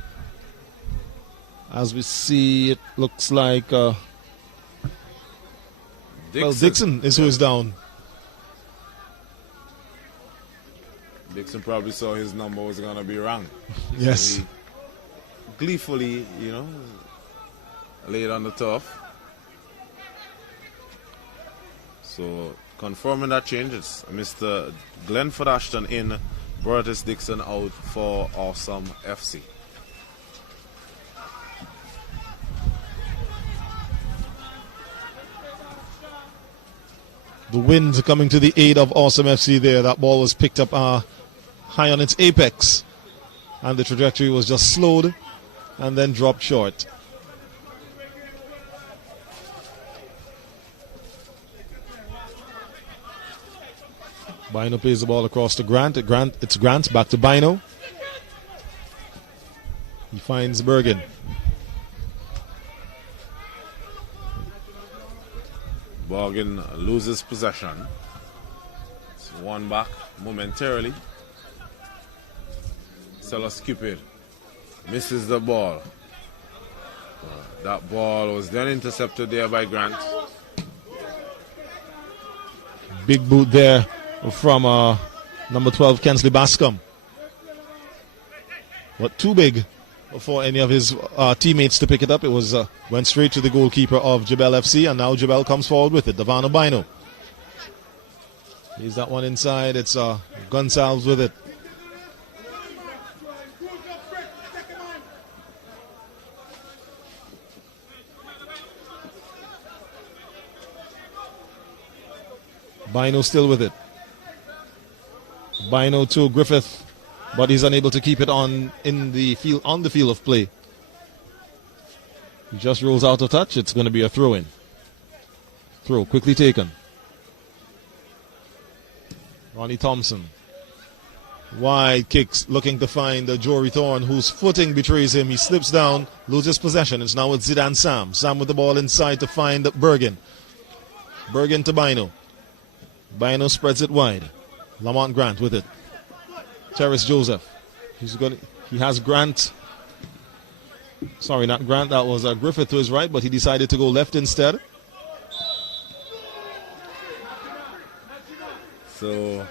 As we see, it looks like Dixon is who is down. Dixon probably saw his number was going to be wrong. Yes. So he gleefully, laid on the turf. So confirming that changes. Mr. Glenford Ashton in, Bertus Dixon out for Awesome FC. The wind coming to the aid of Awesome FC there. That ball was picked up high on its apex, and the trajectory was just slowed and then dropped short. Bino plays the ball across to Grant. It's Grant back to Bino. He finds Bergen. Bergen loses possession. It's one back momentarily. Celos Cupid misses the ball. That ball was then intercepted there by Grant. Big boot there from number 12, Kensley Bascom. But too big for any of his teammates to pick it up. It was went straight to the goalkeeper of JEBELLE FC, and now JEBELLE comes forward with it. Davano Bino. He's that one inside. It's Gonsalves with it. Bino still with it. Bino to Griffith, but he's unable to keep it on the field of play. He just rolls out of touch. It's going to be a throw-in. Throw quickly taken. Ronnie Thompson. Wide kicks, looking to find Jory Thorne, whose footing betrays him. He slips down, loses possession. It's now with Zidane Sam. Sam with the ball inside to find Bergen. Bergen to Bino. Bino spreads it wide. Lamont Grant with it. Terrace Joseph. He has Grant. Sorry, not Grant. That was Griffith to his right, but he decided to go left instead. So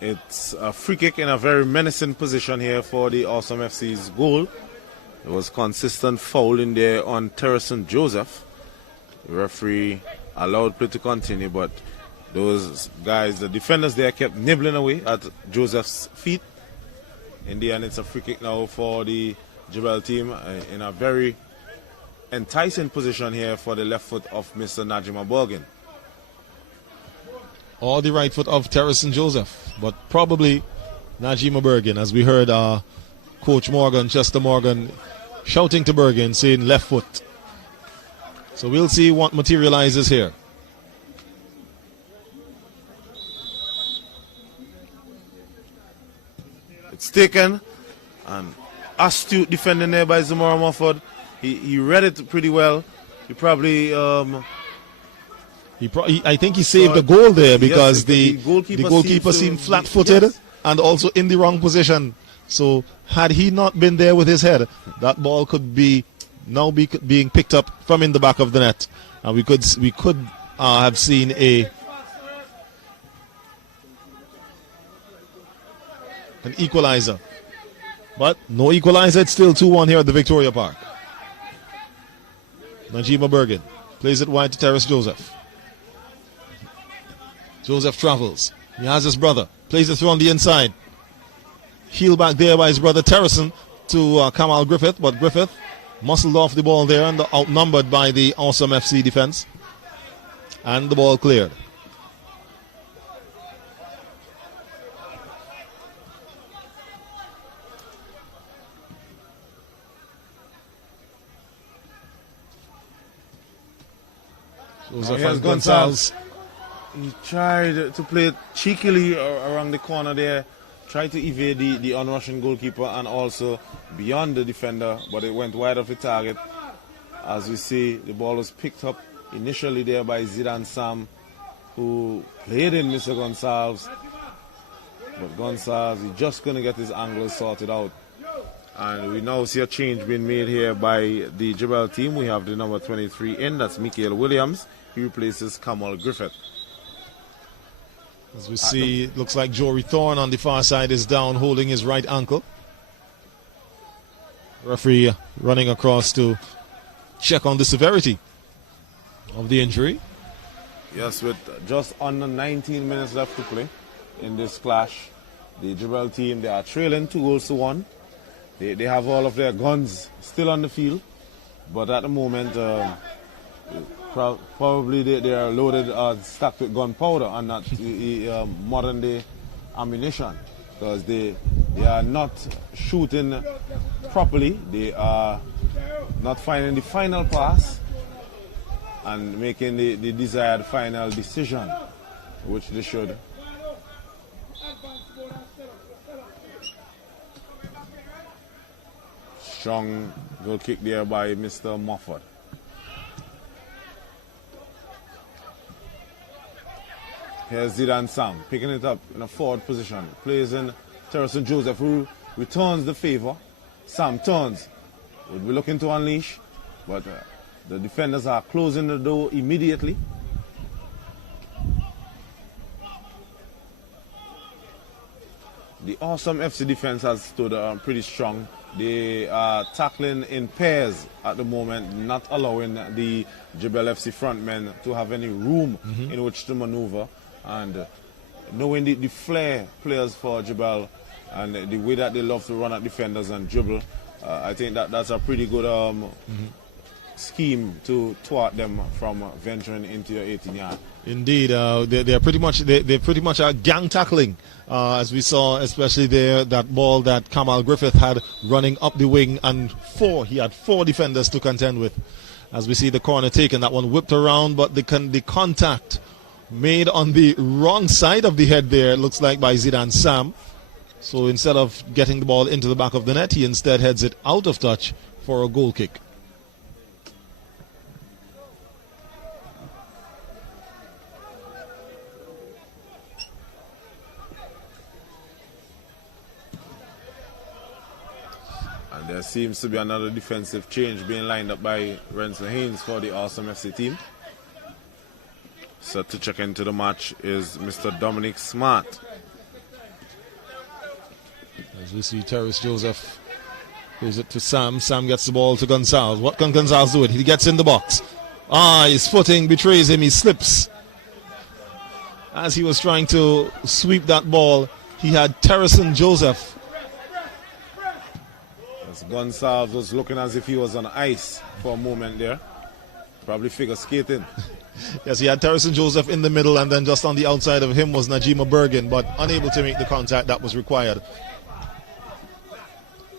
it's a free kick in a very menacing position here for the Awesome FC's goal. It was consistent foul in there on Terrace Joseph. The referee allowed play to continue, but those guys, the defenders there, kept nibbling away at Joseph's feet. In the end, it's a free kick now for the JEBELLE team in a very enticing position here for the left foot of Mr. Najima Bergen. Or the right foot of Terrace Joseph, but probably Najima Bergen, as we heard Coach Morgan, Chester Morgan, shouting to Bergen, saying left foot. So we'll see what materializes here. It's taken, and astute defending there by Zamora Mufford. he read it pretty well. He probably I think he saved the goal there because yes, the goalkeeper seemed flat-footed, yes, and also in the wrong position. So had he not been there with his head, that ball could be being picked up from in the back of the net, and we could have seen an equalizer. But no equalizer. It's still 2-1 here at the Victoria Park. Najima Bergen plays it wide to Terrace Joseph. Joseph travels. He has his brother. Plays it through on the inside. Heeled back there by his brother Terracin to Kamal Griffith. But Griffith muscled off the ball there and outnumbered by the Awesome FC defense. And the ball cleared. Here's Gonzalez. He tried to play it cheekily around the corner there, tried to evade the on-rushing goalkeeper and also beyond the defender, but it went wide of the target. As we see, the ball was picked up initially there by Zidane Sam, who played in Mr. Gonzalez. But Gonzalez, he's just going to get his angle sorted out. And we now see a change being made here by the Jebelle team. We have the number 23 in, that's Mikael Williams. He replaces Kamal Griffith. As we see, it looks like Jory Thorne on the far side is down holding his right ankle. Referee running across to check on the severity of the injury. Yes, with just under 19 minutes left to play in this clash, the Jebelle team, they are trailing 2-1. They have all of their guns still on the field, but at the moment, probably they are loaded, stacked with gunpowder and not modern day ammunition, because they are not shooting properly. They are not finding the final pass and making the desired final decision, which they should. Strong goal kick there by Mr. Moffat. Here's Zidane Sam picking it up in a forward position. Plays in Terrace Joseph, who returns the favor. Sam turns. Would be looking to unleash, but the defenders are closing the door immediately. The Awesome FC defense has stood pretty strong. They are tackling in pairs at the moment, not allowing the Jebelle FC frontmen to have any room in which to maneuver. And knowing the flair players for Jebelle and the way that they love to run at defenders and dribble, I think that's a pretty good scheme to thwart them from venturing into your 18-yard. Indeed, they're pretty much gang tackling, as we saw, especially there that ball that Kamal Griffith had running up the wing, and he had four defenders to contend with. As we see the corner taken, that one whipped around, but the contact made on the wrong side of the head there, looks like by Zidane Sam. So instead of getting the ball into the back of the net, he instead heads it out of touch for a goal kick. And there seems to be another defensive change being lined up by Renzo Haynes for the Awesome FC team. So to check into the match is Mr. Dominic Smart. As we see Terrace Joseph plays it to Sam. Sam gets the ball to Gonzalez. What can Gonzalez do? He gets in the box. His footing betrays him. He slips. As he was trying to sweep that ball, he had Terrace Joseph. As Gonzalez was looking as if he was on ice for a moment there. Probably figure skating. Yes, he had Terrace Joseph in the middle, and then just on the outside of him was Najima Bergen, but unable to make the contact that was required.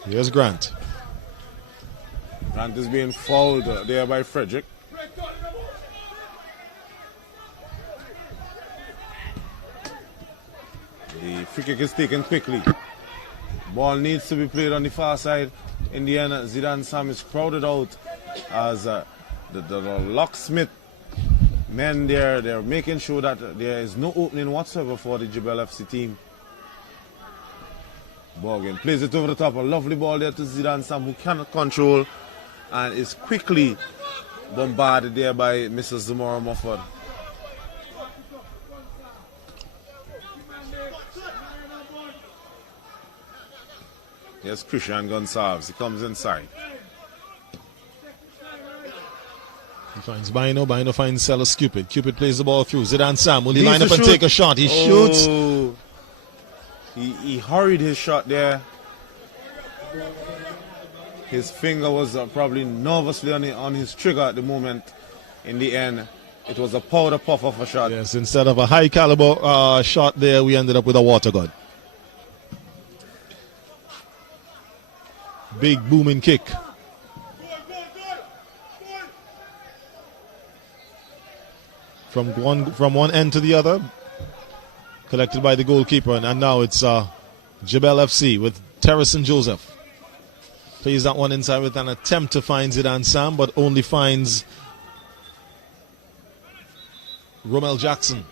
Here's Grant. Grant is being fouled there by Frederick. The free kick is taken quickly. Ball needs to be played on the far side. In the end, Zidane Sam is crowded out as the locksmith men there. They're making sure that there is no opening whatsoever for the JEBELLE FC team. Borgen plays it over the top. A lovely ball there to Zidane Sam, who cannot control and is quickly bombarded there by Mr. Zamora Mofford. Yes, Christian Gonsalves. He comes inside. He finds Bino. Bino finds Sellers Cupid. Cupid plays the ball through. Zidane Sam. Will he line up and take a shot? He shoots. He hurried his shot there. His finger was probably nervously on his trigger at the moment. In the end, it was a powder puff of a shot. Yes, instead of a high caliber shot there, we ended up with a water gun. Big booming kick. From one end to the other. Collected by the goalkeeper. And now it's JEBELLE FC with Terrace and Joseph. Plays that one inside with an attempt to find Zidane Sam, but only finds Romel Jackson.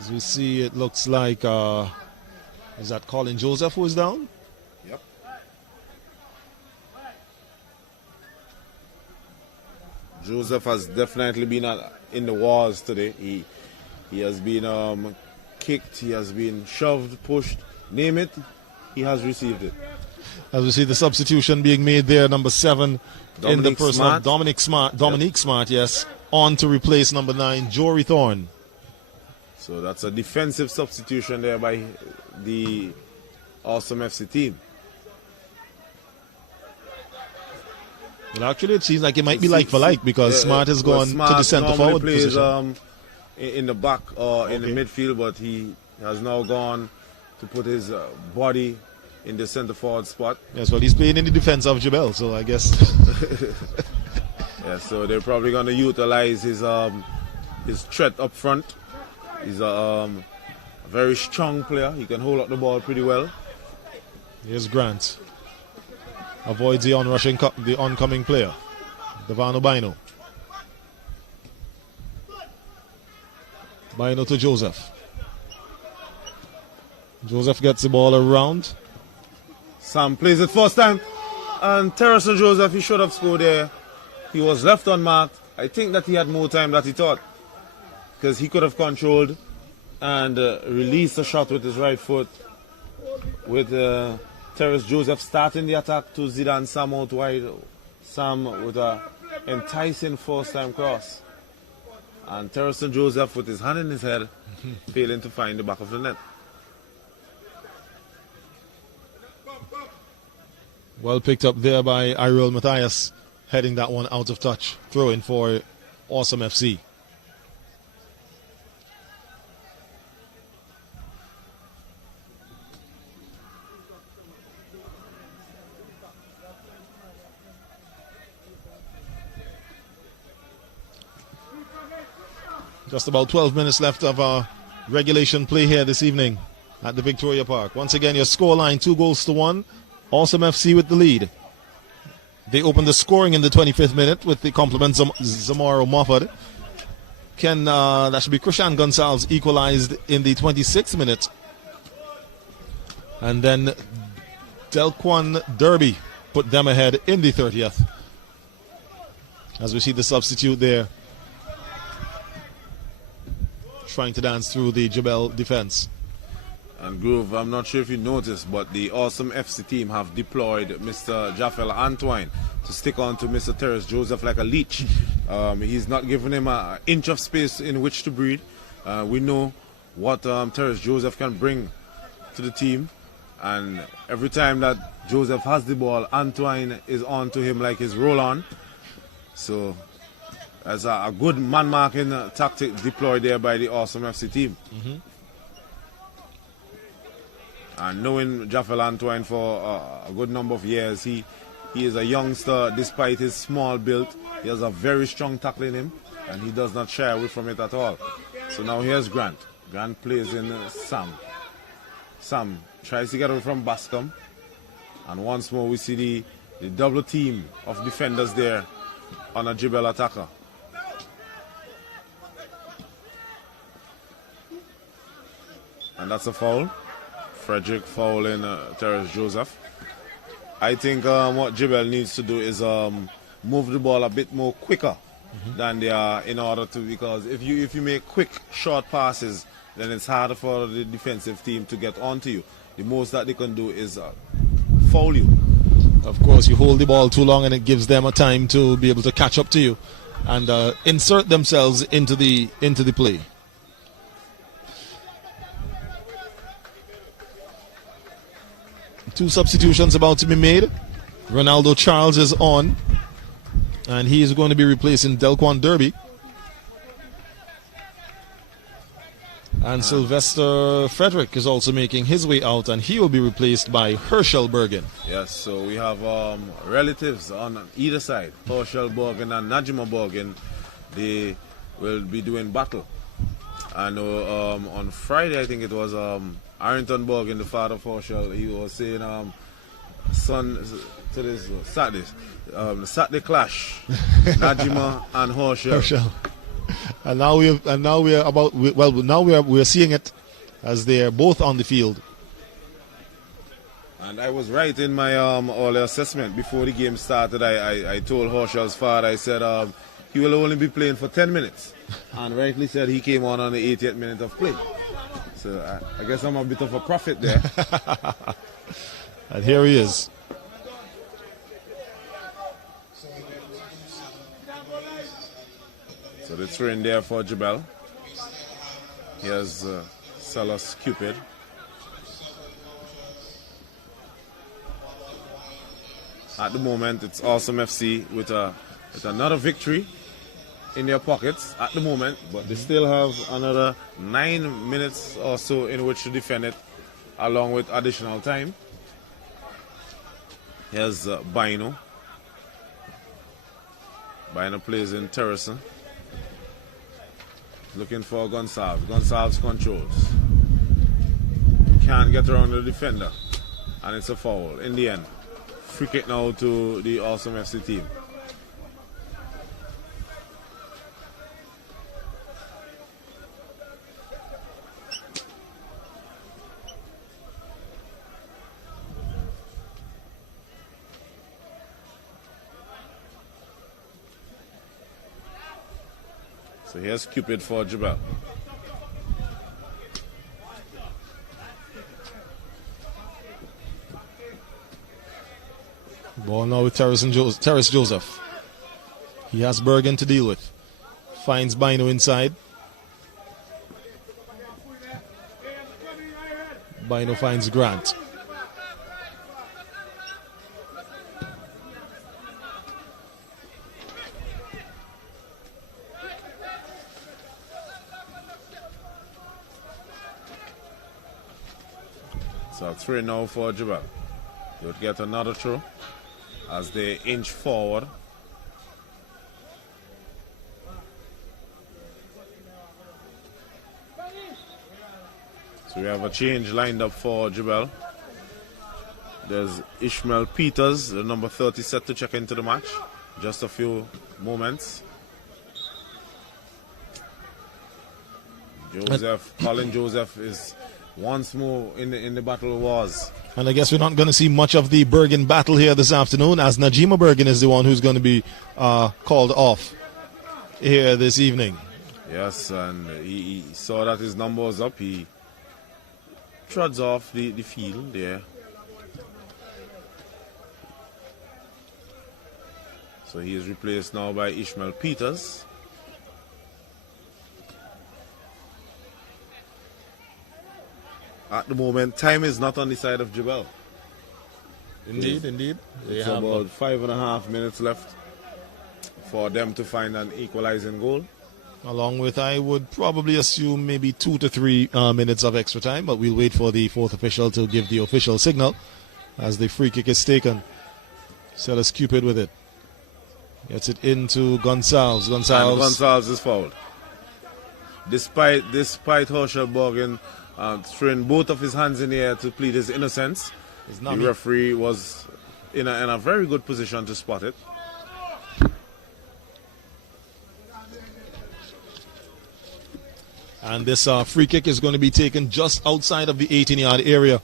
As we see, it looks like, is that Colin Joseph who is down? Yep. Joseph has definitely been in the wars today. He has been kicked, he has been shoved, pushed, name it, he has received it. As we see the substitution being made there, number 7 in the person of Dominic Smart, yes, on to replace number 9, Jory Thorne. So that's a defensive substitution there by the Awesome FC team. Well, actually, it seems like it might be like for like, because Smart has gone to the centre forward position. In the back or in the midfield, but he has now gone to put his body in the centre forward spot. Yes, well, he's playing in the defense of JEBELLE, so I guess. Yeah, so they're probably going to utilize his threat up front. He's a very strong player. He can hold up the ball pretty well. Here's Grant. Avoids the oncoming player, Devano Bino. Bino to Joseph. Joseph gets the ball around. Sam plays it first time. And Terrace and Joseph, he should have scored there. He was left unmarked. I think that he had more time than he thought, because he could have controlled and released a shot with his right foot. With Terrace Joseph starting the attack to Zidane Sam out wide. Sam with an enticing first time cross. And Terrace and Joseph with his hand in his head, failing to find the back of the net. Well picked up there by Irel Matthias, heading that one out of touch. Throw in for Awesome FC. Just about 12 minutes left of regulation play here this evening at the Victoria Park. Once again, your scoreline 2-1. Awesome FC with the lead. They opened the scoring in the 25th minute with the compliments of Zamora Mofford. That should be Christian Gonsalves equalized in the 26th minute. And then Delquan Derby put them ahead in the 30th. As we see the substitute there, trying to dance through the JEBELLE defense. And Groove, I'm not sure if you noticed, but the Awesome FC team have deployed Mr. Jaffel Antoine to stick on to Mr. Terrace Joseph like a leech. He's not giving him an inch of space in which to breathe. We know what Terrace Joseph can bring to the team. And every time that Joseph has the ball, Antoine is on to him like his roll-on. So as a good man-marking tactic deployed there by the Awesome FC team. And knowing Jaffel Antoine for a good number of years, he is a youngster despite his small build. He has a very strong tackle in him, and he does not shy away from it at all. So now here's Grant. Grant plays in Sam. Sam tries to get away from Bascom. And once more we see the double team of defenders there on a JEBELLE attacker. And that's a foul. Frederick fouling Terrence Joseph. I think what JEBELLE needs to do is move the ball a bit more quicker than they are in order to, because if you make quick short passes, then it's harder for the defensive team to get onto you. The most that they can do is foul you. Of course, you hold the ball too long and it gives them a time to be able to catch up to you and insert themselves into the play. Two substitutions about to be made. Ronaldo Charles is on, and he is going to be replacing Delquan Derby. And Sylvester Frederick is also making his way out, and he will be replaced by Herschel Bergen. Yes, so we have relatives on either side. Herschel Bergen and Najima Bergen, they will be doing battle. And on Friday, I think it was Arrington Bergen, the father of Herschel, he was saying, son, to this Saturday, Saturday clash, Najima and Herschel. And now we're seeing it as they are both on the field. And I was right in my early assessment before the game started. I told Herschel's father, I said he will only be playing for 10 minutes, and rightly said he came on the 80th minute of play. So I guess I'm a bit of a prophet there. And here he is. So the throw in there for JEBELLE. Here's Salas Cupid. At the moment, it's Awesome FC with another victory in their pockets at the moment, but they still have another 9 minutes or so in which to defend it, along with additional time. Here's Bino. Bino plays in Terracin. Looking for Gonsalves. Gonsalves controls. Can't get around the defender. And it's a foul. In the end, free kick now to the Awesome FC team. So here's Cupid for JEBELLE. Ball now with Terrace Joseph. He has Bergen to deal with. Finds Bino inside. Bino finds Grant. So 3 now for JEBELLE. They would get another throw as they inch forward. So we have a change lined up for JEBELLE. There's Ishmael Peters, the number 30, set to check into the match. Just a few moments. Colin Joseph is once more in the battle wars. And I guess we're not going to see much of the Bergen battle here this afternoon, as Najima Bergen is the one who's going to be called off here this evening. Yes, and he saw that his number was up. He trods off the field there. So he is replaced now by Ishmael Peters. At the moment, time is not on the side of JEBELLE. Indeed. It's about 5.5 minutes left for them to find an equalizing goal. Along with, I would probably assume, maybe 2 to 3 minutes of extra time, but we'll wait for the fourth official to give the official signal as the free kick is taken. Celis Cupid with it. Gets it into Gonsalves. Gonsalves is fouled. Despite Herschel Bergen throwing both of his hands in the air to plead his innocence, The referee was in a very good position to spot it. And this free kick is going to be taken just outside of the 18-yard area.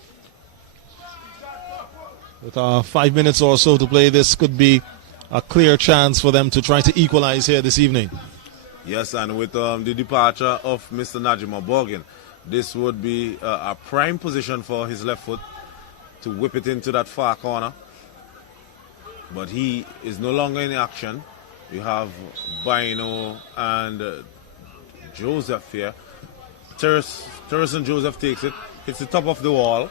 With 5 minutes or so to play, this could be a clear chance for them to try to equalize here this evening. Yes, and with the departure of Mr. Najima Borgin, this would be a prime position for his left foot to whip it into that far corner. But he is no longer in action. We have Bino and Joseph here. Terrace and Joseph takes it. Hits the top of the wall.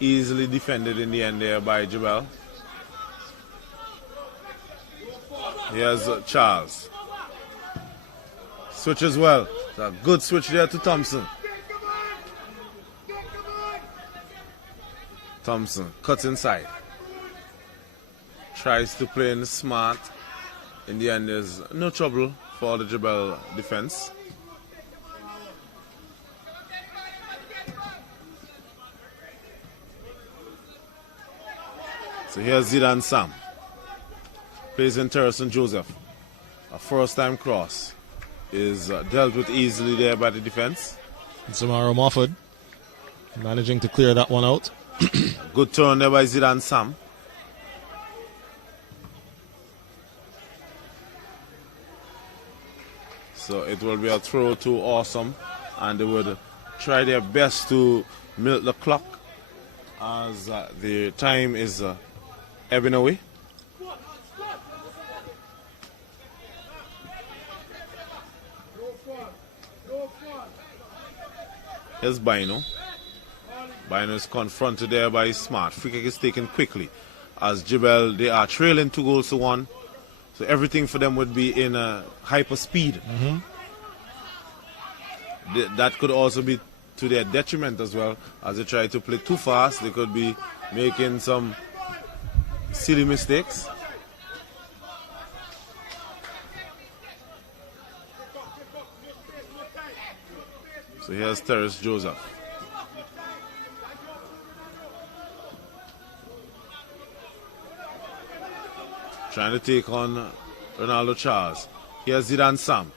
Easily defended in the end there by Jebelle. Here's Charles. Switch as well. It's a good switch there to Thompson. Thompson cuts inside. Tries to play in smart. In the end, there's no trouble for the Jebelle defense. So here's Zidane Sam. Plays in Terrace and Joseph. A first-time cross is dealt with easily there by the defense. Zamaro Mofford managing to clear that one out. Good turn there by Zidane Sam. So it will be a throw to Awesome, and they would try their best to milk the clock as the time is ebbing away. Here's Bino. Bino is confronted there by Smart. Free kick is taken quickly as Jebelle, they are trailing 2-1. So everything for them would be in hyper speed. That could also be to their detriment as well, as they try to play too fast. They could be making some silly mistakes. So here's Terrace Joseph. Trying to take on Ronaldo Charles. Here's Zidane Sam.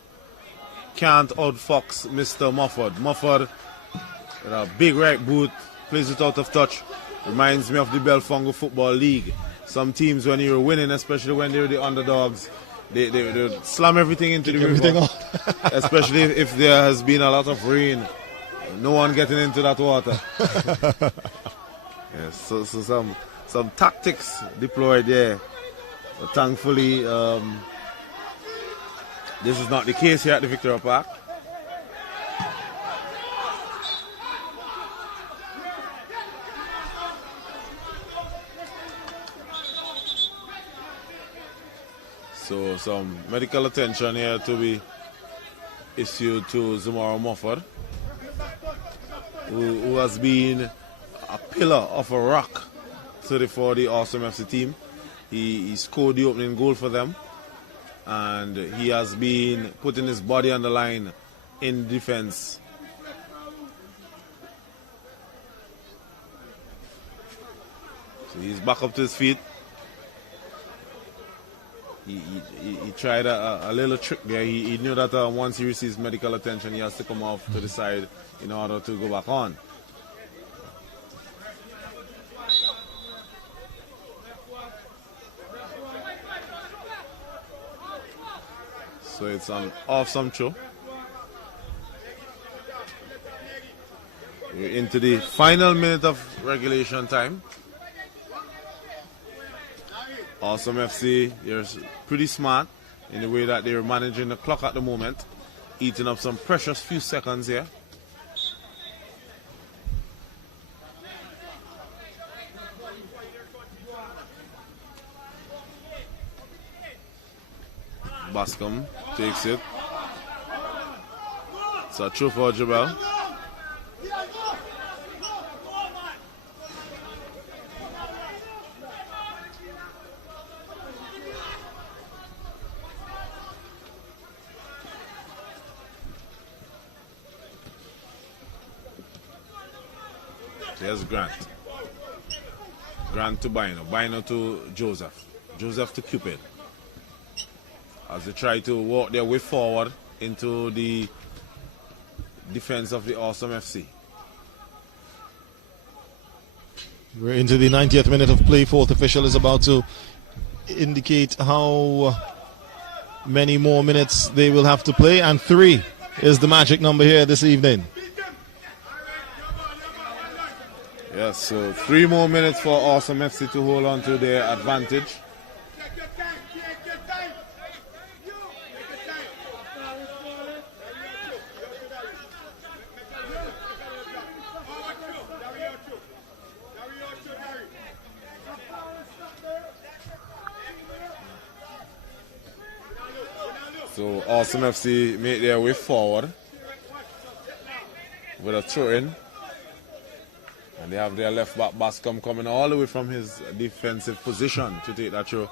Can't outfox Mr. Mofford. Mofford with a big right boot, plays it out of touch. Reminds me of the Belfongo Football League. Some teams, when you're winning, especially when they're the underdogs, they slam everything into the river. Especially if there has been a lot of rain. No one getting into that water. Yes, so some tactics deployed there. But thankfully, this is not the case here at the Victoria Park. So some medical attention here to be issued to Zamaro Mofford, who has been a pillar of a rock for the Awesome FC team. He scored the opening goal for them, and he has been putting his body on the line in defense. So he's back up to his feet. He tried a little trick there. He knew that once he receives medical attention, he has to come off to the side in order to go back on. So it's an awesome throw. We're into the final minute of regulation time. Awesome FC, they're pretty smart in the way that they're managing the clock at the moment, eating up some precious few seconds here. Bascom takes it. It's a throw for Jebelle. There's Grant. Grant to Bino. Bino to Joseph. Joseph to Cupid. As they try to walk their way forward into the defense of the Awesome FC. We're into the 90th minute of play. Fourth official is about to indicate how many more minutes they will have to play, and 3 is the magic number here this evening. Yes, so 3 more minutes for Awesome FC to hold on to their advantage. So Awesome FC make their way forward with a throw-in. And they have their left back Bascom coming all the way from his defensive position to take that throw.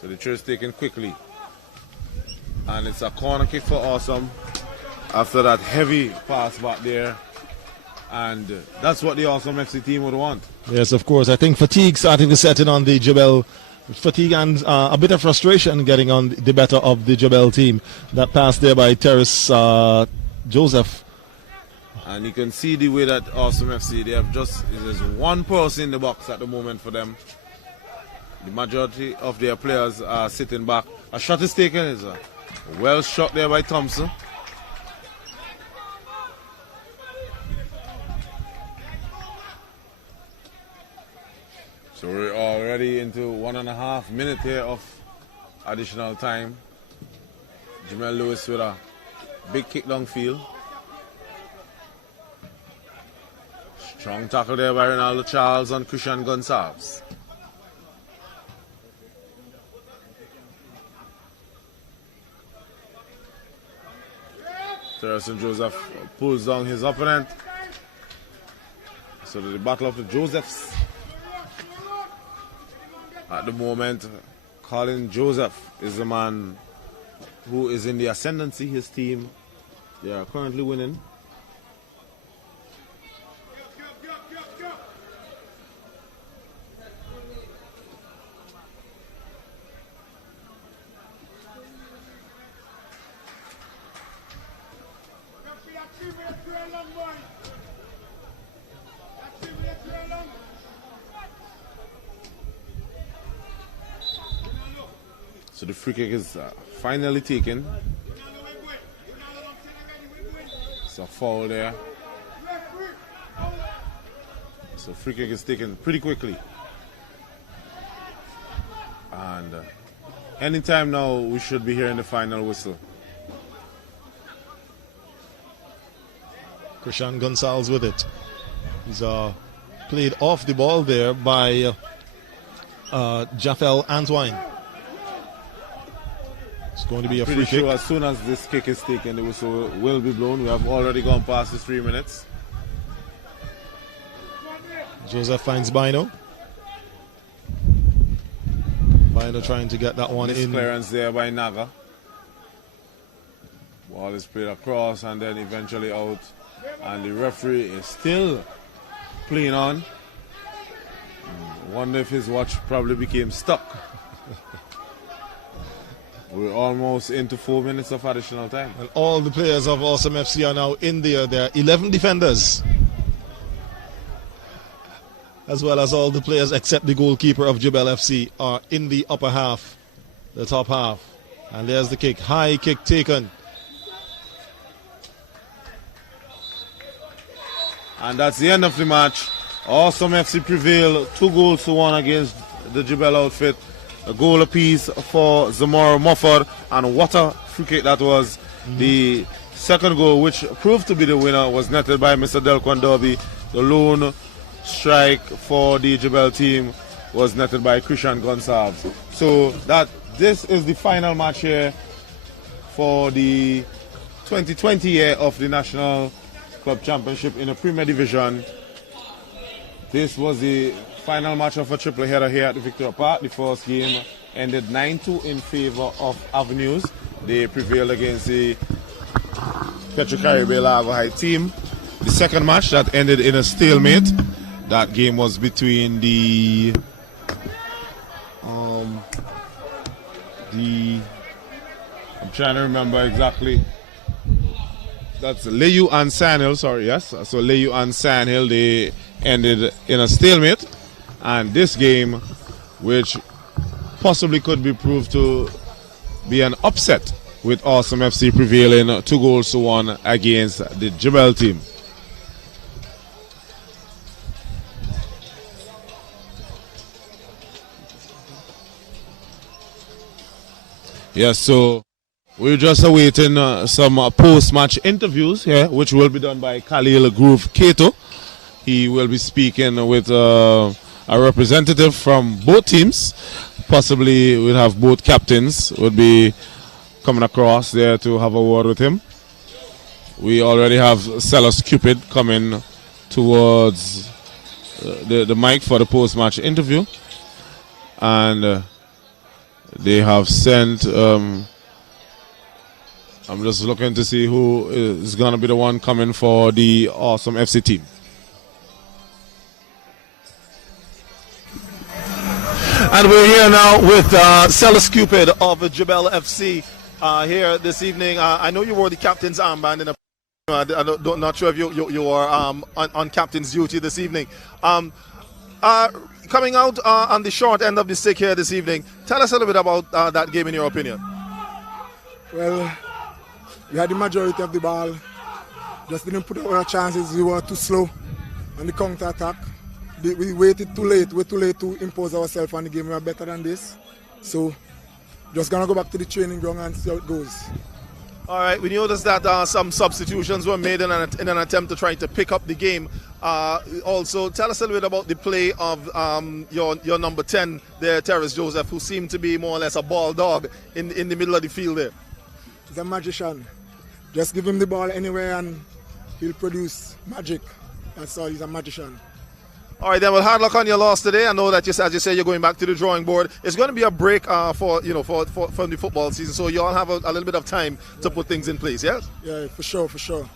So the throw is taken quickly. And it's a corner kick for Awesome after that heavy pass back there. And that's what the Awesome FC team would want. Yes, of course. I think fatigue starting to set in on the JEBELLE. Fatigue and a bit of frustration getting on the better of the JEBELLE team. That pass there by Terrace Joseph. And you can see the way that Awesome FC, they have there's one person in the box at the moment for them. The majority of their players are sitting back. A shot is taken. It's a well shot there by Thompson. So we're already into 1.5 minutes here of additional time. Jamel Lewis with a big kick downfield. Strong tackle there by Ronaldo Charles on Christian Gonsalves. Terrence Joseph pulls down his opponent. So the battle of the Josephs. At the moment, Colin Joseph is the man who is in the ascendancy. His team, they are currently winning. So the free kick is finally taken. It's a foul there. So free kick is taken pretty quickly. And anytime now we should be hearing the final whistle. Christian Gonsalves with it. He's played off the ball there by Jafel Antoine. It's going to be a free kick. As soon as this kick is taken, the whistle will be blown. We have already gone past the 3 minutes. Joseph finds Bino. Bino trying to get that one in. Clearance there by Naga. Ball is played across and then eventually out. And the referee is still playing on. Wonder if his watch probably became stuck. We're almost into 4 minutes of additional time. And all the players of Awesome FC are now in there. There are 11 defenders. As well as all the players except the goalkeeper of JEBELLE FC are in the upper half, the top half. And there's the kick. High kick taken. And that's the end of the match. Awesome FC prevail 2-1 against the JEBELLE outfit. A goal apiece for Zamora Mofford, and what a free kick that was. The second goal, which proved to be the winner, was netted by Mr. Delquan Derby. The lone strike for the JEBELLE team was netted by Christian Gonsalves. So this is the final match here for the 2020 year of the National Club Championship in the Premier Division. This was the final match of a triple header here at the Victoria Park. The first game ended 9-2 in favor of Avenues. They prevailed against the Petro Caribe Largo High team. The second match that ended in a stalemate. That game was between I'm trying to remember exactly. That's LAYOU and Sandhill, sorry, yes. So LAYOU and Sandhill, they ended in a stalemate. And this game, which possibly could be proved to be an upset, with Awesome FC prevailing 2-1 against the JEBELLE team. Yes, so we're just awaiting some post-match interviews here, which will be done by Khalil Groove Kato. He will be speaking with a representative from both teams. Possibly we'll have both captains would be coming across there to have a word with him. We already have Sellers Cupid coming towards the mic for the post-match interview. And they have sent, I'm just looking to see who is going to be the one coming for the Awesome FC team. And we're here now with Sellers Cupid of JEBELLE FC here this evening. I know you wore the captain's armband in a I'm not sure if you are on captain's duty this evening. Coming out on the short end of the stick here this evening, tell us a little bit about that game in your opinion. Well, we had the majority of the ball, just didn't put our chances. We were too slow on the counter attack. We waited too late. We're too late to impose ourselves on the game. We are better than this. So, just gonna go back to the training ground and see how it goes. All right, we noticed that some substitutions were made in an attempt to try to pick up the game. Also, tell us a little bit about the play of your number 10 there, Terrace Joseph, who seemed to be more or less a ball dog in the middle of the field there. He's a magician. Just give him the ball anywhere and he'll produce magic. That's all, he's a magician. All right, then, well, hard luck on your loss today. I know that, as you say, you're going back to the drawing board. It's going to be a break for the football season, so you all have a little bit of time to put things in place, yes? Yeah, for sure, for sure.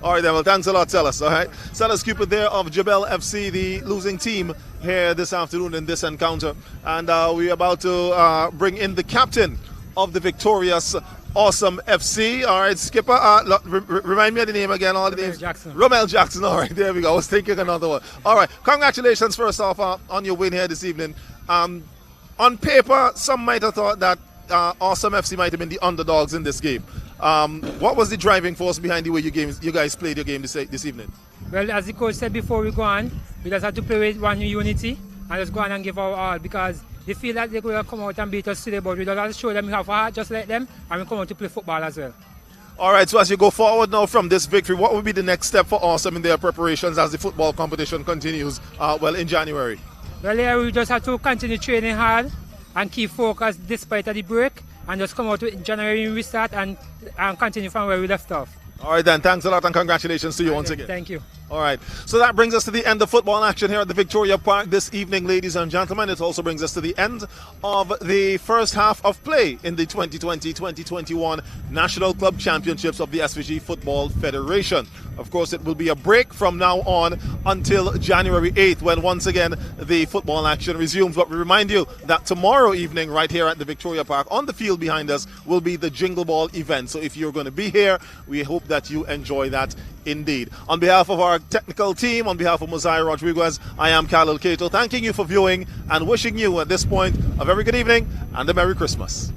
All right, then, well, thanks a lot, Sellers, all right? Sellers Cupid there of JEBELLE FC, the losing team here this afternoon in this encounter. And we're about to bring in the captain of the victorious Awesome FC. All right, Skipper, remind me of the name again, all the names. Romel Jackson, all right, there we go. I was thinking another one. All right, congratulations first off on your win here this evening. On paper, some might have thought that Awesome FC might have been the underdogs in this game. What was the driving force behind the way you guys played your game this evening? Well, as the coach said before we go on, we just have to play with one unity and just go on and give our all, because they feel that they're going to come out and beat us today, but we don't have to show them we have a heart just like them, and we come out to play football as well. All right, so as you go forward now from this victory, what would be the next step for Awesome in their preparations as the football competition continues in January? Well, yeah, we just have to continue training hard and keep focused despite the break, and just come out in January when we start and continue from where we left off. All right, then. Thanks a lot and congratulations to you once again. Thank you. All right. So that brings us to the end of football action here at the Victoria Park this evening, ladies and gentlemen. It also brings us to the end of the first half of play in the 2020-2021 National Club Championships of the SVG Football Federation. Of course, it will be a break from now on until January 8th, when once again the football action resumes. But we remind you that tomorrow evening, right here at the Victoria Park, on the field behind us, will be the Jingle Ball event. So if you're going to be here, we hope that you enjoy that indeed. On behalf of our technical team, on behalf of Mosiah Rodriguez, I am Khalil Kato, thanking you for viewing and wishing you at this point a very good evening and a Merry Christmas.